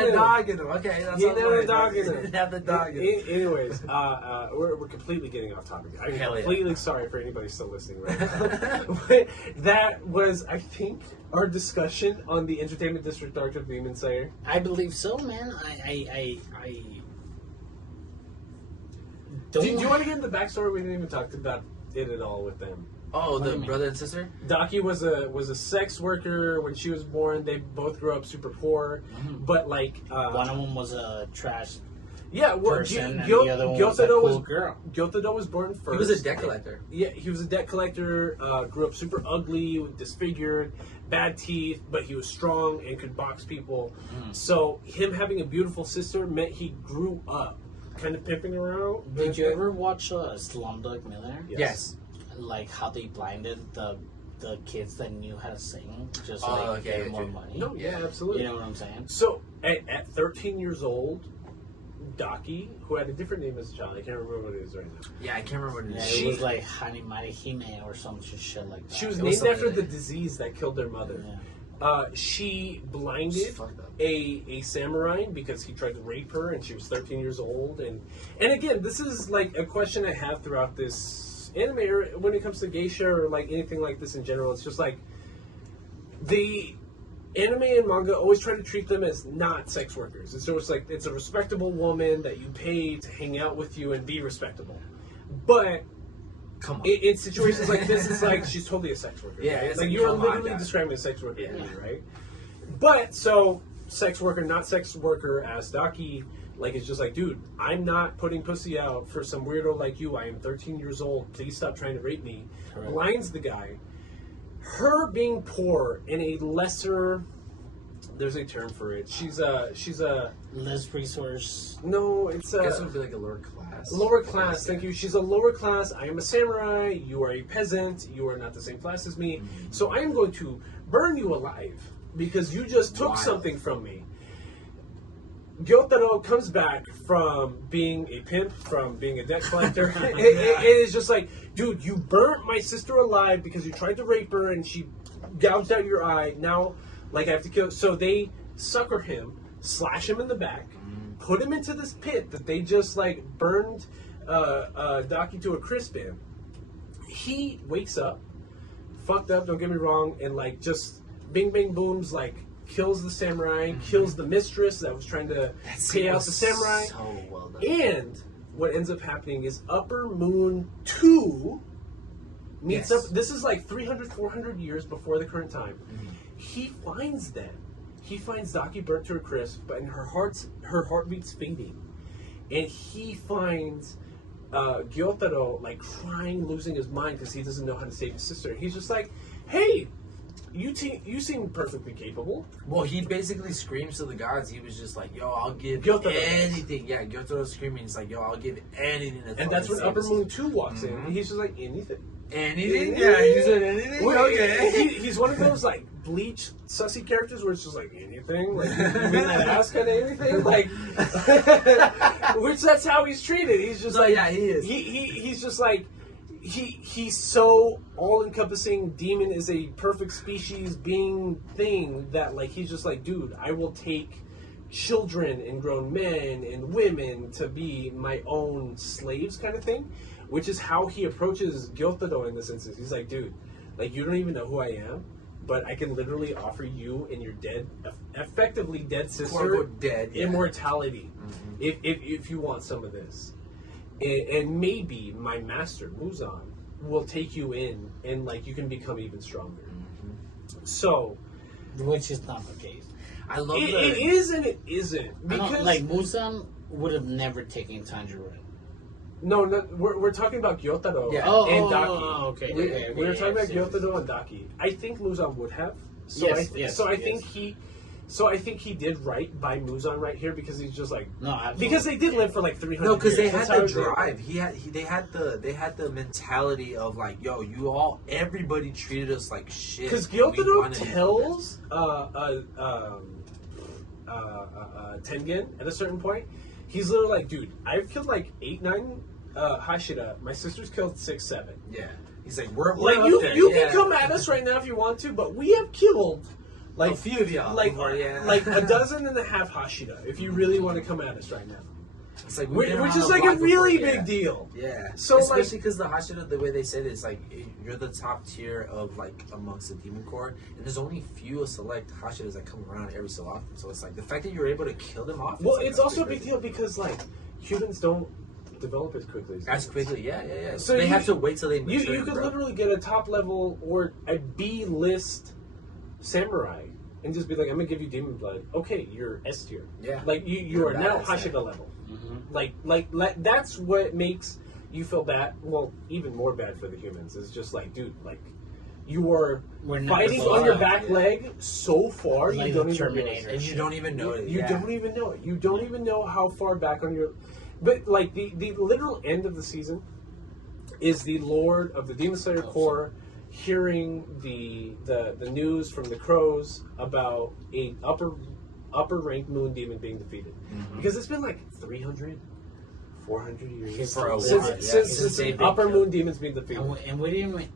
in him. Okay, that's he didn't have the dog in him. He didn't have the dog in him. Anyways, we're completely getting off topic. I'm completely sorry for anybody still listening right now. That was, I think, our discussion on the Entertainment District arc of Demon Slayer. I believe so, man. Do you want to get into the backstory? We didn't even talk about it at all with them. Oh, the brother and sister? Daki was a sex worker when she was born. They both grew up super poor, but like one of them was a trash. Yeah, well, person, and the other one was a cool girl. Gyotaro was born first. He was a debt collector. Yeah, he was a debt collector. Grew up super ugly, disfigured, bad teeth, but he was strong and could box people. So him having a beautiful sister meant he grew up kind of pimping around. Did you ever watch Slumdog Millionaire? Yes. Like how they blinded the kids that knew how to sing, just like get more money. No, yeah, absolutely. You know what I'm saying? So at 13 years old, Daki, who had a different name as a child, I can't remember what it is right now. Yeah, I can't remember what it is. It was like Hanimari Hime or some shit like that. She was named after the disease that killed their mother. Yeah. She blinded a samurai because he tried to rape her, and she was 13 years old. And again, this is like a question I have throughout this anime, or when it comes to geisha or like anything like this in general. It's just like the anime and manga always try to treat them as not sex workers. It's always like it's a respectable woman that you pay to hang out with you and be respectable. But Come on. In situations like this, it's like she's totally a sex worker. Yeah, right? it's like like, you're come on, literally guys. describing a sex worker, Yeah. to me, right? But so sex worker, not sex worker, as Daki, like it's just like, dude, I'm not putting pussy out for some weirdo like you. I am 13 years old. Please stop trying to rape me. Correct. Blinds the guy. Her being poor in a lesser, there's a term for it. She's a Less resource. no, it's I guess it a would be like a lower class. lower class. Thank you. She's a lower class. I am a samurai. You are a peasant. You are not the same class as me. So I am going to burn you alive because you just took Wild. something from me. Gyotaro comes back from being a pimp, from being a debt collector. It is just like, dude, you burnt my sister alive because you tried to rape her and she gouged out your eye. Now, like, I have to kill. So they sucker him, slash him in the back, put him into this pit that they just, like, burned Daki to a crisp in. He wakes up, fucked up, don't get me wrong, and, like, just bing, bang, booms, like, kills the samurai, kills the mistress that was trying to pay out the samurai. So well done. And what ends up happening is Upper Moon 2 meets Yes. up. This is like 300, 400 years before the current time. He finds them. He finds Daki burnt to a crisp, but in her heartbeat's fading. And he finds Gyotaro like crying, losing his mind because he doesn't know how to save his sister. He's just like, hey, you seem perfectly capable. Well, he basically screams to the gods. He was just like, "Yo, I'll give Gyotaro. anything." Yeah, Gyotaro's screaming. He's like, "Yo, I'll give anything." And that's when Upper Moon 2 walks in. And he's just like, anything. Anything? Yeah, he said anything. Well, Okay. he's one of those like Bleach sussy characters where it's just like anything, like you mean that ass kind of anything, like which that's how he's treated. He's just No, like yeah, he is. He's just like he's so all encompassing. Demon is a perfect species being thing that like he's just like, dude, I will take children and grown men and women to be my own slaves kind of thing, which is how he approaches Gyotaro in this instance. He's like, dude, like you don't even know who I am, but I can literally offer you and your dead, effectively dead sister, Quote-unquote dead, yeah. immortality if you want some of this. And maybe my master, Muzan, will take you in and like you can become even stronger. So Which is not the case. I love it the. is and it isn't. I don't, Because like, Musan would have never taken Tanjiro. no, we're talking about Gyotaro Yeah. and Daki. Okay. We were talking about yes, yes. Gyotaro and Daki. I think Muzan would have. So Yes, I yes. think he did right by Muzan right here because he's just like No, absolutely. because they did live for like 300 No, because they years. had That's how the it did. drive. They had the mentality of like, yo, everybody treated us like shit. Because We Gyotaro wanted to do tells Tengen at a certain point, he's literally like, dude, I've killed like 8, 9 Hashira. My sister's killed 6, 7. this. Yeah, he's like, we're Like up you there. can Yeah. come at us right now if you want to, but we have killed like a few of y'all. like before, yeah. like a dozen and a half Hashira if you really want to come at us right now. It's like Which been is around like the a block really before, big deal. Yeah. So, like- especially because the Hashira, the way they said it, it's like you're the top tier of like amongst the demon core, and there's only few select Hashiras that come around every so often. So it's like the fact that you're able to kill them off. Well, like, it's that's also a pretty big crazy. deal because like humans don't develop as quickly. As quickly, yeah. So they you- have to wait till they mature. You could bro. literally get a top level or a B list samurai and just be like, I'm gonna give you demon blood. Okay, you're S tier. Yeah. Like you You're are now badass, yeah. Hashira level. Mhm. Like that's what makes you feel bad. Well, even more bad for the humans. It's just like, dude, like you are We're never fighting close on your enough, back yeah. leg so far Like you don't the even Terminator. realize. and you don't even know it. You yeah. don't even know it. You don't even know how far back on your. But like the literal end of the season is the Lord of the Demon Slayer Corps hearing the news from the crows about a upper ranked moon demon being defeated because it's been like 300, 400 years For a since, while, yeah. since They've upper been moon demons being defeated. And we didn't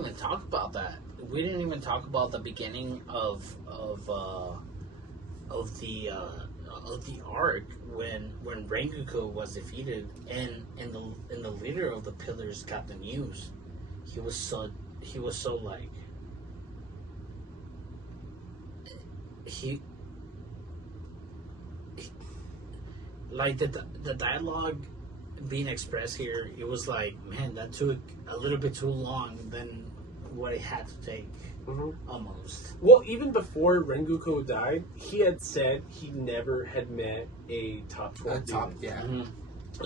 even talk about that. We didn't even talk about the beginning of the arc when Rengoku was defeated and the leader of the pillars got the news. He was so like he like the dialogue being expressed here, it was like, man, that took a little bit too long than what it had to take. Almost. Well, even before Rengoku died, he had said he never had met a top 12 demon. Yeah.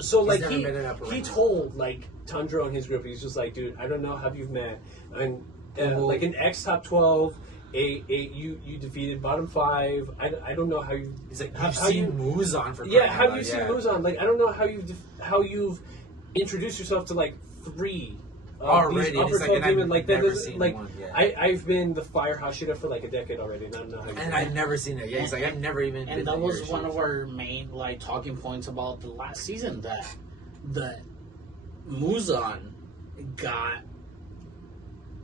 So like he told like Tanjiro and his group, he's just like, dude, I don't know how you've met, and like an ex top 12, you defeated bottom 5. I don't know how you. He's like, you've seen Muzan for how have you seen Muzan? Like I don't know how you've introduced yourself to like 3. Already, upper 12 demon, like that is like one, I've been the fire Hashira for like a decade already, and I don't know how. And I've never seen it. Yeah, he's like I've never even. And that was one of our main like talking points about the last season, that Muzan got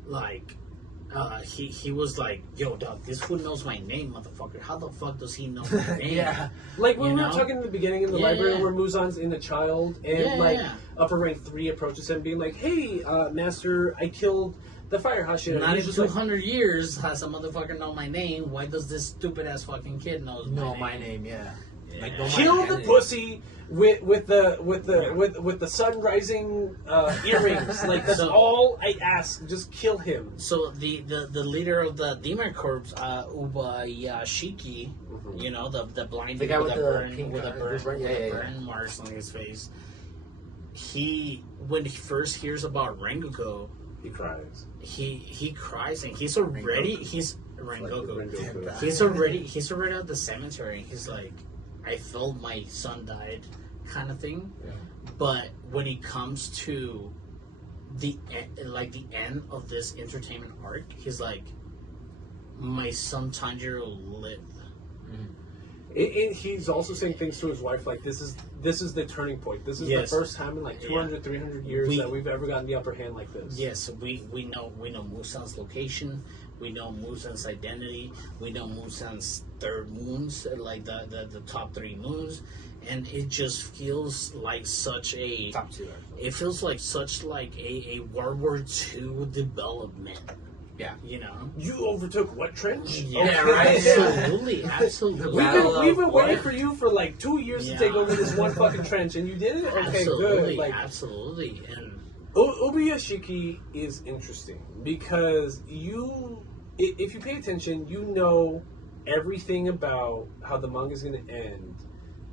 like he was like, yo, dog, this fool knows my name, motherfucker. How the fuck does he know my name? Yeah. Like when we were talking in the beginning in the library where Muzan's in the child and upper rank 3 approaches him being like, hey, master, I killed the fire Hashira. Not in 200 years has a motherfucker know my name. Why does this stupid ass fucking kid know my name? Yeah. Like, kill the pussy with the sun rising earrings. Like that's all I ask. Just kill him. So the leader of the Demon Corps, Ubayashiki, you know, the blind guy with the burn marks on his face. When he first hears about Rengoku, he cries. He cries and he's already Rengoku. He's already at the cemetery. He's like, I felt my son died, kind of thing. Yeah. But when it comes to the end of this entertainment arc, he's like, my son Tanjiro lived. He's also saying things to his wife like, this is the turning point. This is the first time in like 200, 300 years that we've ever gotten the upper hand like this. Yes, we know Muzan's location. We know Muzan's identity. We know Muzan's third moons, like the top 3 moons, and it just feels like such a top 2. It feels like such like a World War II development. Yeah, you know, you overtook what trench? Yeah, right. Absolutely. We've been waiting for you for like 2 years to take over this one fucking trench, and you did it. Okay, good. Like, absolutely. And Ubuyashiki is interesting because if you pay attention, you know everything about how the manga is going to end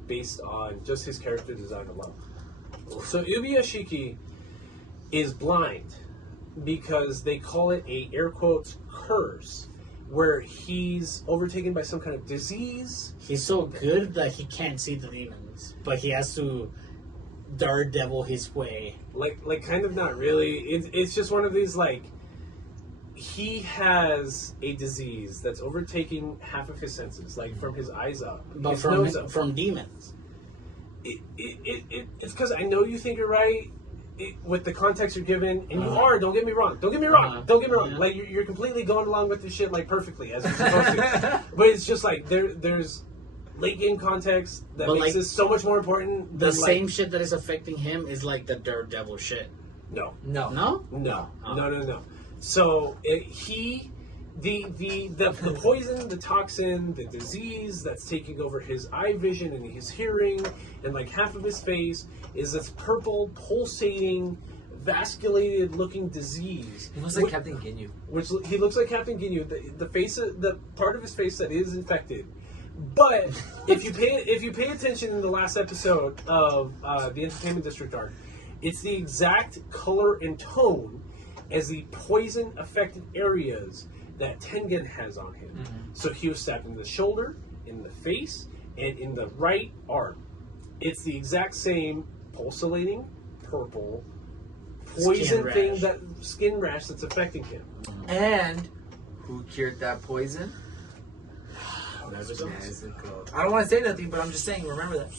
based on just his character design alone. So Ubuyashiki is blind because they call it a air quotes curse, where he's overtaken by some kind of disease. He's so good that he can't see the demons, but he has to daredevil his way. Like kind of not really. It's just one of these like, he has a disease that's overtaking half of his senses, like from his eyes up, but his nose up. From demons. It's because I know you think you're right with the context you're given, and you are. Don't get me wrong. Don't get me wrong. Yeah. Like you're completely going along with this shit like perfectly as you're supposed to. But it's just like there's late game context that makes this so much more important. The same shit that is affecting him is like the daredevil shit. No. So the poison, the toxin, the disease that's taking over his eye vision and his hearing, and like half of his face is this purple, pulsating, vasculated looking disease. He looks like Captain Ginyu. He looks like Captain Ginyu. The part of his face that is infected. But if you pay attention in the last episode of the Entertainment District arc, it's the exact color and tone as the poison affected areas that Tengen has on him. So he was stabbed in the shoulder, in the face, and in the right arm. It's the exact same pulsating purple poison skin rash that's affecting him. And who cured that poison? Nezuko. I don't want to say nothing, but I'm just saying, remember that.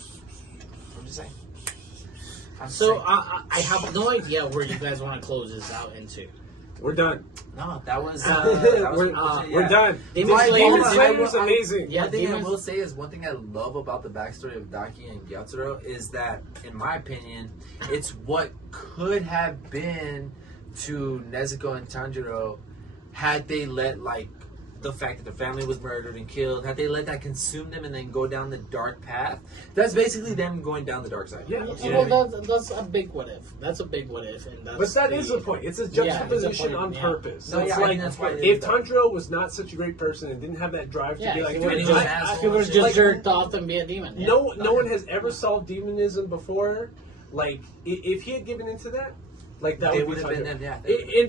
I'm just saying. I have no idea where you guys want to close this out into. We're done. No, that was we're done. Demon Slayer was amazing. One thing I will say is one thing I love about the backstory of Daki and Gyaturo is that, in my opinion, it's what could have been to Nezuko and Tanjiro had they let like the fact that the family was murdered and killed, had they let that consume them and then go down the dark path, that's basically them going down the dark side. Yeah. That's a big what if. That's a big what if. And but that is the point. It's a juxtaposition on purpose. So it's like, that's why if Tanjiro was not such a great person and didn't have that drive to be like, he was just jerked off and be a demon. No one has ever solved demonism before. Like, if he had given into that, like, that would have been them, yeah. A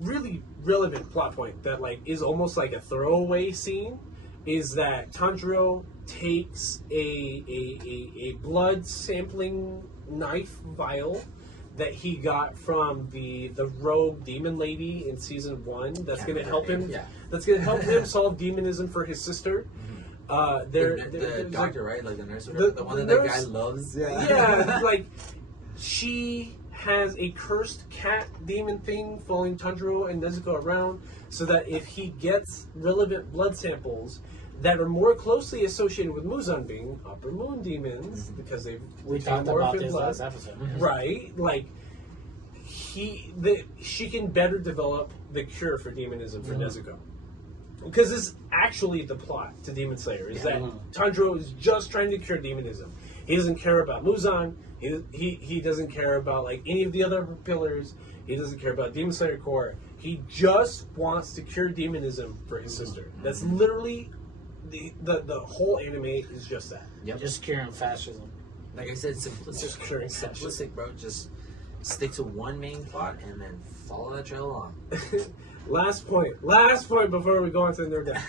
really relevant plot point that, like, is almost like a throwaway scene is that Tanjiro takes a blood sampling knife vial that he got from the rogue demon lady in season 1 that's going to help him. Yeah. That's going to help him solve demonism for his sister. The doctor, right? Like the nurse, the one that guy loves. Yeah, like she has a cursed cat demon thing following Tanjiro and Nezuko around, so that if he gets relevant blood samples that are more closely associated with Muzan being upper moon demons, because we talked about this last episode, right? Like she can better develop the cure for demonism for Nezuko. Because this is actually the plot to Demon Slayer, is that Tanjiro is just trying to cure demonism. He doesn't care about Muzan. He doesn't care about like any of the other pillars. He doesn't care about Demon Slayer core. He just wants to cure demonism for his sister. That's literally the whole anime is just that. Yep. Just curing fascism. Like I said, simplistic. Just curing simplistic, bro. Just stick to one main plot and then follow that trail along. Last point before we go on to the nerd down.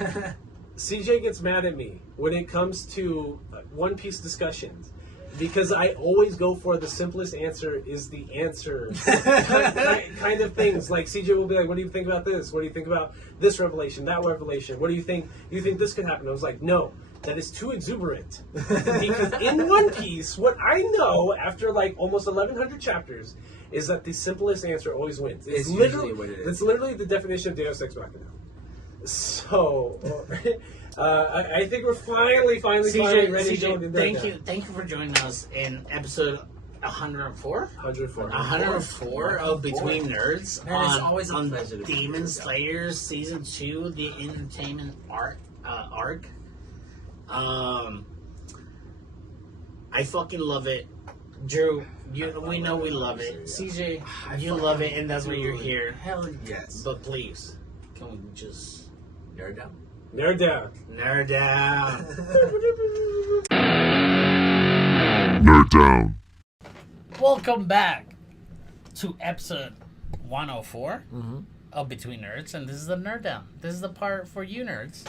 CJ gets mad at me when it comes to One Piece discussions because I always go for the simplest answer is the answer kind of things. Like CJ will be like, what do you think about this? What do you think about this revelation, that revelation? What do you think? You think this could happen? I was like, no, that is too exuberant. Because in One Piece, what I know after like almost 1,100 chapters is that the simplest answer always wins. It's literally what it is. It's literally the definition of Deus Ex Machina. So, I think we're finally ready to go into that. Thank you for joining us in episode 104? 104 of Between Nerds. Man, it's always a pleasure. Demon Slayer Season 2, the entertainment arc. I fucking love it. Drew, we know we love it. CJ, you love it, and that's why you're here. Hell yes. But please, can we just nerd down? Nerd down. Nerd down. Nerd down. Welcome back to episode 104 of Between Nerds, and this is the Nerd Down. This is the part for you nerds.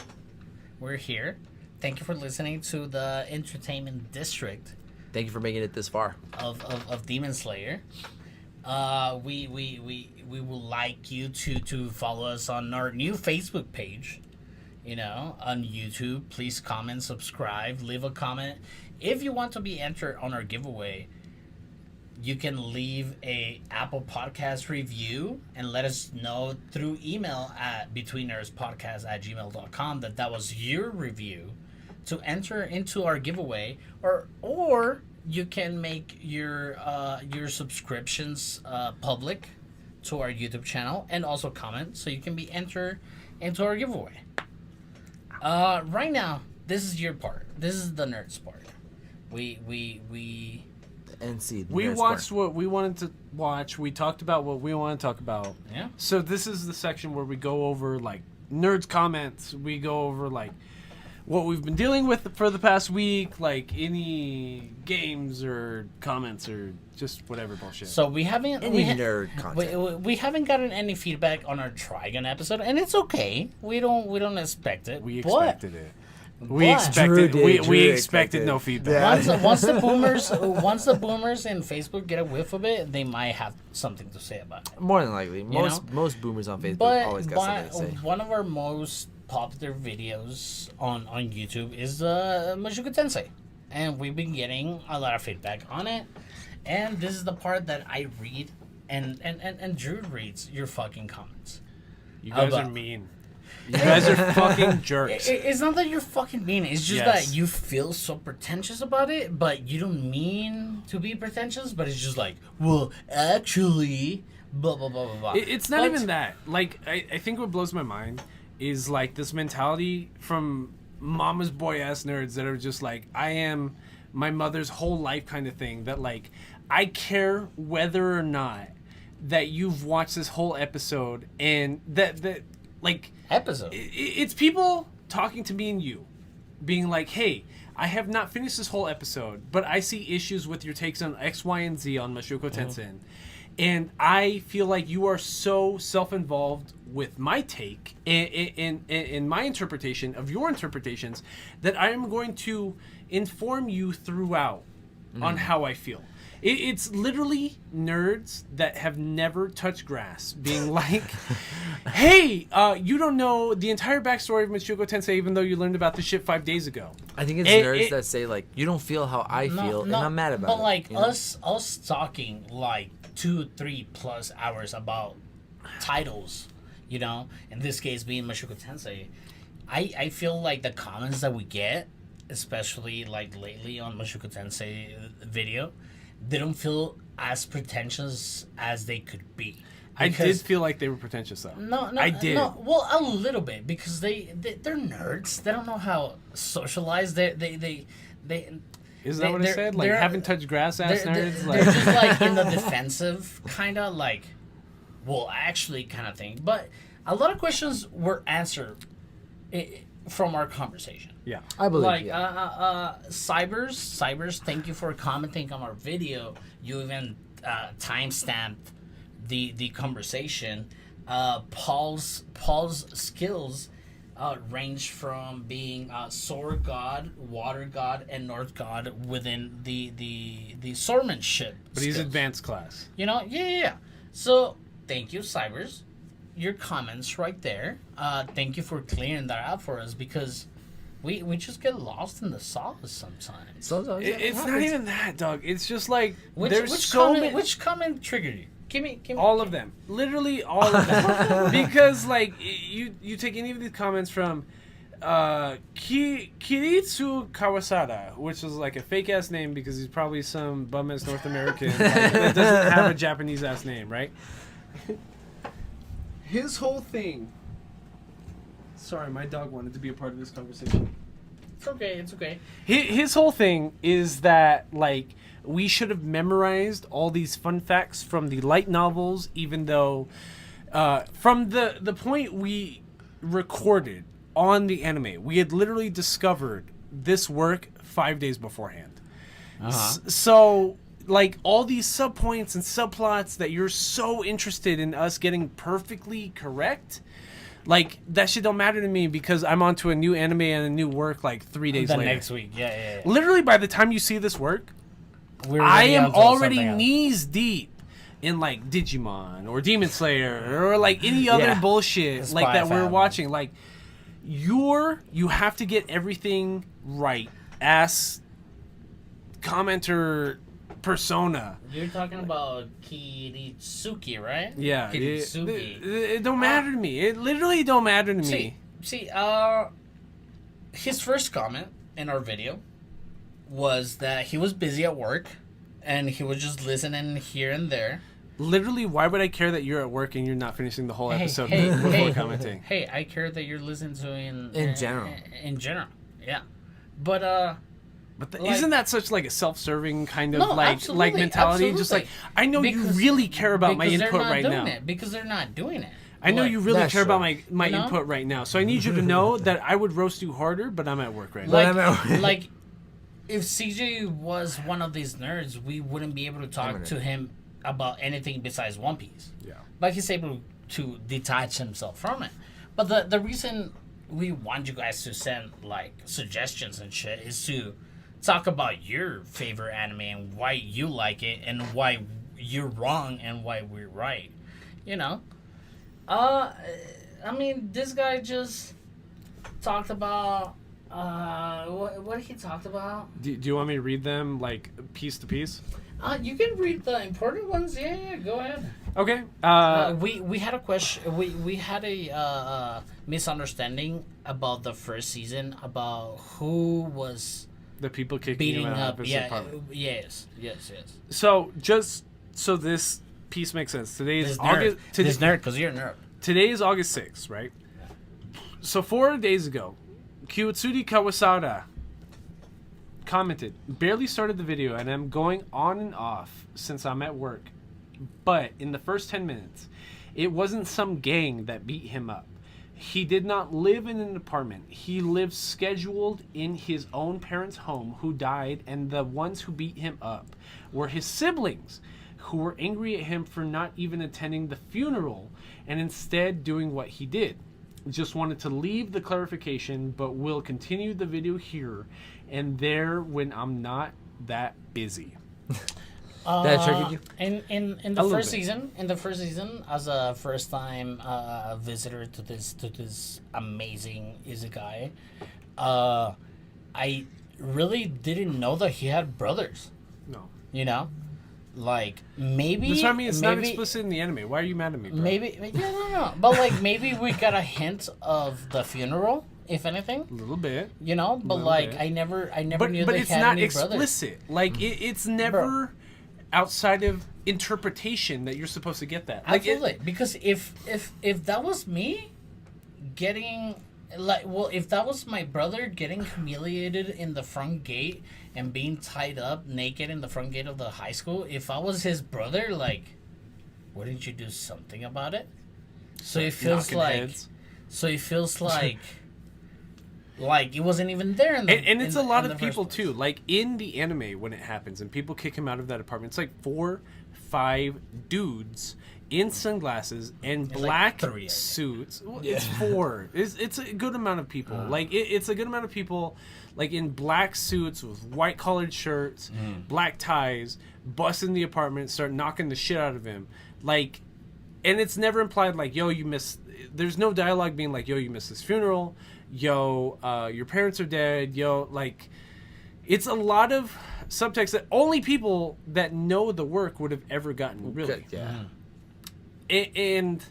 We're here. Thank you for listening to the entertainment district. Thank you for making it this far of Demon Slayer. We would like you to follow us on our new Facebook page. You know, on YouTube. Please comment, subscribe, leave a comment. If you want to be entered on our giveaway, you can leave a Apple Podcast review and let us know through email at betweennerdspodcast@gmail.com that was your review to enter into our giveaway, or you can make your subscriptions public to our YouTube channel and also comment so you can be entered into our giveaway. Right now, this is your part. This is the nerds part. We watched what we wanted to watch. We talked about what we want to talk about. Yeah. So this is the section where we go over like nerds comments. We go over like what we've been dealing with for the past week, like any games or comments or just whatever bullshit. So we haven't nerd content. We haven't gotten any feedback on our Trigon episode, and it's okay. We don't expect it. We expected it. We expected no feedback. Yeah. Once the boomers in Facebook get a whiff of it, they might have something to say about it. More than likely, most boomers on Facebook always got something to say. One of our most popular videos on YouTube is Mushoku Tensei, and we've been getting a lot of feedback on it. And this is the part that I read, and Drew reads your fucking comments. You guys are mean. You guys are fucking jerks. It's not that you're fucking mean. It's just that you feel so pretentious about it, but you don't mean to be pretentious. But it's just like, well, actually, blah blah blah blah blah. It's not even that. Like, I think what blows my mind is like this mentality from mama's boy ass nerds that are just like, I am my mother's whole life kind of thing, that like I care whether or not that you've watched this whole episode, and that like episode. It's people talking to me and you, being like, hey, I have not finished this whole episode, but I see issues with your takes on X, Y, and Z on Mushoku Tensei. And I feel like you are so self-involved with my take and my interpretation of your interpretations that I am going to inform you throughout on how I feel. It's literally nerds that have never touched grass being like, hey, you don't know the entire backstory of Mushoku Tensei even though you learned about this shit 5 days ago. I think it's nerds that say, like, you don't feel how I feel, and I'm mad about it. But, like, you know? us talking, like, 2-3+ hours about titles, you know, in this case being Mushoku Tensei, I feel like the comments that we get, especially, like, lately on Mushoku Tensei video, they don't feel as pretentious as they could be. I did feel like they were pretentious, though. No, I did. No, well, a little bit, because they're nerds. They don't know how socialized they Isn't that what I said? Like, haven't touched grass ass nerds? They're just, like, in the defensive, kind of, like, well, actually kind of thing. But a lot of questions were answered from our conversation. Yeah. I believe, like, Cybers, thank you for commenting on our video. You even timestamped the conversation. Paul's skills range from being sword god, water god, and north god within the swordmanship. But he's skills. advanced class. You know, yeah. So thank you, Cybers. Your comments right there. Thank you for clearing that out for us, because we just get lost in the sauce sometimes. It's not even that, dog. It's just like Which comment triggered you? Give me all of them. Literally all of them. Because like you take any of these comments from Kiritsu Kawasada, which is like a fake ass name because he's probably some bum ass North American that doesn't have a Japanese ass name, right? His whole thing. Sorry, my dog wanted to be a part of this conversation. It's okay. His whole thing is that, like, we should have memorized all these fun facts from the light novels, even though from the point we recorded on the anime, we had literally discovered this work 5 days beforehand. So, like, all these subpoints and subplots that you're so interested in us getting perfectly correct, like, that shit don't matter to me because I'm onto a new anime and a new work like 3 days later. Next week, yeah. Literally, by the time you see this work, I am already knees deep in, like, Digimon or Demon Slayer or, like, any other bullshit like that we're watching. Like, you have to get everything right. Ass commenter persona. You're talking about Kiritsuki, right? Yeah. Kiritsuki. It don't matter to me. It literally don't matter to me. See, his first comment in our video was that he was busy at work and he was just listening here and there. Literally, why would I care that you're at work and you're not finishing the whole episode before commenting? Hey, I care that you're listening to in general. In general, yeah. But isn't that such like a self-serving kind of like mentality? Absolutely. Just like, I know you really care about my input right now. Because they're not doing it. I know you really care about my input right now. So I need you to know that I would roast you harder, but I'm at work right now. Like, if CJ was one of these nerds, we wouldn't be able to talk to him about anything besides One Piece. Yeah. But he's able to detach himself from it. But the reason we want you guys to send, like, suggestions and shit is to talk about your favorite anime and why you like it and why you're wrong and why we're right. You know? I mean, this guy just talked about what he talked about. Do you want me to read them like piece to piece? You can read the important ones. Yeah, go ahead. Okay. We had a question. We had a misunderstanding about the first season about who was the people kicking beating him out up. of his apartment. Yes. So just so this piece makes sense. Today is This nerd, because you're a nerd. Today is August 6th, right? So 4 days ago, Kyutsuri Kawasada commented, barely started the video and I'm going on and off since I'm at work. But in the first 10 minutes, it wasn't some gang that beat him up. He did not live in an apartment. He lived scheduled in his own parents' home who died, and the ones who beat him up were his siblings, who were angry at him for not even attending the funeral and instead doing what he did. Just wanted to leave the clarification, but will continue the video here and there when I'm not that busy. That triggered you? In the first season, as a first time visitor to this amazing isekai, I really didn't know that he had brothers. No. You know? Like, maybe... That's what I mean, it's not explicit in the anime. Why are you mad at me, bro? Maybe... Yeah, no. But, like, maybe we got a hint of the funeral, if anything. A little bit. You know? But, like, bit. I never knew but they it's had not any explicit. brothers. Like, it's never outside of interpretation that you're supposed to get that. Like, absolutely. Because if that was me getting... Like, well, if that was my brother getting humiliated in the front gate and being tied up naked in the front gate of the high school, if I was his brother, like, wouldn't you do something about it? So it feels like, like it wasn't even there. And it's a lot of people too. Like in the anime, when it happens and people kick him out of that apartment, it's like 4-5 dudes in sunglasses and black suits. Well, it's 4. It's a good amount of people. Like it's a good amount of people, like in black suits with white collared shirts, black ties, bust in the apartment, start knocking the shit out of him. Like, and it's never implied like, yo, you missed. There's no dialogue being like, yo, you missed this funeral. Yo, your parents are dead. Yo, like, it's a lot of subtext that only people that know the work would have ever gotten. Really, yeah. And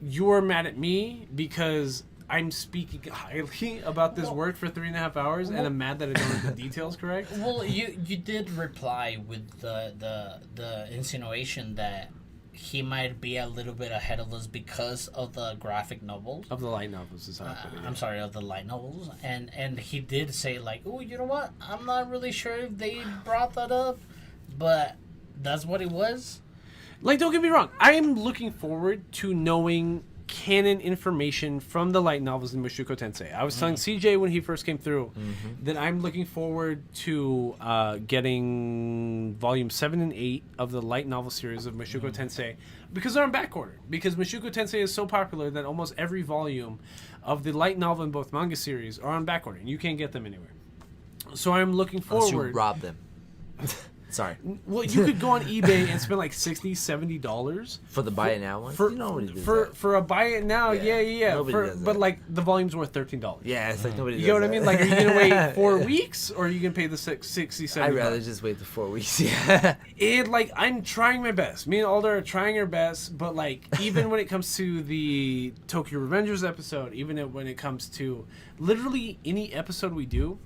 you're mad at me because I'm speaking highly about this work for 3.5 hours, and I'm mad that I don't have the details correct. Well, you did reply with the insinuation that he might be a little bit ahead of us because of the graphic novels. Of the light novels, is how I put it, yeah. I'm sorry, of the light novels. And he did say, like, oh, you know what? I'm not really sure if they brought that up, but that's what it was. Like, don't get me wrong. I am looking forward to knowing canon information from the light novels in Mushoku Tensei. I was telling CJ when he first came through that I'm looking forward to getting volume 7 and 8 of the light novel series of Mushoku Tensei because they're on back order. Because Mushoku Tensei is so popular that almost every volume of the light novel in both manga series are on back order, and you can't get them anywhere. So I'm looking forward. Unless you rob them. Sorry. Well, you could go on eBay and spend like $60, $70 for the buy it now one. For, you know nobody does for that. For a buy it now, yeah. Nobody does that. But like the volume's worth $13. Yeah, it's like nobody. You does know what that. I mean? Like, are you gonna wait 4 weeks or are you gonna pay the 60, 70? I'd rather just wait the 4 weeks. Yeah. I'm trying my best. Me and Alder are trying our best, but like even when it comes to the Tokyo Revengers episode, even when it comes to literally any episode we do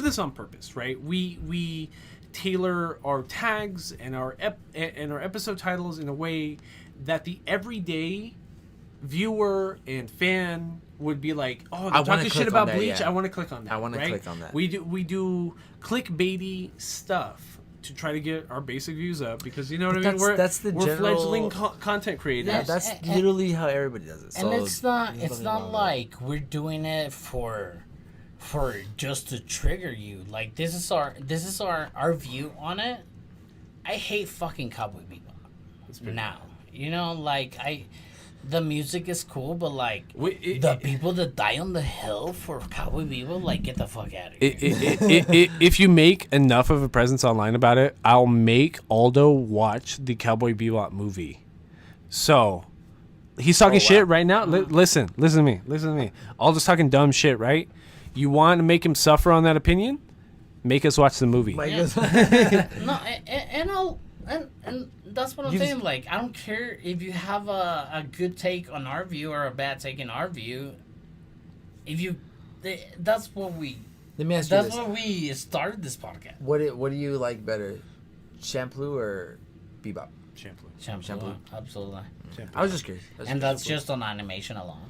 this on purpose, right? We tailor our tags and our episode titles in a way that the everyday viewer and fan would be like, oh, they're talking shit about Bleach. I want to click on that. I want to right? click on that. We do clickbaity stuff to try to get our basic views up because you know what I mean. We're fledgling content creators. Yeah, that's literally how everybody does it. And it's not like we're doing it for just to trigger you. Like this is our view on it. I hate fucking Cowboy Bebop now. You know, like the music is cool, but like the people that die on the hill for Cowboy Bebop, like get the fuck out of here. If you make enough of a presence online about it, I'll make Aldo watch the Cowboy Bebop movie. So he's talking shit right now. Listen to me. Aldo's talking dumb shit, right? You want to make him suffer on that opinion? Make us watch the movie. Yeah. No, and that's what I'm saying. Like, I don't care if you have a good take on our view or a bad take in our view. That's what we. Let me ask you this. That's what we started this podcast. What do you like better, Shampoo or Bebop? Shampoo. Absolutely. I was just curious. And that's just on animation alone.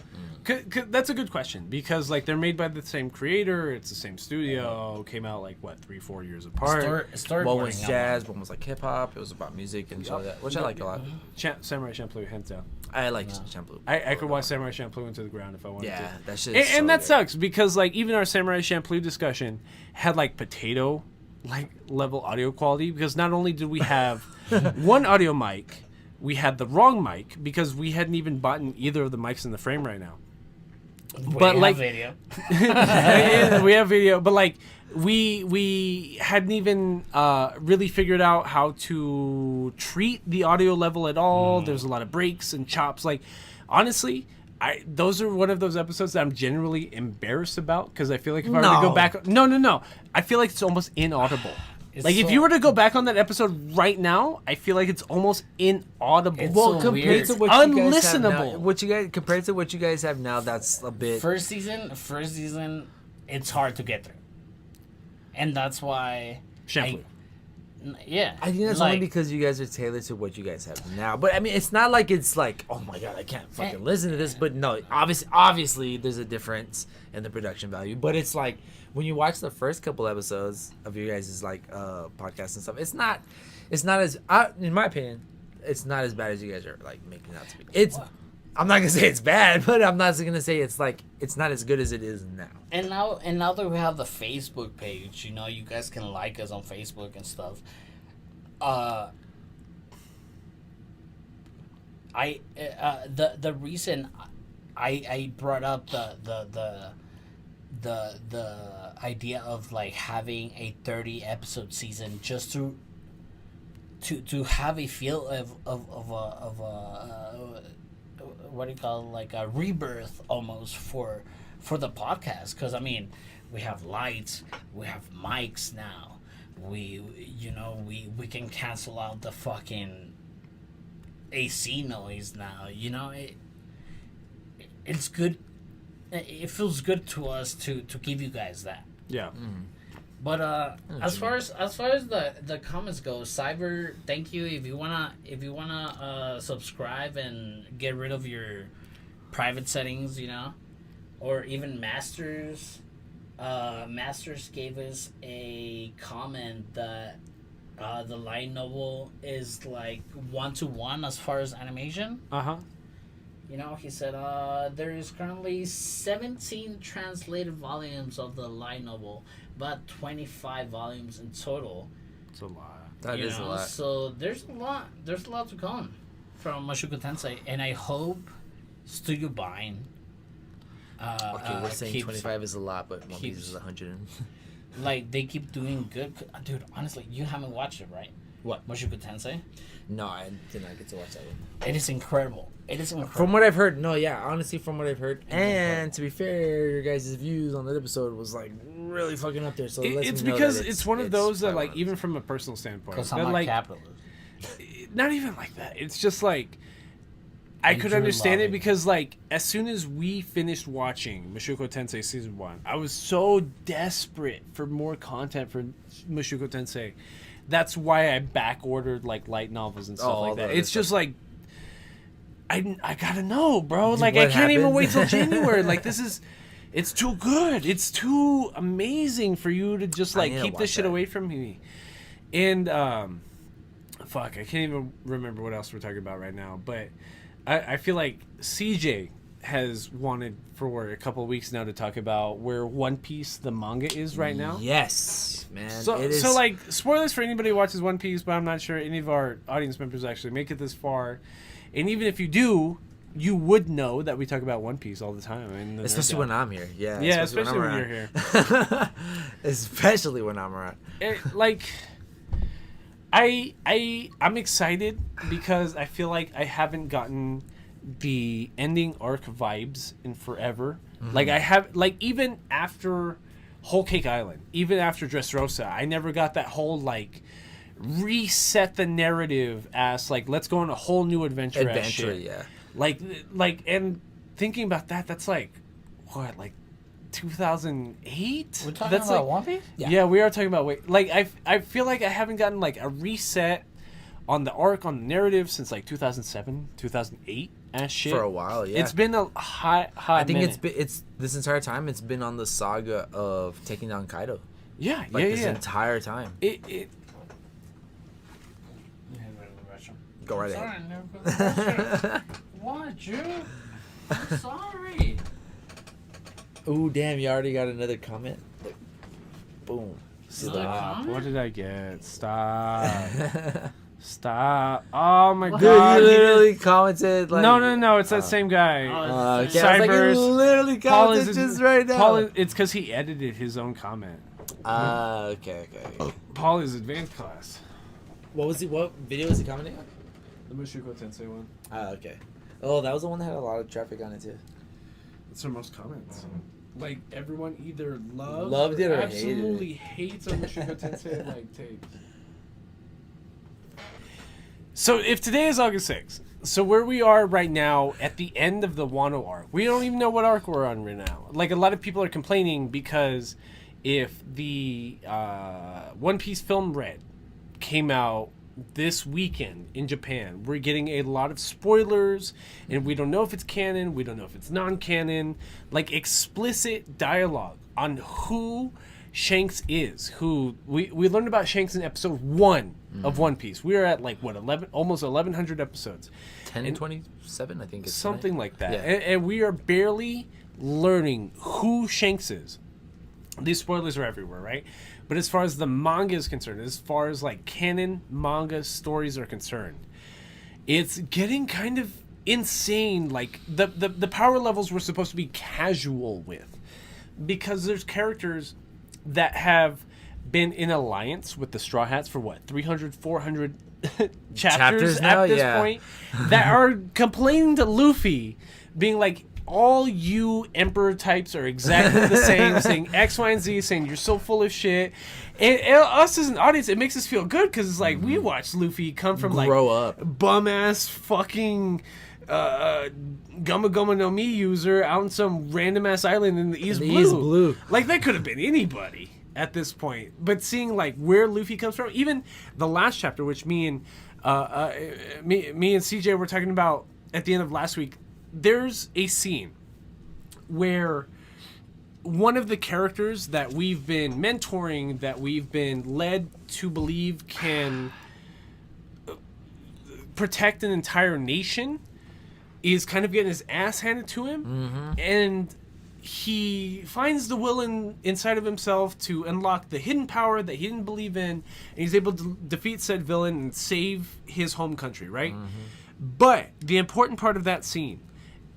That's a good question because like they're made by the same creator. It's the same studio. Came out like what 3-4 years apart. One was jazz, one was like hip hop. It was about music and stuff like that, which I like a lot. Samurai Champloo, hands down. I like Champloo. I could watch Samurai Champloo into the ground if I wanted to. Yeah, that shit. And that sucks because like even our Samurai Champloo discussion had like potato like level audio quality because not only did we have one audio mic, we had the wrong mic because we hadn't even bought either of the mics in the frame right now. But like video. We have video, but like we hadn't even really figured out how to treat the audio level at all. There's a lot of breaks and chops. Like honestly, those are one of those episodes that I'm generally embarrassed about because I feel like if I were to go back, no, I feel like it's almost inaudible. If you were to go back on that episode right now, I feel like it's almost inaudible. Well, compared to what you guys have unlistenable. Compared to what you guys have now, that's a bit. First season, it's hard to get through, and that's why. Shampoo. I think that's only because you guys are tailored to what you guys have now. But I mean, it's not like it's like, oh my god, I can't fucking listen to this. But no, obviously, there's a difference in the production value. But it's like when you watch the first couple episodes of you guys' like podcasts and stuff, it's not as in my opinion, it's not as bad as you guys are like making it out to be. I'm not gonna say it's bad, but I'm not gonna say it's like it's not as good as it is now. And now that we have the Facebook page, you guys can like us on Facebook and stuff. The reason I brought up the idea of like having a 30 episode season just to have a feel of a what do you call it, like a rebirth almost for the podcast, because I mean we have lights, we have mics now, we can cancel out the fucking AC noise now, it's good. It feels good to us to give you guys that. Yeah. But as far as the comments go, Cyber, thank you. If you wanna subscribe and get rid of your private settings, or even Masters. Masters gave us a comment that the light novel is like 1-to-1 as far as animation. He said there is currently 17 translated volumes of the light novel, but 25 volumes in total. It's a lot. That is a lot. So there's a lot to come from Mushoku Tensei, and I hope Studio Bind. Okay, we're saying 25 is a lot, but One Piece is 100. Like they keep doing good, dude. Honestly, you haven't watched it, right? What? Mushoku Tensei? No, I did not get to watch that one. It is incredible. From what I've heard, honestly, from what I've heard, and to be fair, your guys' views on that episode was like really fucking up there. So it's because it's one of those that like even from a personal standpoint, because I'm like capitalist. Not even like that. It's just like I could understand it because like as soon as we finished watching Mushoku Tensei season 1, I was so desperate for more content for Mushoku Tensei. That's why I back ordered like light novels and stuff like that. It's just like I gotta know, bro. Like I can't even wait till January. Like it's too good. It's too amazing for you to just like keep this shit away from me. And fuck, I can't even remember what else we're talking about right now. But I feel like CJ has wanted for a couple of weeks now to talk about where One Piece the manga is right now. Yes, man. So like spoilers for anybody who watches One Piece, but I'm not sure any of our audience members actually make it this far. And even if you do, you would know that we talk about One Piece all the time. Especially when I'm here. Yeah, especially when you're here. Especially when I'm around. I'm excited because I feel like I haven't gotten the ending arc vibes in forever. Mm-hmm. Like I have, like even after Whole Cake Island, even after Dressrosa, I never got that whole like reset the narrative as like let's go on a whole new adventure shit. Yeah. Like and thinking about that, that's like what, like 2008? We're talking about One Piece? Yeah, we are talking about I feel like I haven't gotten like a reset on the arc, on the narrative since like 2007, 2008 as shit. For a while, yeah. It's been a hot I think minute. it's this entire time it's been on the saga of taking down Kaido. Yeah, Like yeah, this yeah. entire time. It Go right Sorry, ahead. I never put the bullshit. What, Drew? I'm sorry. Ooh, damn! You already got another comment. Look. Boom. See Another that? comment? What did I get? Stop. Stop. Oh my Dude, god. you literally commented like. No. It's that same guy. Okay, I was like, Cybers. you literally Paul commented is just right now. Paul is, it's because he edited his own comment. Okay. Paul is advanced class. What was he? What video was he commenting on? The Mushoku Tensei one. Okay. Oh, that was the one that had a lot of traffic on it too. It's our most comments. Like everyone either Loved it or absolutely hates our Mushoku Tensei like takes. So if today is August 6th, so where we are right now at the end of the Wano arc, we don't even know what arc we're on right now. Like a lot of people are complaining because if the One Piece film Red came out this weekend in Japan, we're getting a lot of spoilers, and we don't know if it's canon, we don't know if it's non-canon, like explicit dialogue on who Shanks is. Who we learned about Shanks in episode 1 of One Piece. We are at like what, 11, almost 1100 episodes. 1027, I think it's Something tonight. like that. Yeah. And we are barely learning who Shanks is. These spoilers are everywhere, right? But as far as the manga is concerned, as far as like canon manga stories are concerned, it's getting kind of insane. Like the power levels we're supposed to be casual with, because there's characters that have been in alliance with the Straw Hats for what, 300, 400 chapters now? at this Yeah. point, that are complaining to Luffy, being like, all you Emperor types are exactly the same, saying X, Y, and Z, saying you're so full of shit. And us as an audience, it makes us feel good because it's like we watched Luffy come from Grow like up. bum ass fucking Gumma Gumma no Mi user out on some random ass island in the East Blue. East Blue. Like that could have been anybody at this point. But seeing like where Luffy comes from, even the last chapter, which me and CJ were talking about at the end of last week. There's a scene where one of the characters that we've been mentoring, that we've been led to believe can protect an entire nation, is kind of getting his ass handed to him. And he finds the will inside of himself to unlock the hidden power that he didn't believe in, and he's able to defeat said villain and save his home country, right? But the important part of that scene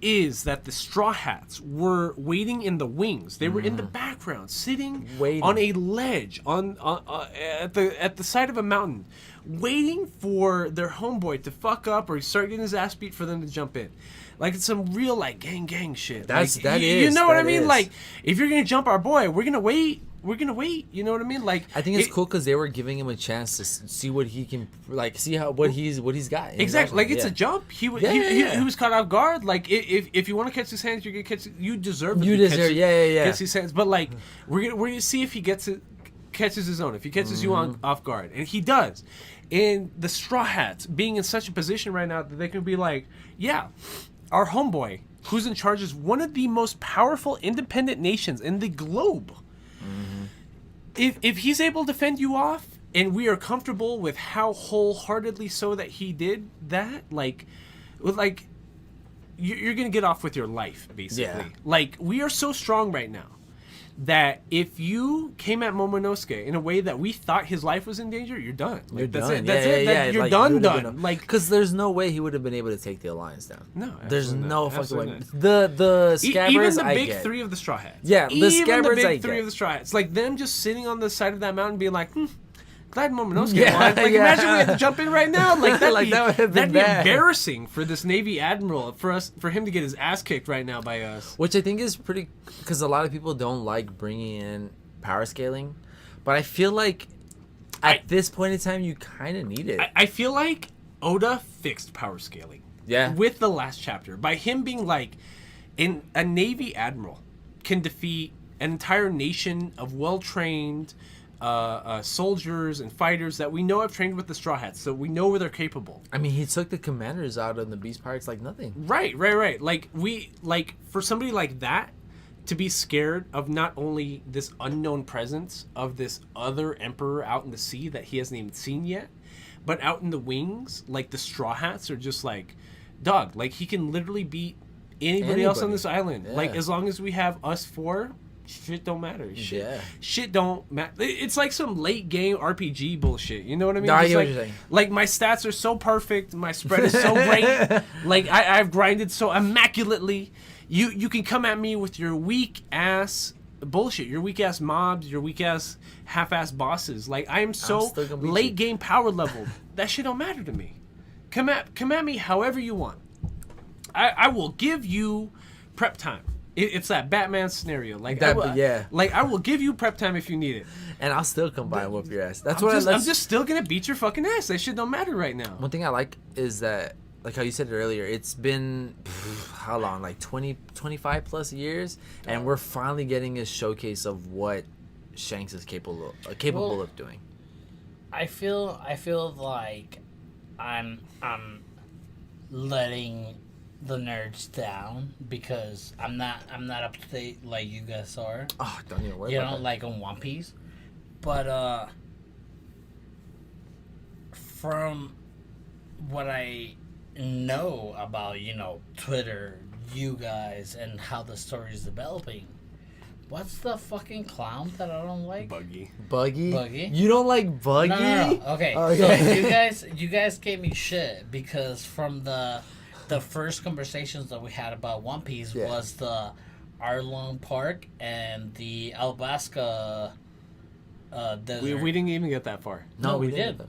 is that the Straw Hats were waiting in the wings. They were in the background, sitting Waiting. on a ledge at the side of a mountain, waiting for their homeboy to fuck up or start getting his ass beat for them to jump in. Like it's some real like gang shit. That's- like, that you is, know what I that mean? is. Like if you're gonna jump our boy, we're gonna wait. You know what I mean? Like I think it's cool because they were giving him a chance to see what he can, like, see how what he's got. in his Exactly, like arsenal. it's Yeah. a jump. He Yeah. he was caught off guard. Like if you want to catch his hands, you can catch. You deserve. You to deserve- Catch, yeah. Catch his hands, but like we're gonna see if he catches his own. If he catches you off guard, and he does, and the Straw Hats being in such a position right now that they can be like, yeah, our homeboy who's in charge is one of the most powerful independent nations in the globe. If he's able to fend you off, and we are comfortable with how wholeheartedly so that he did that, you're gonna get off with your life, basically. Yeah. Like we are so strong right now that if you came at Momonosuke in a way that we thought his life was in danger, you're done. Like, You're that's done. it. That's it. Yeah. You're Like, done. he would've been Like because there's no way he would have been able to take the alliance down. no, There's absolutely no not. fucking Absolutely way. not. The Even Scabbers, the I big get. three of the Straw Hats. Yeah, the Even Scabbers, the I big three get. of the Straw Hats. Like them just sitting on the side of that mountain, being like, glad Momonosuke Yeah, won. Like yeah. imagine we had to jump in right now. Like that'd Like, be, that would have been that'd be bad. embarrassing for this Navy admiral, for him to get his ass kicked right now by us. Which I think is pretty, because a lot of people don't like bringing in power scaling, but I feel like at this point in time you kind of need it. I feel like Oda fixed power scaling. Yeah. With the last chapter, by him being like, a Navy admiral can defeat an entire nation of well-trained, soldiers and fighters that we know have trained with the Straw Hats, so we know where they're capable. I mean, he took the commanders out of the Beast Pirates like nothing. Right. Like for somebody like that to be scared of not only this unknown presence of this other emperor out in the sea that he hasn't even seen yet, but out in the wings, like the Straw Hats are just like, dog, like he can literally beat anybody else on this island. Yeah. Like as long as we have us four, shit don't matter. Shit don't matter. It's like some late game RPG bullshit. You know what I mean? No, I Just get what like, you're saying. like my stats are so perfect, my spread is so great. Like I've grinded so immaculately. You can come at me with your weak ass bullshit, your weak ass mobs, your weak ass half-ass bosses. Like I am so late game power level. That shit don't matter to me. Come at me however you want. I will give you prep time. It's that Batman scenario. Like that, like I will give you prep time if you need it. And I'll still come by and whoop your ass. I'm just still gonna beat your fucking ass. That shit don't matter right now. One thing I like is that, like how you said it earlier, it's been how long, like 20 25 plus years, and we're finally getting a showcase of what Shanks is capable of doing. I feel like I'm letting the nerds down because I'm not up to date like you guys are. Oh, don't even worry about that. Like on One Piece. But from what I know about, Twitter, you guys, and how the story is developing, what's the fucking clown that I don't like? Buggy? You don't like Buggy? No. Okay. So you guys gave me shit because from the first conversations that we had about One Piece was the Arlong Park and the Alabasta desert. We didn't even get that far. No, we did.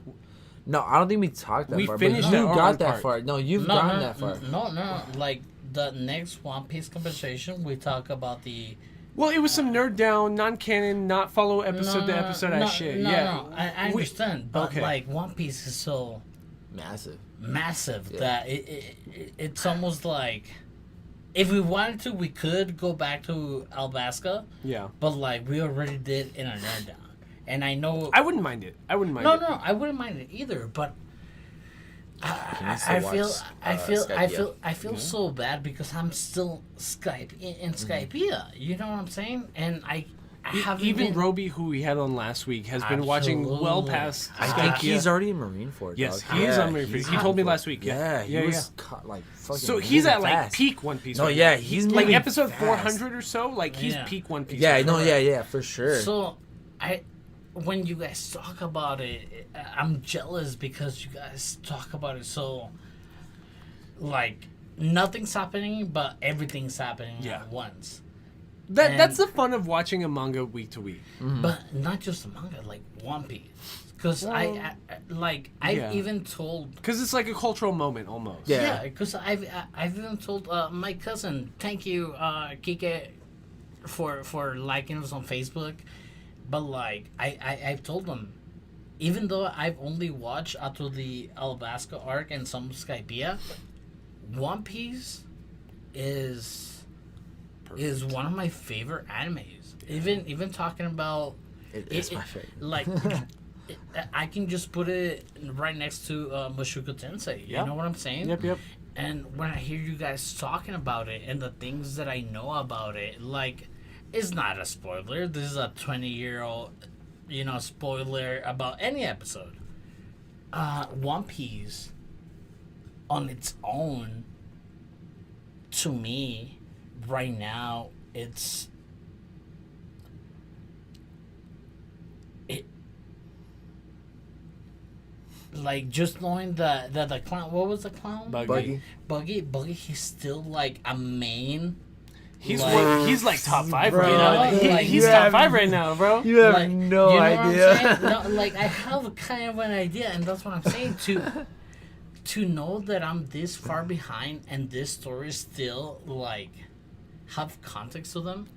No, I don't think we talked that far. We finished but you that got that part. far. No, you've gone that far. No. Like the next One Piece conversation, we talk about the. Well, it was some nerd down, non-canon, not follow episode to episode ass shit. No, I understand, but like One Piece is so massive that it's almost like if we wanted to, we could go back to Alabasta. Yeah. But like we already did in a nerd down, and I know I wouldn't mind it. I wouldn't mind it. No, I wouldn't mind it either. But I feel so bad because I'm still Skype in Skypea. You know what I'm saying? And I haven't even Roby, who we had on last week, has been watching well past. I think he's already in Marineford. Yes, dog. he is on Marineford. He told me last week. He was like fucking. So he's at like fast. peak One Piece. No, right yeah, now. he's like moving episode fast. 400 or so. Like he's peak One Piece. Yeah, right no, now. yeah, for sure. So when you guys talk about it, I'm jealous because you guys talk about it so like nothing's happening, but everything's happening at once. That's the fun of watching a manga week to week. Mm-hmm. But not just a manga, like One Piece. Because I've even told... Because it's like a cultural moment, almost. Yeah, because I've even told my cousin, thank you, Kike, for liking us on Facebook. But, like, I've told him, even though I've only watched up to the Alabasta arc and some Skypea, One Piece is one of my favorite animes. Even talking about it's my favorite. Like I can just put it right next to Mushoku Tensei. You know what I'm saying? Yep. And when I hear you guys talking about it and the things that I know about it, like it's not a spoiler. This is a 20-year-old, spoiler about any episode. One Piece on its own, to me, right now, it like just knowing that the clown, what was the clown? Buggy, he's still like a main. He's like top 5 bro, right now. He's top 5 right now, bro. You have no idea. No, like I have kind of an idea, and that's what I'm saying. To know that I'm this far behind and this story still like have context to them,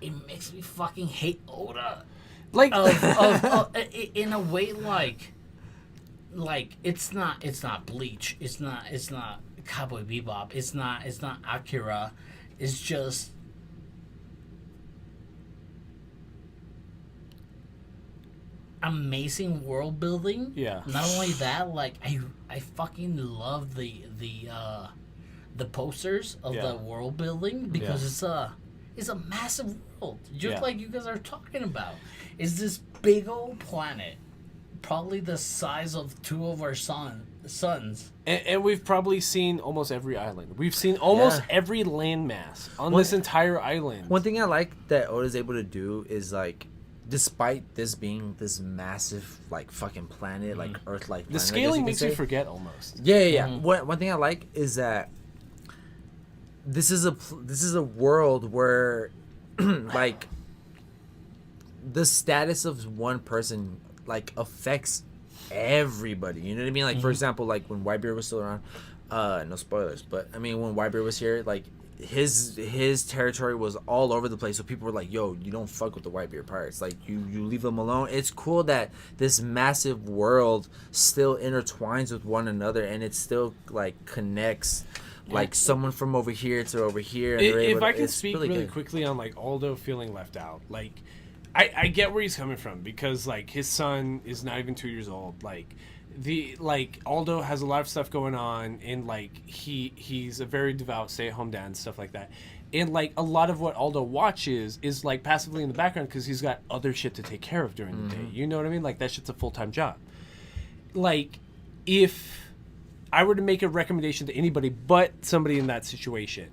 it makes me fucking hate Oda. Like in a way, like it's not Bleach, it's not Cowboy Bebop, it's not Akira, it's just amazing world building. Yeah. Not only that, like I fucking love the posters of the world building because it's a massive world, just like you guys are talking about. It's this big old planet, probably the size of 2 of our suns. And we've probably seen almost every island. We've seen almost every landmass on this entire island. One thing I like that Oda's able to do is like, despite this being this massive like fucking planet, like Earth-like planet, the scaling makes you forget almost. Yeah. One thing I like is that this is a world where like the status of one person like affects everybody. You know what I mean? Like for example, like when Whitebeard was still around, no spoilers, but I mean when Whitebeard was here, like his territory was all over the place, so people were like, yo, you don't fuck with the Whitebeard pirates, like you leave them alone. It's cool that this massive world still intertwines with one another, and it still like connects like someone from over here to over here. And If I can speak really quickly on like Aldo feeling left out, like I get where he's coming from, because like his son is not even 2 years old. Like Aldo has a lot of stuff going on, and like he's a very devout stay-at-home dad and stuff like that. And like a lot of what Aldo watches is like passively in the background because he's got other shit to take care of during the day. You know what I mean? Like that shit's a full-time job. Like if I were to make a recommendation to anybody but somebody in that situation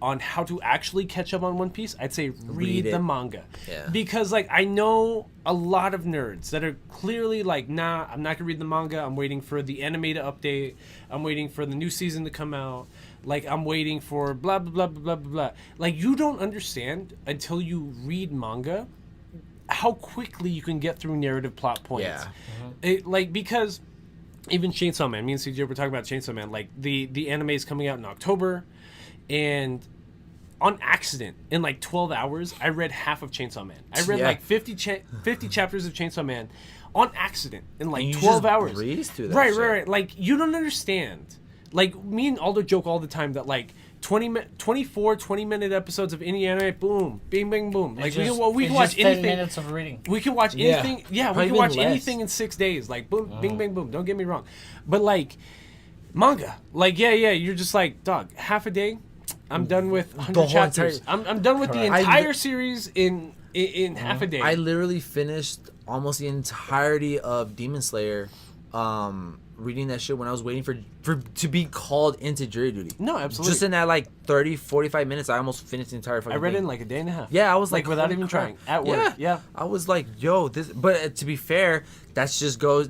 on how to actually catch up on One Piece, I'd say read the manga. Yeah. Because like I know a lot of nerds that are clearly like, nah, I'm not gonna read the manga. I'm waiting for the anime to update. I'm waiting for the new season to come out. Like I'm waiting for blah blah blah blah blah blah. Like you don't understand until you read manga how quickly you can get through narrative plot points. Yeah. Like because even Chainsaw Man, me and CJ were talking about Chainsaw Man. Like the anime is coming out in October, and on accident, in like 12 hours, I read half of Chainsaw Man. I read like 50 chapters of Chainsaw Man on accident in like 12 hours. Breeze through that right. Like you don't understand. Like me and Aldo joke all the time that like 20-minute episodes of any anime, boom, bing, bing, boom. Like we can watch anything. 10 minutes of reading. We can watch anything. Yeah, we can watch anything in 6 days. Like boom, bing, bing, boom. Don't get me wrong, but like manga, like yeah, you're just like, dog, half a day, I'm done with 100 chapters. I'm done with the entire series in half a day. I literally finished almost the entirety of Demon Slayer. Reading that shit when I was waiting for to be called into jury duty. No, absolutely. Just in that like 30-45 minutes, I almost finished the entire fucking I read thing. it in like a day and a half. Yeah, I was like without even trying. At work. Yeah. I was like, yo, this. But to be fair, that just goes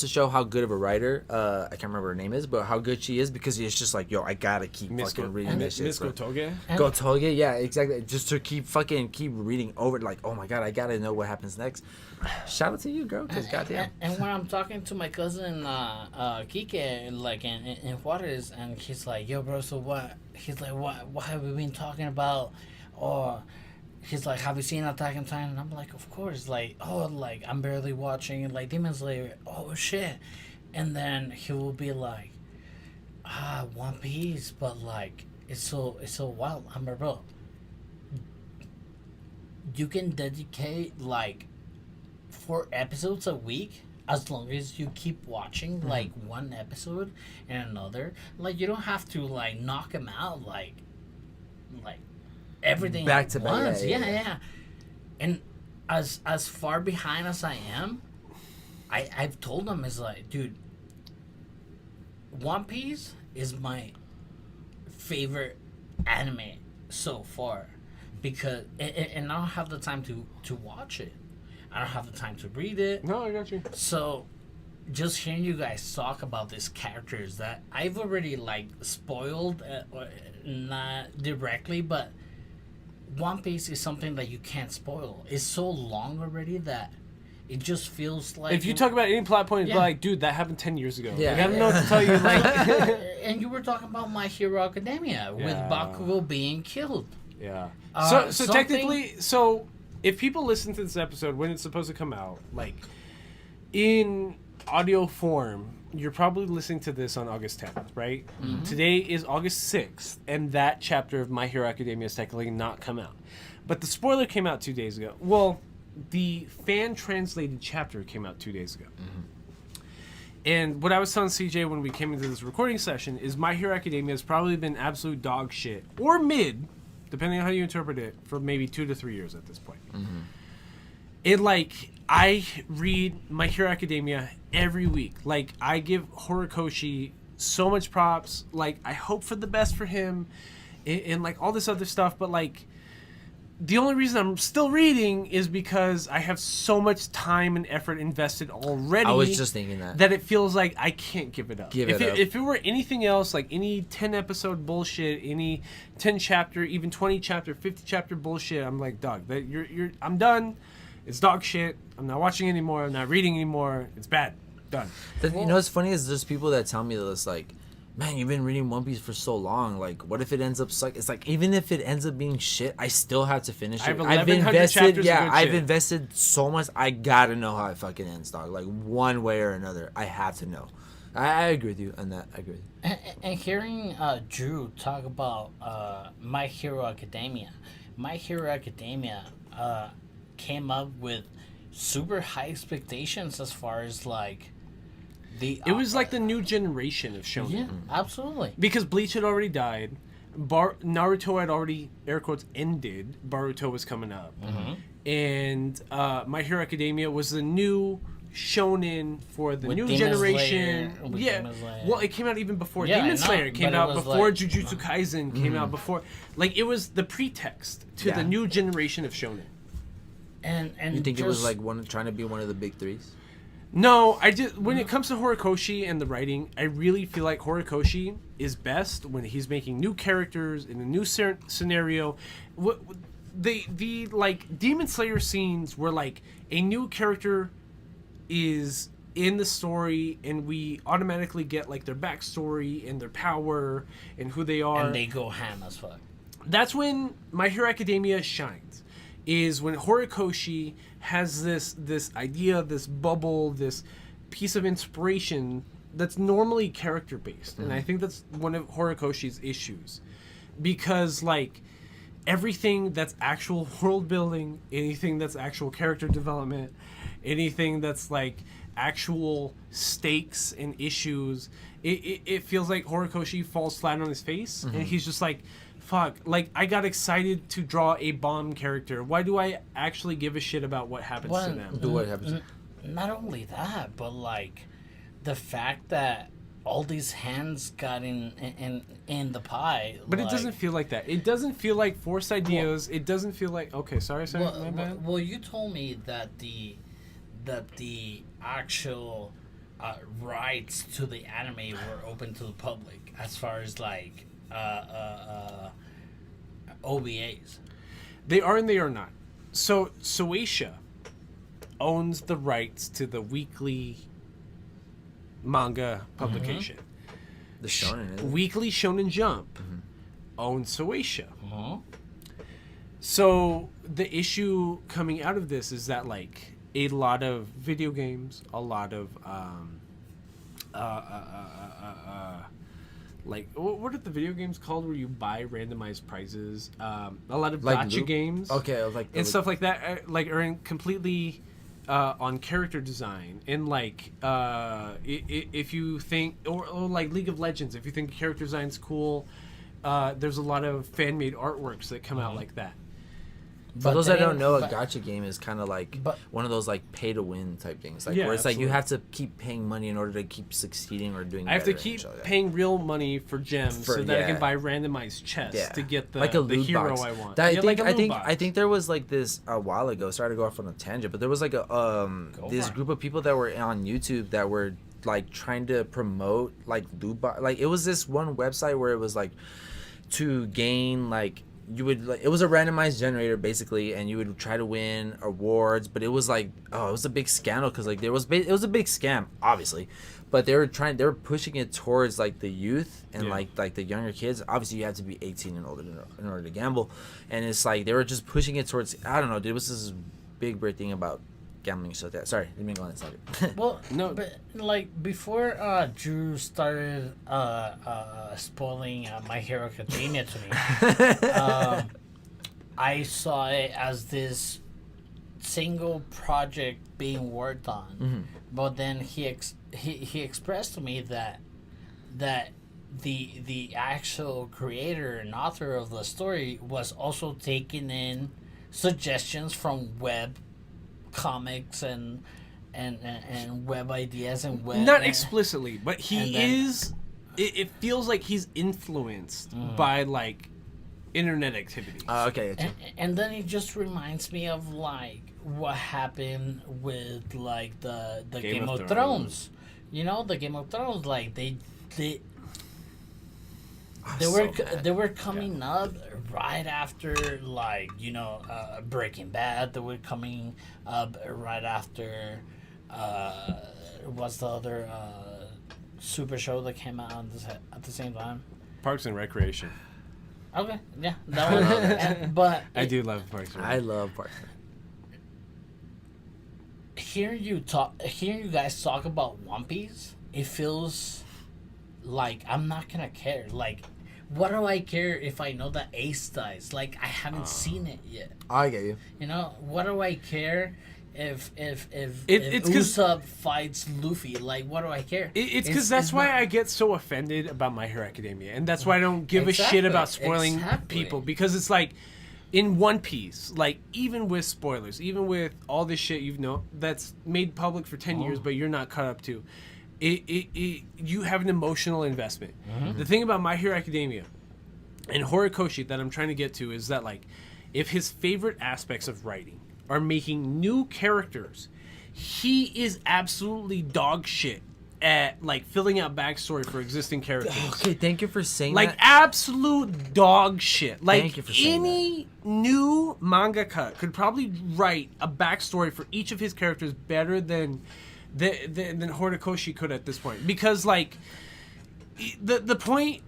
to show how good of a writer. I can't remember her name is, but how good she is, because it's just like, yo, I gotta keep fucking reading this shit. Miss Gotoge. Gotoge, yeah, exactly. Just to keep reading over, like, oh my god, I gotta know what happens next. Shout out to you, girl, because goddamn. And when I'm talking to my cousin Kike, like in Juarez, and he's like, yo, bro, so what? He's like, what have we been talking about? Or he's like, have you seen Attack on Titan? And I'm like, of course. Like, oh, like I'm barely watching like Demon Slayer. Oh shit. And then he will be like, One Piece, but like it's so wild. I'm like, bro, you can dedicate like 4 episodes a week as long as you keep watching like one episode and another. Like you don't have to like knock them out like everything back at to once. back. Yeah. And as far behind as I am, I've told them, is like, dude, One Piece is my favorite anime so far, because and I don't have the time to watch it. I don't have the time to read it. No, I got you. So, just hearing you guys talk about these characters that I've already like spoiled, not directly, but One Piece is something that you can't spoil. It's so long already that it just feels like. If you talk about any plot point, it's like, dude, that happened 10 years ago. Yeah. Like, I don't know what to tell you. Like, and you were talking about My Hero Academia with Bakugo being killed. Yeah. So something- technically, if people listen to this episode when it's supposed to come out, like in audio form, you're probably listening to this on August 10th, right? Mm-hmm. Today is August 6th, and that chapter of My Hero Academia has technically not come out. But the spoiler came out 2 days ago. Well, the fan translated chapter came out 2 days ago. And what I was telling CJ when we came into this recording session is My Hero Academia has probably been absolute dog shit, or mid, depending on how you interpret it, for maybe 2 to 3 years at this point. It, like, I read My Hero Academia every week. Like, I give Horikoshi so much props. Like, I hope for the best for him and like, all this other stuff. But, like, the only reason I'm still reading is because I have so much time and effort invested already. I was just thinking that it feels like I can't give it up. If it were anything else, like any 10 episode bullshit, any 10 chapter, even 20 chapter, 50 chapter bullshit, I'm like, dog, I'm done. It's dog shit. I'm not watching anymore. I'm not reading anymore. It's bad. Done. You know what's funny is there's people that tell me this, like, man, you've been reading One Piece for so long. Like, what if it ends up suck? It's like, even if it ends up being shit, I still have to finish it. I've invested, I've invested so much. I gotta know how it fucking ends, dog. Like, one way or another, I have to know. I agree with you on that. I agree with you. And hearing Drew talk about My Hero Academia, My Hero Academia came up with super high expectations as far as like the. It was like the new generation of shonen. Yeah, absolutely. Because Bleach had already died, Naruto had already air quotes ended. Boruto was coming up, and My Hero Academia was the new shonen for the new generation. Well, it came out even before Demon Slayer. It came out before Jujutsu Kaisen came out before. Like, it was the pretext to the new generation of shonen. And you think it was like trying to be one of the big threes? No, when it comes to Horikoshi and the writing, I really feel like Horikoshi is best when he's making new characters in a new scenario. The like Demon Slayer scenes where like a new character is in the story and we automatically get like their backstory and their power and who they are, and they go ham as fuck. That's when My Hero Academia shines. Is when Horikoshi has this idea, this bubble, this piece of inspiration that's normally character based, and I think that's one of Horikoshi's issues, because like everything that's actual world building, anything that's actual character development, anything that's like actual stakes and issues, it feels like Horikoshi falls flat on his face, and he's just like, fuck, like, I got excited to draw a bomb character. Why do I actually give a shit about what happens to them? What happens? Not only that, but, like, the fact that all these hands got in the pie. But like, it doesn't feel like that. It doesn't feel like forced ideas. It doesn't feel like... Okay, sorry, my bad. Well, you told me that the actual rights to the anime were open to the public, as far as, like... OVAs. They are and they are not. So Shueisha owns the rights to the weekly manga publication. The Shonen. Weekly Shonen Jump owns Shueisha. So the issue coming out of this is that like a lot of video games, a lot of like, what are the video games called where you buy randomized prizes? A lot of like gacha games. Okay, like and stuff like that, like are in completely on character design. And like, if you think, or like League of Legends, if you think character design's cool, there's a lot of fan-made artworks that come out like that. For those that don't know, a gacha game is kind of like one of those like pay-to-win type things, like where it's like you have to keep paying money in order to keep sucking or doing. I have to keep paying real money for gems so that I can buy randomized chests to get the hero box. I want. I think there was like this a while ago. Sorry to go off on a tangent, but there was like a this group of people that were on YouTube that were like trying to promote like loot box. Like it was this one website where it was like to gain like. You would like, it was a randomized generator basically, and you would try to win awards, but it was like, it was a big scandal because like it was a big scam obviously, but they were pushing it towards like the youth and like the younger kids. Obviously you have to be 18 and older in order to gamble, and it's like they were just pushing it towards, I don't know, there was this big weird thing about gambling so that sorry didn't mean to go on that subject. Well, no, but like before Drew started spoiling My Hero Academia to me, I saw it as this single project being worked on, but then he expressed to me that the actual creator and author of the story was also taking in suggestions from web comics and web ideas and web. Not explicitly, but he is. It feels like he's influenced by like internet activities. Okay. And then it just reminds me of like what happened with like the Game of Thrones. You know, the Game of Thrones, like they were coming up right after, like, you know, Breaking Bad. They were coming up right after what's the other super show that came out at the same time? Parks and Recreation. Okay, yeah, that one. But I do love Parks and Recreation. I love Parks. Hearing you guys talk about One Piece, it feels like I'm not gonna care. Like, what do I care if I know that Ace dies? Like, I haven't seen it yet. I get you. You know, what do I care if It's 'cause- Usopp fights Luffy? Like, what do I care? It's because that's why I get so offended about My Hero Academia, and that's why I don't give a shit about spoiling people, because it's like in One Piece, like even with spoilers, even with all this shit that's made public for 10 years, but you're not caught up to, you have an emotional investment. The thing about My Hero Academia and Horikoshi that I'm trying to get to is that, like, if his favorite aspects of writing are making new characters, he is absolutely dog shit at like filling out backstory for existing characters. Okay, thank you for saying like that. absolute dog shit. Like Thank you for saying any new mangaka could probably write a backstory for each of his characters better than Horikoshi could at this point. Because like the point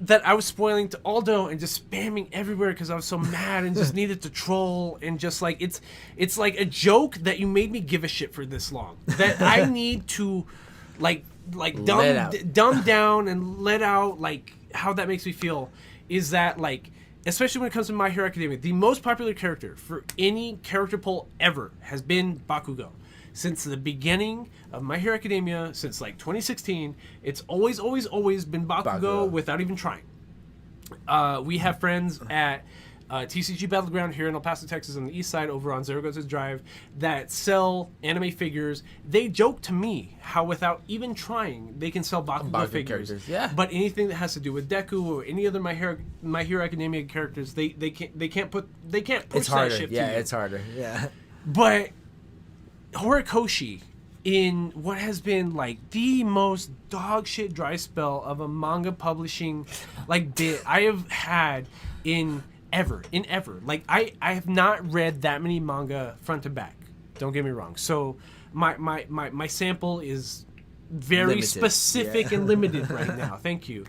that I was spoiling to Aldo and just spamming everywhere because I was so mad and just needed to troll, and just like it's like a joke that you made me give a shit for this long, that I need to like dumb down and let out, like, how that makes me feel is that, like, especially when it comes to My Hero Academia, the most popular character for any character poll ever has been Bakugo. Since the beginning of My Hero Academia, since like 2016, it's always been Bakugo without even trying. We have friends at TCG Battleground here in El Paso, Texas, on the east side, over on Zaragoza Drive, that sell anime figures. They joke to me how without even trying, they can sell Bakugo figures. Yeah. But anything that has to do with Deku or any other My Hero Academia characters, they can't push It's harder. that shit Yeah, to you. it's harder. Yeah. But Horikoshi, in what has been like the most dog shit dry spell of a manga publishing like bit I have had in ever. Like I have not read that many manga front to back. Don't get me wrong. So my sample is very Limited. Specific and limited right now. Thank you.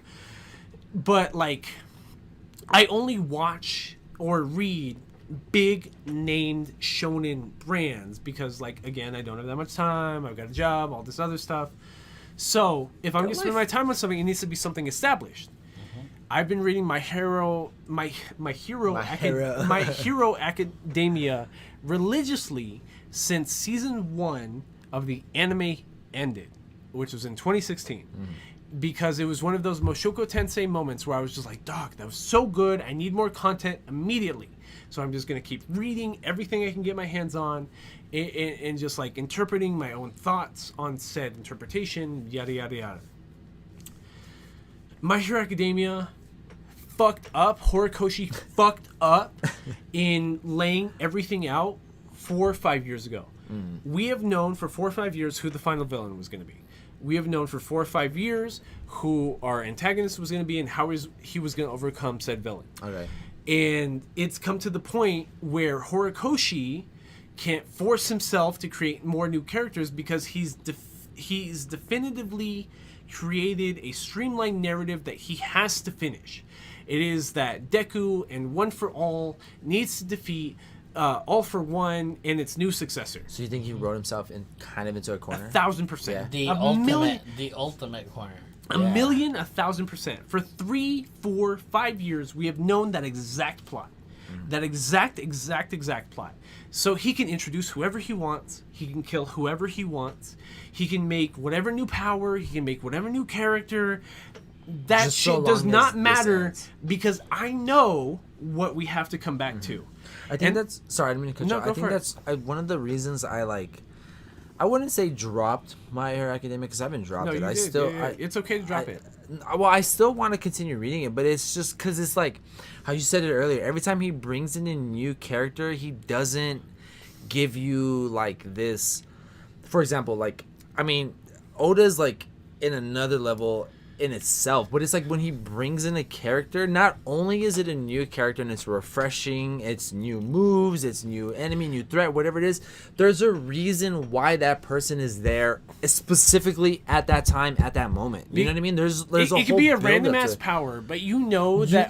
But like, I only watch or read big named shonen brands because, like, again, I don't have that much time. I've got a job, all this other stuff. So if I'm going to spend my time on something, it needs to be something established. I've been reading My Hero Academia religiously since season 1 of the anime ended, which was in 2016. Because it was one of those Moshoko Tensei moments where I was just like, dog, that was so good. I need more content immediately. So I'm just going to keep reading everything I can get my hands on and just like interpreting my own thoughts on said interpretation, yada, yada, yada. My Hero Academia fucked up. Horikoshi fucked up in laying everything out 4 or 5 years ago. We have known for 4 or 5 years who the final villain was going to be. We have known for 4 or 5 years who our antagonist was going to be and how he was going to overcome said villain. Okay. And it's come to the point where Horikoshi can't force himself to create more new characters because he's definitively created a streamlined narrative that he has to finish. It is that Deku and One for All needs to defeat All for One and its new successor. So you think he wrote himself into a corner? 1,000%. Yeah. The ultimate corner. A million, 1,000%. For 3, 4, 5 years, we have known that exact plot. That exact plot. So he can introduce whoever he wants. He can kill whoever he wants. He can make whatever new power. He can make whatever new character. That Just shit so does long not as this matter ends. because I know what we have to come back to. I think And- that's sorry, I didn't mean to cut you No, off. go I think for it. that's one of the reasons I wouldn't say dropped My Hero Academia because I haven't dropped No, it. you I did. still, Yeah. It's okay to drop it. Well, I still want to continue reading it, but it's just because it's like how you said it earlier. Every time he brings in a new character, he doesn't give you like this. For example, like I mean, Oda's like in another level in itself, but it's like when he brings in a character, not only is it a new character and it's refreshing, it's new moves, it's new enemy, new threat, whatever it is, there's a reason why that person is there specifically at that time, at that moment. You know what I mean? There's a It whole could be a build-up random to ass it. power, but you know that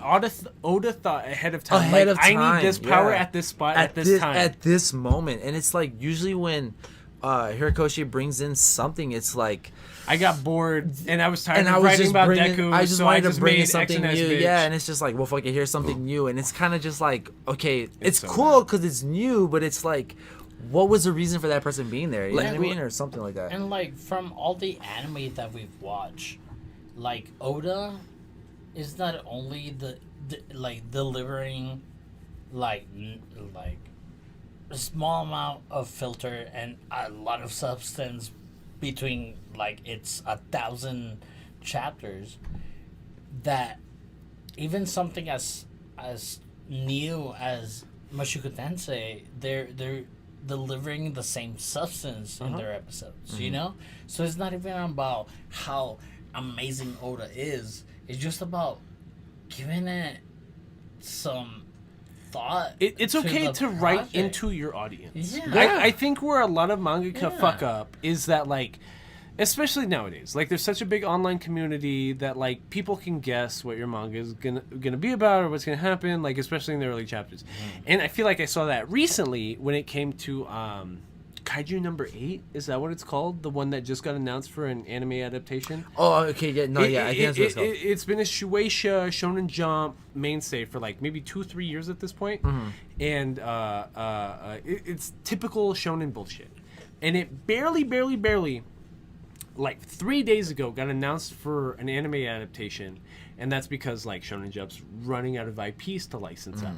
Oda thought ahead of time. Ahead like, of I time, need this power yeah. at this spot at this time. At this moment. And it's like usually when Hirikoshi brings in something, it's like I got bored and I was tired and of I was writing just about bringing, Deku, I just so wanted I just to bring in made something X&S new, bitch. yeah. And it's just like, well, fuck it, here's something new, and it's kind of just like, okay, it's so cool because it's new, but it's like, what was the reason for that person being there? You know what I mean, or something like that. And like from all the anime that we've watched, like Oda is not only the like delivering like a small amount of filter and a lot of substance between like it's 1,000 chapters, that even something as new as Mushoku Tensei, they're delivering the same substance in their episodes, you know? So it's not even about how amazing Oda is. It's just about giving it some thought. It's okay the to write project. into your audience. Yeah. I think where a lot of mangaka Yeah. fuck up is that, like, especially nowadays, like, there's such a big online community that, like, people can guess what your manga is gonna be about or what's gonna happen, like, especially in the early chapters. And I feel like I saw that recently when it came to Kaiju number 8. Is that what it's called? The one that just got announced for an anime adaptation? Oh, okay, yeah, no, yeah, I think that's what it's called. It's been a Shueisha Shonen Jump mainstay for like maybe 2-3 years at this point, and it's typical shonen bullshit. And it barely, like 3 days ago, got announced for an anime adaptation, and that's because like Shonen Jump's running out of IPs to license out.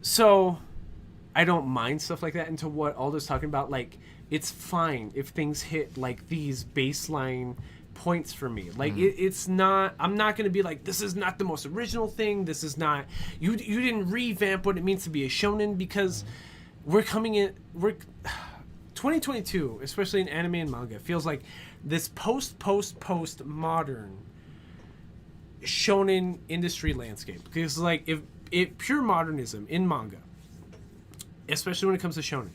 So I don't mind stuff like that. Into what Aldo's talking about, like, it's fine if things hit like these baseline points for me. Like it's not. I'm not gonna be like, this is not the most original thing. This is not. You didn't revamp what it means to be a shonen, because we're coming in. We're 2022, especially in anime and manga, feels like this post modern shonen industry landscape. Because like if pure modernism in manga, especially when it comes to shonen,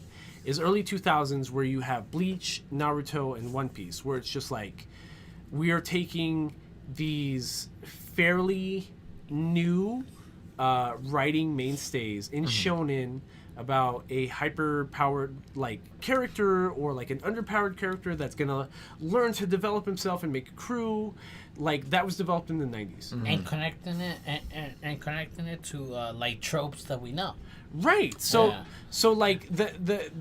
is early 2000s, where you have Bleach, Naruto, and One Piece, where it's just like we are taking these fairly new writing mainstays in shonen about a hyper-powered like character, or like an underpowered character that's gonna learn to develop himself and make a crew. Like that was developed in the 90s. And connecting it and connecting it to like tropes that we know. Right. So Yeah. so like the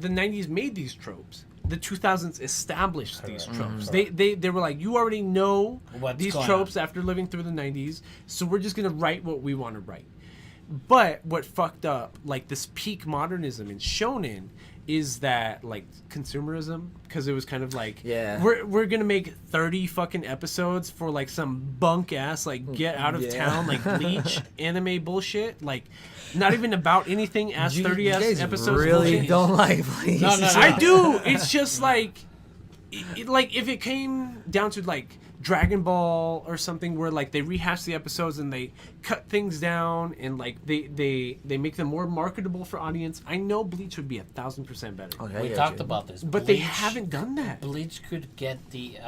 90s made these tropes. The 2000s established these tropes. They were like, you already know What's these going tropes after living through the 90s, so we're just going to write what we want to write. But what fucked up like this peak modernism in shonen is that like consumerism, because it was kind of like, Yeah. we're gonna make 30 fucking episodes for like some bunk ass like get out of town like Bleach anime bullshit, like not even about anything as 30 ass guys episodes. really bullshit. don't like Bleach. No. I do. It's just like, like if it came down to like Dragon Ball or something, where like they rehash the episodes and they cut things down and like they make them more marketable for audience, I know Bleach would be 1,000% better. Okay, I We get talked you. about this, But they haven't done that. Bleach could get the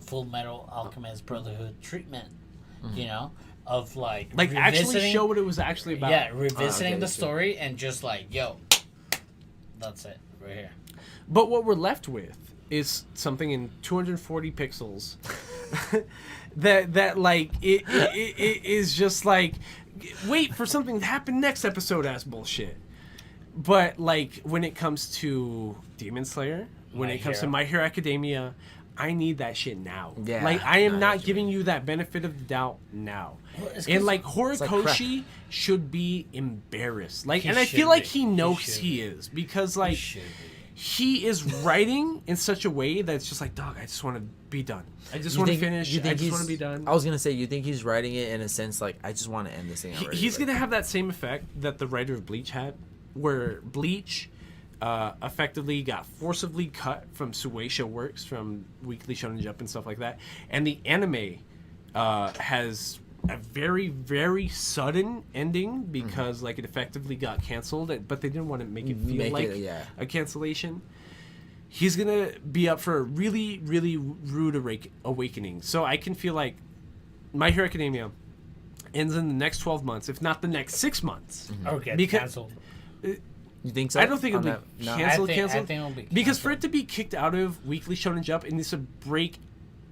Full Metal Alchemist Brotherhood treatment, you know, of like Actually revisiting- show what it was actually about. Yeah, revisiting okay, the sure. story and just like, yo, that's it right here. But what we're left with is something in 240 pixels that like it is just like wait for something to happen next episode ass bullshit. But like when it comes to Demon Slayer, when it comes to My Hero Academia, I need that shit now. Yeah, like I am not giving you that benefit of the doubt now. Well, and like Horikoshi should be embarrassed. Like, and I feel like he knows he is because like he is writing in such a way that it's just like, dog, I just want to be done. I just want to finish. I just want to be done. I was gonna say, you think he's writing it in a sense like, I just want to end this thing already. He's gonna have that same effect that the writer of Bleach had, where Bleach effectively got forcibly cut from Shueisha Works, from Weekly Shonen Jump and stuff like that, and the anime has a very, very sudden ending because like it effectively got canceled, but they didn't want to make it feel like a cancellation. He's gonna be up for a really, really rude awakening. So I can feel like My Hero Academia ends in the next 12 months, if not the next 6 months. Okay, because canceled. You think so? I don't think it'll be canceled. I think it'll be canceled. Because for it to be kicked out of Weekly Shonen Jump, it needs to break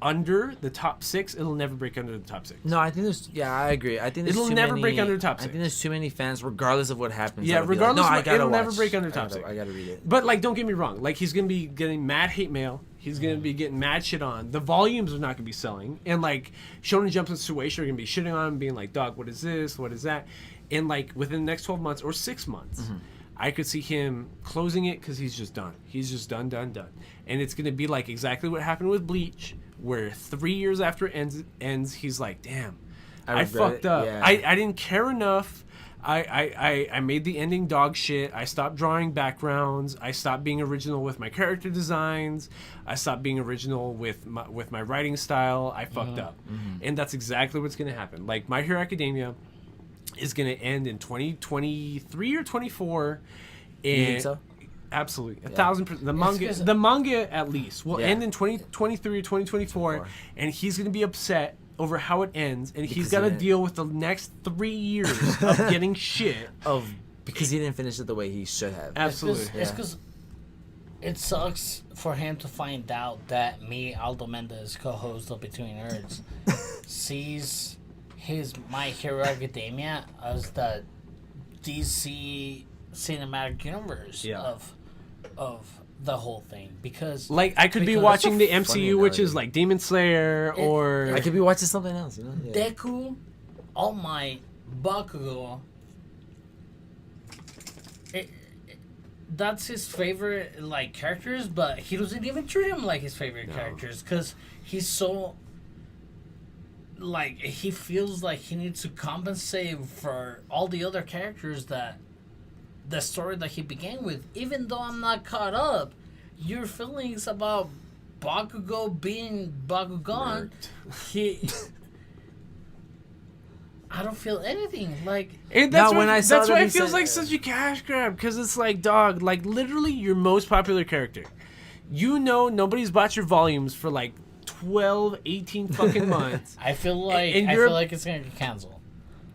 under the top 6. It'll never break under the top 6. No, I think there's. Yeah, I agree. I think there's it'll never break under the top 6. I think there's too many fans, regardless of what happens. Yeah, regardless. Like, no, it'll never break under the top 6. I gotta read it. But like, don't get me wrong. Like, he's gonna be getting mad hate mail. He's gonna be getting mad shit on. The volumes are not gonna be selling, and like Shonen Jump and Shueisha are gonna be shitting on him, being like, "Dog, what is this? What is that?" And like within the next 12 months or 6 months. I could see him closing it because he's just done. He's just done. And it's going to be like exactly what happened with Bleach, where 3 years after it ends, he's like, damn, I fucked up. Yeah. I didn't care enough. I made the ending dog shit. I stopped drawing backgrounds. I stopped being original with my character designs. I stopped being original with my writing style. I fucked up. And that's exactly what's going to happen. Like, My Hero Academia is going to end in 2023 or 24. You think so? Absolutely. 1,000%. The manga at least will end in 2023 or 2024, and he's going to be upset over how it ends, and he's got to deal with the next 3 years of getting shit. Because he didn't finish it the way he should have. Absolutely. It's because it sucks for him to find out that me, Aldo Mendez, co-host of Between Nerds, sees his My Hero Academia as the DC cinematic universe of the whole thing. Because like I could be watching the MCU, which is like Demon Slayer, or I could be watching something else, you know? Deku, All Might, Bakugo. That's his favorite like characters, but he doesn't even treat him like his favorite characters because he's so like he feels like he needs to compensate for all the other characters that the story that he began with. Even though I'm not caught up, your feelings about Bakugo being Bakugan, I don't feel anything. Like, and that's why it feels like such a cash grab, because it's like, dog, like literally your most popular character. You know, nobody's bought your volumes for like 12, 18 fucking months. I feel like it's gonna get canceled.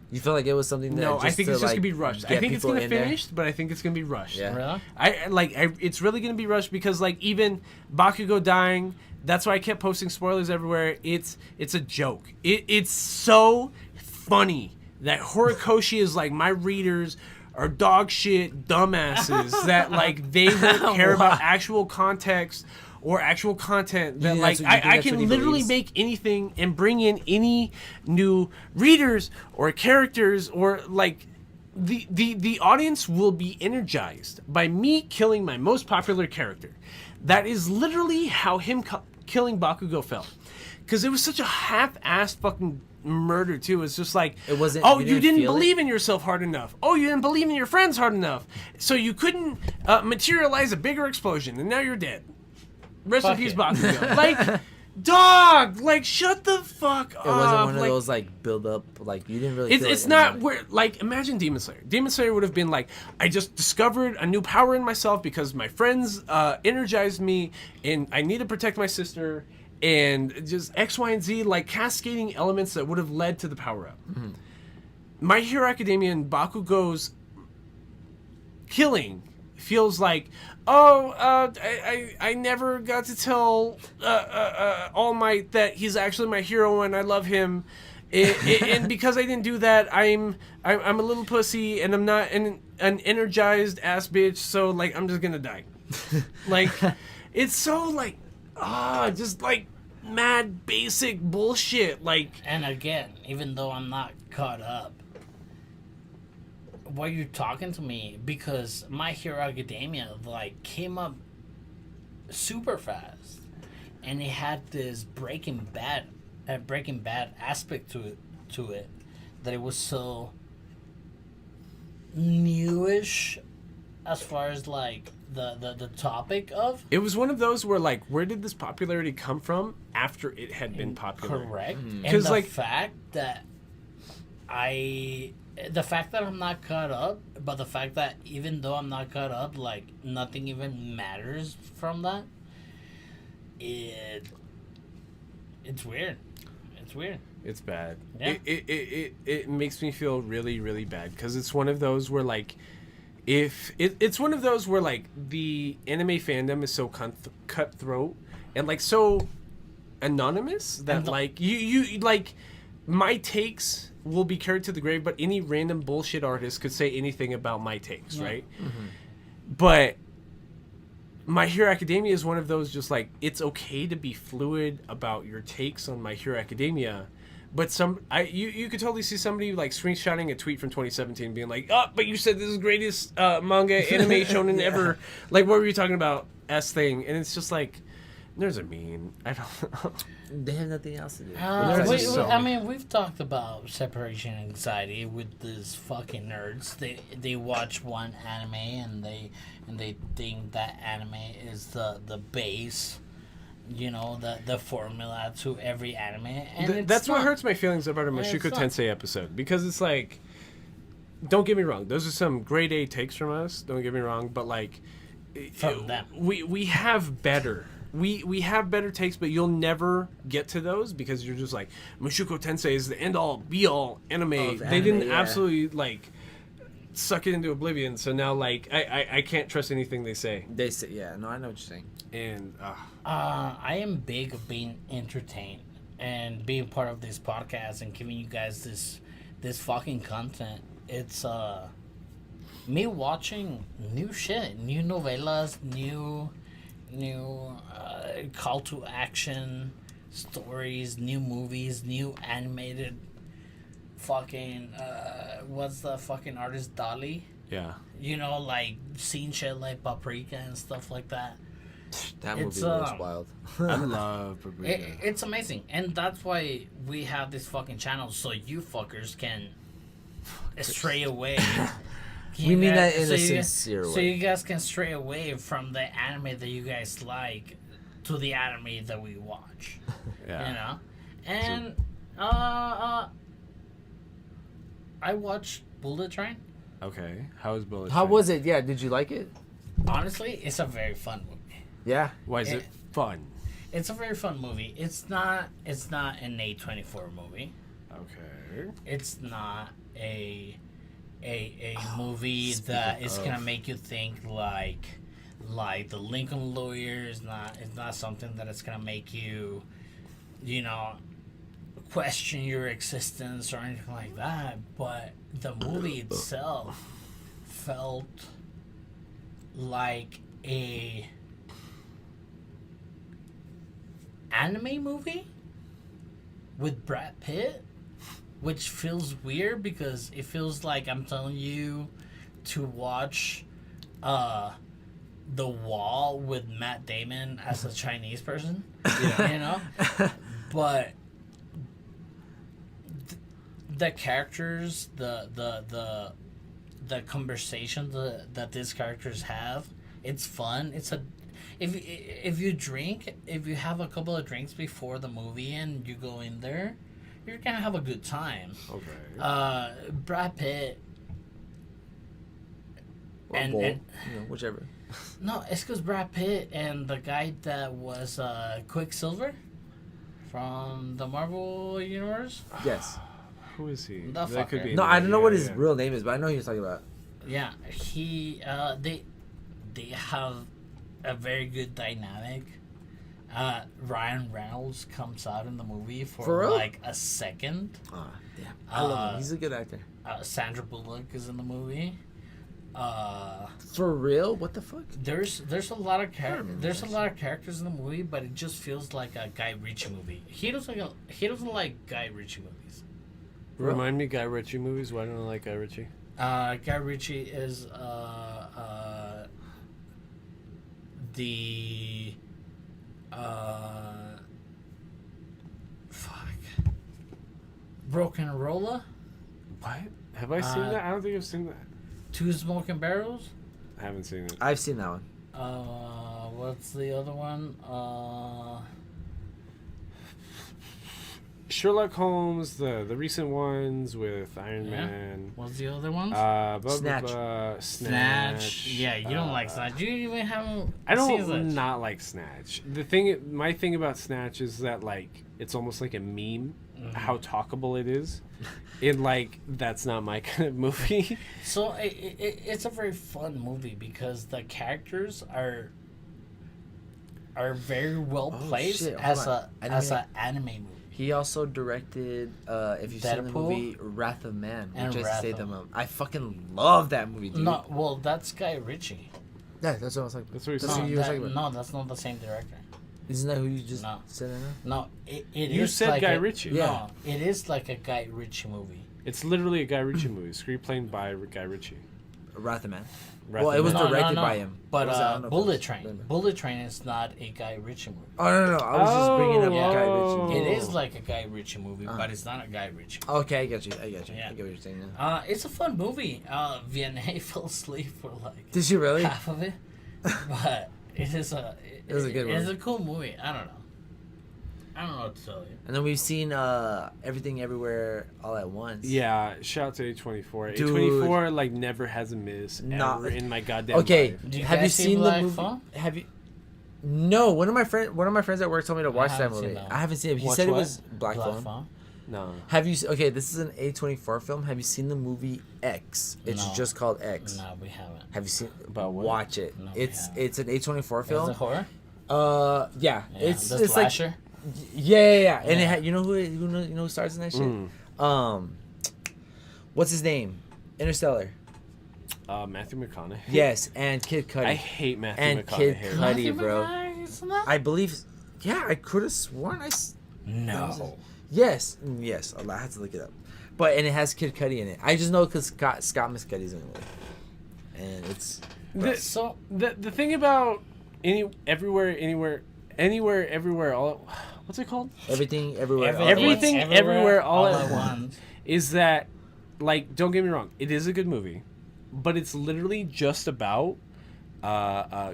You feel like it was something that I think it's just gonna be rushed. I think it's gonna finish, but I think it's gonna be rushed. Yeah. Really? It's really gonna be rushed because like even Bakugo dying, that's why I kept posting spoilers everywhere. It's a joke. It's so funny that Horikoshi is like, my readers are dog shit dumbasses that like they won't care about actual context or actual content, that like I can literally make anything and bring in any new readers or characters, or like the audience will be energized by me killing my most popular character. That is literally how him killing Bakugo felt, because it was such a half-assed fucking murder too. It's just like, it wasn't. Oh, you didn't believe in yourself hard enough. Oh, you didn't believe in your friends hard enough, so you couldn't materialize a bigger explosion, and now you're dead. Rest in peace, Bakugo. Like, dog, like, shut the fuck up. It wasn't one of those like build up, like you didn't really. It's not where, like, imagine Demon Slayer. Demon Slayer would have been like, I just discovered a new power in myself because my friends energized me, and I need to protect my sister, and just X, Y, and Z, like cascading elements that would have led to the power up. Mm-hmm. My Hero Academia and Bakugo's killing feels like, I never got to tell All Might that he's actually my hero and I love him, And because I didn't do that, I'm a little pussy, and I'm not an energized ass bitch. So like, I'm just gonna die. Like, it's so like, just like mad basic bullshit. Like, and again, even though I'm not caught up, why are you talking to me? Because My Hero Academia like came up super fast, and it had this Breaking Bad aspect to it that it was so newish as far as like the topic of. it was one of those where like, where did this popularity come from after it had been popular? Correct. And 'Cause, the like- fact that I'm not caught up, but the fact that even though I'm not caught up, like nothing even matters from that. It's weird. It's weird. It's bad. Yeah. It makes me feel really, really bad because it's one of those where like, it's one of those where like the anime fandom is so cutthroat and like so anonymous that like you like, my takes will be carried to the grave, but any random bullshit artist could say anything about my takes, right? Mm-hmm. But My Hero Academia is one of those just like, it's okay to be fluid about your takes on My Hero Academia, but you could totally see somebody like screenshotting a tweet from 2017 being like, oh, but you said this is the greatest manga anime shonen ever. Like, what were you talking about? S thing. And it's just like, there's a meme. I don't. They have nothing else to do. I mean, we've talked about separation anxiety with these fucking nerds. They watch one anime and they think that anime is the base, you know, the formula to every anime. And that's what hurts my feelings about a Mushoku Tensei episode, because it's like, don't get me wrong, those are some grade A takes from us. Don't get me wrong, but like, from them, we have better. We have better takes, but you'll never get to those because you're just like, Mushoku Tensei is the end-all, be-all anime. They didn't absolutely, like, suck it into oblivion, so now, like, I can't trust anything they say. They say, yeah, no, I know what you're saying. And, I am big of being entertained and being part of this podcast and giving you guys this fucking content. It's, me watching new shit, new novellas, new call to action stories, new movies, new animated fucking what's the fucking artist, Dolly? yeah. You know, like seeing shit like Paprika and stuff like that. That movie was wild. I love Paprika. It's amazing, and that's why we have this fucking channel, so you fuckers can stray away. We mean that in a sincere way. So you guys can stray away from the anime that you guys like to the anime that we watch. Yeah. You know? And I watched Bullet Train. Okay. How was Bullet How Train? was it? Yeah, did you like it? Honestly, it's a very fun movie. Yeah. Why is it fun? It's a very fun movie. It's not an A24 movie. Okay. It's not a movie that is gonna make you think like the Lincoln Lawyer is not. It's not something that it's gonna make you, you know, question your existence or anything like that. But the movie itself felt like a anime movie with Brad Pitt, which feels weird because it feels like I'm telling you to watch The Wall with Matt Damon as a Chinese person. Yeah. You know? But the characters, the conversations that these characters have, it's fun. It's a if you have a couple of drinks before the movie and you go in there, you're gonna have a good time. Okay. Brad Pitt. Or Bull, you know, whichever. No, it's because Brad Pitt and the guy that was Quicksilver from the Marvel Universe. Yes. Who is he? The That could fucker. be. No, I don't know what his real name is, but I know who you're talking about. Yeah, he they have a very good dynamic. Ryan Reynolds comes out in the movie For real? like a second. Oh, damn. I love him. He's a good actor. Sandra Bullock is in the movie. For real? What the fuck? There's a lot of characters in the movie, but it just feels like a Guy Ritchie movie. He doesn't like Guy Ritchie movies. Remind me, Guy Ritchie movies. Why don't I like Guy Ritchie? Guy Ritchie is the Broken Roller. What? Have I seen that? I don't think I've seen that. Two Smoking Barrels. I haven't seen it. I've seen that one. What's the other one? Sherlock Holmes, the recent ones with Iron Man. What's the other ones? Snatch. Yeah, you don't like Snatch. You even haven't. I seen don't Snatch. not like Snatch. My thing about Snatch is that like it's almost like a meme. How talkable it is. That's not my kind of movie. So it's a very fun movie because the characters are very well placed as an anime movie. He also directed, if you've seen the Deadpool? movie Wrath of Man, And with Wrath Jason of- Statham. I fucking love that movie, dude. No, well, that's Guy Ritchie. Yeah, that's what I was like. That's what he's That's saying. what you were talking about. No, that's not the same director. Isn't that who you just No. said that now? No, it You is said like Guy a, Ritchie. Yeah. No, it is like a Guy Ritchie movie. It's literally a Guy Ritchie movie, screenplayed by Guy Ritchie. Wrath of Man. Wrath Well, of it was Man. directed by him. But Or was it- I don't know if it Bullet was- Train. Bullet Train is not a Guy Ritchie movie. Oh, no. I was just bringing up yeah. Guy Ritchie. It is like a Guy Ritchie movie, but it's not a Guy Ritchie movie. Okay, I get you. Yeah. I get what you're saying now. It's a fun movie. Vianney fell asleep for like Did you really? half of it, but it is a was a good It's one. a cool movie. I don't know what to tell you. And then we've seen Everything Everywhere All at Once. Yeah, shout out to A24. Dude. A24 never has a miss Nah. ever in my goddamn Okay, life. Do you have you guys see seen the Black movie? Phone? Have you? No, one of my friends at work told me to watch that haven't seen movie. that one. I haven't seen it. He Watch said what? it was Black Phone. No. Have you? Okay, this is an A24 film. Have you seen the movie X? It's No. just called X. No, we haven't. Have you seen? About what? Watch it. No, we it's haven't. an A24 Is film. it horror? Yeah. Yeah. It's Does like Slasher? yeah. And Yeah. you know who stars in that shit? What's his name? Interstellar. Matthew McConaughey. Yes, and Kid Cudi. I hate Matthew And Kid McConaughey. Cudi. Matthew bro. McConaughey's in that? I believe. Yeah, I could have sworn No. Yes. I had to look it up. And it has Kid Cudi in it. I just know because Scott Mescuddy's in it. And it's. So The thing about everywhere, all. What's it called? Everything, everywhere. Everything, everywhere, all at once. Is that, like, don't get me wrong, it is a good movie, but it's literally just about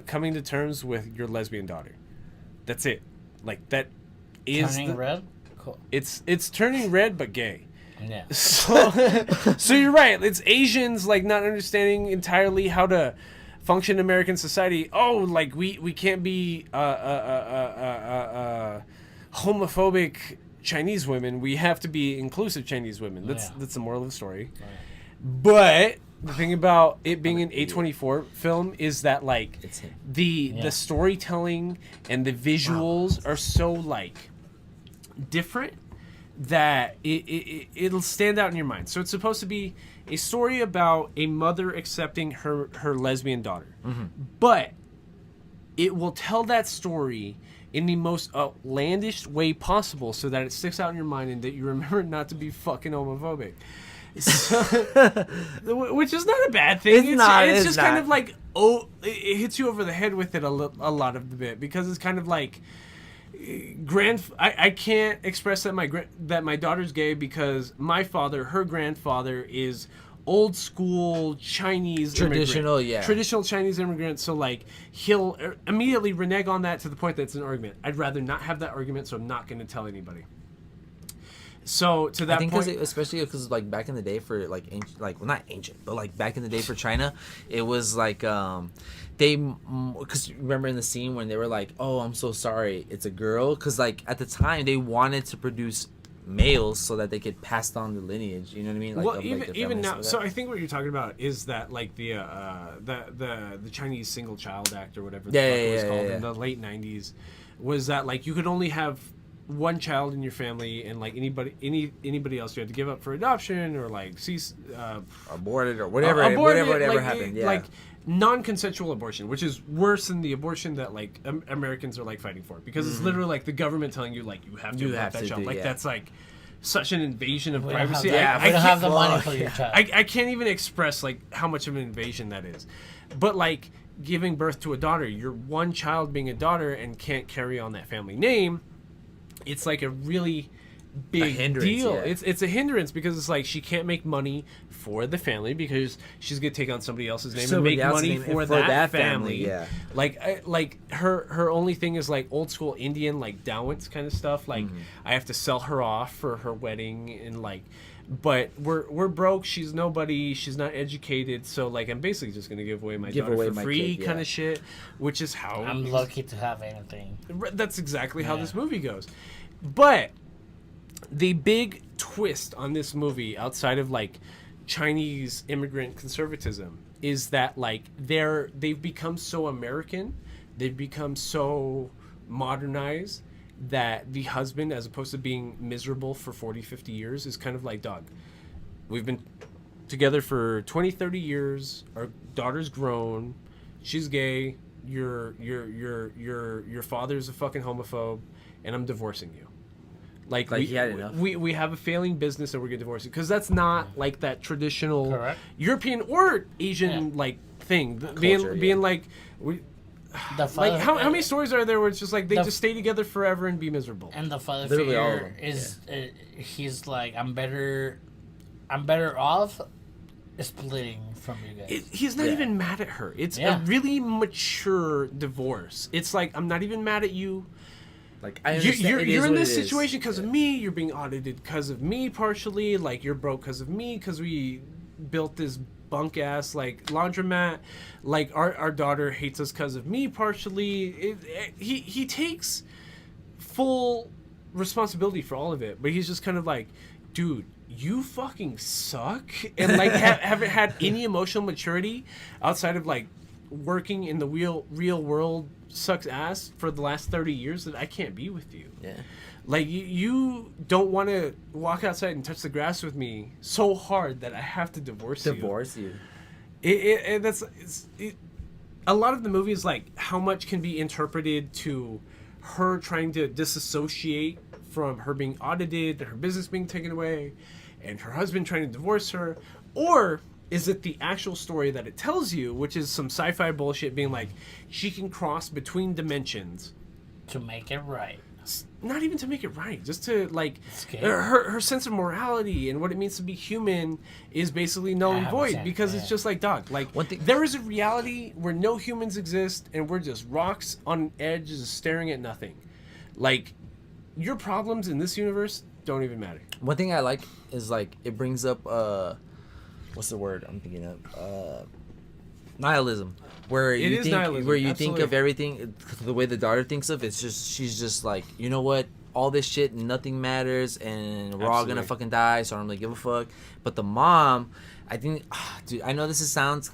coming to terms with your lesbian daughter. That's it. Like, that is Turning red? Cool. It's turning red but gay. Yeah. So you're right. It's Asians like not understanding entirely how to function in American society. Oh, like we can't be homophobic Chinese women. We have to be inclusive Chinese women. That's the moral of the story. Right. But the thing about it being an A24 film is that like It's him. the storytelling and the visuals are so like different that it'll stand out in your mind. So it's supposed to be a story about a mother accepting her lesbian daughter. But it will tell that story in the most outlandish way possible so that it sticks out in your mind and that you remember not to be fucking homophobic. So, which is not a bad thing. It's just kind of like, it hits you over the head with it a lot of the bit because it's kind of like, I can't express that my daughter's gay because her grandfather is old school Chinese Traditional, immigrant. Traditional Chinese immigrant. So like he'll immediately renege on that to the point that it's an argument. I'd rather not have that argument, so I'm not going to tell anybody. So to that point, especially because like back in the day for like ancient, like well not ancient, but like back in the day for China, it was like because remember in the scene when they were like, oh I'm so sorry it's a girl, because like at the time they wanted to produce males so that they could pass on the lineage. You know what I mean? Like, well, of, even like, the even families now, like so that. I think what you're talking about is that like the Chinese Single Child Act or whatever the fuck it was called in the late '90s, was that like you could only have one child in your family, and like anybody else you had to give up for adoption or like cease Aborted or whatever, aborted, whatever like, happened. Yeah. like non-consensual abortion, which is worse than the abortion that like Americans are like fighting for, because it's literally like the government telling you like you have to adopt that child. Like that's like such an invasion of privacy. We don't have the money for your child. I can't even express like how much of an invasion that is. But like giving birth to a daughter, you're one child being a daughter and can't carry on that family name. It's like a really big deal. Yeah. It's a hindrance because it's like she can't make money for the family because she's gonna take on somebody else's name and make money for that family. Yeah. Like her only thing is like old school Indian like dowits kind of stuff. Like I have to sell her off for her wedding and like. But we're broke. She's nobody. She's not educated. So like, I'm basically just gonna give away my daughter for free, kind of shit. Which is how I'm lucky to have anything. That's exactly how this movie goes. But the big twist on this movie, outside of like Chinese immigrant conservatism, is that like they've become so American, they've become so modernized, that the husband, as opposed to being miserable for 40, 50 years, is kind of like, dog, we've been together for 20, 30 years, our daughter's grown, she's gay, your father's a fucking homophobe, and I'm divorcing you. Like we he had enough. We have a failing business and we're gonna divorce you, because that's not like that traditional Correct. European or Asian like thing. Culture, being like we. The father, Like how many stories are there where it's just like they just stay together forever and be miserable? And the father Literally all of figure them, is he's like, I'm better off splitting from you guys. He's not even mad at her. It's a really mature divorce. It's like, I'm not even mad at you. Like I understand. You're in this situation because of me. You're being audited because of me partially. Like you're broke because of me, because we built this bunk ass like laundromat. Like our daughter hates us because of me partially. He takes full responsibility for all of it, but he's just kind of like, dude, you fucking suck, and like haven't had any emotional maturity outside of like working in the real world sucks ass for the last 30 years, that I can't be with you. Yeah. Like you don't want to walk outside and touch the grass with me so hard that I have to divorce you. A lot of the movie is like how much can be interpreted to her trying to disassociate from her being audited, her business being taken away, and her husband trying to divorce her, or is it the actual story that it tells you, which is some sci-fi bullshit being like she can cross between dimensions to make it right. Not even to make it right, just to like her sense of morality and what it means to be human is basically null and void, because it's just like, dog, like there is a reality where no humans exist and we're just rocks on edge just staring at nothing. Like your problems in this universe don't even matter. One thing I like is like it brings up what's the word I'm thinking of? Nihilism. Where you think of everything the way the daughter thinks of, it's just she's just like, you know what, all this shit, nothing matters, and we're all gonna fucking die, so I don't really give a fuck. But the mom, I think, dude, I know this sounds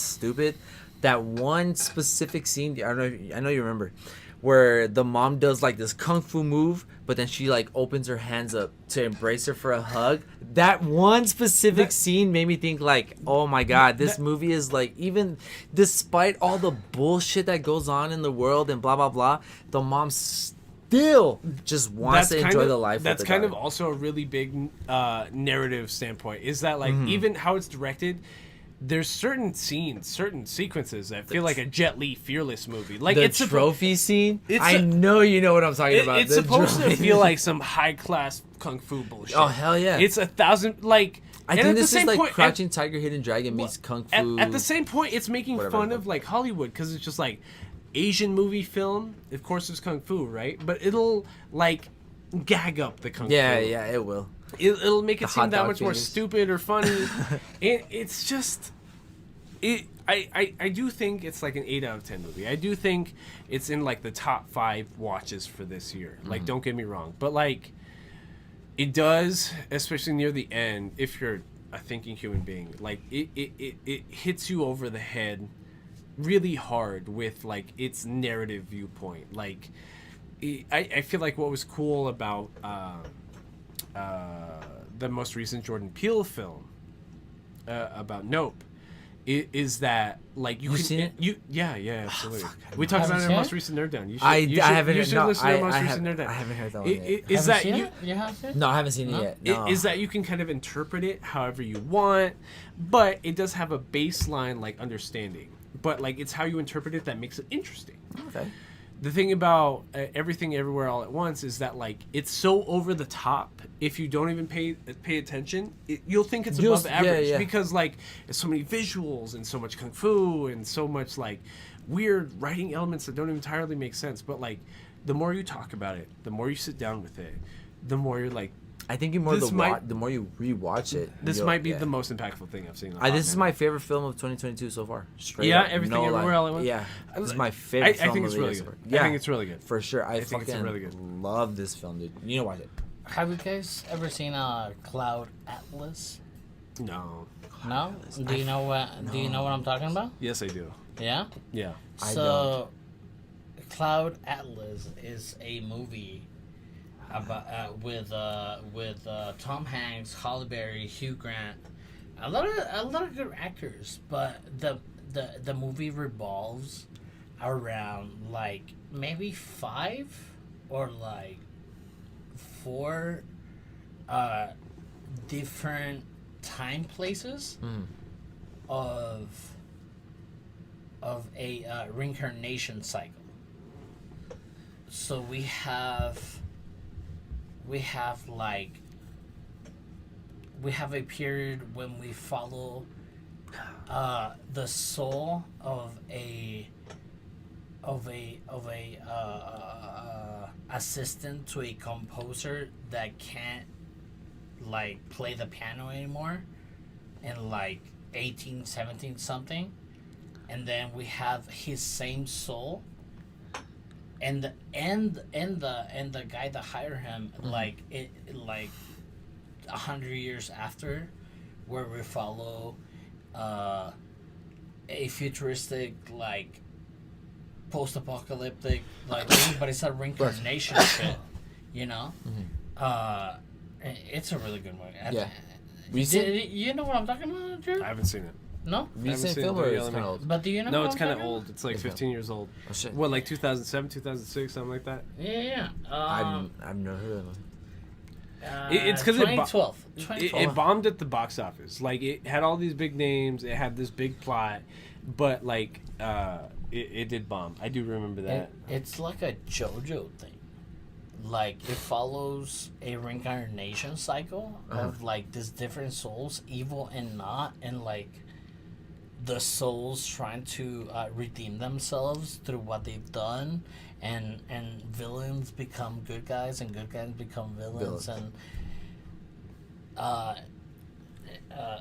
stupid. That one specific scene, I know you remember, where the mom does like this kung fu move, but then she like opens her hands up to embrace her for a hug. That one specific scene made me think like, oh my god, this movie is like, even despite all the bullshit that goes on in the world and blah blah blah, the mom still just wants to enjoy the life. That's with the kind daughter. of also a really big narrative standpoint. Is that like even how it's directed? There's certain scenes, certain sequences that feel like a Jet Li Fearless movie. Like the trophy scene. I know you know what I'm talking about. It's supposed to feel like some high class kung fu bullshit. Oh hell yeah! It's 1,000 like. I think this is like Crouching Tiger, Hidden Dragon meets kung fu. At the same point, it's making fun of like Hollywood, because it's just like Asian movie film. Of course, there's kung fu, right? But it'll like gag up the kung fu. Yeah, it will. It'll make it seem that much more stupid or funny. It's just, I do think it's like an 8 out of 10 movie. I do think it's in like the top 5 watches for this year. Like, don't get me wrong, but like, It does, especially near the end. If you're a thinking human being, like it hits you over the head really hard with like its narrative viewpoint. Like I feel like what was cool about the most recent Jordan Peele film about Nope is that like you seen it? Yeah, absolutely. We talked about it in our most recent Nerd Down. You should, I you should, haven't. You should No, listen to our most I recent Nerd Down. I haven't heard that one yet. Is that you? You have seen it? No, I haven't seen it yet. No. Is that you can kind of interpret it however you want, but it does have a baseline like understanding. But like it's how you interpret it that makes it interesting. Okay. The thing about Everything Everywhere All at Once is that like it's so over the top. If you don't even pay attention, you'll think it's above average because like there's so many visuals and so much kung fu and so much like weird writing elements that don't entirely make sense. But like the more you talk about it, the more you sit down with it, the more you're like. I think the more you rewatch it. This might be the most impactful thing I've seen. This is my favorite film of 2022 so far. Straight yeah, up, Everything Everywhere All at Once. Yeah, this is my favorite film. I think it's really good. Yeah. I think it's really good. For sure. I think fucking it's really good. love this film, dude. You know watch it. Have you guys ever seen Cloud Atlas? No. No? Do you know what I'm talking about? Yes, I do. Yeah? Yeah. So Cloud Atlas is a movie about with Tom Hanks, Halle Berry, Hugh Grant, a lot of good actors, but the movie revolves around like maybe 5 or like 4 different time places of a reincarnation cycle. So we have a period when we follow the soul of a assistant to a composer that can't like play the piano anymore in like 1817 something, and then we have his same soul and the guy that hired him like 100 years after, where we follow a futuristic like post-apocalyptic like but it's a reincarnation shit, you know. It's a really good movie. You know what I'm talking about, Drew? I haven't seen it. No? Recent film or it's kind of old? But do you know? No, it's kind of old. It's like 15 years old. Oh, shit. What, like 2007, 2006, something like that? Yeah. I've never heard of it. It's because 2012. It bombed at the box office. Like it had all these big names. It had this big plot, but like it did bomb. I do remember that. It's like a JoJo thing. Like it follows a reincarnation cycle of like these different souls, evil and not, and like the souls trying to redeem themselves through what they've done, and villains become good guys and good guys become villains. And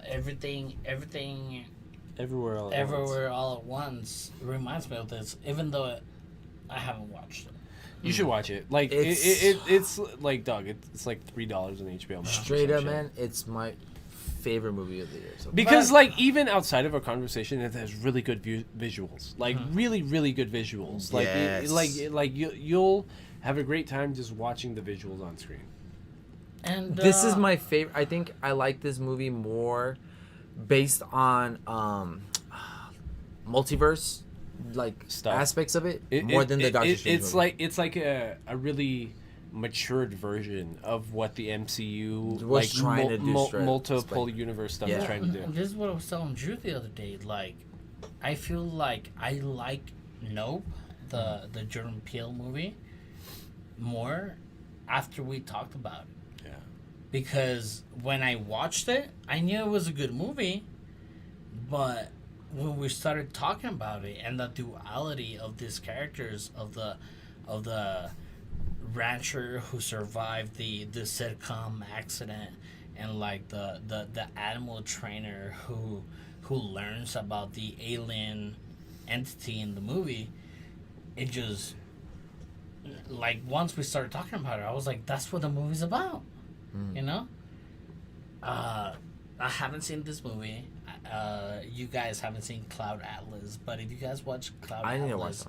everything Everywhere all at once reminds me of this, even though I haven't watched it. You should watch it. Like it's like Doug. It's like $3 on HBO Max. Straight up, man. It's my favorure movie of the year. So because like even outside of our conversation, it has really good visuals. Like really, really good visuals. Like like you'll have a great time just watching the visuals on screen. And this is my favorite. I think I like this movie more based on multiverse like stuff, aspects of it more than the Doctor Strange movie. It's like a really matured version of what the MCU was trying to do. Multiple universe stuff is trying to do. This is what I was telling Drew the other day. Like, I feel like I like Nope, the Jordan Peele movie, more after we talked about it. Yeah. Because when I watched it, I knew it was a good movie, but when we started talking about it and the duality of these characters of the rancher who survived the sitcom accident, and like the animal trainer who learns about the alien entity in the movie, it just like once we started talking about it, I was like, that's what the movie's about. You know. I haven't seen this movie. You guys haven't seen Cloud Atlas, but if you guys watch Cloud I need to watch Atlas,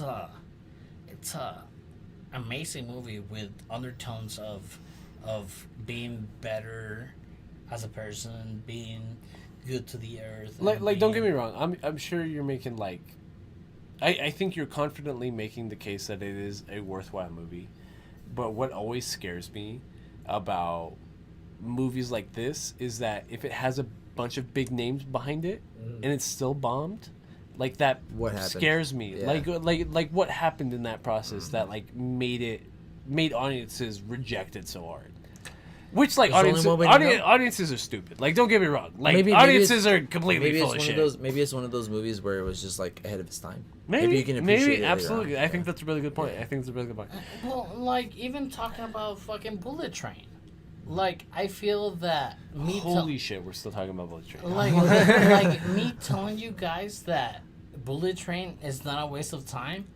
that. it's a amazing movie with undertones of being better as a person, being good to the earth. Like don't get me wrong. I'm sure you're making like. I think you're confidently making the case that it is a worthwhile movie, but what always scares me about movies like this is that if it has a bunch of big names behind it and it's still bombed, like that What happened? scares me. Yeah. Like what happened in that process that like made audiences reject it so hard. Which like There's only one way to know. audiences are stupid. Like don't get me wrong. Like Maybe audiences it's- are completely Maybe full it's of one shit. of those. Maybe it's one of those movies where it was just like ahead of its time. Maybe you can appreciate it later absolutely. on. I think that's a really good point. I think it's a really good point. Well, like even talking about fucking Bullet Train, like I feel that Holy shit, we're still talking about Bullet Train. like me telling you guys that Bullet Train is not a waste of time.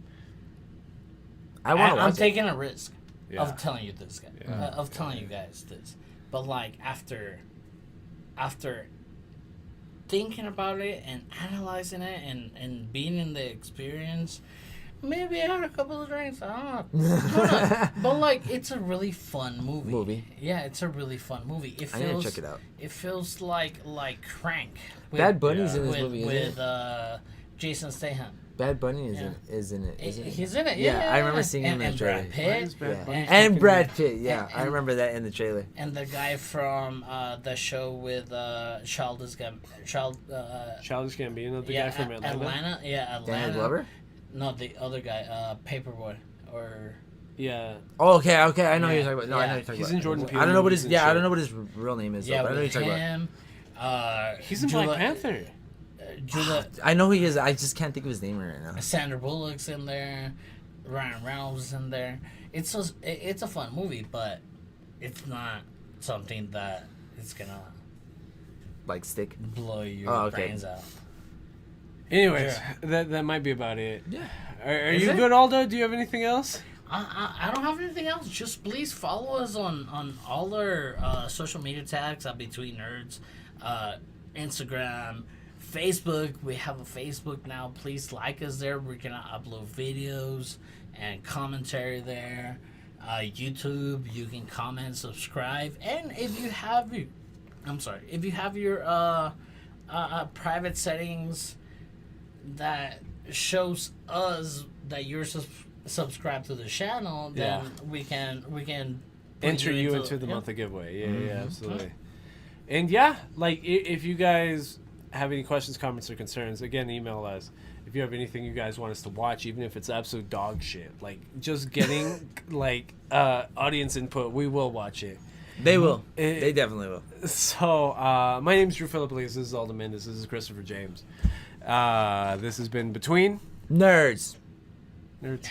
I want to I'm watch it. taking a risk Yeah. of telling you this, guy, Yeah. of telling you guys this. But like after thinking about it and analyzing it and being in the experience, maybe I had a couple of drinks. I don't know. But like, it's a really fun movie. Yeah, it's a really fun movie. It I need feels to check it out. It feels like Crank. Bad Bunny's yeah. in this with, movie, isn't with it? Jason Statham. Bad Bunny is Yeah. in it, isn't he? He's in it. Yeah, Yeah, I remember seeing him in and the trailer. Brad Pitt. is Brad Yeah. Bunny And fucking Brad weird? Pitt, yeah. I And- remember that in the trailer. And the guy from the show with Childish Gambino, the yeah, guy from Atlanta. Yeah, Atlanta. Daniel Glover? No, the other guy, Paperboy, or Yeah. Oh, okay. I know who Yeah, you're talking about. No, I know yeah. who you're talking He's about. in Jordan I Peele don't know what movies his and I shit. don't know what his real name is. yeah, though, but I know who with you're talking about. him. He's in Black Panther. Julia, I know who he is. I just can't think of his name right now. Sandra Bullock's in there. Ryan Reynolds is in there. It's a fun movie, but it's not something that is gonna Like stick. blow your Oh, okay. brains out. Anyways, that might be about it. Yeah. Are Is you it? good, Aldo? Do you have anything else? I don't have anything else. Just please follow us on all our social media tags at Between Nerds, Instagram, Facebook. We have a Facebook now. Please like us there. We're gonna upload videos and commentary there. YouTube, you can comment, subscribe, and if you have your private settings that shows us that you're subscribed to the channel, then we can put Enter you into the month of giveaway. Yeah, absolutely. And yeah, like if you guys have any questions, comments, or concerns, again, email us. If you have anything you guys want us to watch, even if it's absolute dog shit, like just getting like audience input, we will watch it. They will. They definitely will. So my name is Drew Phillip Lees. This is Aldo Mendes. This is Christopher James. This has been Between Nerds. Nerds.